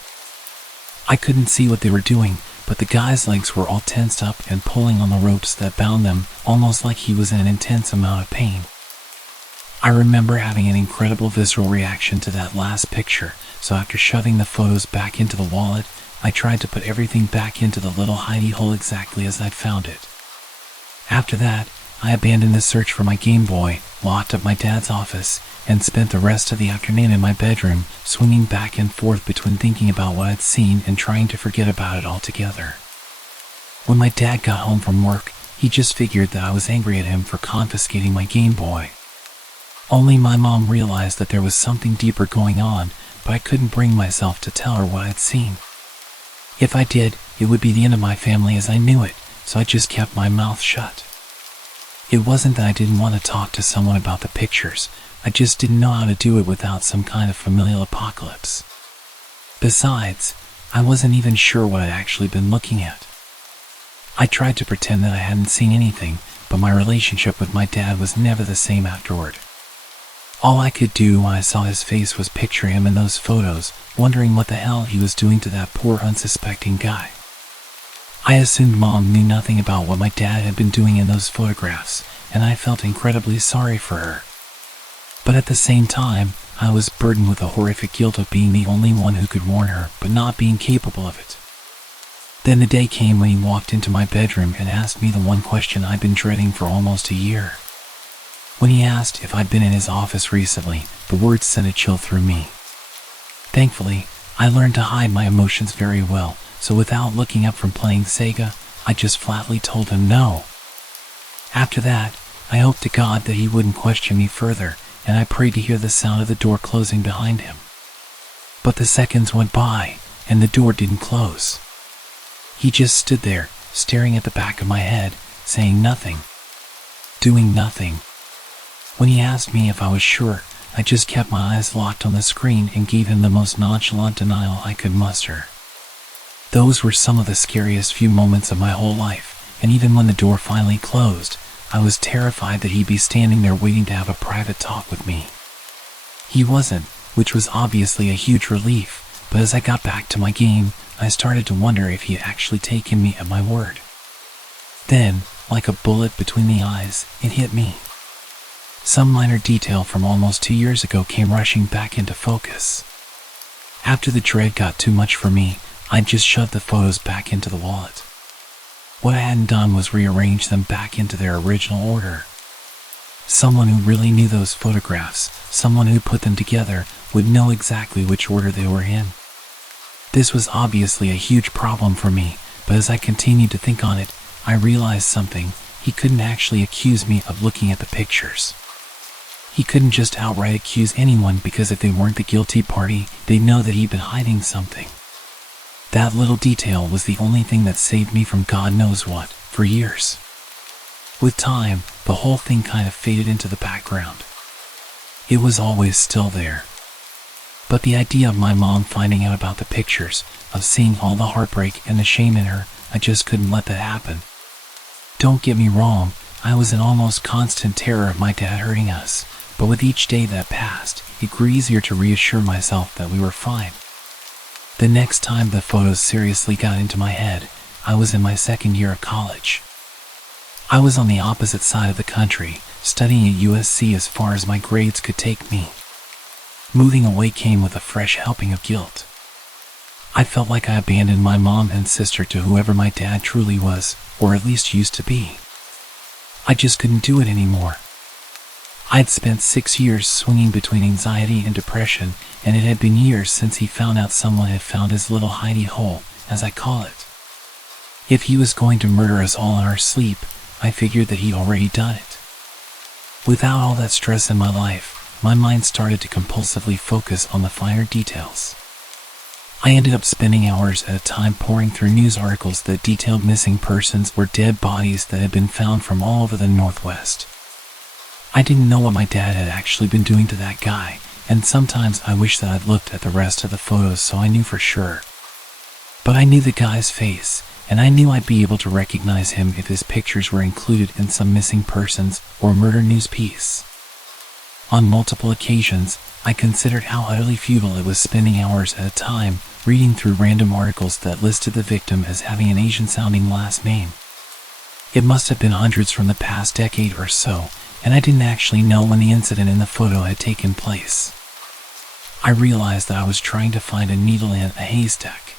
I couldn't see what they were doing, but the guy's legs were all tensed up and pulling on the ropes that bound them, almost like he was in an intense amount of pain. I remember having an incredible visceral reaction to that last picture, so after shoving the photos back into the wallet, I tried to put everything back into the little hidey hole exactly as I'd found it. After that, I abandoned the search for my Game Boy, locked up my dad's office, and spent the rest of the afternoon in my bedroom, swinging back and forth between thinking about what I'd seen and trying to forget about it altogether. When my dad got home from work, he just figured that I was angry at him for confiscating my Game Boy. Only my mom realized that there was something deeper going on, but I couldn't bring myself to tell her what I'd seen. If I did, it would be the end of my family as I knew it, so I just kept my mouth shut. It wasn't that I didn't want to talk to someone about the pictures, I just didn't know how to do it without some kind of familial apocalypse. Besides, I wasn't even sure what I'd actually been looking at. I tried to pretend that I hadn't seen anything, but my relationship with my dad was never the same afterward. All I could do when I saw his face was picture him in those photos, wondering what the hell he was doing to that poor unsuspecting guy. I assumed Mom knew nothing about what my dad had been doing in those photographs, and I felt incredibly sorry for her. But at the same time, I was burdened with the horrific guilt of being the only one who could warn her, but not being capable of it. Then the day came when he walked into my bedroom and asked me the one question I'd been dreading for almost a year. When he asked if I'd been in his office recently, the words sent a chill through me. Thankfully, I learned to hide my emotions very well, so without looking up from playing Sega, I just flatly told him no. After that, I hoped to God that he wouldn't question me further, and I prayed to hear the sound of the door closing behind him. But the seconds went by, and the door didn't close. He just stood there, staring at the back of my head, saying nothing, doing nothing. When he asked me if I was sure, I just kept my eyes locked on the screen and gave him the most nonchalant denial I could muster. Those were some of the scariest few moments of my whole life, and even when the door finally closed, I was terrified that he'd be standing there waiting to have a private talk with me. He wasn't, which was obviously a huge relief, but as I got back to my game, I started to wonder if he had actually taken me at my word. Then, like a bullet between the eyes, it hit me. Some minor detail from almost 2 years ago came rushing back into focus. After the dread got too much for me, I just shoved the photos back into the wallet. What I hadn't done was rearrange them back into their original order. Someone who really knew those photographs, someone who put them together, would know exactly which order they were in. This was obviously a huge problem for me, but as I continued to think on it, I realized something. He couldn't actually accuse me of looking at the pictures. He couldn't just outright accuse anyone because if they weren't the guilty party, they'd know that he'd been hiding something. That little detail was the only thing that saved me from God knows what, for years. With time, the whole thing kind of faded into the background. It was always still there. But the idea of my mom finding out about the pictures, of seeing all the heartbreak and the shame in her, I just couldn't let that happen. Don't get me wrong, I was in almost constant terror of my dad hurting us, but with each day that passed, it grew easier to reassure myself that we were fine. The next time the photos seriously got into my head, I was in my second year of college. I was on the opposite side of the country, studying at USC as far as my grades could take me. Moving away came with a fresh helping of guilt. I felt like I abandoned my mom and sister to whoever my dad truly was, or at least used to be. I just couldn't do it anymore. I'd spent 6 years swinging between anxiety and depression, and it had been years since he found out someone had found his little hidey hole, as I call it. If he was going to murder us all in our sleep, I figured that he'd already done it. Without all that stress in my life, my mind started to compulsively focus on the finer details. I ended up spending hours at a time poring through news articles that detailed missing persons or dead bodies that had been found from all over the Northwest. I didn't know what my dad had actually been doing to that guy, and sometimes I wished that I'd looked at the rest of the photos so I knew for sure. But I knew the guy's face, and I knew I'd be able to recognize him if his pictures were included in some missing persons or murder news piece. On multiple occasions, I considered how utterly futile it was spending hours at a time reading through random articles that listed the victim as having an Asian-sounding last name. It must have been hundreds from the past decade or so, and I didn't actually know when the incident in the photo had taken place. I realized that I was trying to find a needle in a haystack.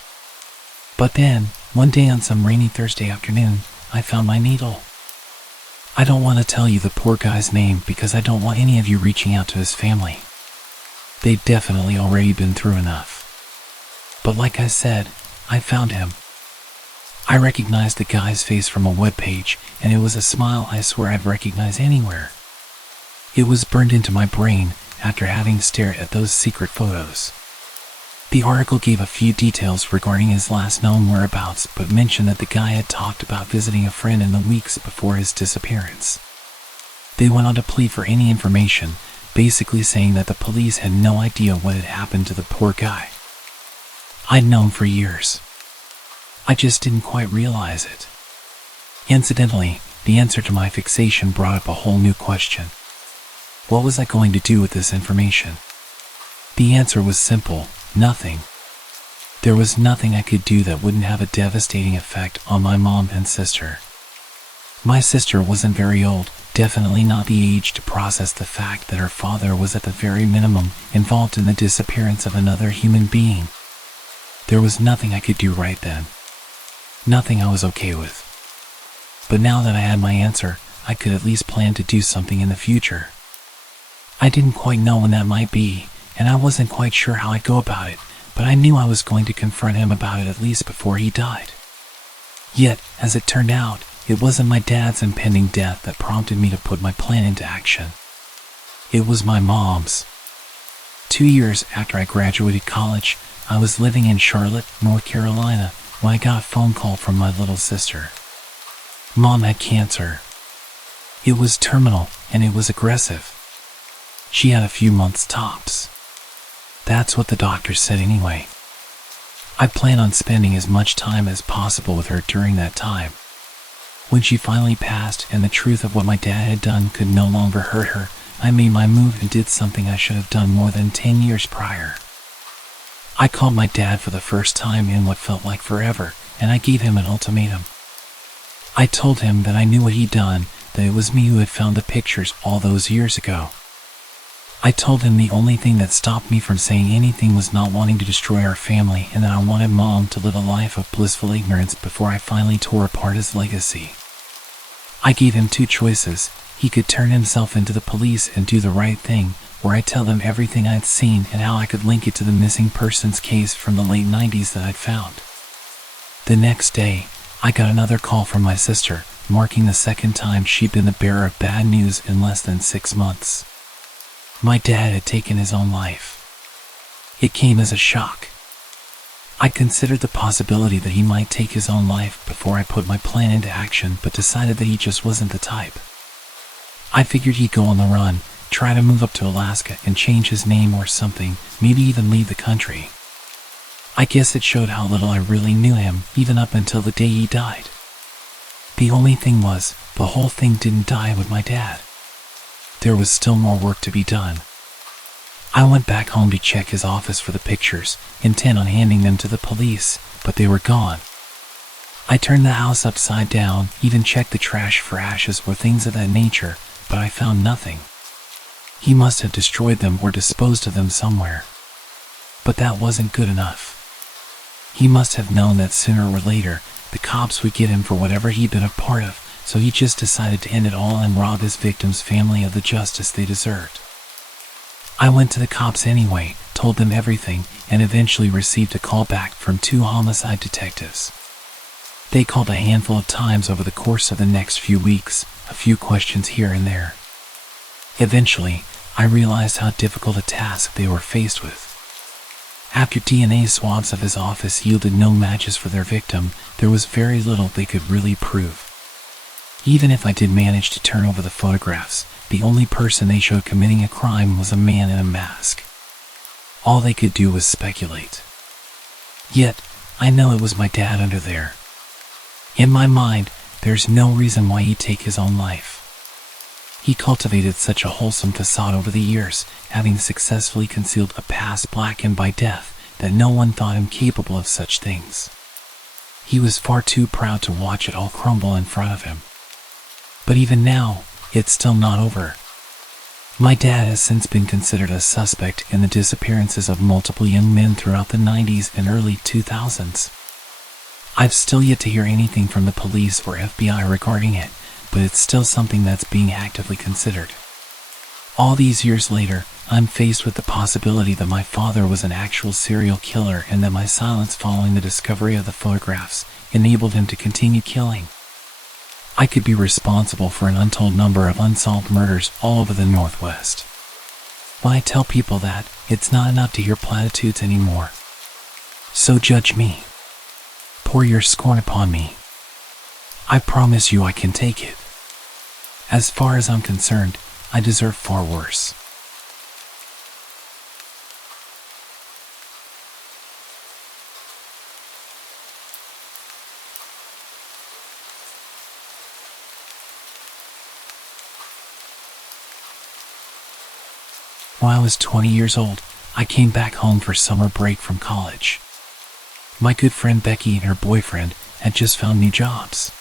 But then, one day on some rainy Thursday afternoon, I found my needle. I don't want to tell you the poor guy's name because I don't want any of you reaching out to his family. They've definitely already been through enough. But like I said, I found him. I recognized the guy's face from a webpage, and it was a smile I swear I'd recognize anywhere. It was burned into my brain after having stared at those secret photos. The article gave a few details regarding his last known whereabouts, but mentioned that the guy had talked about visiting a friend in the weeks before his disappearance. They went on to plead for any information, basically saying that the police had no idea what had happened to the poor guy. I'd known for years. I just didn't quite realize it. Incidentally, the answer to my fixation brought up a whole new question. What was I going to do with this information? The answer was simple: nothing. There was nothing I could do that wouldn't have a devastating effect on my mom and sister. My sister wasn't very old, definitely not the age to process the fact that her father was at the very minimum involved in the disappearance of another human being. There was nothing I could do right then. Nothing I was okay with. But now that I had my answer, I could at least plan to do something in the future. I didn't quite know when that might be, and I wasn't quite sure how I'd go about it, but I knew I was going to confront him about it at least before he died. Yet, as it turned out, it wasn't my dad's impending death that prompted me to put my plan into action. It was my mom's. 2 years after I graduated college, I was living in Charlotte, North Carolina, when I got a phone call from my little sister. Mom had cancer. It was terminal, and it was aggressive. She had a few months tops. That's what the doctor said anyway. I plan on spending as much time as possible with her during that time. When she finally passed and the truth of what my dad had done could no longer hurt her, I made my move and did something I should have done more than 10 years prior. I called my dad for the first time in what felt like forever, and I gave him an ultimatum. I told him that I knew what he'd done, that it was me who had found the pictures all those years ago. I told him the only thing that stopped me from saying anything was not wanting to destroy our family, and that I wanted Mom to live a life of blissful ignorance before I finally tore apart his legacy. I gave him 2 choices. He could turn himself into the police and do the right thing, or I'd tell them everything I'd seen and how I could link it to the missing persons case from the late 90s that I'd found. The next day, I got another call from my sister, marking the second time she'd been the bearer of bad news in less than 6 months. My dad had taken his own life. It came as a shock. I considered the possibility that he might take his own life before I put my plan into action, but decided that he just wasn't the type. I figured he'd go on the run, try to move up to Alaska and change his name or something, maybe even leave the country. I guess it showed how little I really knew him, even up until the day he died. The only thing was, the whole thing didn't die with my dad. There was still more work to be done. I went back home to check his office for the pictures, intent on handing them to the police, but they were gone. I turned the house upside down, even checked the trash for ashes or things of that nature, but I found nothing. He must have destroyed them or disposed of them somewhere. But that wasn't good enough. He must have known that sooner or later, the cops would get him for whatever he'd been a part of, so he just decided to end it all and rob his victim's family of the justice they deserved. I went to the cops anyway, told them everything, and eventually received a call back from 2 homicide detectives. They called a handful of times over the course of the next few weeks, a few questions here and there. Eventually, I realized how difficult a task they were faced with. After DNA swabs of his office yielded no matches for their victim, there was very little they could really prove. Even if I did manage to turn over the photographs, the only person they showed committing a crime was a man in a mask. All they could do was speculate. Yet, I know it was my dad under there. In my mind, there's no reason why he'd take his own life. He cultivated such a wholesome facade over the years, having successfully concealed a past blackened by death, that no one thought him capable of such things. He was far too proud to watch it all crumble in front of him. But even now, it's still not over. My dad has since been considered a suspect in the disappearances of multiple young men throughout the 90s and early 2000s. I've still yet to hear anything from the police or FBI regarding it, but it's still something that's being actively considered. All these years later, I'm faced with the possibility that my father was an actual serial killer and that my silence following the discovery of the photographs enabled him to continue killing. I could be responsible for an untold number of unsolved murders all over the Northwest. When I tell people that, it's not enough to hear platitudes anymore. So judge me. Pour your scorn upon me. I promise you I can take it. As far as I'm concerned, I deserve far worse. When I was 20 years old, I came back home for summer break from college. My good friend Becky and her boyfriend had just found new jobs.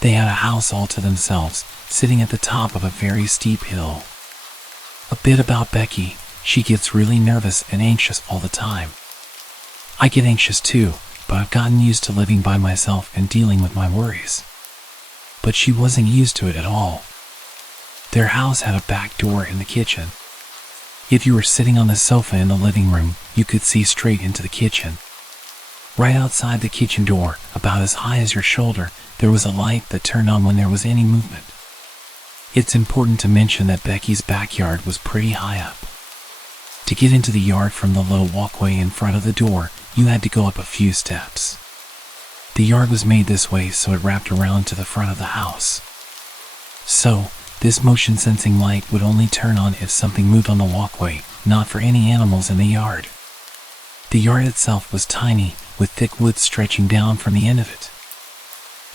They had a house all to themselves, sitting at the top of a very steep hill. A bit about Becky, she gets really nervous and anxious all the time. I get anxious too, but I've gotten used to living by myself and dealing with my worries. But she wasn't used to it at all. Their house had a back door in the kitchen. If you were sitting on the sofa in the living room, you could see straight into the kitchen. Right outside the kitchen door, about as high as your shoulder, there was a light that turned on when there was any movement. It's important to mention that Becky's backyard was pretty high up. To get into the yard from the low walkway in front of the door, you had to go up a few steps. The yard was made this way so it wrapped around to the front of the house. So, this motion-sensing light would only turn on if something moved on the walkway, not for any animals in the yard. The yard itself was tiny, with thick wood stretching down from the end of it.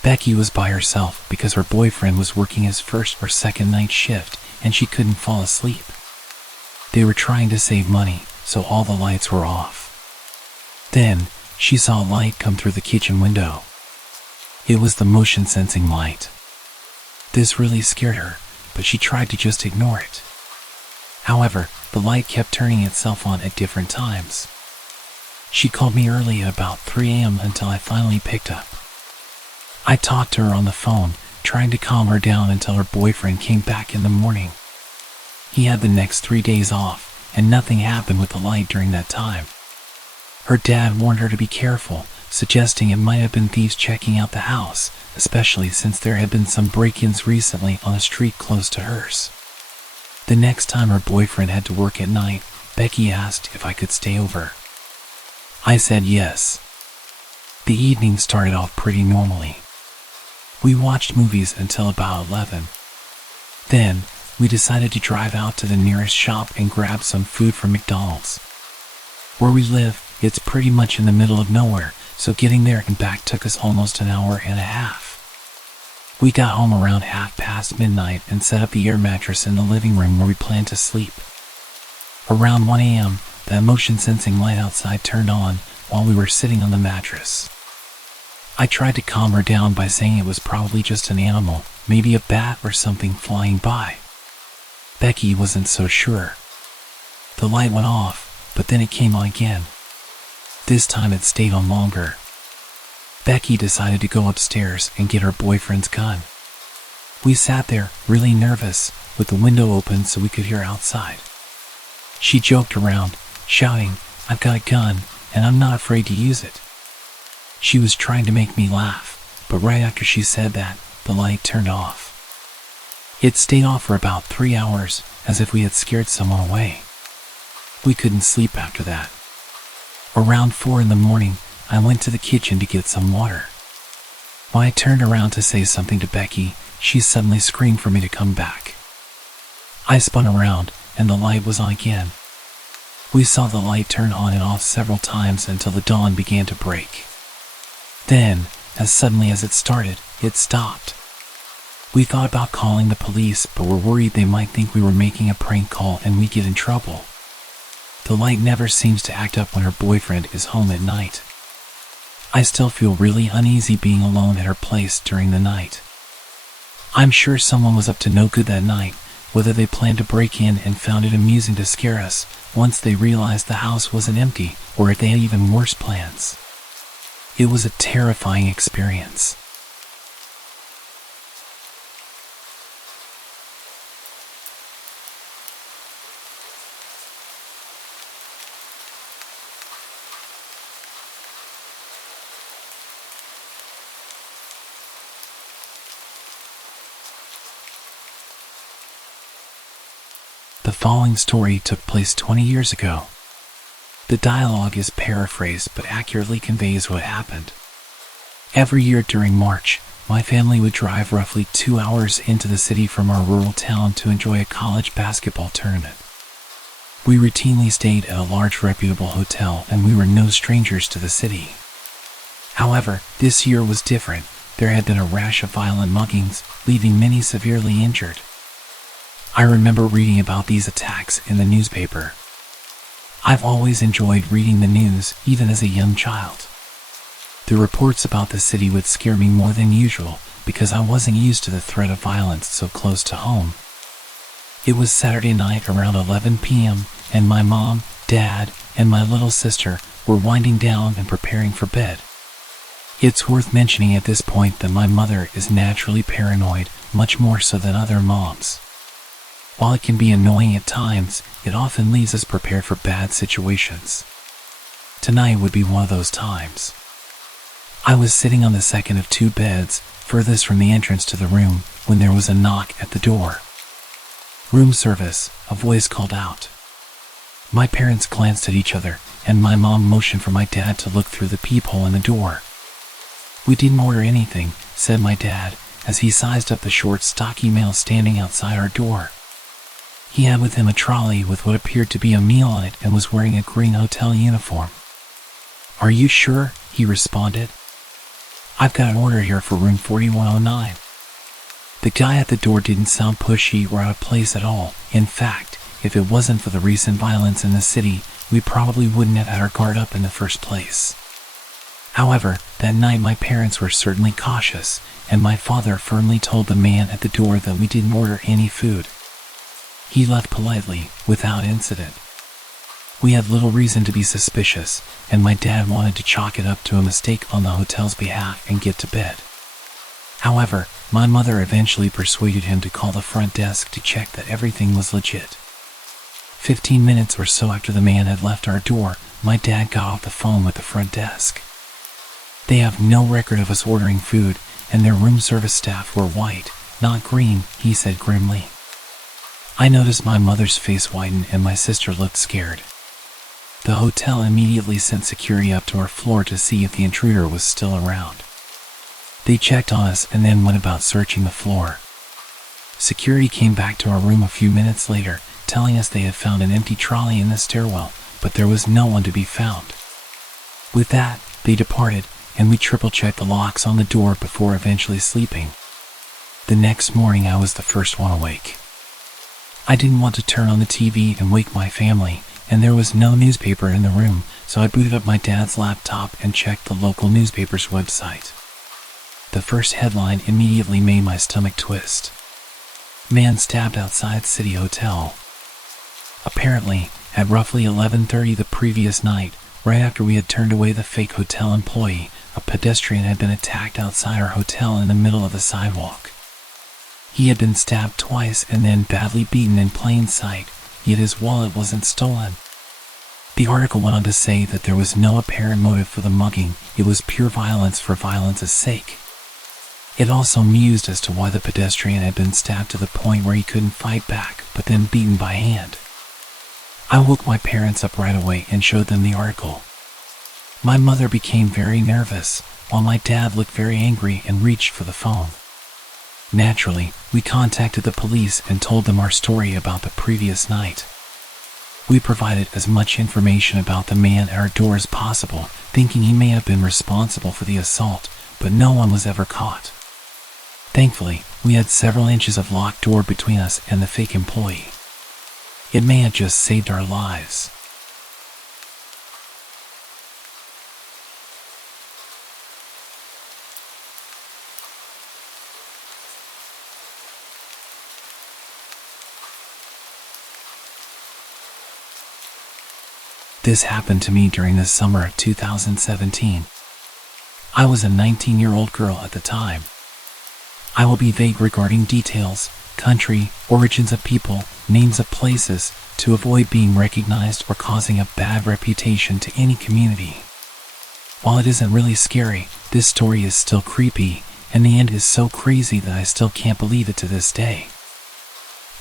Becky was by herself because her boyfriend was working his first or second night shift and she couldn't fall asleep. They were trying to save money, so all the lights were off. Then, she saw a light come through the kitchen window. It was the motion-sensing light. This really scared her, but she tried to just ignore it. However, the light kept turning itself on at different times. She called me early at about 3 a.m. until I finally picked up. I talked to her on the phone, trying to calm her down until her boyfriend came back in the morning. He had the next 3 days off, and nothing happened with the light during that time. Her dad warned her to be careful, suggesting it might have been thieves checking out the house, especially since there had been some break-ins recently on a street close to hers. The next time her boyfriend had to work at night, Becky asked if I could stay over. I said yes. The evening started off pretty normally. We watched movies until about 11. Then, we decided to drive out to the nearest shop and grab some food from McDonald's. Where we live, it's pretty much in the middle of nowhere, so getting there and back took us almost an hour and a half. We got home around midnight and set up the air mattress in the living room where we planned to sleep. Around 1 a.m., that motion-sensing light outside turned on while we were sitting on the mattress. I tried to calm her down by saying it was probably just an animal, maybe a bat or something flying by. Becky wasn't so sure. The light went off, but then it came on again. This time it stayed on longer. Becky decided to go upstairs and get her boyfriend's gun. We sat there, really nervous, with the window open so we could hear outside. She joked around, shouting, "I've got a gun, and I'm not afraid to use it." She was trying to make me laugh, but right after she said that, the light turned off. It stayed off for about 3 hours, as if we had scared someone away. We couldn't sleep after that. Around 4 in the morning, I went to the kitchen to get some water. When I turned around to say something to Becky, she suddenly screamed for me to come back. I spun around, and the light was on again. We saw the light turn on and off several times until the dawn began to break. Then, as suddenly as it started, it stopped. We thought about calling the police, but were worried they might think we were making a prank call and we'd get in trouble. The light never seems to act up when her boyfriend is home at night. I still feel really uneasy being alone at her place during the night. I'm sure someone was up to no good that night, whether they planned to break in and found it amusing to scare us once they realized the house wasn't empty, or if they had even worse plans. It was a terrifying experience. The following story took place 20 years ago. The dialogue is paraphrased but accurately conveys what happened. Every year during March, my family would drive roughly 2 hours into the city from our rural town to enjoy a college basketball tournament. We routinely stayed at a large reputable hotel and we were no strangers to the city. However, this year was different. There had been a rash of violent muggings, leaving many severely injured. I remember reading about these attacks in the newspaper. I've always enjoyed reading the news, even as a young child. The reports about the city would scare me more than usual because I wasn't used to the threat of violence so close to home. It was Saturday night around 11 p.m., and my mom, dad, and my little sister were winding down and preparing for bed. It's worth mentioning at this point that my mother is naturally paranoid, much more so than other moms. While it can be annoying at times, it often leaves us prepared for bad situations. Tonight would be one of those times. I was sitting on the second of two beds, furthest from the entrance to the room, when there was a knock at the door. "Room service," a voice called out. My parents glanced at each other, and my mom motioned for my dad to look through the peephole in the door. "We didn't order anything," said my dad, as he sized up the short, stocky male standing outside our door. He had with him a trolley with what appeared to be a meal on it and was wearing a green hotel uniform. "Are you sure?" he responded. "I've got an order here for room 4109. The guy at the door didn't sound pushy or out of place at all. In fact, if it wasn't for the recent violence in the city, we probably wouldn't have had our guard up in the first place. However, that night my parents were certainly cautious, and my father firmly told the man at the door that we didn't order any food. He left politely, without incident. We had little reason to be suspicious, and my dad wanted to chalk it up to a mistake on the hotel's behalf and get to bed. However, my mother eventually persuaded him to call the front desk to check that everything was legit. 15 minutes or so after the man had left our door, my dad got off the phone with the front desk. They have no record of us ordering food, and their room service staff were white, not green, he said grimly. I noticed my mother's face whiten and my sister looked scared. The hotel immediately sent security up to our floor to see if the intruder was still around. They checked on us and then went about searching the floor. Security came back to our room a few minutes later, telling us they had found an empty trolley in the stairwell, but there was no one to be found. With that, they departed, and we triple-checked the locks on the door before eventually sleeping. The next morning I was the first one awake. I didn't want to turn on the TV and wake my family, and there was no newspaper in the room, so I booted up my dad's laptop and checked the local newspaper's website. The first headline immediately made my stomach twist. Man stabbed outside City Hotel. Apparently, at roughly 11:30 the previous night, right after we had turned away the fake hotel employee, a pedestrian had been attacked outside our hotel in the middle of the sidewalk. He had been stabbed twice and then badly beaten in plain sight, yet his wallet wasn't stolen. The article went on to say that there was no apparent motive for the mugging, it was pure violence for violence's sake. It also mused as to why the pedestrian had been stabbed to the point where he couldn't fight back, but then beaten by hand. I woke my parents up right away and showed them the article. My mother became very nervous, while my dad looked very angry and reached for the phone. Naturally, we contacted the police and told them our story about the previous night. We provided as much information about the man at our door as possible, thinking he may have been responsible for the assault, but no one was ever caught. Thankfully, we had several inches of locked door between us and the fake employee. It may have just saved our lives. This happened to me during the summer of 2017. I was a 19-year-old girl at the time. I will be vague regarding details, country, origins of people, names of places, to avoid being recognized or causing a bad reputation to any community. While it isn't really scary, this story is still creepy, and the end is so crazy that I still can't believe it to this day.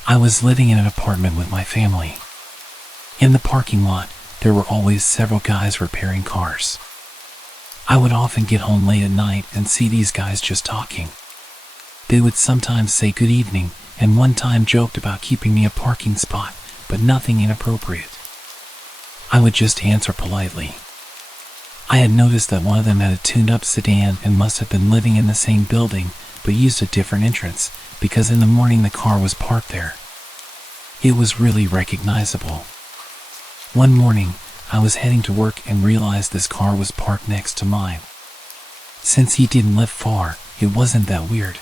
I was living in an apartment with my family. In the parking lot, there were always several guys repairing cars. I would often get home late at night and see these guys just talking. They would sometimes say good evening, and one time joked about keeping me a parking spot, but nothing inappropriate. I would just answer politely. I had noticed that one of them had a tuned-up sedan and must have been living in the same building, but used a different entrance, because in the morning the car was parked there. It was really recognizable. One morning, I was heading to work and realized this car was parked next to mine. Since he didn't live far, it wasn't that weird.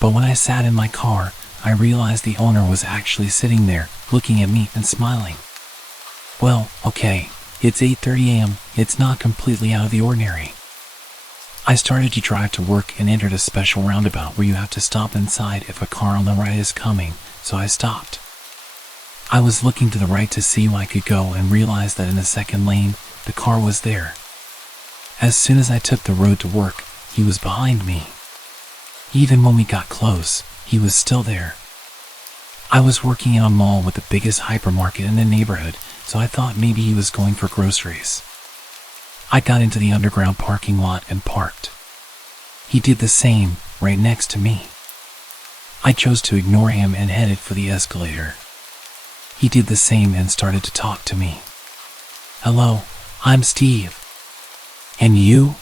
But when I sat in my car, I realized the owner was actually sitting there, looking at me and smiling. Well, okay, it's 8:30 a.m., it's not completely out of the ordinary. I started to drive to work and entered a special roundabout where you have to stop inside if a car on the right is coming, so I stopped. I was looking to the right to see where I could go and realized that in the second lane, the car was there. As soon as I took the road to work, he was behind me. Even when we got close, he was still there. I was working in a mall with the biggest hypermarket in the neighborhood, so I thought maybe he was going for groceries. I got into the underground parking lot and parked. He did the same, right next to me. I chose to ignore him and headed for the escalator. He did the same and started to talk to me. "Hello, I'm Steve." "And you?"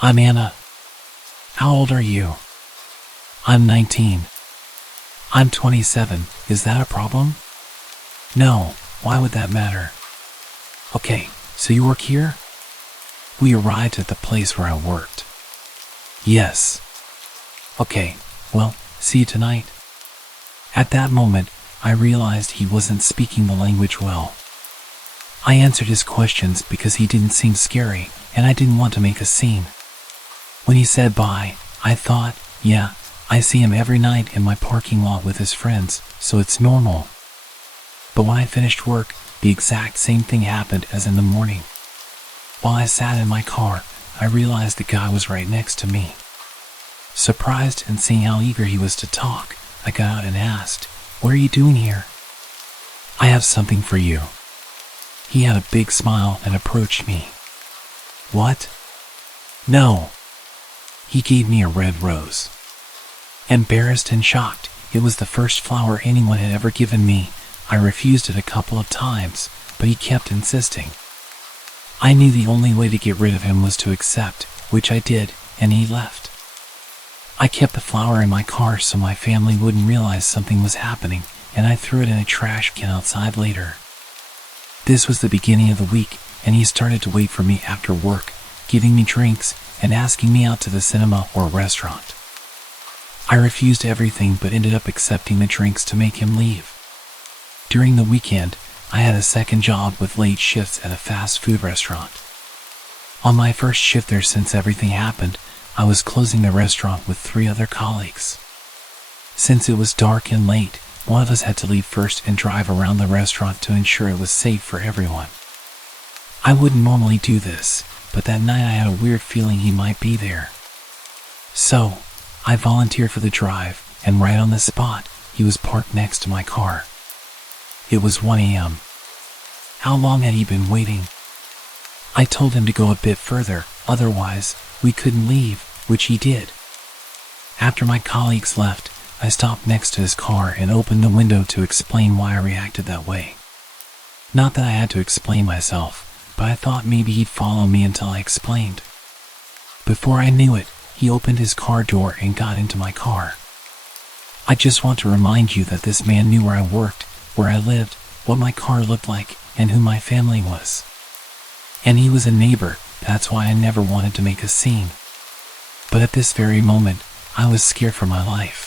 "I'm Anna." "How old are you?" "I'm 19. "I'm 27. Is that a problem?" "No, why would that matter?" "Okay, so you work here?" "We arrived at the place where I worked." "Yes." "Okay, well, see you tonight." At that moment, I realized he wasn't speaking the language well. I answered his questions because he didn't seem scary, and I didn't want to make a scene. When he said bye, I thought, yeah, I see him every night in my parking lot with his friends, so it's normal. But when I finished work, the exact same thing happened as in the morning. While I sat in my car, I realized the guy was right next to me. Surprised and seeing how eager he was to talk, I got out and asked, "What are you doing here?" "I have something for you." He had a big smile and approached me. "What?" "No." He gave me a red rose. Embarrassed and shocked, it was the first flower anyone had ever given me. I refused it a couple of times, but he kept insisting. I knew the only way to get rid of him was to accept, which I did, and he left. I kept the flower in my car so my family wouldn't realize something was happening, and I threw it in a trash can outside later. This was the beginning of the week, and he started to wait for me after work, giving me drinks and asking me out to the cinema or restaurant. I refused everything but ended up accepting the drinks to make him leave. During the weekend, I had a second job with late shifts at a fast food restaurant. On my first shift there, since everything happened, I was closing the restaurant with 3 other colleagues. Since it was dark and late, one of us had to leave first and drive around the restaurant to ensure it was safe for everyone. I wouldn't normally do this, but that night I had a weird feeling he might be there. So, I volunteered for the drive, and right on the spot, he was parked next to my car. It was 1 a.m. How long had he been waiting? I told him to go a bit further, otherwise, we couldn't leave, which he did. After my colleagues left, I stopped next to his car and opened the window to explain why I reacted that way. Not that I had to explain myself, but I thought maybe he'd follow me until I explained. Before I knew it, he opened his car door and got into my car. I just want to remind you that this man knew where I worked, where I lived, what my car looked like, and who my family was. And he was a neighbor, that's why I never wanted to make a scene. But at this very moment, I was scared for my life.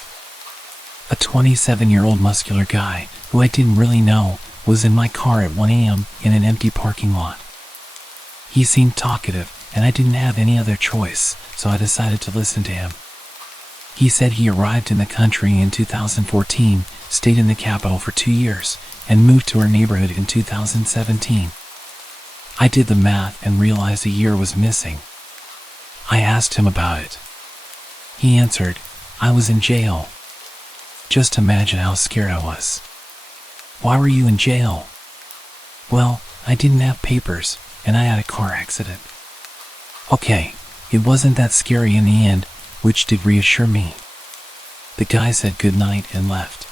A 27-year-old muscular guy, who I didn't really know, was in my car at 1 a.m. in an empty parking lot. He seemed talkative, and I didn't have any other choice, so I decided to listen to him. He said he arrived in the country in 2014, stayed in the capital for 2 years, and moved to our neighborhood in 2017. I did the math and realized a year was missing. I asked him about it. He answered, "I was in jail." Just imagine how scared I was. "Why were you in jail?" "Well, I didn't have papers, and I had a car accident." Okay, it wasn't that scary in the end, which did reassure me. The guy said goodnight and left.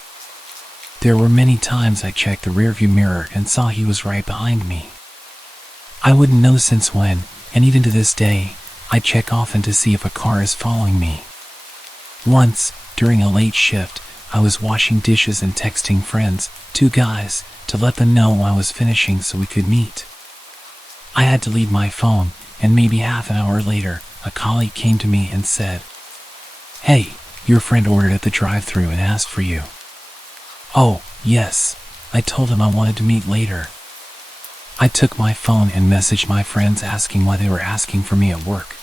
There were many times I checked the rearview mirror and saw he was right behind me. I wouldn't know since when, and even to this day, I check often to see if a car is following me. Once, during a late shift, I was washing dishes and texting friends, 2 guys, to let them know I was finishing so we could meet. I had to leave my phone, and maybe half an hour later, a colleague came to me and said, "Hey, your friend ordered at the drive-thru and asked for you." "Oh, yes," I told him I wanted to meet later. I took my phone and messaged my friends asking why they were asking for me at work.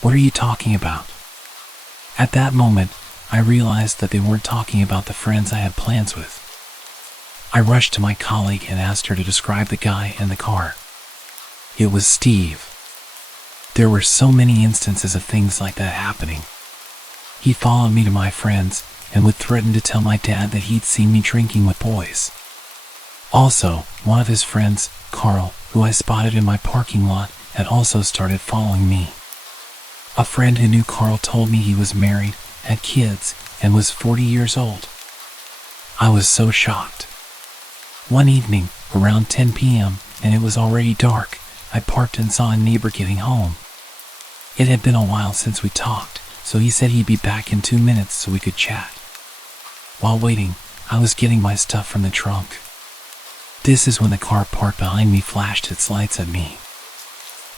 What are you talking about? At that moment, I realized that they weren't talking about the friends I had plans with. I rushed to my colleague and asked her to describe the guy in the car. It was Steve. There were so many instances of things like that happening. He followed me to my friends and would threaten to tell my dad that he'd seen me drinking with boys. Also, one of his friends, Carl, who I spotted in my parking lot, had also started following me. A friend who knew Carl told me he was married, had kids, and was 40 years old. I was so shocked. One evening, around 10 p.m., and it was already dark, I parked and saw a neighbor getting home. It had been a while since we talked, so he said he'd be back in 2 minutes so we could chat. While waiting, I was getting my stuff from the trunk. This is when the car parked behind me flashed its lights at me.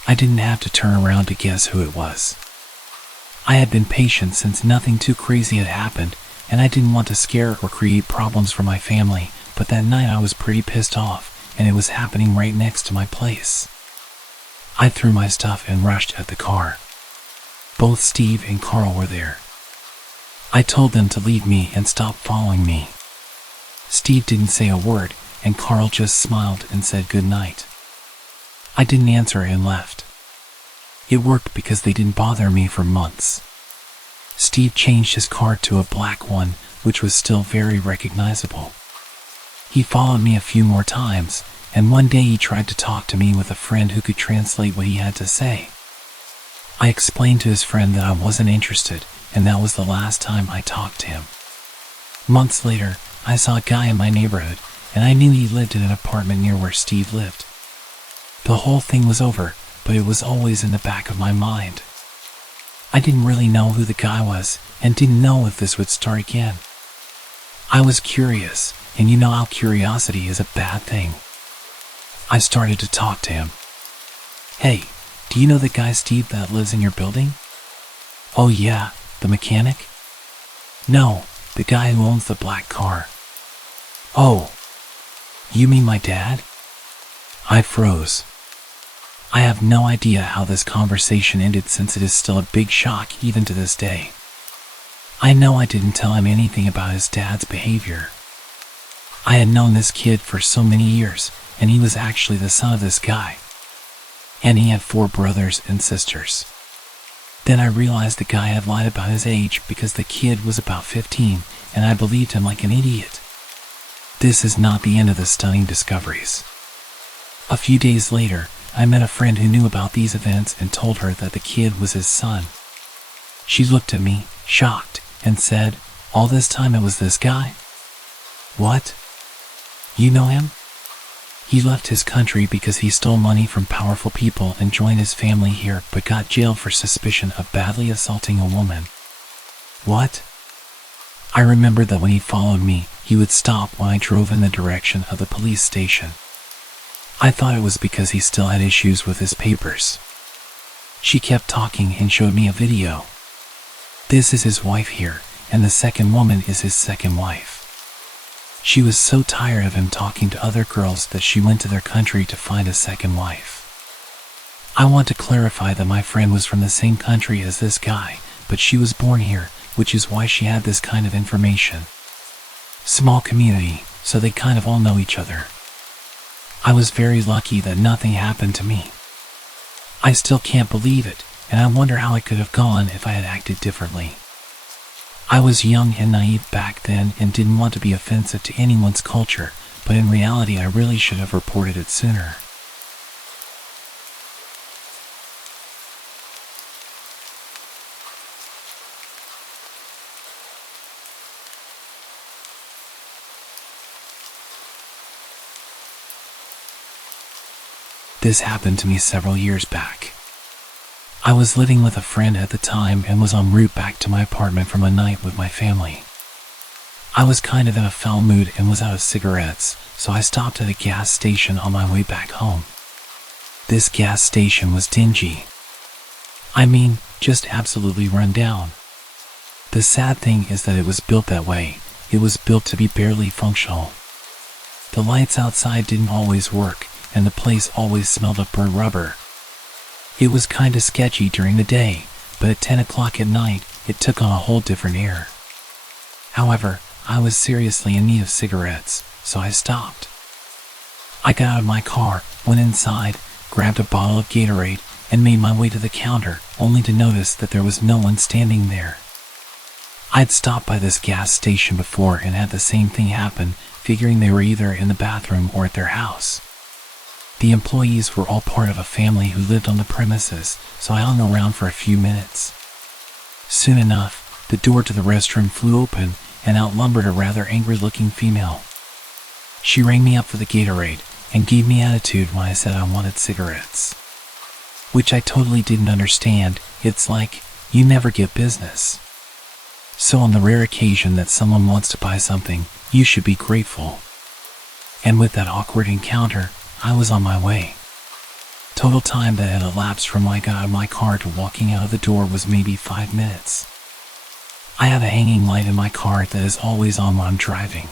I didn't have to turn around to guess who it was. I had been patient since nothing too crazy had happened, and I didn't want to scare or create problems for my family, but that night I was pretty pissed off, and it was happening right next to my place. I threw my stuff and rushed at the car. Both Steve and Carl were there. I told them to leave me and stop following me. Steve didn't say a word, and Carl just smiled and said good night. I didn't answer and left. It worked because they didn't bother me for months. Steve changed his car to a black one, which was still very recognizable. He followed me a few more times, and one day he tried to talk to me with a friend who could translate what he had to say. I explained to his friend that I wasn't interested, and that was the last time I talked to him. Months later, I saw a guy in my neighborhood, and I knew he lived in an apartment near where Steve lived. The whole thing was over, but it was always in the back of my mind. I didn't really know who the guy was, and didn't know if this would start again. I was curious, and you know how curiosity is a bad thing. I started to talk to him. Hey, do you know the guy Steve that lives in your building? Oh yeah, the mechanic? No, the guy who owns the black car. Oh, you mean my dad? I froze. I have no idea how this conversation ended since it is still a big shock even to this day. I know I didn't tell him anything about his dad's behavior. I had known this kid for so many years, and he was actually the son of this guy. And he had 4 brothers and sisters. Then I realized the guy had lied about his age because the kid was about 15, and I believed him like an idiot. This is not the end of the stunning discoveries. A few days later, I met a friend who knew about these events and told her that the kid was his son. She looked at me, shocked, and said, "All this time it was this guy? What? You know him? He left his country because he stole money from powerful people and joined his family here but got jailed for suspicion of badly assaulting a woman." What? I remembered that when he followed me, he would stop when I drove in the direction of the police station. I thought it was because he still had issues with his papers. She kept talking and showed me a video. This is his wife here, and the second woman is his second wife. She was so tired of him talking to other girls that she went to their country to find a second wife. I want to clarify that my friend was from the same country as this guy, but she was born here, which is why she had this kind of information. Small community, so they kind of all know each other. I was very lucky that nothing happened to me. I still can't believe it, and I wonder how it could have gone if I had acted differently. I was young and naive back then and didn't want to be offensive to anyone's culture, but in reality I really should have reported it sooner. This happened to me several years back. I was living with a friend at the time and was en route back to my apartment from a night with my family. I was kind of in a foul mood and was out of cigarettes, so I stopped at a gas station on my way back home. This gas station was dingy. I mean, just absolutely run down. The sad thing is that it was built that way. It was built to be barely functional. The lights outside didn't always work, and the place always smelled of burnt rubber. It was kinda sketchy during the day, but at 10 o'clock at night, it took on a whole different air. However, I was seriously in need of cigarettes, so I stopped. I got out of my car, went inside, grabbed a bottle of Gatorade, and made my way to the counter, only to notice that there was no one standing there. I'd stopped by this gas station before and had the same thing happen, figuring they were either in the bathroom or at their house. The employees were all part of a family who lived on the premises, so I hung around for a few minutes. Soon enough, the door to the restroom flew open, and out lumbered a rather angry-looking female. She rang me up for the Gatorade and gave me attitude when I said I wanted cigarettes, which I totally didn't understand. It's like, you never get business. So on the rare occasion that someone wants to buy something, you should be grateful. And with that awkward encounter, I was on my way. Total time that had elapsed from when I got out of my car to walking out of the door was maybe 5 minutes. I had a hanging light in my car that is always on when I'm driving.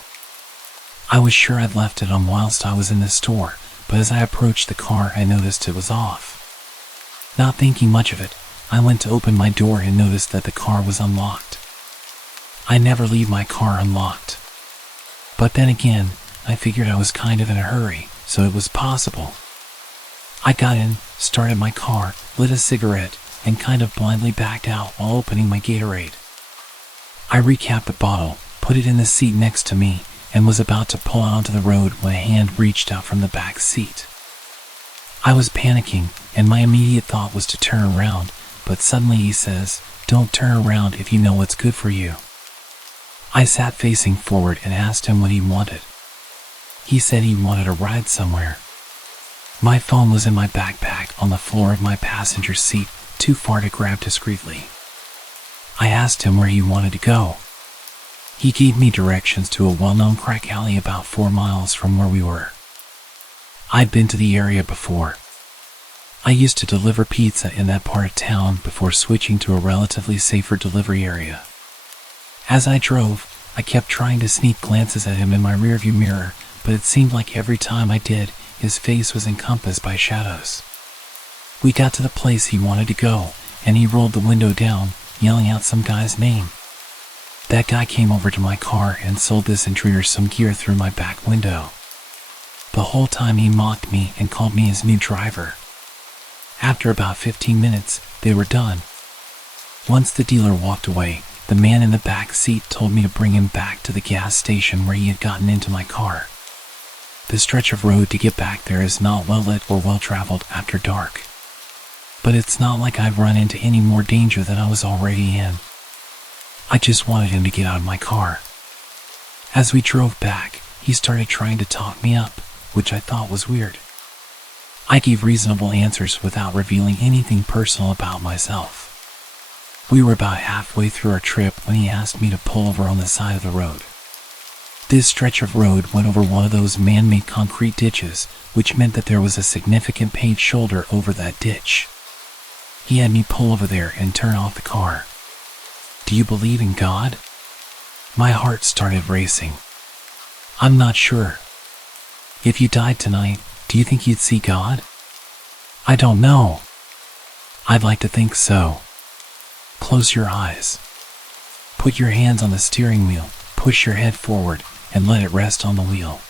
I was sure I'd left it on whilst I was in the store, but as I approached the car I noticed it was off. Not thinking much of it, I went to open my door and noticed that the car was unlocked. I never leave my car unlocked. But then again, I figured I was kind of in a hurry, so it was possible. I got in, started my car, lit a cigarette, and kind of blindly backed out while opening my Gatorade. I recapped the bottle, put it in the seat next to me, and was about to pull out onto the road when a hand reached out from the back seat. I was panicking, and my immediate thought was to turn around, but suddenly he says, "Don't turn around if you know what's good for you." I sat facing forward and asked him what he wanted. He said he wanted a ride somewhere. My phone was in my backpack on the floor of my passenger seat, too far to grab discreetly. I asked him where he wanted to go. He gave me directions to a well-known crack alley about 4 miles from where we were. I'd been to the area before. I used to deliver pizza in that part of town before switching to a relatively safer delivery area. As I drove, I kept trying to sneak glances at him in my rearview mirror, but it seemed like every time I did, his face was encompassed by shadows. We got to the place he wanted to go, and he rolled the window down, yelling out some guy's name. That guy came over to my car and sold this intruder some gear through my back window. The whole time he mocked me and called me his new driver. After about 15 minutes, they were done. Once the dealer walked away, the man in the back seat told me to bring him back to the gas station where he had gotten into my car. The stretch of road to get back there is not well lit or well traveled after dark. But it's not like I've run into any more danger than I was already in. I just wanted him to get out of my car. As we drove back, he started trying to talk me up, which I thought was weird. I gave reasonable answers without revealing anything personal about myself. We were about halfway through our trip when he asked me to pull over on the side of the road. This stretch of road went over one of those man-made concrete ditches, which meant that there was a significant paved shoulder over that ditch. He had me pull over there and turn off the car. "Do you believe in God?" My heart started racing. "I'm not sure. If you died tonight, do you think you'd see God?" "I don't know. I'd like to think so." "Close your eyes. Put your hands on the steering wheel, push your head forward, and let it rest on the wheel."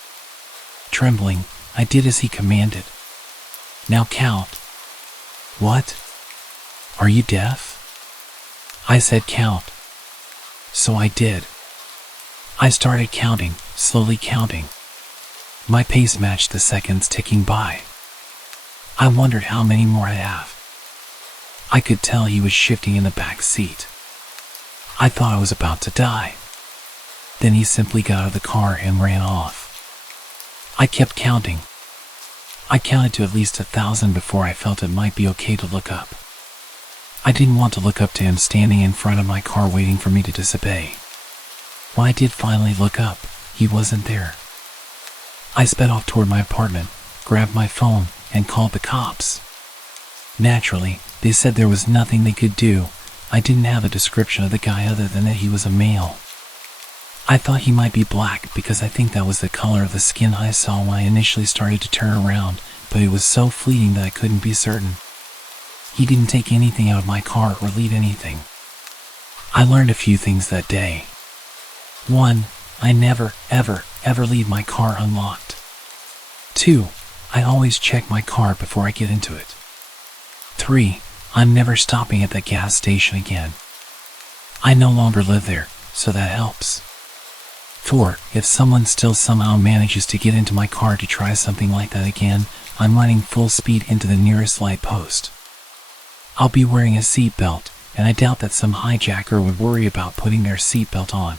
Trembling, I did as he commanded. "Now count." "What? Are you deaf?" I said count. So I did. I started counting, slowly counting. My pace matched the seconds ticking by. I wondered how many more I'd have. I could tell he was shifting in the back seat. I thought I was about to die. Then he simply got out of the car and ran off. I kept counting. I counted to at least 1,000 before I felt it might be okay to look up. I didn't want to look up to him standing in front of my car waiting for me to disobey. When I did finally look up, he wasn't there. I sped off toward my apartment, grabbed my phone, and called the cops. Naturally, they said there was nothing they could do. I didn't have a description of the guy other than that he was a male. I thought he might be black because I think that was the color of the skin I saw when I initially started to turn around, but it was so fleeting that I couldn't be certain. He didn't take anything out of my car or leave anything. I learned a few things that day. 1. I never, ever leave my car unlocked. 2. I always check my car before I get into it. 3. I'm never stopping at the gas station again. I no longer live there, so that helps. 4. If someone still somehow manages to get into my car to try something like that again, I'm running full speed into the nearest light post. I'll be wearing a seatbelt, and I doubt that some hijacker would worry about putting their seatbelt on.